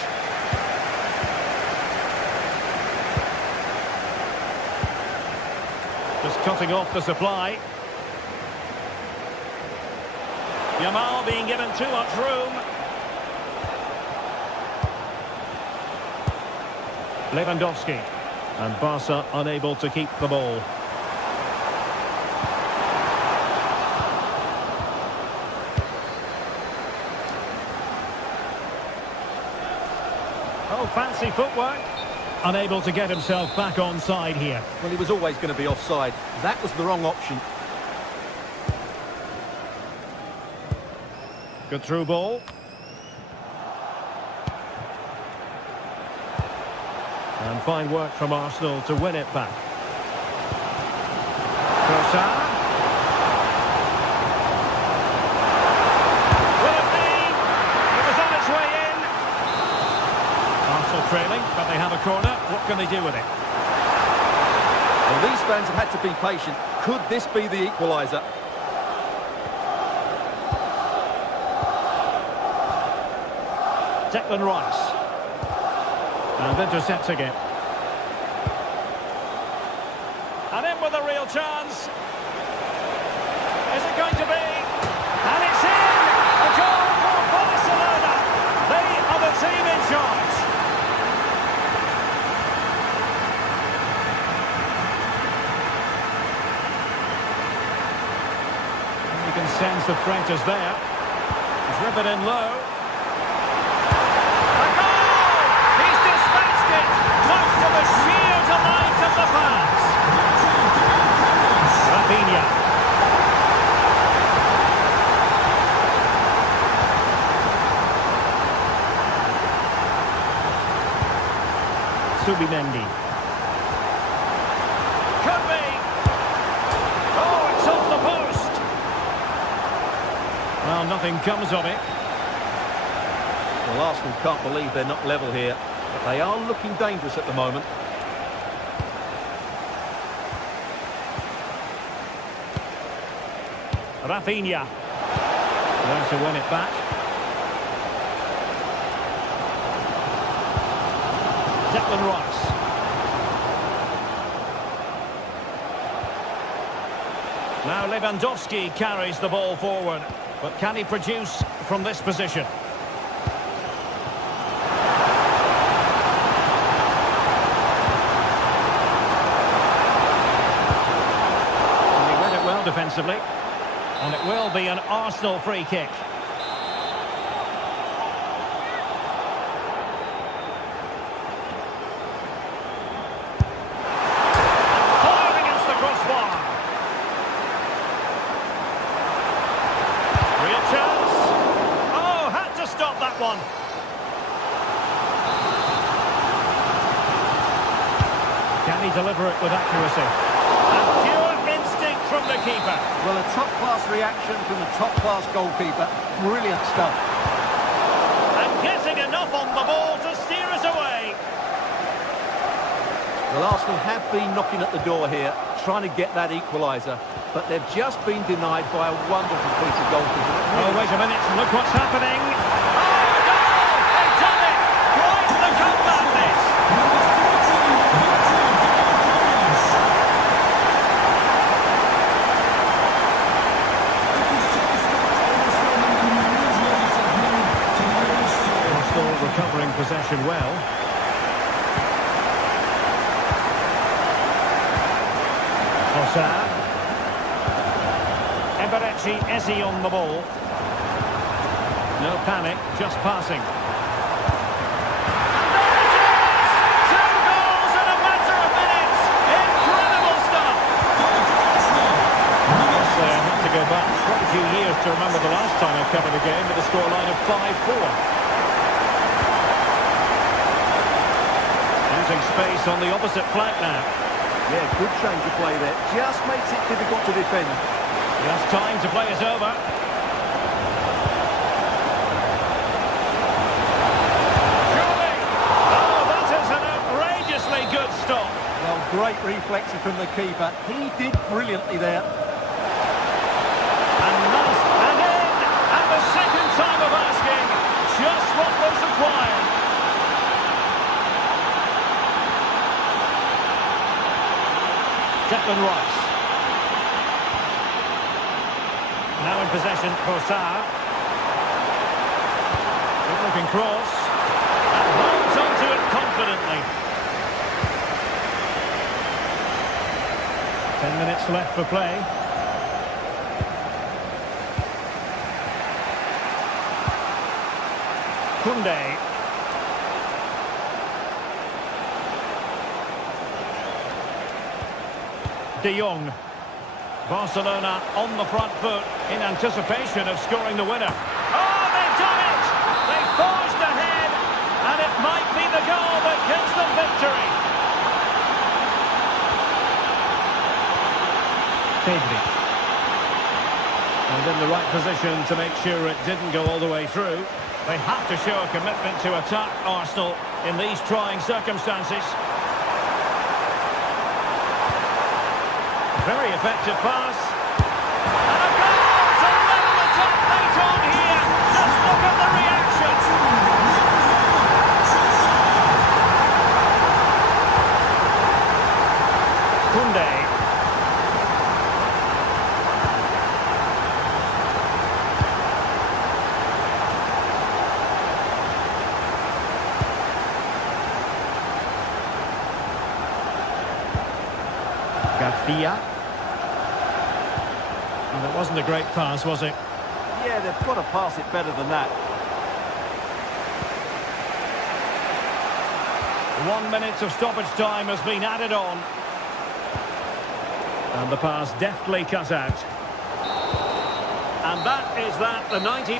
Just cutting off the supply. Yamal being given too much room. Lewandowski. And Barca unable to keep the ball. Oh, fancy footwork. Unable to get himself back onside here. Well, he was always going to be offside. That was the wrong option. Good through ball. And fine work from Arsenal to win it back. Trossard. Will it be? It was on its way in. Arsenal trailing, but they have a corner. What can they do with it? Well, these fans have had to be patient. Could this be the equaliser? Declan Rice. And intercepting it. And in with a real chance. Is it going to be? And it's in! A goal for Barcelona. They are the team in charge. And you can sense the threat is there. It's driven in low. To the sheer delight of the fans. Rafinha. Subimendi. Could be. Oh, it's off the post. Well, nothing comes of it. Well, Arsenal can't believe they're not level here. But they are looking dangerous at the moment. Rafinha. There to win it back. Declan Rice. Now Lewandowski carries the ball forward. But can he produce from this position? Defensively. And it will be an Arsenal free kick. Fired against the crossbar. Real chance. Oh, had to stop that one. Can he deliver it with accuracy? And pure instinct from the keeper. Well, a top-class reaction from the top-class goalkeeper. Brilliant stuff. And getting enough on the ball to steer us away. Well, Arsenal have been knocking at the door here, trying to get that equaliser, but they've just been denied by a wonderful piece of goalkeeping. Oh, wait a minute, look what's happening. Oh, goal! They've done it! Quite the comeback, this! Arsenal recovering possession well. Trossard. Eberechi Eze on the ball. No panic, just passing. And there it is! 2 goals in a matter of minutes! Incredible stuff! I have to go back quite a few years to remember the last time I covered a game with a scoreline of 5-4. Losing space on the opposite flank now. Yeah, good change of play there. Just makes it difficult to defend. Just time to play it over. Surely! Oh, that is an outrageously good stop. Well, great reflexes from the keeper. He did brilliantly there. And nice, and in! And the second time of asking, just what was required. Declan Rice. Now in possession, Trossard. Good looking cross. And holds onto it confidently. 10 minutes left for play. Koundé. De Jong. Barcelona on the front foot in anticipation of scoring the winner. Oh, they've done it! They forged ahead, and it might be the goal that gives them victory. Pedri. And in the right position to make sure it didn't go all the way through. They have to show a commitment to attack Arsenal in these trying circumstances. Very effective pass. And a goal to level the top late on here. Just look at the reaction. Koundé. Garcia. And it wasn't a great pass, was it? Yeah, they've got to pass it better than that. 1 minute of stoppage time has been added on. And the pass deftly cut out. And that is that, the 90...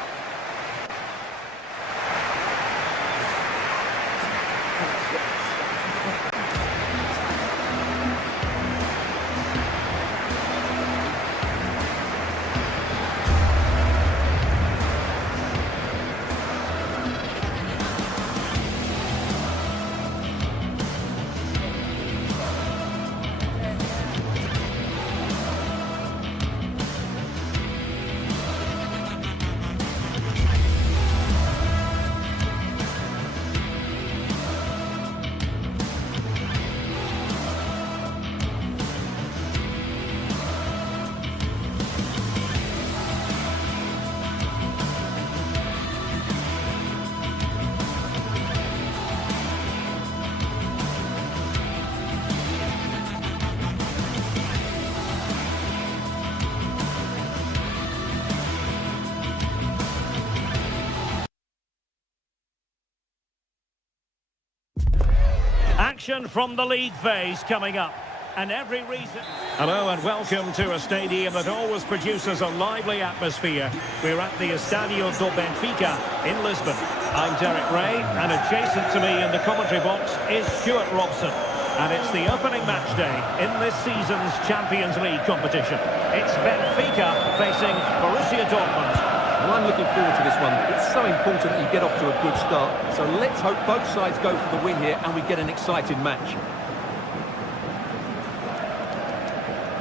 action from the league phase coming up. And every reason... Hello and welcome to a stadium that always produces a lively atmosphere. We're at the Estadio do Benfica in Lisbon. I'm Derek Ray, and adjacent to me in the commentary box is Stuart Robson. And it's the opening match day in this season's Champions League competition. It's Benfica facing Borussia Dortmund. Well, I'm looking forward to this one. It's so important that you get off to a good start. So let's hope both sides go for the win here and we get an exciting match.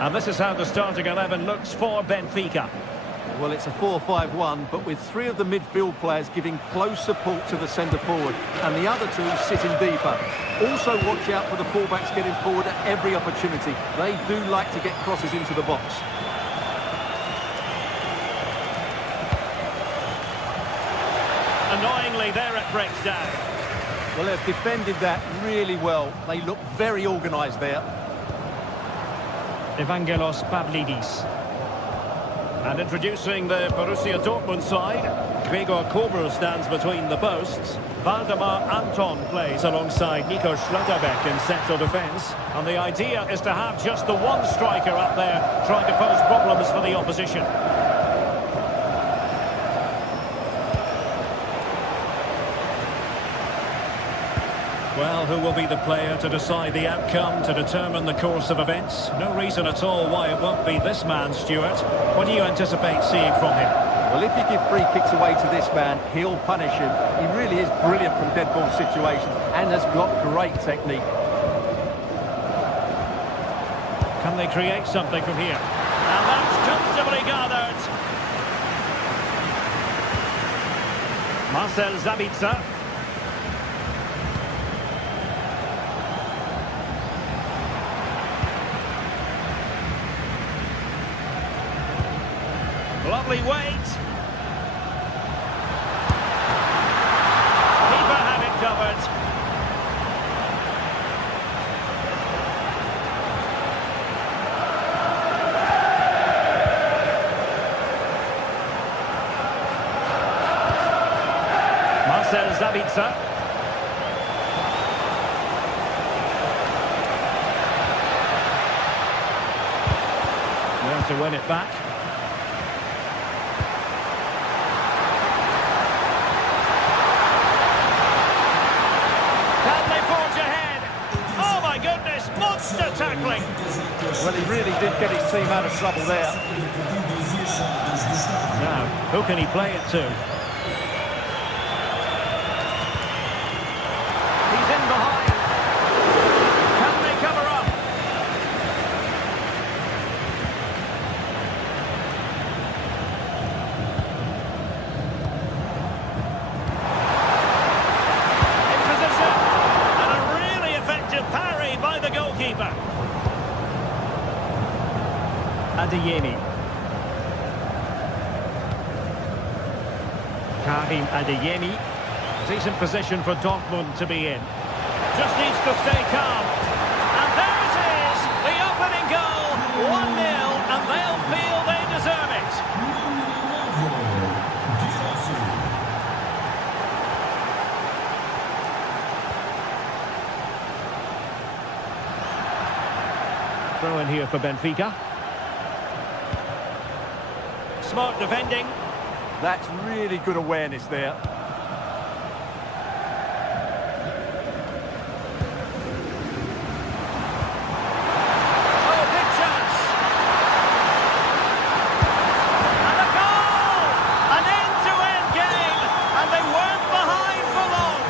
And this is how the starting 11 looks for Benfica. Well, it's a 4-5-1, but with three of the midfield players giving close support to the centre forward, and the other two sitting deeper. Also watch out for the fullbacks getting forward at every opportunity. They do like to get crosses into the box. Annoyingly, there it breaks down. Well, they've defended that really well. They look very organised there. Evangelos Pavlidis. And introducing the Borussia Dortmund side, Gregor Kobel stands between the posts. Valdemar Anton plays alongside Nico Schlotterbeck in central defence. And the idea is to have just the one striker up there trying to pose problems for the opposition. Well, who will be the player to decide the outcome, to determine the course of events? No reason at all why it won't be this man, Stuart. What do you anticipate seeing from him? Well, if you give free kicks away to this man, he'll punish him. He really is brilliant from dead ball situations and has got great technique. Can they create something from here? And that's comfortably gathered. Marcel Sabitzer. Lovely weight. Keeper had it covered. Marcel Sabitzer. Wants to win it back. Monster tackling. Well, he really did get his team out of trouble there. Now, who can he play it to? He's in behind. Can they cover up? In position. And a really effective parry by the goalkeeper. Adeyemi. Karim Adeyemi. Decent position for Dortmund to be in. Just needs to stay calm. And there it is! The opening goal! 1-0, and they'll feel they deserve it. Throw in here for Benfica. Smart defending. That's really good awareness there. Oh, big chance. And a goal! An end-to-end game, and they weren't behind for long.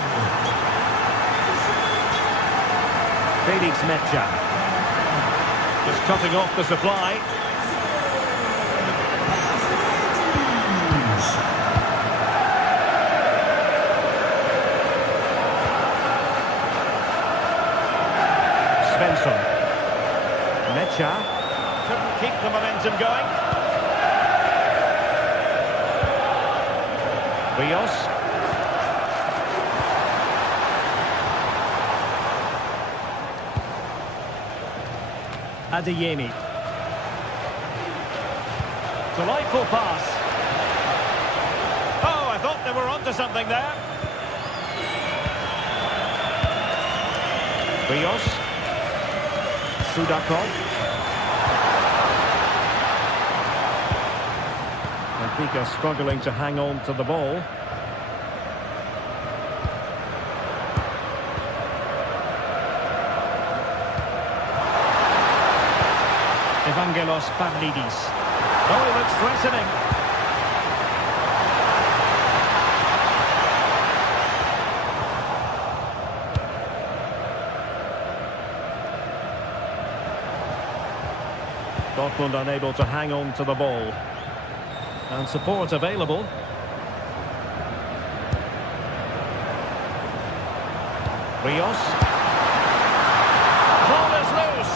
Felix Mecha. Just cutting off the supply. Svensson. Mecha. Couldn't keep the momentum going. Rios. Adeyemi. Delightful pass. Oh, I thought they were onto something there. Rios. Sudakov. Benfica struggling to hang on to the ball. Evangelos Pavlidis. Oh, he looks threatening. Dortmund unable to hang on to the ball. And support available. Rios. Ball is loose.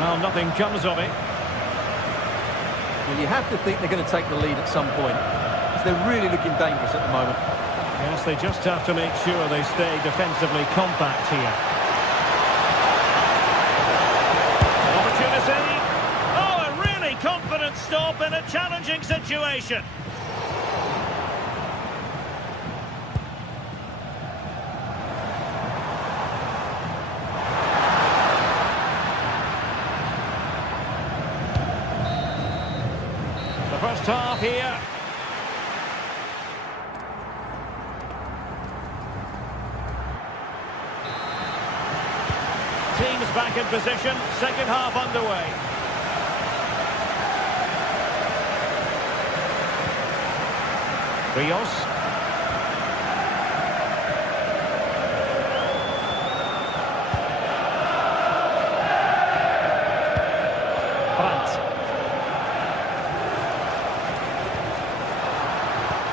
Well, nothing comes of it. Well, you have to think they're going to take the lead at some point, because they're really looking dangerous at the moment. Yes, they just have to make sure they stay defensively compact here. Opportunity. Oh, a really confident stop in a challenging situation. The first half here. Teams back in position, second half underway. Rios. Brandt.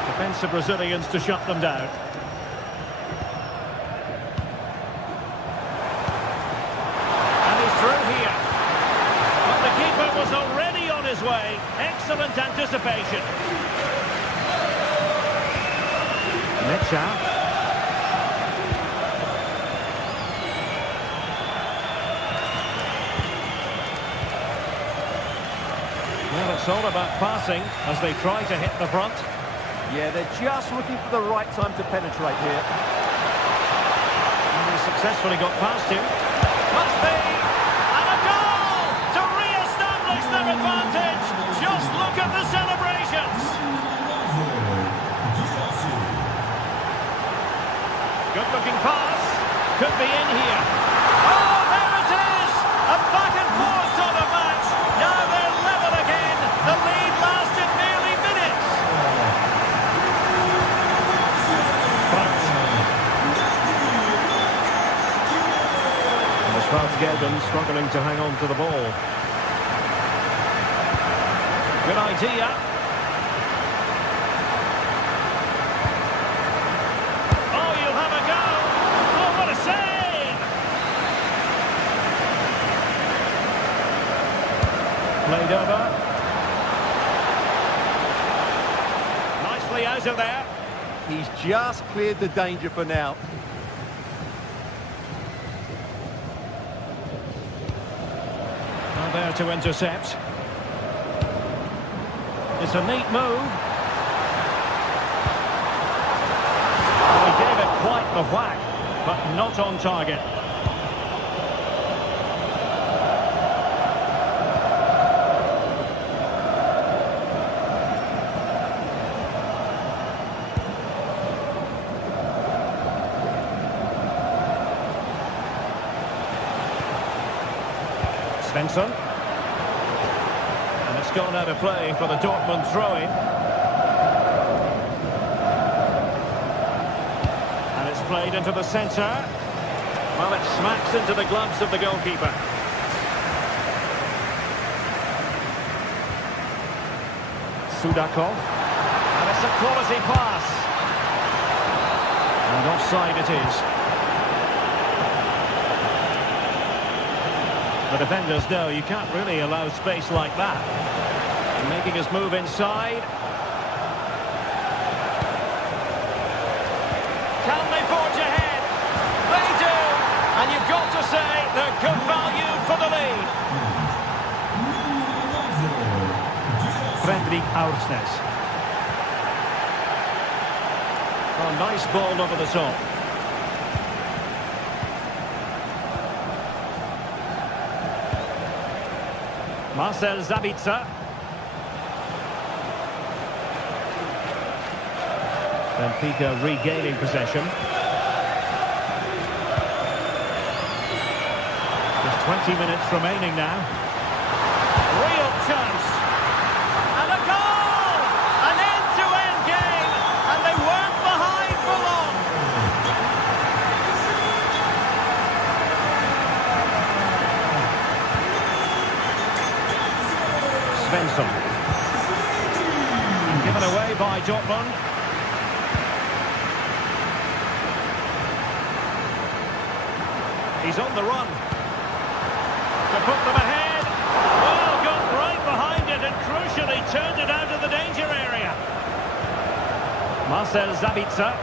Defensive Brazilians to shut them down. Was already on his way. Excellent anticipation. Mecha. Well, it's all about passing as they try to hit the front. Yeah, they're just looking for the right time to penetrate here. And he successfully got past him. Must be. Their advantage. Just look at the celebrations. Good looking pass. Could be in here. Oh, there it is. A back and forth sort of match. Now they're level again. The lead lasted nearly minutes. And Schwarzgelben struggling to hang on to the ball. Good idea. Oh, you'll have a go. Oh, what a save! Played over. Nicely out of there. He's just cleared the danger for now. Now there to intercept. It's a neat move. Well, he gave it quite the whack, but not on target. Svensson. Gone out of play for the Dortmund throw-in. And it's played into the centre. Well, it smacks into the gloves of the goalkeeper. Sudakov. And it's a quality pass. And offside it is. The defenders know you can't really allow space like that. And making his move inside. Can they forge ahead? They do! And you've got to say they're good value for the lead. Fredrik Aursnes. Oh, nice ball over the top. Marcel Sabitzer. Benfica regaining possession. Just 20 minutes remaining now. Real chance. And a goal! An end-to-end game, and they weren't behind for long. Svensson. Given away by Dortmund. He's on the run. To put them ahead. Well, got right behind it and crucially turned it out of the danger area. Marcel Sabitzer.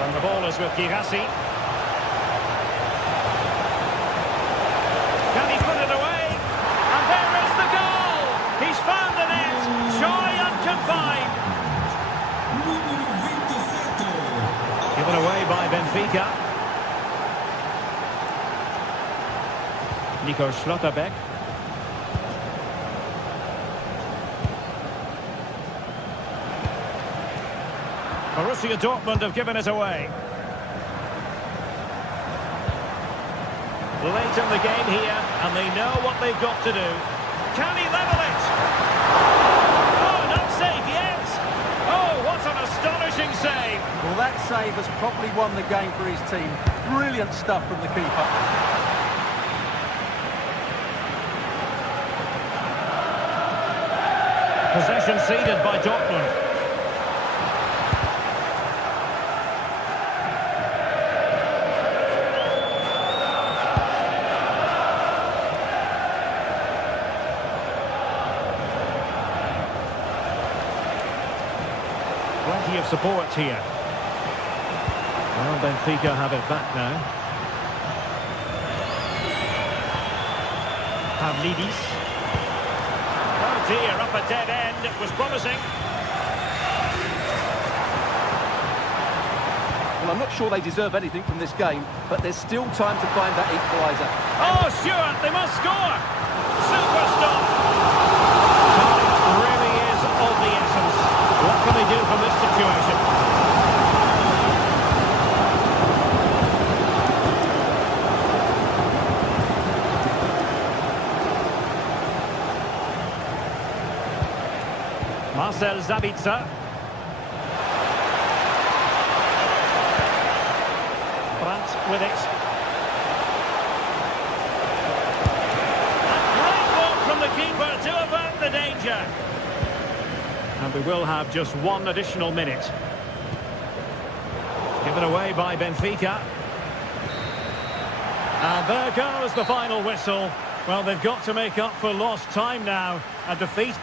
And the ball is with Girassi. Can he put it away? And there is the goal! He's found the net. Joy unconfined. Given away by Benfica. Nico Schlotterbeck. Borussia Dortmund have given it away. Late in the game here, and they know what they've got to do. Can he level it? Oh, not safe yet. Oh, what an astonishing save. Well, that save has probably won the game for his team. Brilliant stuff from the keeper. Possession ceded by Dortmund. Plenty of support here. Well, Benfica have it back now. Pavlidis. Oh dear, up a dead end. It was promising. Well, I'm not sure they deserve anything from this game, but there's still time to find that equaliser. Oh, Stuart, they must score! Super stop! Time really is of the essence. What can they do from this situation? Marcel Sabitzer. Brandt with it. And great ball from the keeper to avert the danger. And we will have just one additional minute. Given away by Benfica. And there goes the final whistle. Well, they've got to make up for lost time now. A defeat.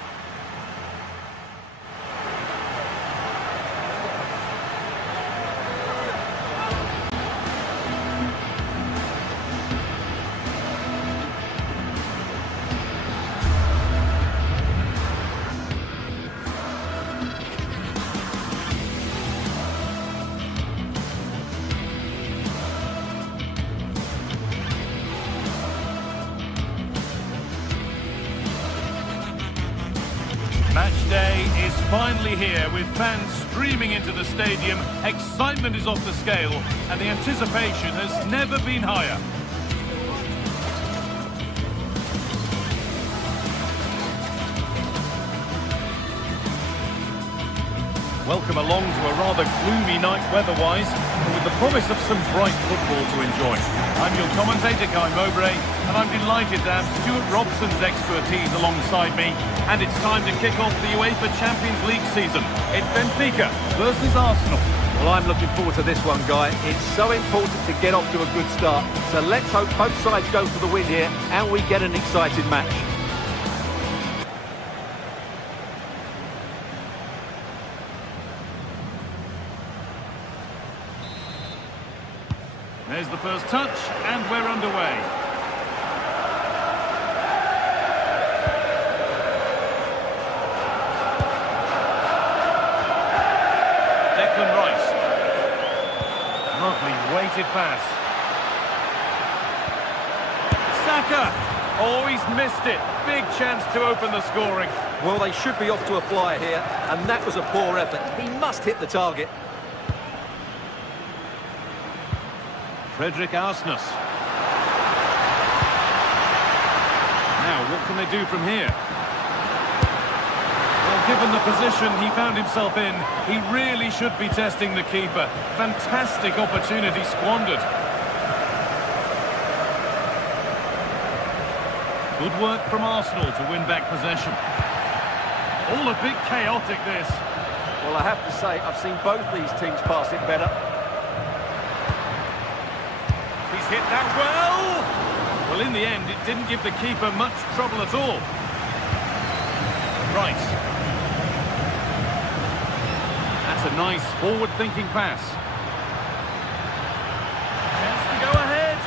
Match day is finally here, with fans streaming into the stadium. Excitement is off the scale, and the anticipation has never been higher. Welcome along to a rather gloomy night weather-wise, but with the promise of some bright football to enjoy. I'm your commentator, Guy Mowbray, and I'm delighted to have Stuart Robson's expertise alongside me. And it's time to kick off the UEFA Champions League season. It's Benfica versus Arsenal. Well, I'm looking forward to this one, Guy. It's so important to get off to a good start. So let's hope both sides go for the win here and we get an exciting match. There's the first touch, and we're underway. Declan Rice. Lovely weighted pass. Saka. Oh, he's missed it. Big chance to open the scoring. Well, they should be off to a flyer here, and that was a poor effort. He must hit the target. Frederick Arsnus. Now, what can they do from here? Well, given the position he found himself in, he really should be testing the keeper. Fantastic opportunity squandered. Good work from Arsenal to win back possession. All a bit chaotic, this. Well, I have to say, I've seen both these teams pass it better. He's hit that well! Well, in the end, it didn't give the keeper much trouble at all. Rice. That's a nice forward-thinking pass. Chance to go ahead.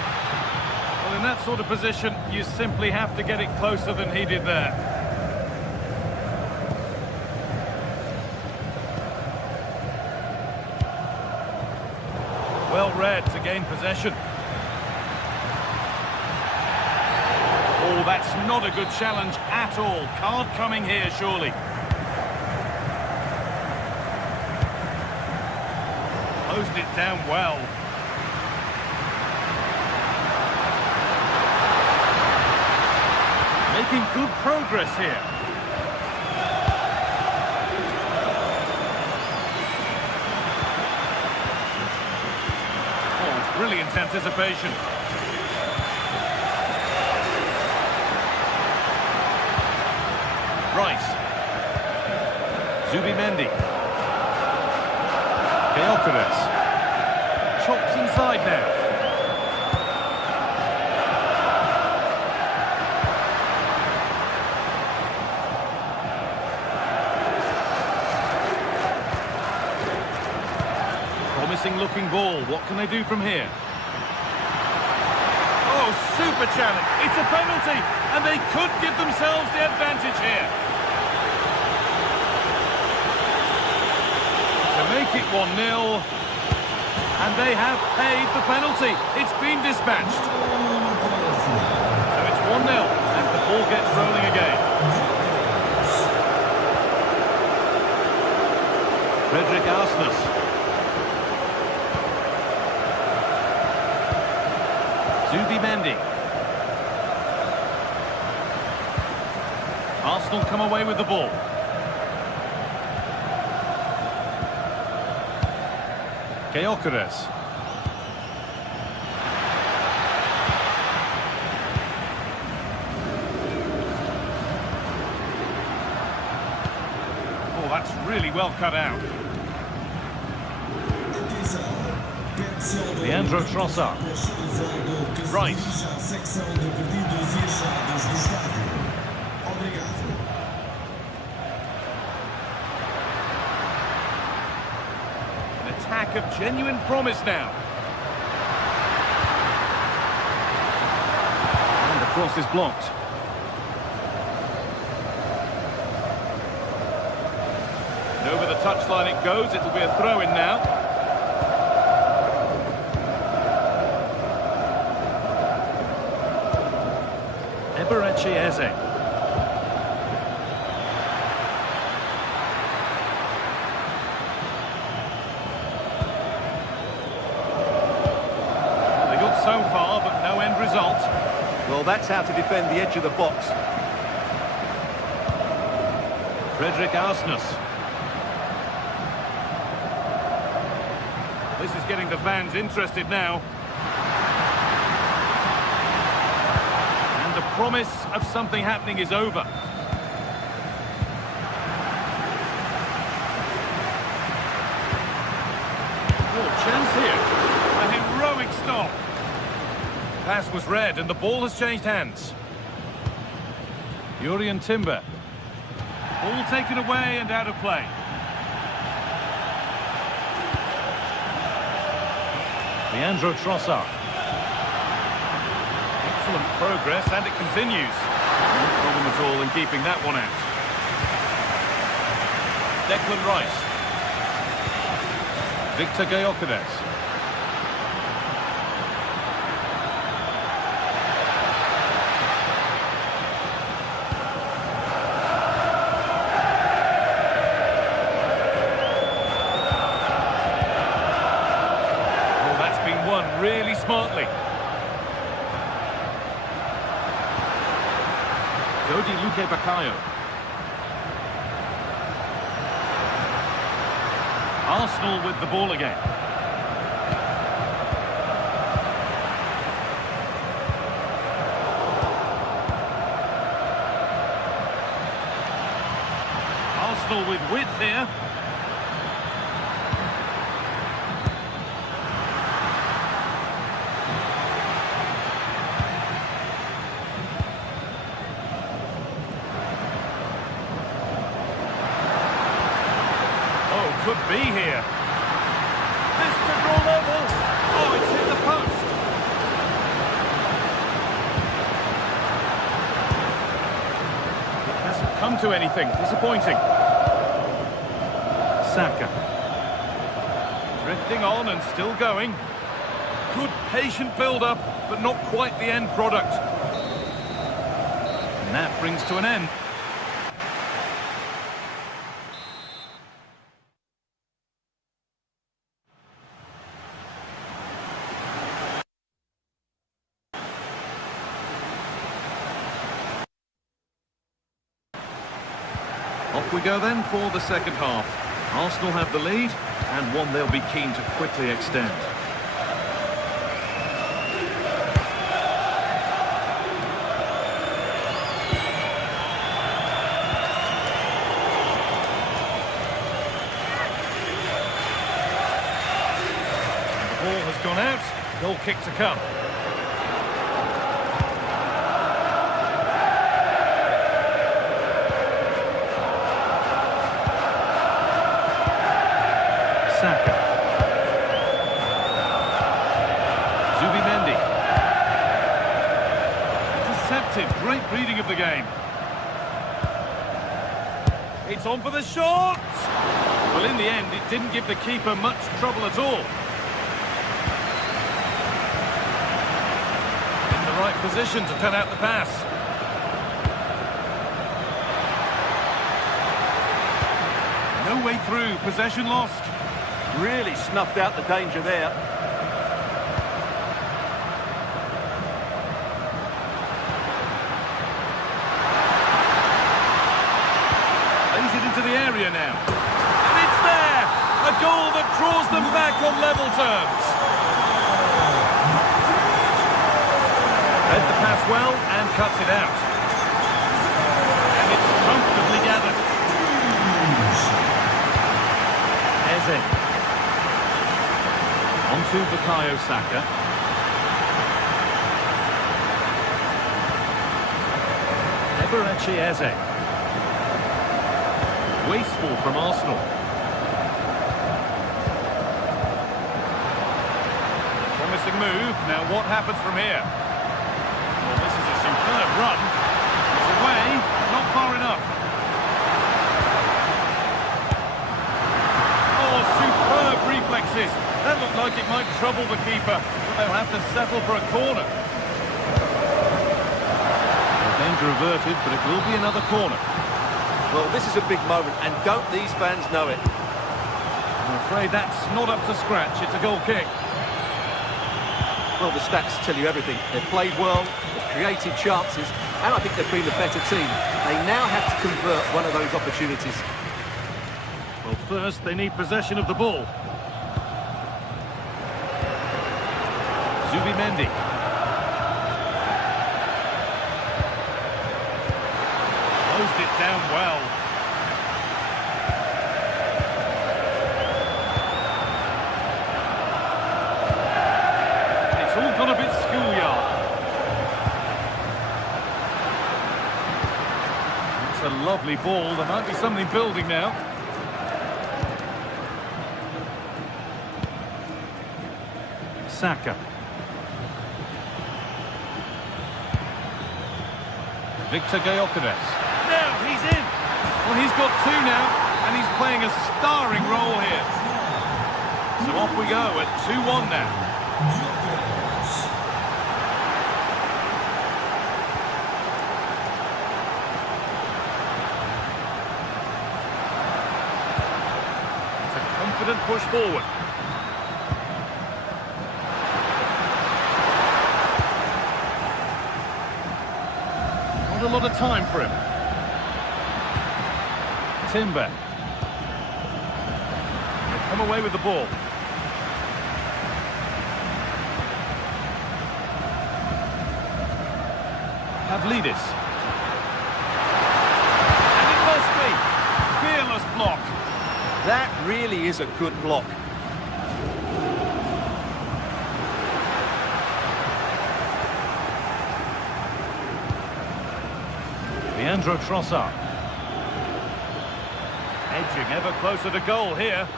Well, in that sort of position, you simply have to get it closer than he did there. Well read to gain possession. Oh, that's not a good challenge at all. Card coming here, surely. Closed it down well. Making good progress here. Oh, brilliant anticipation. Rice. Zubimendi. Gyökeres. Chops inside now. Promising looking ball. What can they do from here? Oh, super challenge. It's a penalty, and they could give themselves the advantage here. To make it 1-0, and they have paid the penalty. It's been dispatched. So it's 1-0 as the ball gets rolling again. Frederick Arsnus. Zubimendi. Arsenal come away with the ball. Gyökeres. Oh, that's really well cut out. Leandro Trossard. Rice. An attack of genuine promise now. And the cross is blocked. And over the touchline it goes. It'll be a throw-in now. Eze. They got so far, but no end result. Well, that's how to defend the edge of the box. Frederick Arsnus. This is getting the fans interested now. The promise of something happening is over. Oh, chance here. A heroic stop. Pass was read and the ball has changed hands. Jurrien Timber. Ball taken away and out of play. Leandro Trossard. Excellent progress, and it continues. No problem at all in keeping that one out. Declan Rice. Victor Gyökeres. Luke Bakayo. Arsenal with the ball again. Arsenal with width here. Could be here. This to draw level. Oh, it's hit the post. It hasn't come to anything. Disappointing. Saka. Drifting on and still going. Good patient build-up, but not quite the end product. And that brings to an end. Off we go then for the second half. Arsenal have the lead, and one they'll be keen to quickly extend. The ball has gone out, goal kick to come. Saka. Zubimendi. Intercepted. Great reading of the game. It's on for the shot! Well, in the end, it didn't give the keeper much trouble at all. In the right position to cut out the pass. No way through. Possession lost. Really snuffed out the danger there. Lays it into the area now. And it's there! A goal that draws them back on level terms. Read the pass well and cuts it out. And it's comfortably gathered. Eze. On to Bukayo Saka. Eberechi Eze. Wasteful from Arsenal. Promising move. Now what happens from here? Well, this is a superb run. It's away, not far enough. Oh, superb reflexes. That looked like it might trouble the keeper, but they'll have to settle for a corner. Danger averted, but it will be another corner. Well, this is a big moment, and don't these fans know it? I'm afraid that's not up to scratch. It's a goal kick. Well, the stats tell you everything. They've played well, they've created chances, and I think they've been the better team. They now have to convert one of those opportunities. Well, first they need possession of the ball. Zubimendi. Closed it down well. It's all gone a bit schoolyard. It's a lovely ball. There might be something building now. Saka. Victor Gyökeres. Now he's in. Well, he's got two now, and he's playing a starring role here. So off we go at 2-1 now. It's a confident push forward. Not a lot of time for him. Timber. They've come away with the ball. Pavlidis. And it must be. Fearless block. That really is a good block. Leandro Trossard. Edging ever closer to goal here.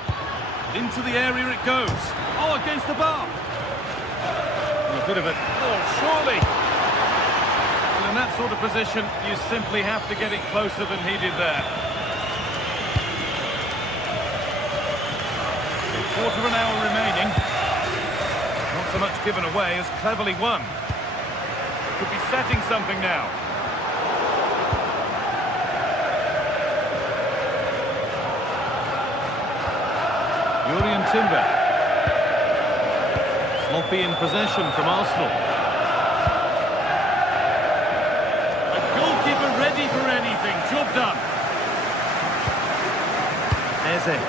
Into the area it goes. Oh, against the bar. A bit of a... Oh, surely. Well, in that sort of position, you simply have to get it closer than he did there. A quarter of an hour remaining. Not so much given away as cleverly won. Could be setting something now. Julian Timber. Sloppy in possession from Arsenal. A goalkeeper ready for anything. Job done. Eze.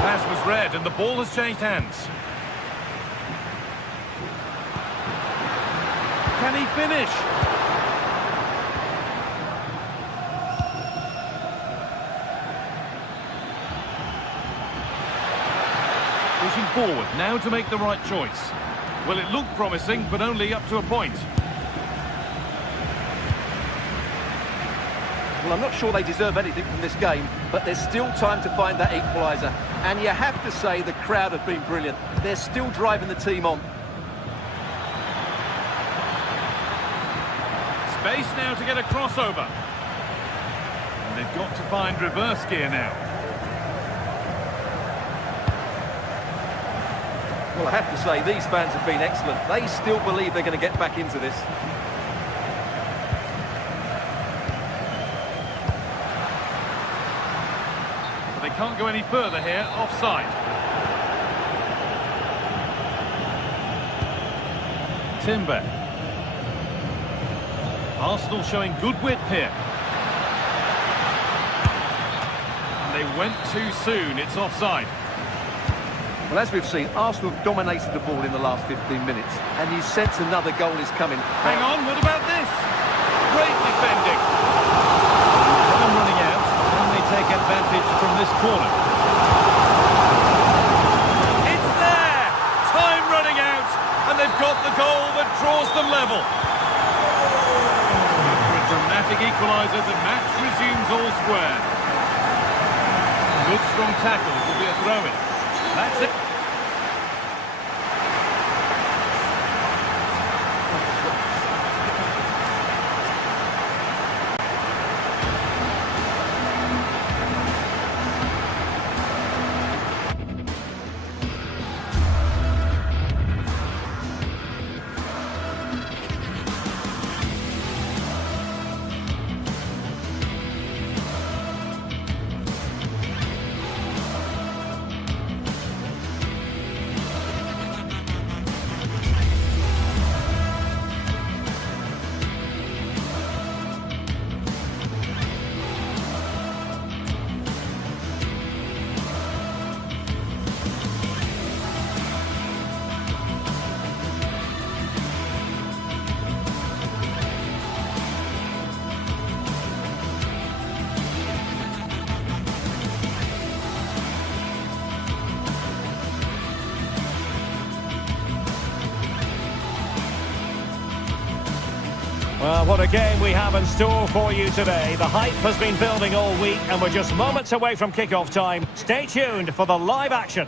Pass was read and the ball has changed hands. Can he finish? Pushing forward, now to make the right choice. Well, it looked promising, but only up to a point. Well, I'm not sure they deserve anything from this game, but there's still time to find that equaliser. And you have to say the crowd have been brilliant. They're still driving the team on. Space now to get a crossover. And they've got to find reverse gear now. Well, I have to say, these fans have been excellent. They still believe they're going to get back into this. But they can't go any further here, offside. Timber. Arsenal showing good width here. And they went too soon, it's offside. Well, as we've seen, Arsenal have dominated the ball in the last 15 minutes, and you sense another goal is coming. Hang on, what about this? Great defending. Time running out, and they take advantage from this corner. It's there! Time running out, and they've got the goal that draws them level. After a dramatic equaliser, the match resumes all square. Good strong tackle will be a throw-in. That's it. Well, what a game we have in store for you today. The hype has been building all week and we're just moments away from kick-off time. Stay tuned for the live action.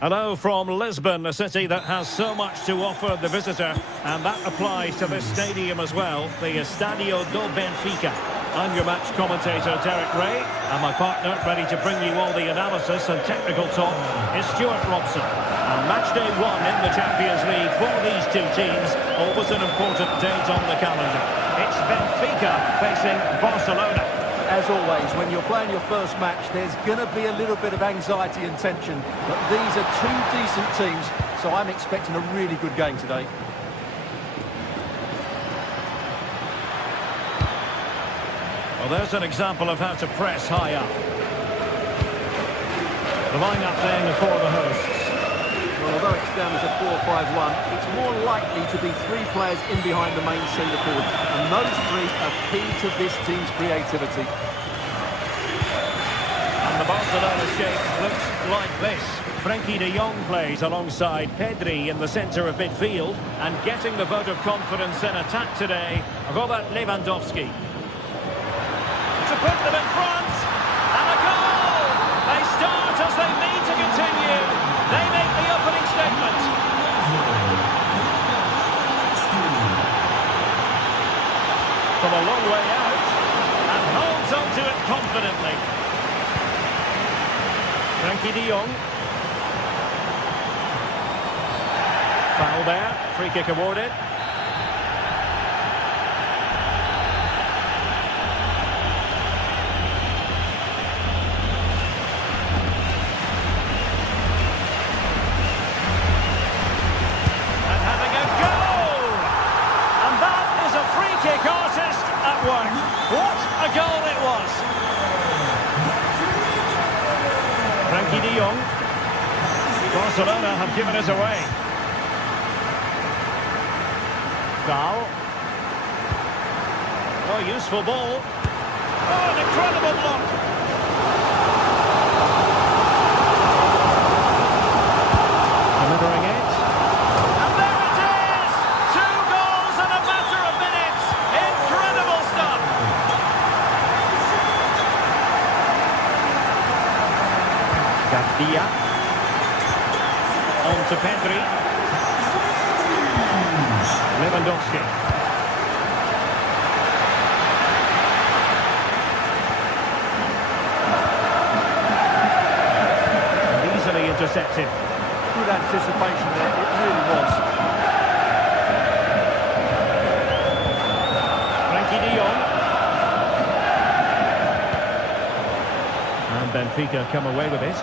Hello from Lisbon, a city that has so much to offer the visitor, and that applies to this stadium as well, the Estadio do Benfica. I'm your match commentator, Derek Ray, and my partner, ready to bring you all the analysis and technical talk, is Stuart Robson. And match day 1 in the Champions League for these two teams, always an important date on the calendar. It's Benfica facing Barcelona. As always, when you're playing your first match, there's going to be a little bit of anxiety and tension. But these are two decent teams, so I'm expecting a really good game today. Well, there's an example of how to press high up. The line-up then for the hosts. Well, although it's down as a 4-5-1, it's more likely to be three players in behind the main centre forward. And those three are key to this team's creativity. And the Barcelona shape looks like this. Frenkie de Jong plays alongside Pedri in the centre of midfield. And getting the vote of confidence in attack today, Robert Lewandowski. To put them in front. And a goal! They start as they mean to continue. They make the opening statement. From a long way out. And holds on to it confidently. Frenkie de Jong. Foul there. Free kick awarded. What a goal it was! Frenkie de Jong. Barcelona have given us away. Foul. Oh, useful ball. Oh, an incredible block. Delivering it. And there it is! 2 goals in a matter of minutes. Incredible stuff. Garcia. On to Pedri. Lewandowski. And easily intercepted. Good anticipation there, it really was. Frenkie de Jong. And Benfica come away with it.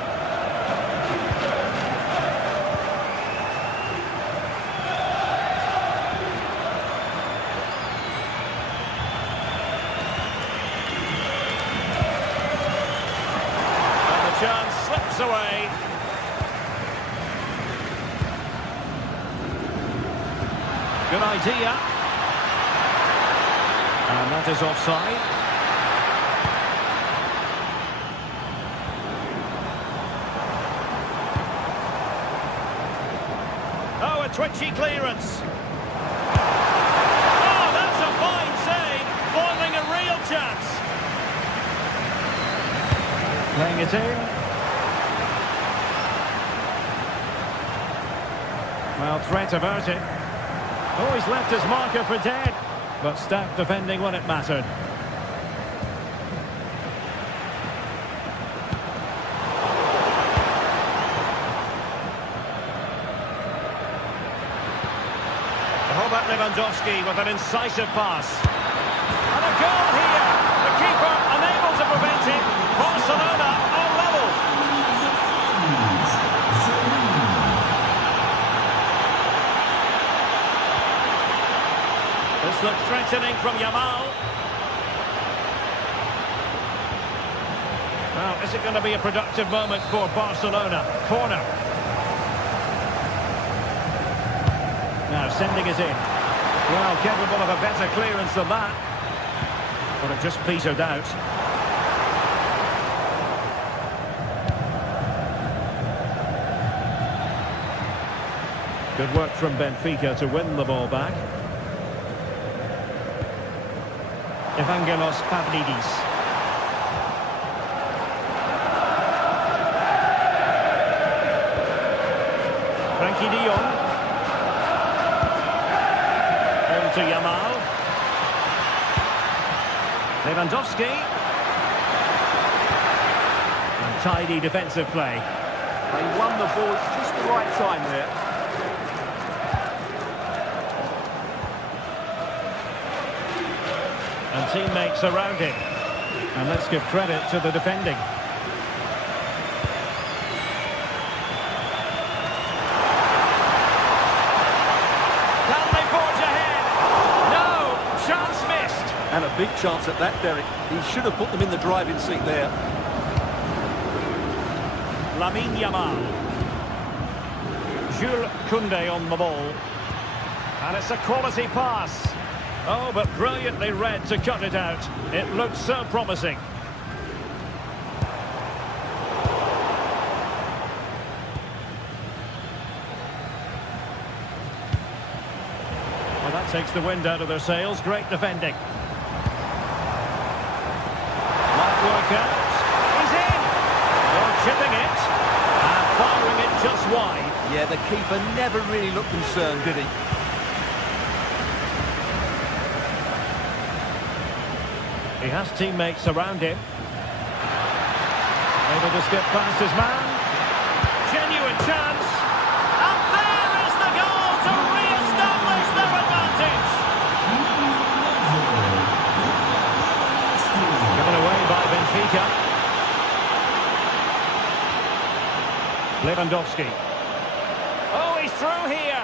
Chance slips away. Good idea. And that is offside. Oh, a twitchy clearance. Oh, that's a fine save. Foiling a real chance. Playing it in. Well, threat averted. Oh, he's left his marker for dead. But stout defending when it mattered. Robert Lewandowski with an incisive pass. And a goal here. The keeper unable to prevent it. Barcelona on level. This looks threatening from Yamal. Now, is it going to be a productive moment for Barcelona? Corner. Now, sending it in. Well, capable of a better clearance than that. But it just petered out. Good work from Benfica to win the ball back. Evangelos Pavlidis. Frenkie de Jong. On to Yamal. Lewandowski. And tidy defensive play. They won the ball at just the right time there. And teammates around him. And let's give credit to the defending. Can they forge ahead? No! Chance missed! And a big chance at that, Derek. He should have put them in the driving seat there. Lamine Yamal. Jules Koundé on the ball. And it's a quality pass. Oh, but brilliantly read to cut it out. It looked so promising. Well, that takes the wind out of their sails. Great defending. Might work out. He's in! They're chipping it. And firing it just wide. Yeah, the keeper never really looked concerned, did he? He has teammates around him. Able to skip past his man. Genuine chance. And there is the goal to re-establish their advantage. Given away by Benfica. Lewandowski. Oh, he's through here.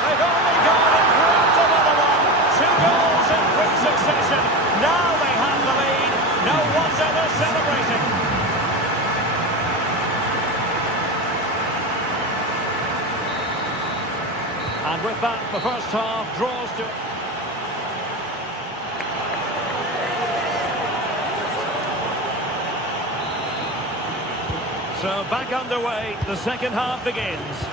They've only gone and grabbed another one. 2 goals in quick succession. Now they have the lead. No wonder they're celebrating. And with that, the first half draws to... So back underway, the second half begins.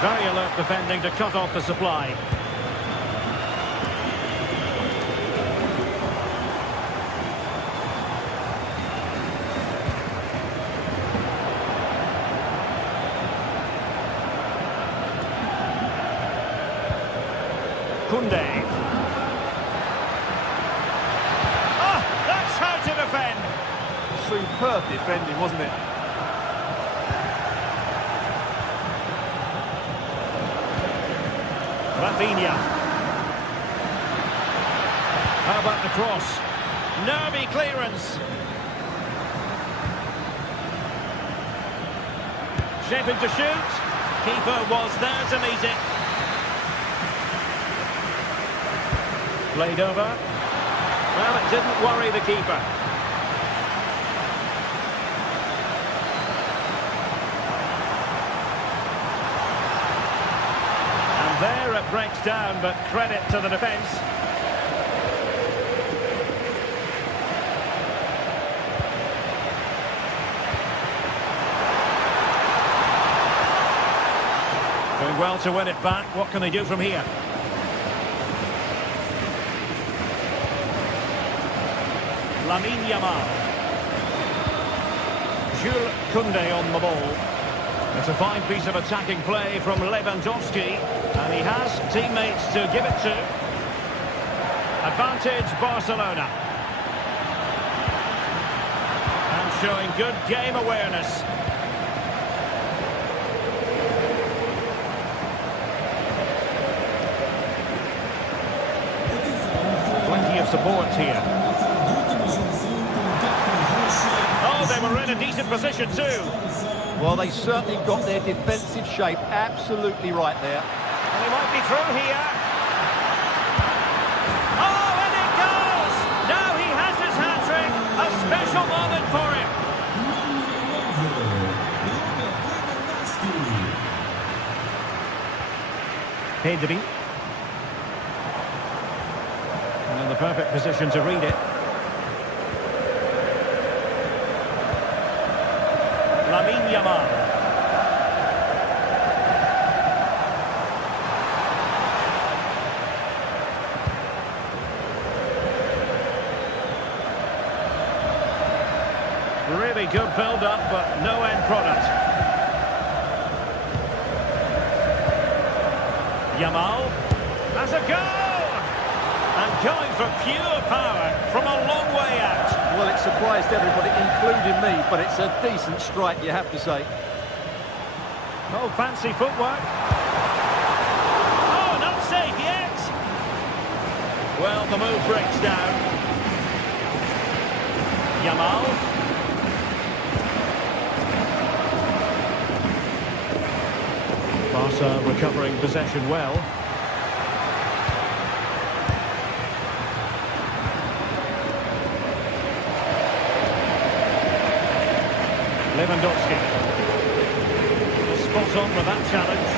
Very alert defending to cut off the supply. Koundé. Ah, that's how to defend. Superb defending, wasn't it? Rafinha. How about the cross? Nervy clearance. Shaping to shoot. Keeper was there to meet it. Played over. Well, it didn't worry the keeper. And there it breaks down, but credit to the defence. Doing well to win it back. What can they do from here? Lamine Yamal. Jules Koundé on the ball. It's a fine piece of attacking play from Lewandowski, and he has teammates to give it to. Advantage Barcelona. And showing good game awareness. Plenty of support here. Oh, they were in a decent position too. Well, they certainly got their defensive shape absolutely right there. And he might be through here. Oh, and it goes! Now he has his hat-trick. A special moment for him. Pedri. And in the perfect position to read it. Lamine Yamal. Really good build-up, but no end product. Yamal has a goal! And going for pure power from a long way out. Well, it surprised everybody, including me, but it's a decent strike, you have to say. Oh, fancy footwork. Oh, not safe yet. Well, the move breaks down. Yamal. Barca recovering possession well. Lewandowski. Spot on with that challenge.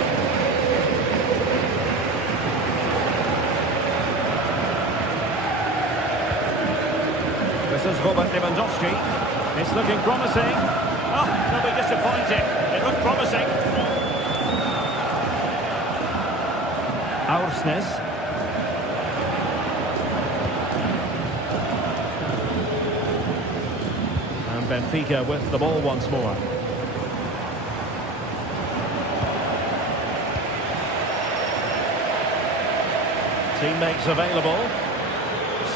This is Robert Lewandowski. It's looking promising. Oh, they'll be disappointed. It looked promising. Aursnes. And Benfica with the ball once more. Teammates available.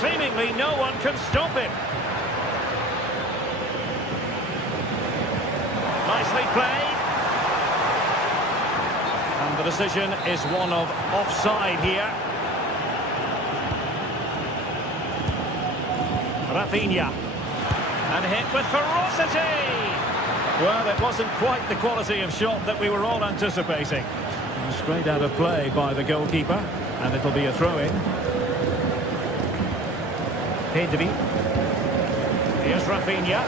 Seemingly no one can stop him. Nicely played. And the decision is one of offside here. Rafinha. And hit with ferocity. Well, it wasn't quite the quality of shot that we were all anticipating. Straight out of play by the goalkeeper. And it'll be a throw-in. Pedri. Here's Rafinha.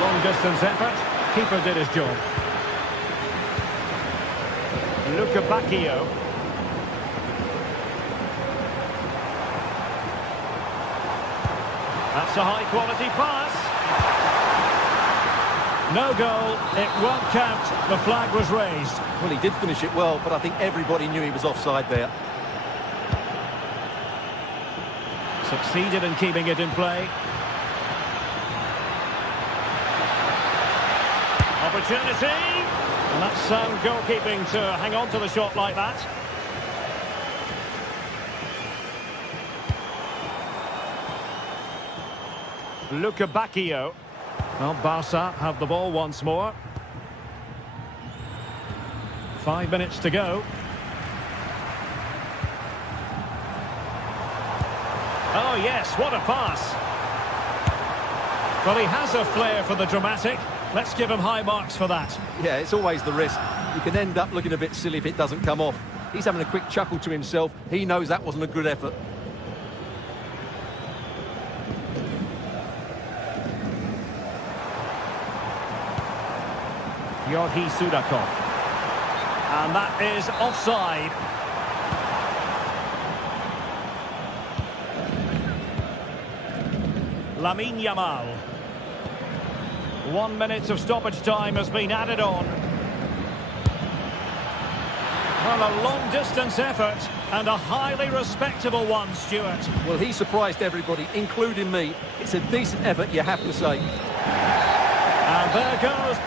Long distance effort. Keeper did his job. Luca Bacchio. That's a high-quality pass. No goal. It won't count. The flag was raised. Well, he did finish it well, but I think everybody knew he was offside there. Succeeded in keeping it in play. Opportunity. And that's sound goalkeeping to hang on to the shot like that. Luca Bacchio. Well, Barca have the ball once more. 5 minutes to go. Oh, yes, what a pass. Well, he has a flair for the dramatic. Let's give him high marks for that. Yeah, it's always the risk. You can end up looking a bit silly if it doesn't come off. He's having a quick chuckle to himself. He knows that wasn't a good effort. Georgi Sudakov. And that is offside. Lamine Yamal. 1 minute of stoppage time has been added on. Well, a long-distance effort and a highly respectable one, Stuart. Well, he surprised everybody, including me. It's a decent effort, you have to say. And there goes.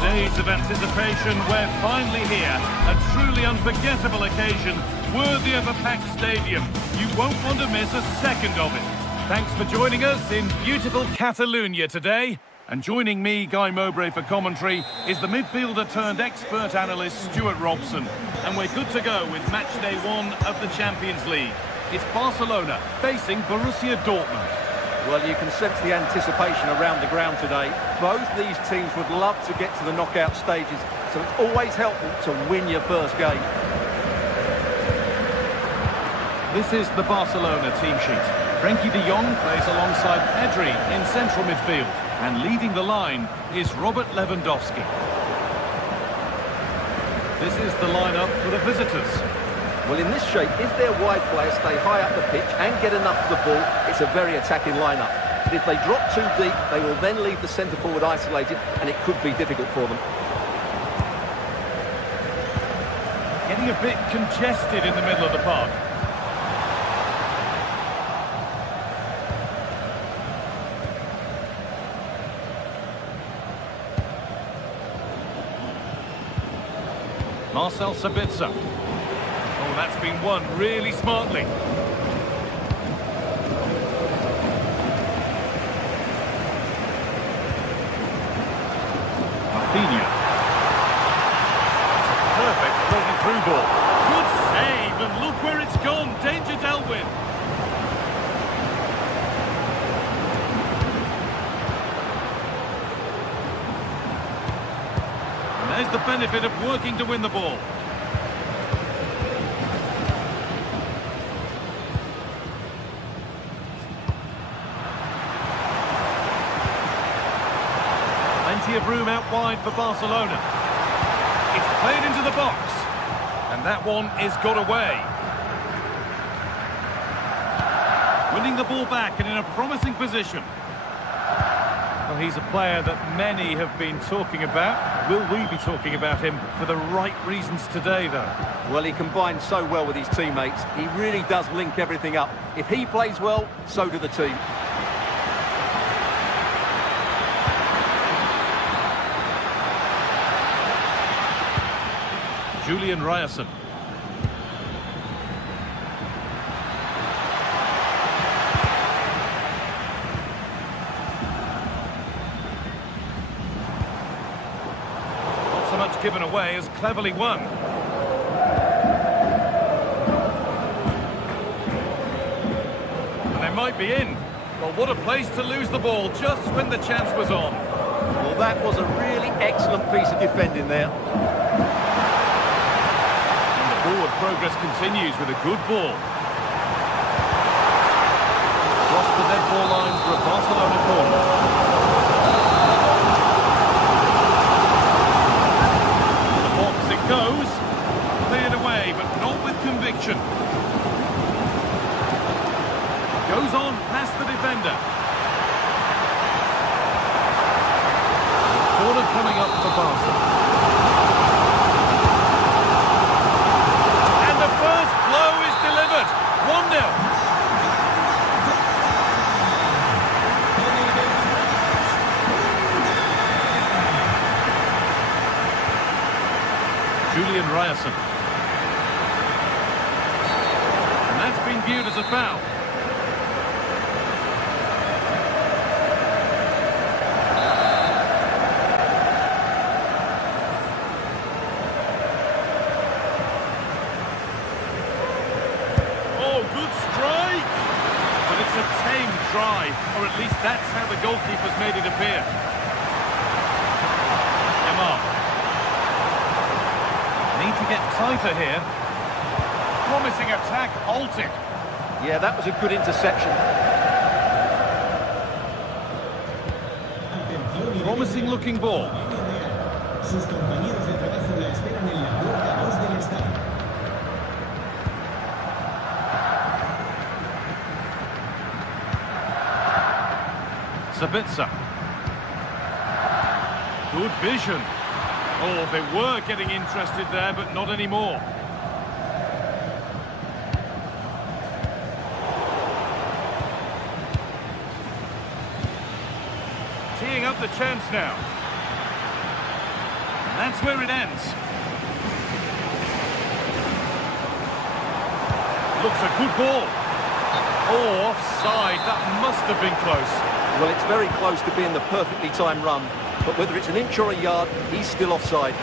Days of anticipation, we're finally here. A truly unforgettable occasion, worthy of a packed stadium. You won't want to miss a second of it. Thanks for joining us in beautiful Catalonia today. And joining me, Guy Mowbray, for commentary is the midfielder-turned-expert analyst Stuart Robson. And we're good to go with match day 1 of the Champions League. It's Barcelona facing Borussia Dortmund. Well, you can sense the anticipation around the ground today. Both these teams would love to get to the knockout stages, so it's always helpful to win your first game. This is the Barcelona team sheet. Frenkie de Jong plays alongside Pedri in central midfield. And leading the line is Robert Lewandowski. This is the lineup for the visitors. Well, in this shape, if their wide players stay high up the pitch and get enough of the ball, it's a very attacking lineup. But if they drop too deep, they will then leave the centre-forward isolated, and it could be difficult for them. Getting a bit congested in the middle of the park. Marcel Sabitzer. Oh, that's been won really smartly. Rafinha. It's a perfect broken through ball. Good save, and look where it's gone. Danger dealt with. There's the benefit of working to win the ball. Plenty of room out wide for Barcelona. It's played into the box. And that one is got away. Winning the ball back and in a promising position. Well, he's a player that many have been talking about. Will we be talking about him for the right reasons today, though? Well, he combines so well with his teammates. He really does link everything up. If he plays well, so do the team. Julian Ryerson. Given away as cleverly won. And they might be in. Well, what a place to lose the ball just when the chance was on. Well, that was a really excellent piece of defending there. And the forward progress continues with a good ball. Across the dead ball line for a Barcelona corner. Goes, cleared away, but not with conviction. Goes on past the defender. Corner coming up for Barca. And the first blow is delivered. 1-0. Julian Ryerson. And that's been viewed as a foul. Oh, good strike! But it's a tame try, or at least that's how the goalkeeper's made it appear. Need to get tighter here. Promising attack halted. Yeah, that was a good interception. Promising looking ball. Sus compañeros de trabajo la esperan en la puerta 2 del estadio. Sabitzer. Good vision. Oh, they were getting interested there, but not anymore. Teeing up the chance now. And that's where it ends. Looks a good ball. Oh, offside. That must have been close. Well, it's very close to being the perfectly timed run. But whether it's an inch or a yard, he's still offside.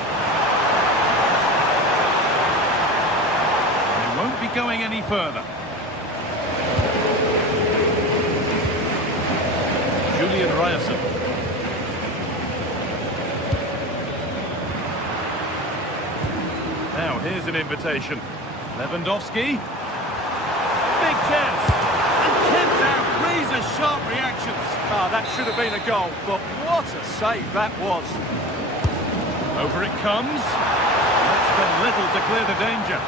He won't be going any further. Julian Ryerson. Now, here's an invitation. Lewandowski. sharp reactions. Ah, that should have been a goal, but what a save that was. Over it comes. That's done little to clear the danger.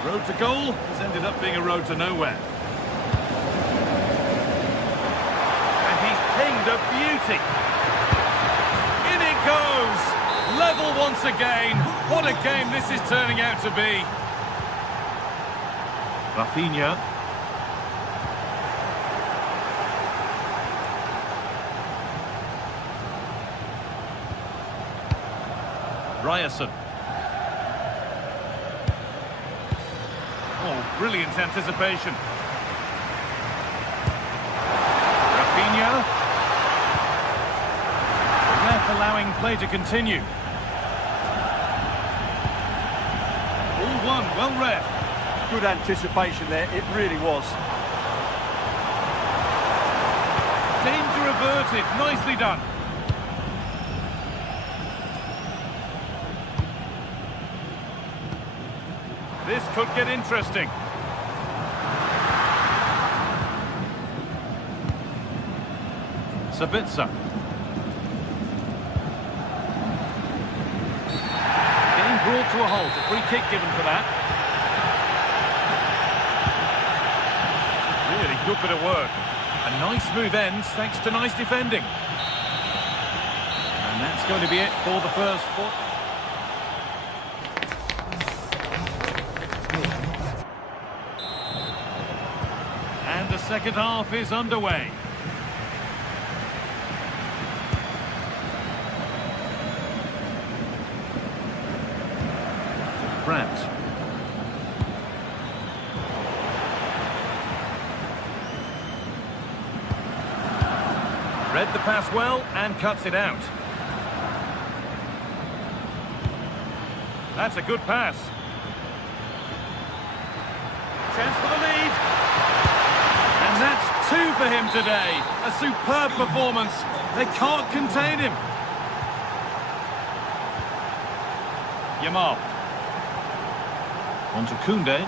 The road to goal has ended up being a road to nowhere. And he's pinged a beauty. In it goes. Level once again. What a game this is turning out to be. Rafinha. Ryerson. Oh, brilliant anticipation. Rafinha. The ref allowing play to continue. All one, well read. Good anticipation there, it really was. Danger averted, nicely done. This could get interesting. Sabitzer. Getting brought to a halt, a free kick given for that. Really good bit of work. A nice smooth end thanks to nice defending. And that's going to be it for the first foot. And the second half is underway. Brandt. Read the pass well and cuts it out. That's a good pass. Chance for the lead. And that's two for him today. A superb performance. They can't contain him. Yamal. On to Koundé.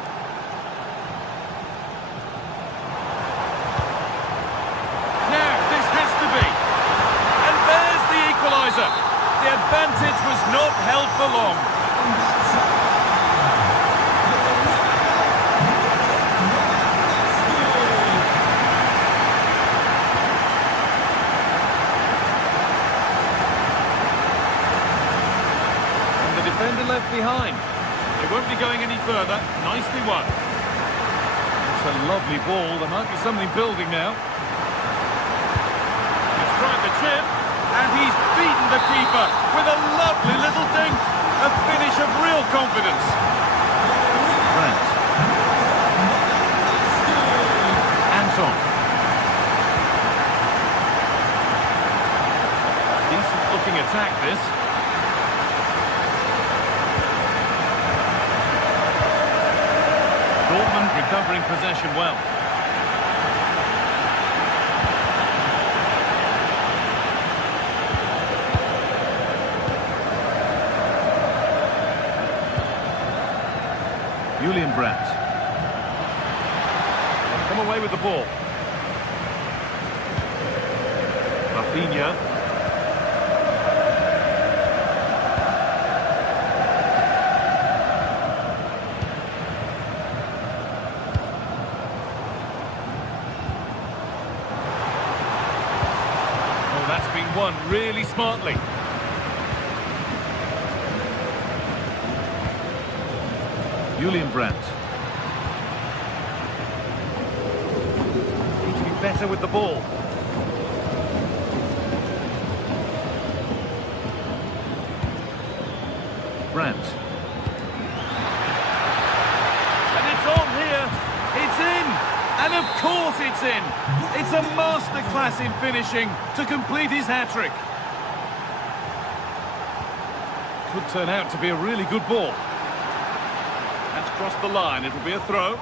The advantage was not held for long. And the defender left behind. They won't be going any further. Nicely won. It's a lovely ball. There might be something building now. He's tried the chip. And he's beaten the keeper with a lovely little dink. A finish of real confidence. Brandt. Anton. Decent looking attack this. Dortmund recovering possession well. Julian Brandt. Come away with the ball. Rafinha. Oh, that's been won really smartly. Julian Brandt. Need to be better with the ball. Brandt. And it's on here. It's in. And of course it's in. It's a masterclass in finishing to complete his hat-trick. Could turn out to be a really good ball. That's crossed the line. It'll be a throw.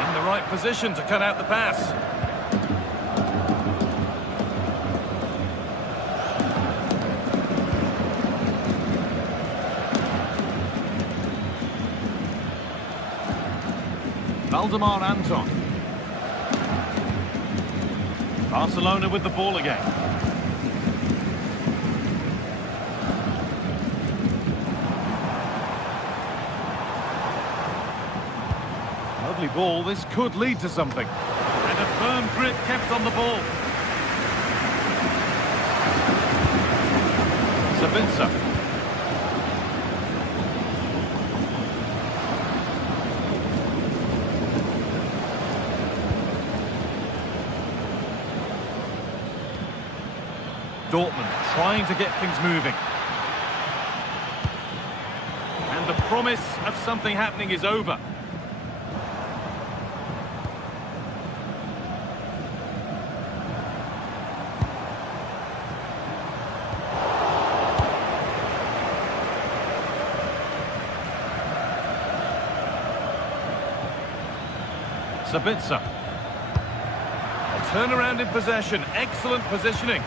In the right position to cut out the pass. Valdemar Anton. Barcelona with the ball again. Lovely ball, this could lead to something. And a firm grip kept on the ball. Sabitzer. Dortmund trying to get things moving. And the promise of something happening is over. Sabitzer. A turnaround in possession. Excellent positioning.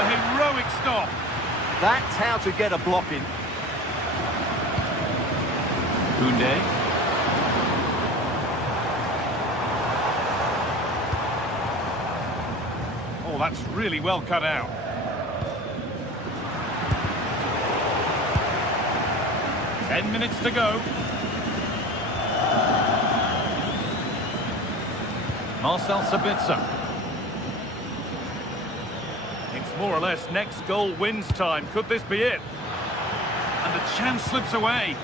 A heroic stop. That's how to get a block in. Koundé. Oh, that's really well cut out. Ten minutes to go. Marcel Sabitzer. It's more or less next goal wins time. Could this be it? And the chance slips away.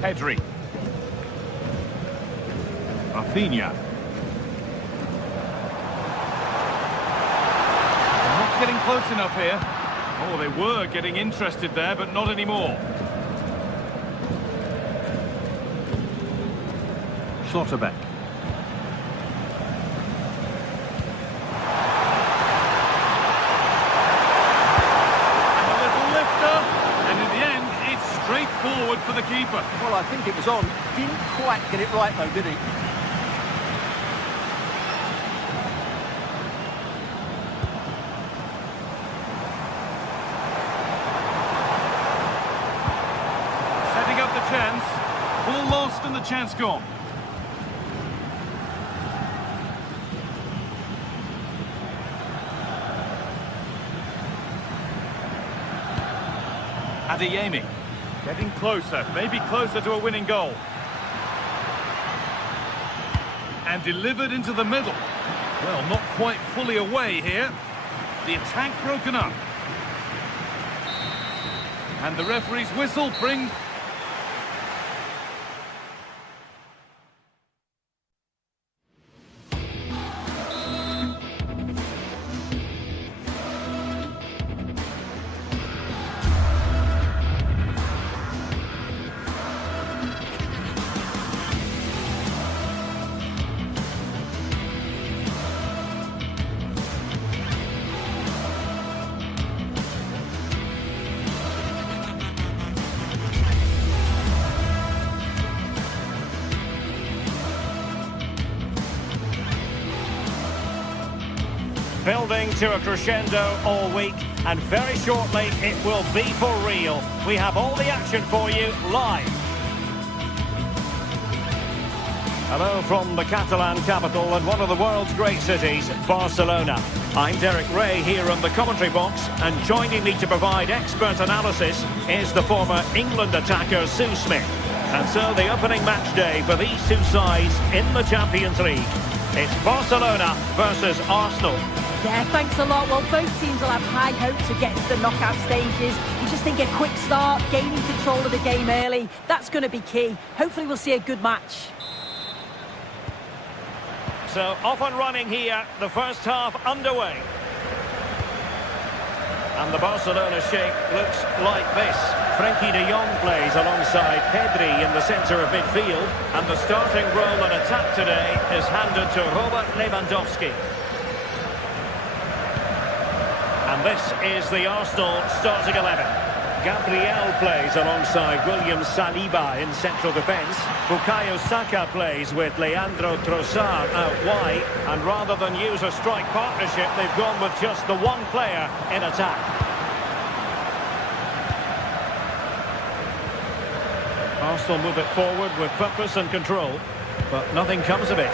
Pedri. Rafinha. They're not getting close enough here. Oh, they were getting interested there, but not anymore. Schlotterbeck. And a little lifter, and in the end, it's straightforward for the keeper. Well, I think it was on. Didn't quite get it right, though, did he? Setting up the chance. Ball lost and the chance gone. Adeyemi. Getting closer, maybe closer to a winning goal. And delivered into the middle. Well, not quite fully away here. The attack broken up. And the referee's whistle brings... Building to a crescendo all week, and very shortly it will be for real. We have all the action for you live. Hello from the Catalan capital and one of the world's great cities, Barcelona. I'm Derek Ray here in the commentary box, and joining me to provide expert analysis is the former England attacker Sue Smith. And so the opening match day for these two sides in the Champions League. It's Barcelona versus Arsenal. Yeah, thanks a lot. Well, both teams will have high hopes of getting to the knockout stages. You just think a quick start, gaining control of the game early, that's going to be key. Hopefully we'll see a good match. So off and running here, the first half underway. And the Barcelona shape looks like this. Frenkie de Jong plays alongside Pedri in the centre of midfield. And the starting role in attack today is handed to Robert Lewandowski. And this is the Arsenal starting 11. Gabriel plays alongside William Saliba in central defence. Bukayo Saka plays with Leandro Trossard out wide. And rather than use a strike partnership, they've gone with just the one player in attack. Arsenal move it forward with purpose and control, but nothing comes of it.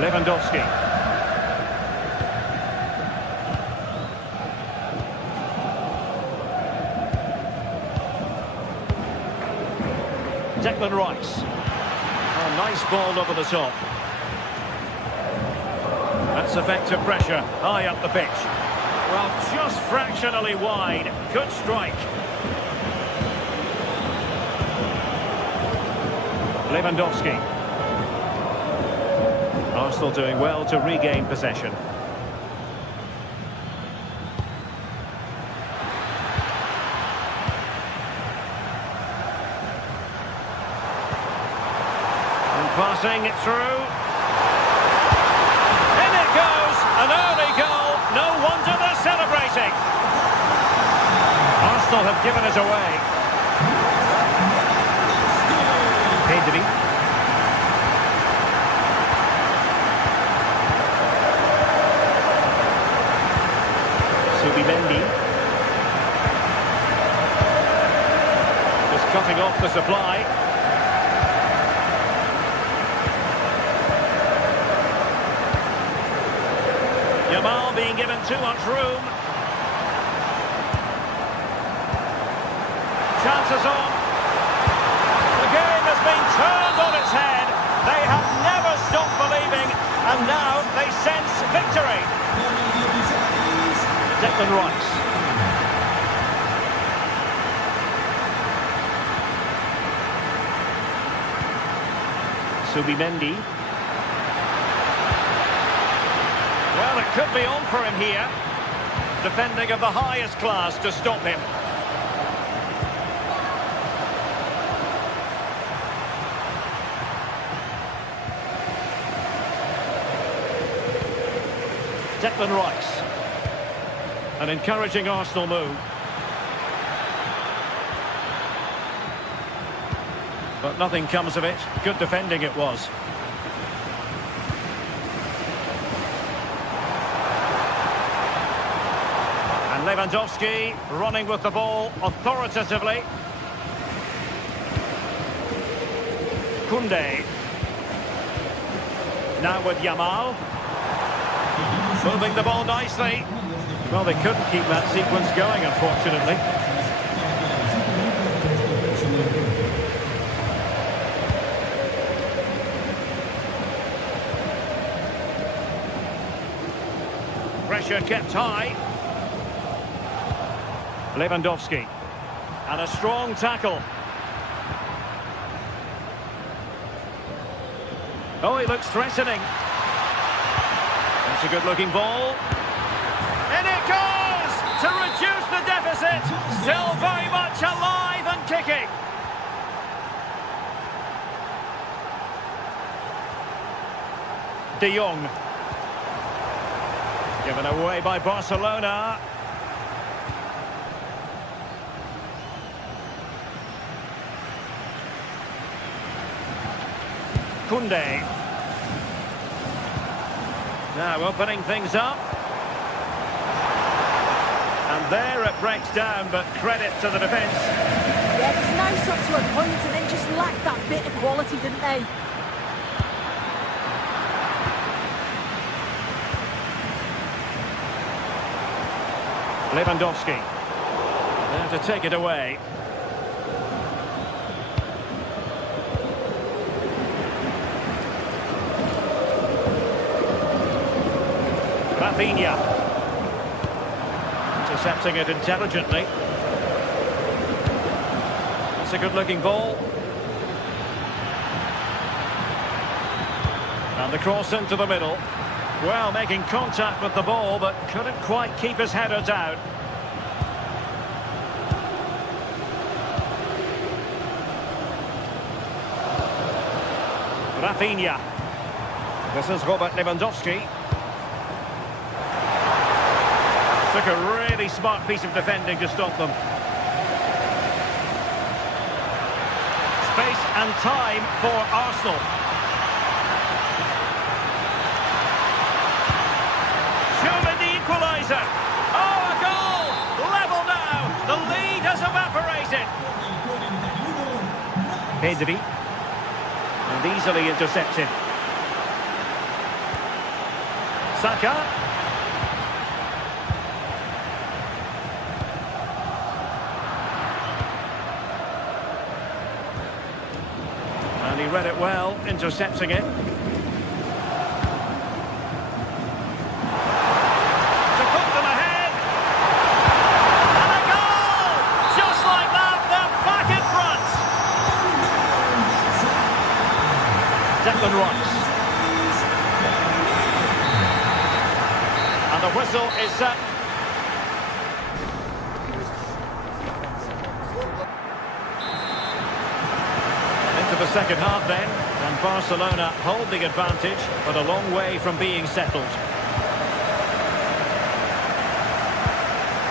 Lewandowski. Declan Rice. Oh, nice ball over the top. That's effective pressure, high up the pitch. Well, just fractionally wide. Good strike. Lewandowski. Arsenal doing well to regain possession. Passing it through. In it goes! An early goal. No wonder they're celebrating. Arsenal have given it away. Pedri. Subimendi. Just cutting off the supply. Yamal being given too much room. Chances on. The game has been turned on its head. They have never stopped believing, and now they sense victory. Declan Rice. Subimendi. Well, it could be on for him here. Defending of the highest class to stop him. Declan Rice. An encouraging Arsenal move. But nothing comes of it. Good defending it was. Lewandowski running with the ball authoritatively. Koundé. Now with Yamal. Moving the ball nicely. Well, they couldn't keep that sequence going, unfortunately. Pressure kept high. Lewandowski. And a strong tackle. Oh, he looks threatening. That's a good-looking ball. In it goes! To reduce the deficit. Still very much alive and kicking. De Jong. Given away by Barcelona. Koundé. Now opening things up. And there it breaks down, but credit to the defence. Yeah, it was nice up to a point and then just lacked that bit of quality, didn't they? Lewandowski. There to take it away. Rafinha. Intercepting it intelligently. It's a good-looking ball. And the cross into the middle. Well, making contact with the ball, but couldn't quite keep his header down. Rafinha. This is Robert Lewandowski. Took a really smart piece of defending to stop them. Space and time for Arsenal. Showing the equaliser. Oh, a goal! Level now. The lead has evaporated. Pedri. And easily intercepted. Saka. And he read it well, intercepting it. Declan Rice. And the whistle is set. Into the second half then, and Barcelona hold the advantage, but a long way from being settled.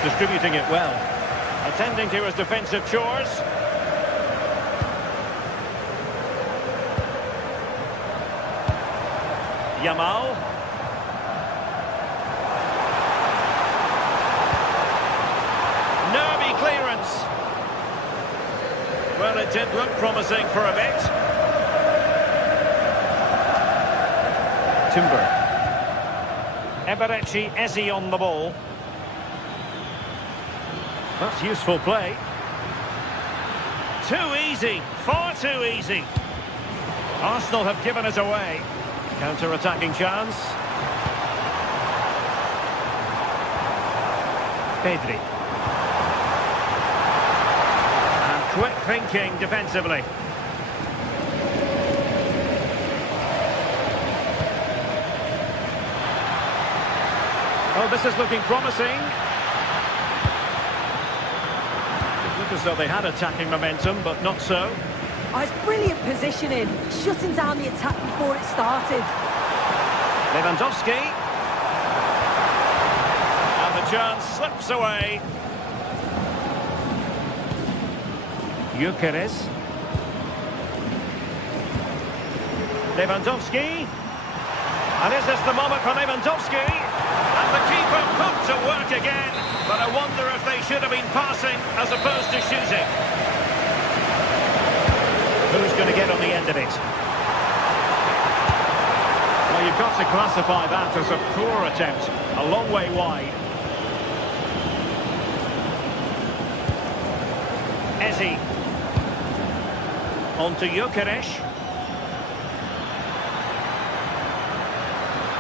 Distributing it well. Attending to his defensive chores. Yamal. Nervy clearance. Well, it did look promising for a bit. Timber. Eberechi Eze on the ball. That's useful play. Too easy. Far too easy. Arsenal have given it away. Counter-attacking chance. Pedri. And quick thinking defensively. Oh, this is looking promising. It looked as though they had attacking momentum, but not so. Oh, it's brilliant positioning, shutting down the attack before it started. Lewandowski. And the chance slips away. Gyökeres. Lewandowski. And is this the moment for Lewandowski? And the keeper put to work again. But I wonder if they should have been passing as opposed to shooting. Who's going to get on the end of it? Well, you've got to classify that as a poor attempt. A long way wide. Eze. On to Gyökeres.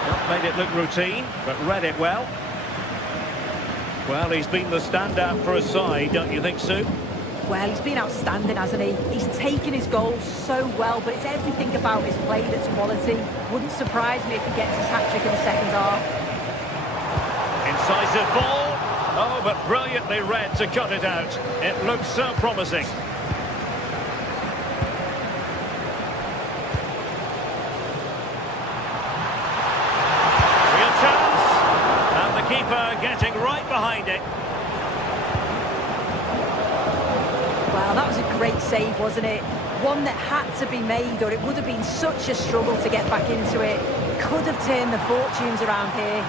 Not made it look routine, but read it well. Well, he's been the standout for his side, don't you think, Sue? Well, he's been outstanding, hasn't he? He's taken his goals so well, but it's everything about his play that's quality. Wouldn't surprise me if he gets his hat-trick in the second half. Incisive ball. Oh, but brilliantly read to cut it out. It looks so promising. Real chance. And the keeper getting right behind it. Well, that was a great save, wasn't it? One that had to be made, or it would have been such a struggle to get back into it. Could have turned the fortunes around here.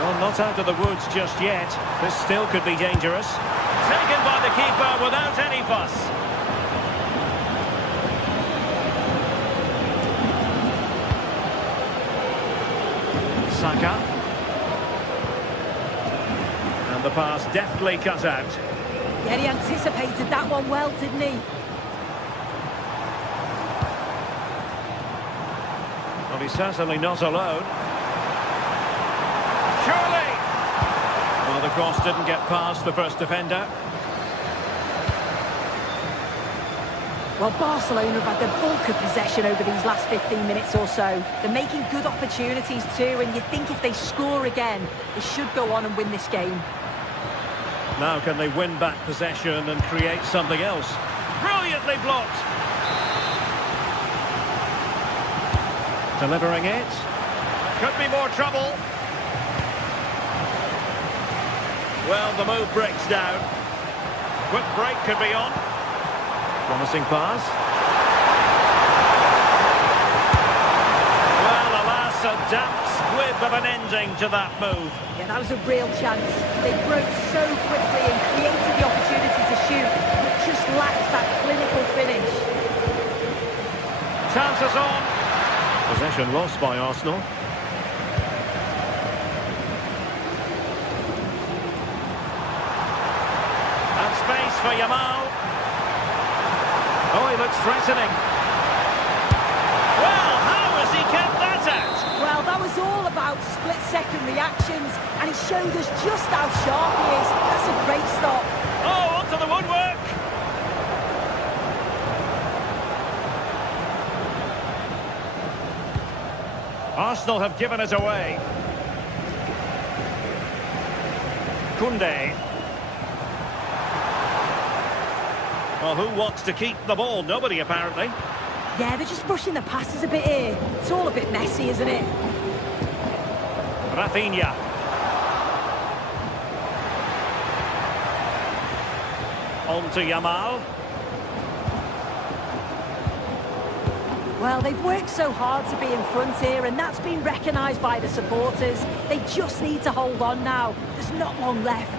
Well, not out of the woods just yet. This still could be dangerous. Taken by the keeper without any fuss. Saka. And the pass deftly cut out. Yeah, he anticipated that one well, didn't he? Well, he's certainly not alone. Surely! Well, the cross didn't get past the first defender. Well, Barcelona have had the bulk of possession over these last 15 minutes or so. They're making good opportunities too, and you think if they score again, they should go on and win this game. Now can they win back possession and create something else? Brilliantly blocked. Delivering it. Could be more trouble. Well, the move breaks down. Quick break could be on. Promising pass. Well, alas, a damp squib of an ending to that move. Yeah, that was a real chance. They broke so quickly and created the opportunity to shoot, but just lacked that clinical finish. Chances on. Possession lost by Arsenal. And space for Yamal. Oh, he looks threatening. Well, how has he kept that out? Well, that was all about split-second reactions, and he showed us just how sharp he is. That's a great stop. Oh, onto the woodwork. Arsenal have given it away. Koundé. Well, who wants to keep the ball? Nobody, apparently. Yeah, they're just rushing the passes a bit here. It's all a bit messy, isn't it? Rafinha. On to Yamal. Well, they've worked so hard to be in front here, and that's been recognised by the supporters. They just need to hold on now. There's not long left.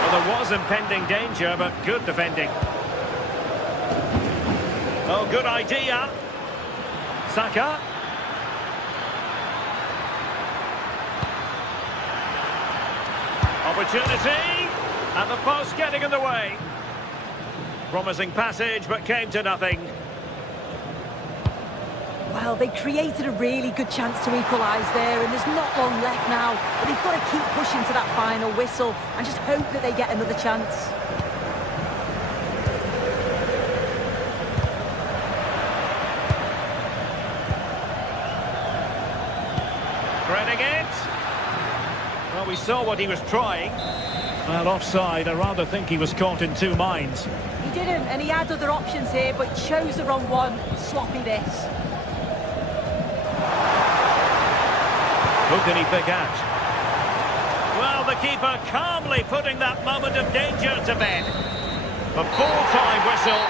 Well, there was impending danger, but good defending. Oh, good idea. Saka. Opportunity. And the post getting in the way. Promising passage, but came to nothing. Well, they created a really good chance to equalise there, and there's not long left now. But they've got to keep pushing to that final whistle and just hope that they get another chance. Threading it. Well, we saw what he was trying. Well, offside. I rather think he was caught in two minds. He didn't, and he had other options here, but chose the wrong one. Sloppy this. Who can he pick out? Well, the keeper calmly putting that moment of danger to bed. The full-time whistle.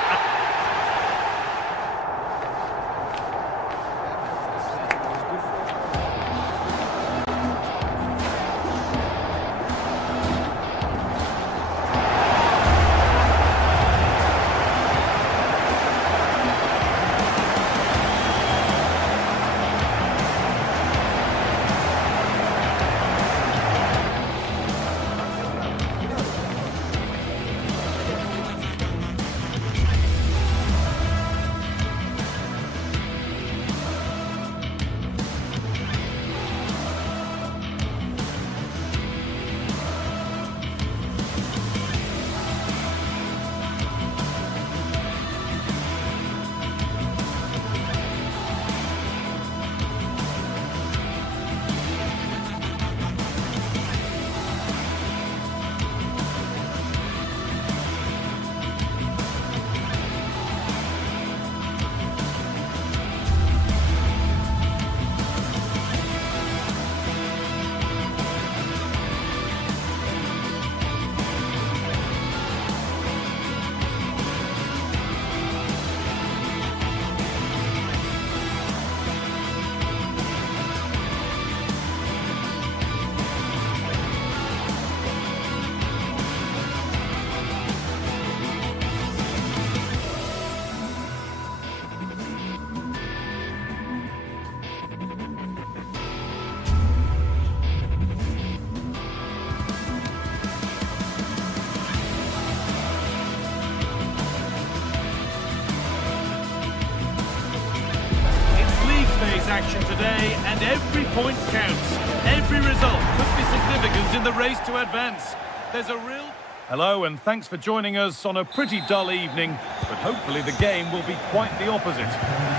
Action today, and every point counts. Every result could be significant in the race to advance. There's a real... Hello, and thanks for joining us on a pretty dull evening, but hopefully the game will be quite the opposite.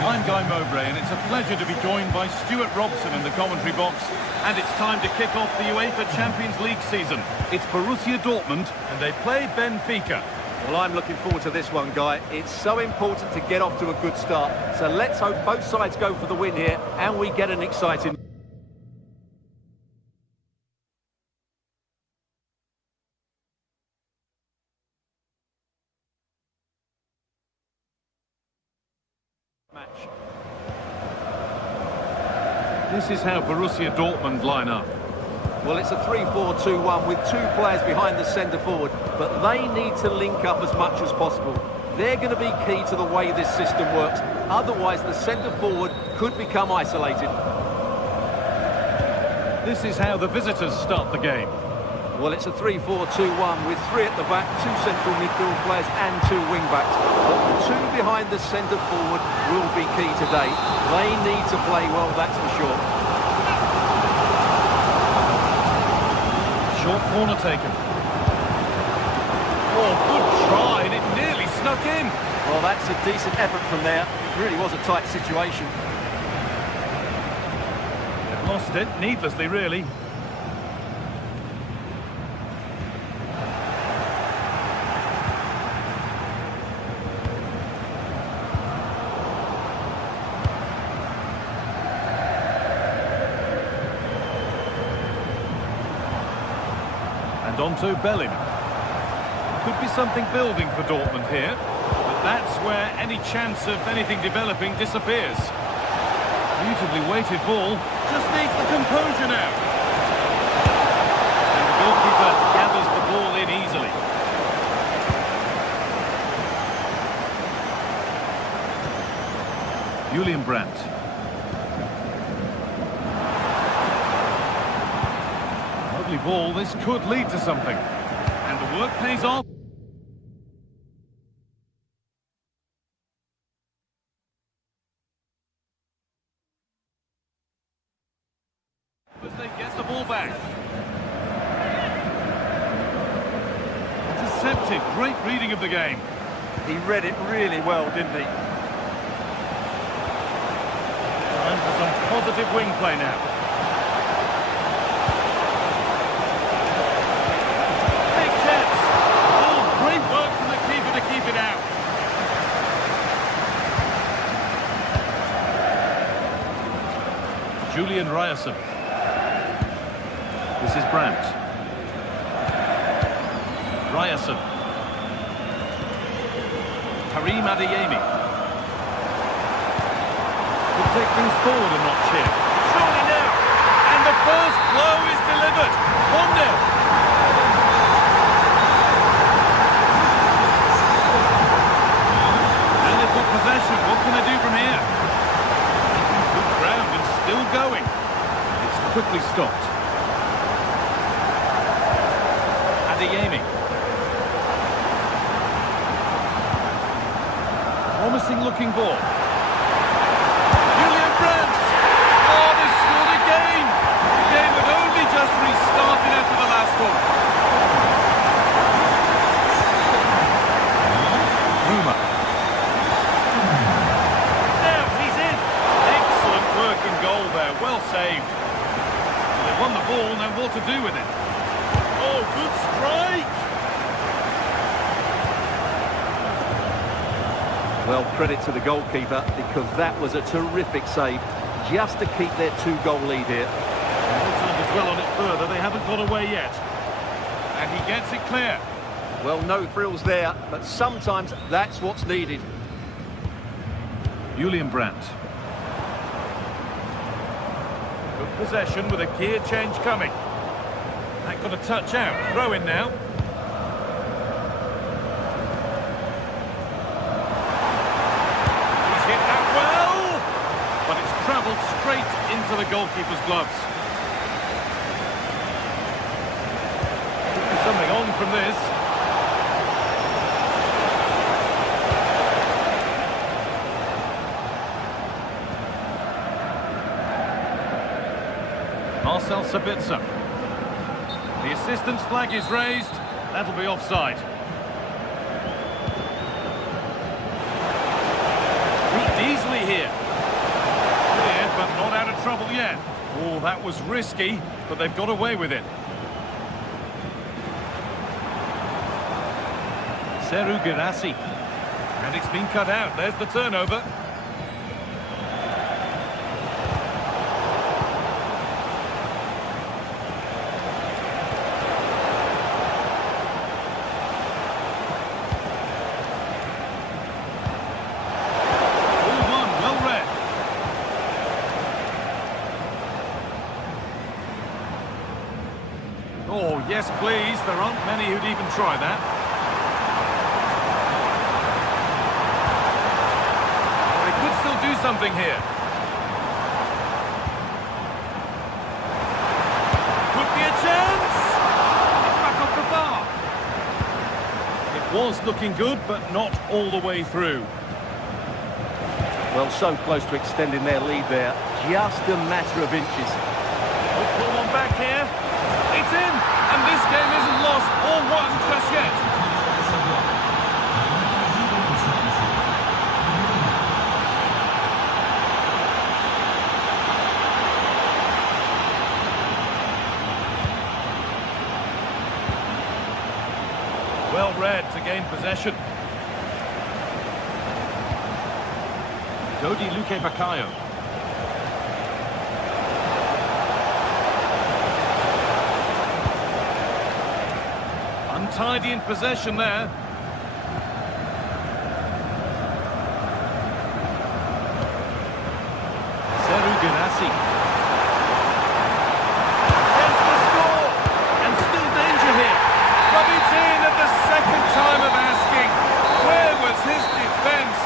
I'm Guy Mowbray, and it's a pleasure to be joined by Stuart Robson in the commentary box, and it's time to kick off the UEFA Champions League season. It's Borussia Dortmund, and they play Benfica. Well, I'm looking forward to this one, Guy. It's so important to get off to a good start. So let's hope both sides go for the win here and we get an exciting... This is how Borussia Dortmund line up. Well, it's a 3-4-2-1 with two players behind the centre forward, but they need to link up as much as possible. They're going to be key to the way this system works. Otherwise, the centre forward could become isolated. This is how the visitors start the game. Well, it's a 3-4-2-1 with three at the back, two central midfield players and two wing-backs. But the two behind the centre forward will be key today. They need to play well, that's for sure. Short corner taken. Oh, good try, and it nearly snuck in. Well, that's a decent effort from there. It really was a tight situation. They've lost it, needlessly, really. And on to Bellingham. Could be something building for Dortmund here, but that's where any chance of anything developing disappears. Beautifully weighted ball, just needs the composure now. And the goalkeeper gathers the ball in easily. Julian Brandt. Lovely ball, this could lead to something. And the work pays off. As they get the ball back. Intercepted, great reading of the game. He read it really well, didn't he? Time for some positive wing play now. Big chance. Oh, great work from the keeper to keep it out. Julian Ryerson. This is Brandt. Ryerson. Karim Adeyemi. Could take things forward a notch here. Surely now. And the first blow is delivered. 1-0. And they've got possession. What can they do from here? Good ground and still going. It's quickly stopped. Adeyemi. Promising looking ball. Julian Brandt. Oh, they scored again. The game had only just restarted after the last one. Ruma. Now he's in. Excellent work in goal there. Well saved. They won the ball, now what to do with it? Oh, good strike! Well, credit to the goalkeeper, because that was a terrific save, just to keep their two-goal lead here. No time to dwell on it further, they haven't got away yet. And he gets it clear. Well, no frills there, but sometimes that's what's needed. Julian Brandt. Good possession with a gear change coming. That got a touch out. Throw in now. He's hit that well, but it's travelled straight into the goalkeeper's gloves. Could be something on from this. Marcel Sabitzer. The assistant's flag is raised. That'll be offside. Beaten easily here. Clear, but not out of trouble yet. Oh, that was risky, but they've got away with it. Seru Girassi. And it's been cut out. There's the turnover. Yes, please. There aren't many who'd even try that. They could still do something here. Could be a chance! It's back off the bar. It was looking good, but not all the way through. Well, so close to extending their lead there. Just a matter of inches. Pull one back here. It's in! And this game isn't lost or won just yet. Well read to gain possession. Dodi Luque Baccaio. Untidy in possession there. Seru Girassi. Gets the score! And still danger here. But it's in at the second time of asking. Where was his defence?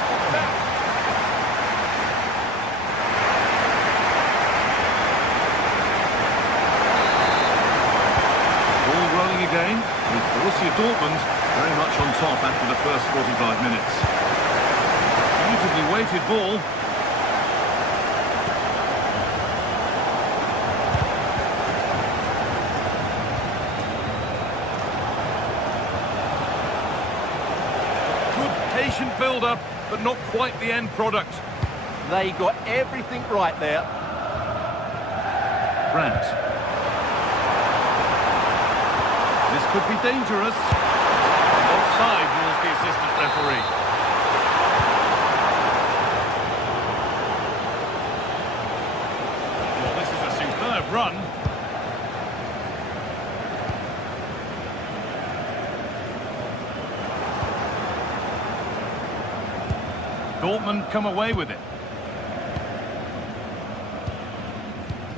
Ball rolling again. With Borussia Dortmund very much on top after the first 45 minutes. Beautifully weighted ball. Good patient build-up, but not quite the end product. They got everything right there. Brandt. This could be dangerous. Offside rules the assistant referee. Well, this is a superb run. Dortmund come away with it.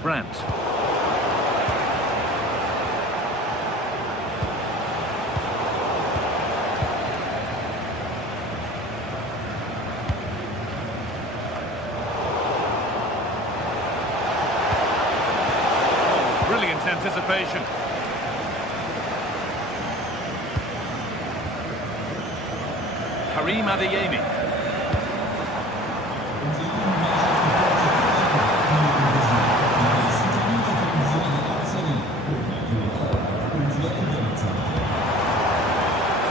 Brandt. Brilliant anticipation. Karim Adeyemi.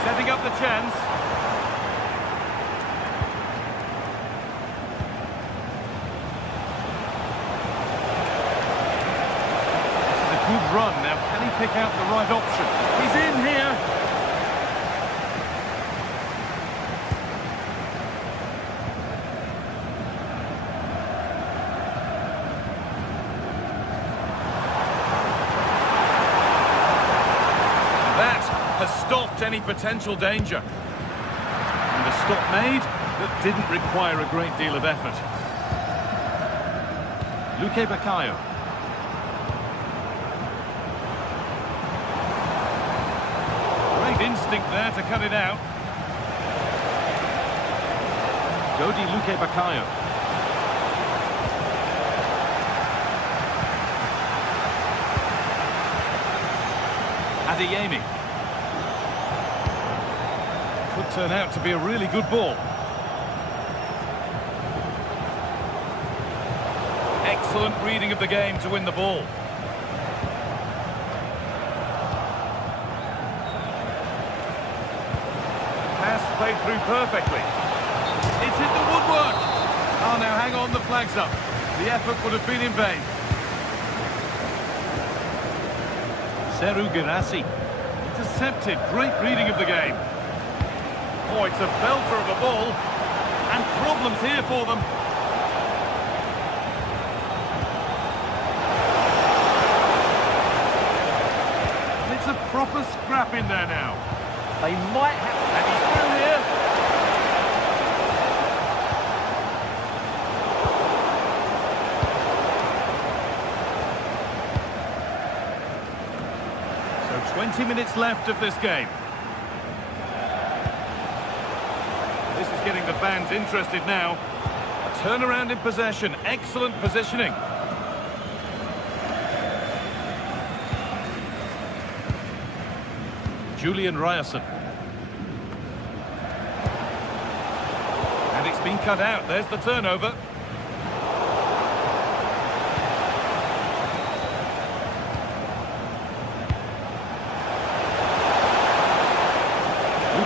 Setting up the chance. Good run. Now, can he pick out the right option? He's in here. That has stopped any potential danger. And a stop made that didn't require a great deal of effort. Luque Baccaio. Instinct there to cut it out. Dodi Luque Baccaio. Adeyemi. Could turn out to be a really good ball. Excellent reading of the game to win the ball. Played through perfectly. It's hit the woodwork. Oh, now hang on, the flag's up. The effort would have been in vain. Seru Girassi. Intercepted. Great reading of the game. Oh, it's a belter of a ball. And problems here for them. It's a proper scrap in there now. They might have... And he's through here. So 20 minutes left of this game. This is getting the fans interested now. A turnaround in possession, excellent positioning. Julian Ryerson. And it's been cut out. There's the turnover.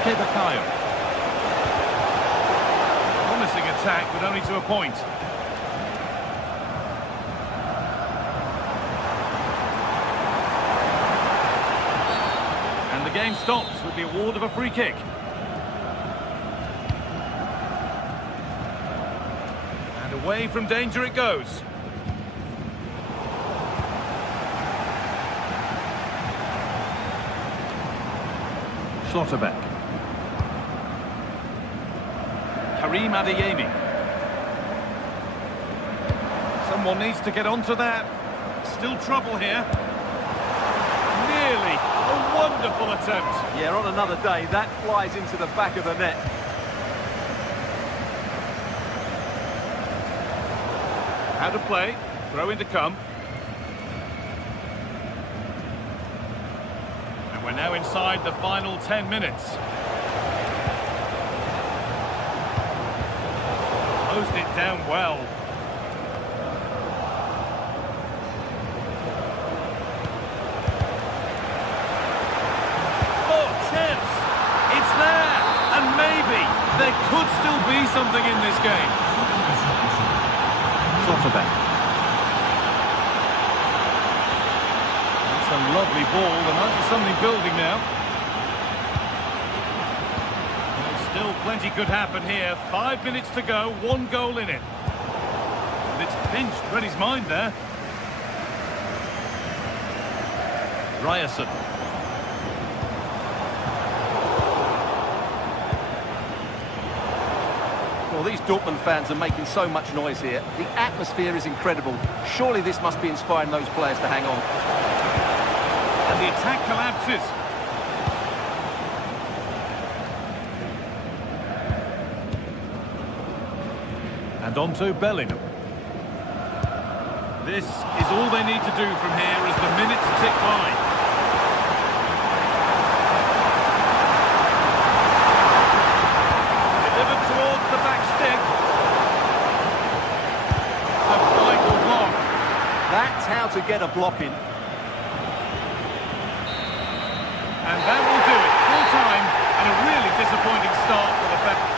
Bakayo. Promising attack, but only to a point. And the game stops with the award of a free kick. And away from danger it goes. Schlotterbeck. Karim Adeyemi. Someone needs to get onto that. Still trouble here. Nearly. A wonderful attempt. Yeah, on another day, that flies into the back of the net. How to play. Throw in to come. And we're now inside the final 10 minutes. Closed it down well. Oh, chance! It's there! And maybe there could still be something in this game. Schlotterbeck. That's a lovely ball. There might be something building now. Still plenty could happen here. 5 minutes to go, 1 goal in it. And it's pinched Reddy's mind there. Ryerson. Well, these Dortmund fans are making so much noise here. The atmosphere is incredible. Surely this must be inspiring those players to hang on. And the attack collapses. And on to Bellingham. This is all they need to do from here as the minutes tick by. Delivered towards the back stick. A vital block. That's how to get a block in. And that will do it. Full time and a really disappointing start for the fans.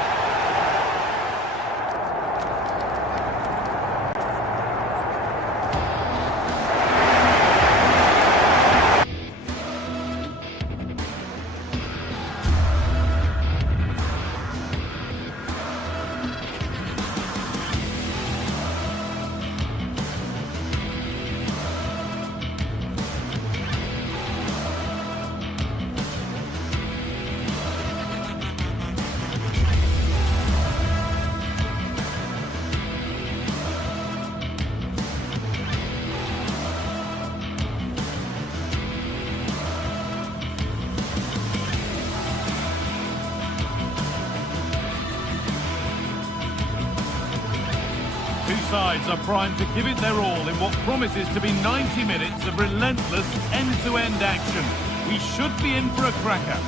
Two sides are primed to give it their all in what promises to be 90 minutes of relentless end-to-end action. We should be in for a cracker.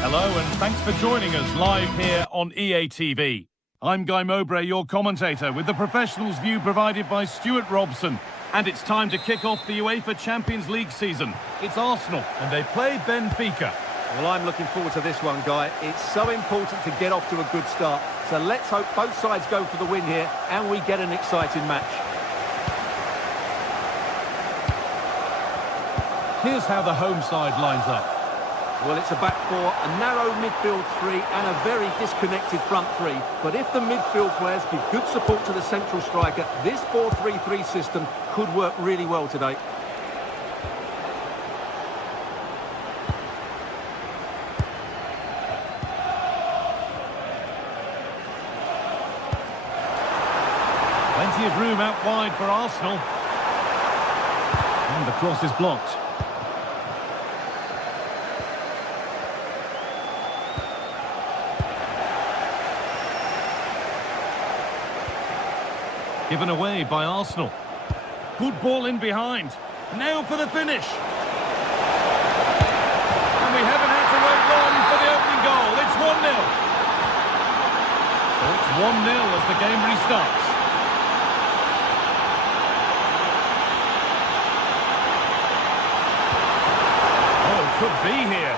Hello and thanks for joining us live here on EA TV. I'm Guy Mowbray, your commentator, with the professionals' view provided by Stuart Robson. And it's time to kick off the UEFA Champions League season. It's Arsenal, and they play Benfica. Well, I'm looking forward to this one, Guy. It's so important to get off to a good start. So let's hope both sides go for the win here and we get an exciting match. Here's how the home side lines up. Well, it's a back four, a narrow midfield three and a very disconnected front three. But if the midfield players give good support to the central striker, this 4-3-3 system could work really well today. Plenty of room out wide for Arsenal. And the cross is blocked. Given away by Arsenal. Good ball in behind. Now for the finish. And we haven't had to wait long for the opening goal. It's 1-0. So it's 1-0 as the game restarts. Oh, could be here.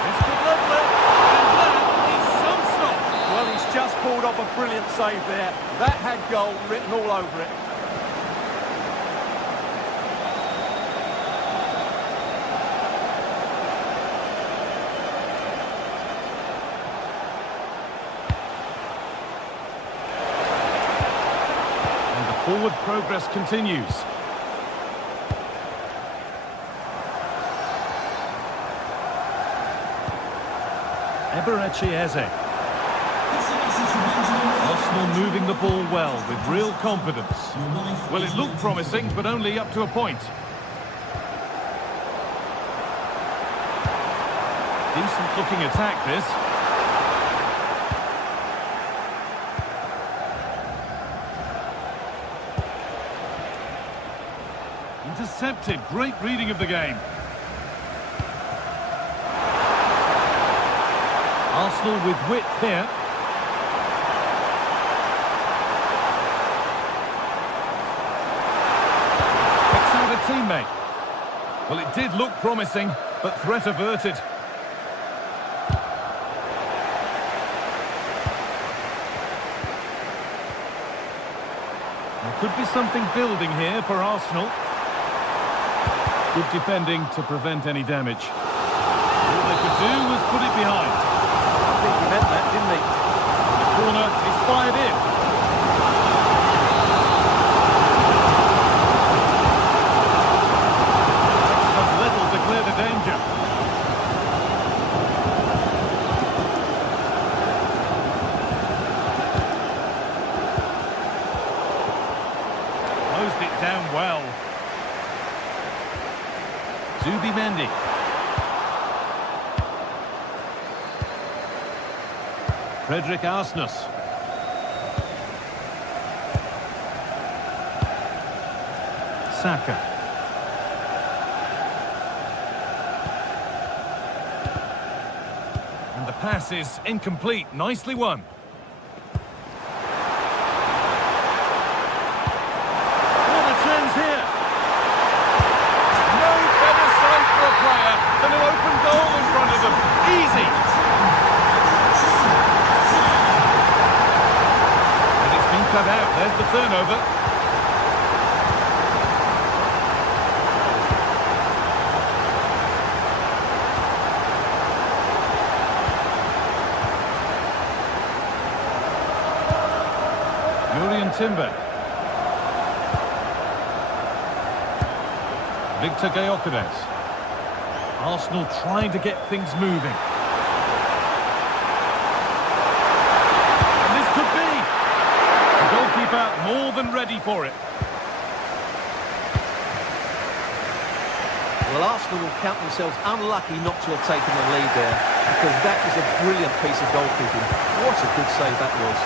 This could level it. And that is some stop. Well, he's just pulled off a brilliant save there. That had goal written all over it. And the forward progress continues. Eberechi Eze. Arsenal moving the ball well with real confidence. Well, it looked promising, but only up to a point. Decent looking attack, this. Intercepted. Great reading of the game. Arsenal with width here. Picks out a teammate. Well, it did look promising, but threat averted. There could be something building here for Arsenal. Good defending to prevent any damage. All they could do was put it behind. I think he meant that, didn't he? The corner is fired in. That's done little to clear the danger. Closed it down well. Zubimendi. Frederick Arsnus. Saka. And the pass is incomplete. Nicely won. What a chance here. No better sight for a player than an open goal in front of them. Easy. Cut out. There's the turnover. Jurriën Timber. Victor Gyökeres. Arsenal trying to get things moving. Goalkeeper more than ready for it. Well, Arsenal will count themselves unlucky not to have taken the lead there, because that was a brilliant piece of goalkeeping. What a good save that was.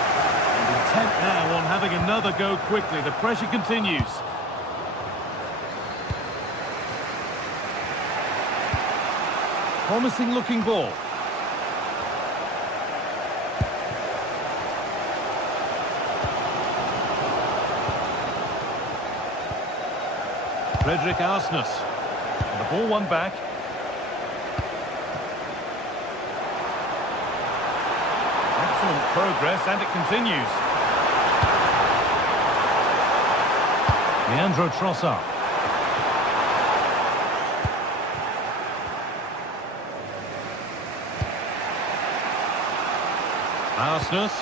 And intent now on having another go quickly. The pressure continues. Promising looking ball. Frederick Arsnus. And the ball won back. Excellent progress, and it continues. Leandro Trossard. Arsnus.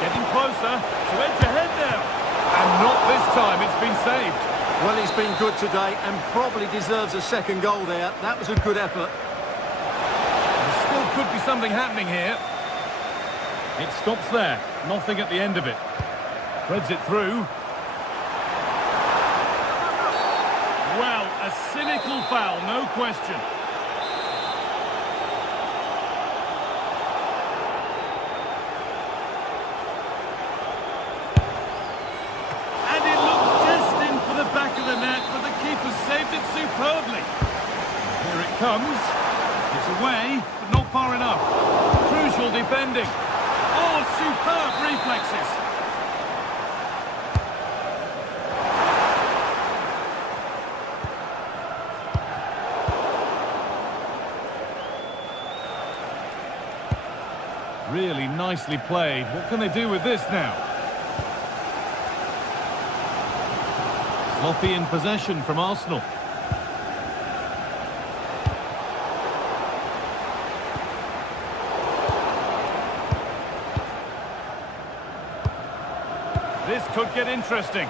Getting closer to edge-ahead now. And not this time, it's been saved. Well, he's been good today and probably deserves a second goal there. That was a good effort. There still could be something happening here. It stops there. Nothing at the end of it. Threads it through. Well, a cynical foul, no question. And it looked destined for the back of the net, but the keeper saved it superbly. Here it comes. It's away, but not far enough. Crucial defending. Oh, superb reflexes. Really nicely played. What can they do with this now? Sloppy in possession from Arsenal. This could get interesting.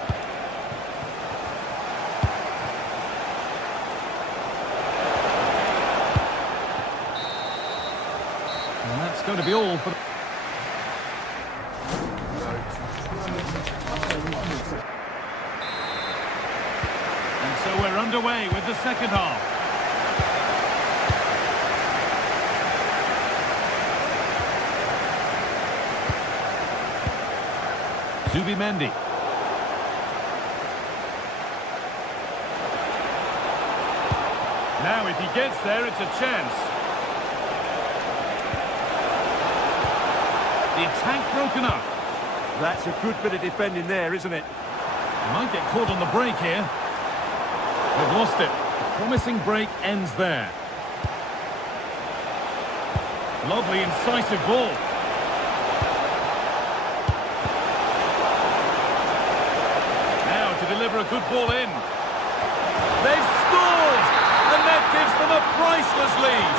And that's going to be all for the... And so we're underway with the second half. Zubimendi. Now if he gets there, it's a chance. The attack broken up. That's a good bit of defending there, isn't it? Might get caught on the break here. They've lost it. The promising break ends there. Lovely incisive ball. Now to deliver a good ball in. They've scored! And that gives them a priceless lead.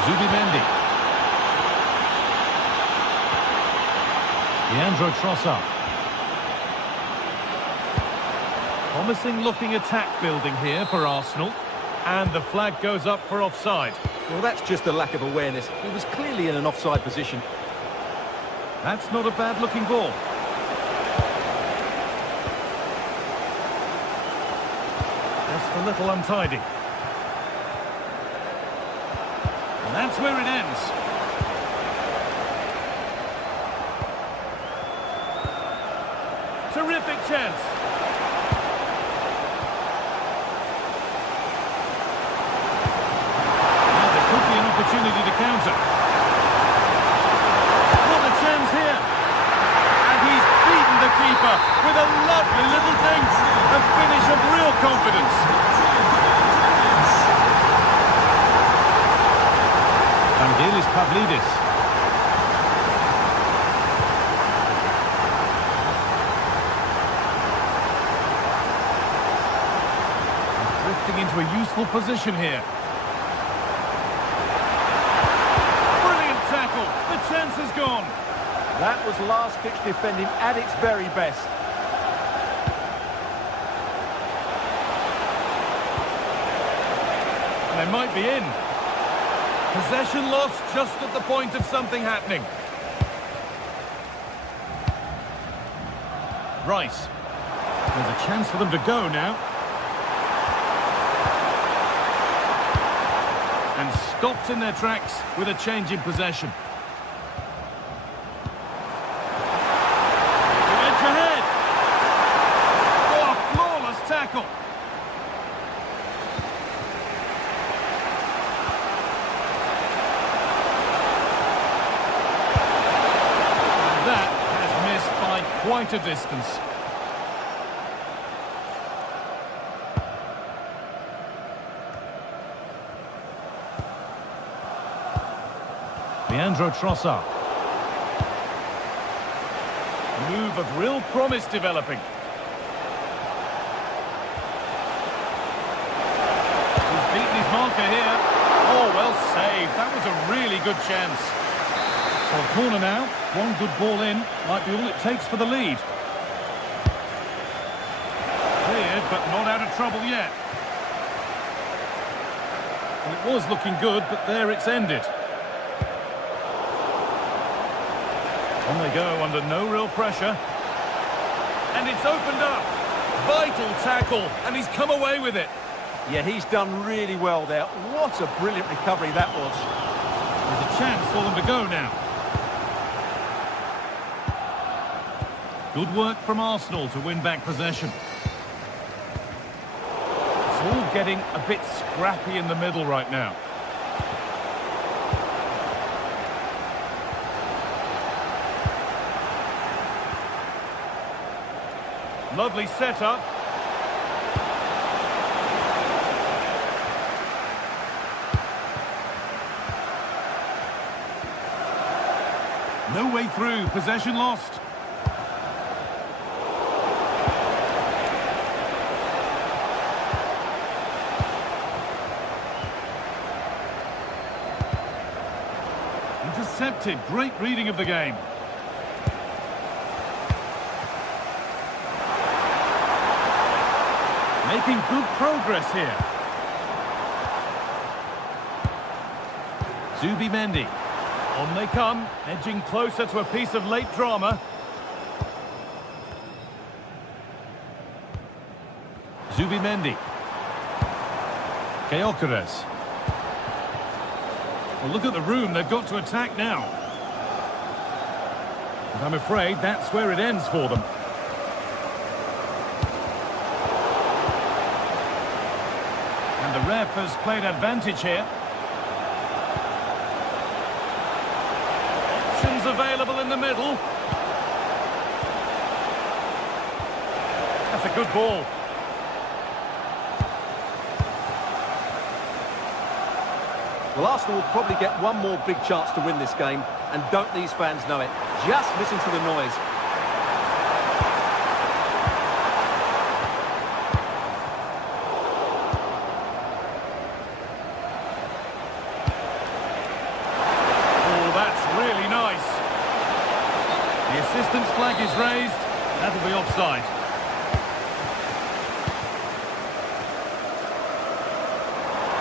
Zubimendi. Leandro Trossard. Promising looking attack building here for Arsenal. And the flag goes up for offside. Well, that's just a lack of awareness. He was clearly in an offside position. That's not a bad looking ball. Just a little untidy. And that's where it ends. Terrific chance. Now there could be an opportunity to counter. What a chance here. And he's beaten the keeper with a lovely little dink. A finish of real confidence. Vangelis Pavlidis. Drifting into a useful position here. Brilliant tackle. The chance is gone. That was last-ditch defending at its very best. They might be in. Possession lost just at the point of something happening. Rice. There's a chance for them to go now. And stopped in their tracks with a change in possession. To edge ahead. Oh, a flawless tackle. Quite a distance. Leandro Trossard. A move of real promise developing. He's beaten his marker here. Oh, well saved. That was a really good chance. So a corner now. One good ball in. Might be all it takes for the lead. Cleared, but not out of trouble yet. It was looking good, but there it's ended. On they go under no real pressure. And it's opened up. Vital tackle, and he's come away with it. Yeah, he's done really well there. What a brilliant recovery that was. There's a chance for them to go now. Good work from Arsenal to win back possession. It's all getting a bit scrappy in the middle right now. Lovely setup. No way through, possession lost. Intercepted, great reading of the game. Making good progress here. Zubimendi. On they come, edging closer to a piece of late drama. Zubimendi. Gyökeres. Well, look at the room they've got to attack now. And I'm afraid that's where it ends for them. And the ref has played advantage here. Options available in the middle. That's a good ball. Well, Arsenal will probably get one more big chance to win this game, and don't these fans know it? Just listen to the noise. Oh, that's really nice. The assistant's flag is raised. That'll be offside.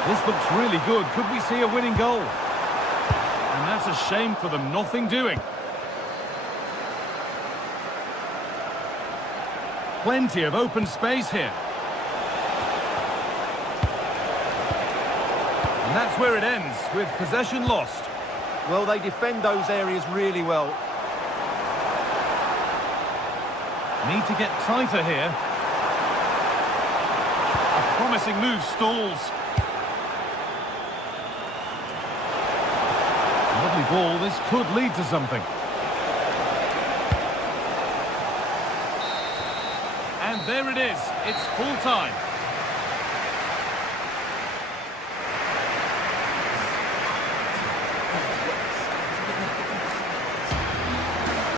This looks really good. Could we see a winning goal? And that's a shame for them. Nothing doing. Plenty of open space here. And that's where it ends, with possession lost. Well, they defend those areas really well. Need to get tighter here. A promising move stalls. Lovely ball, this could lead to something. And there it is, it's full time.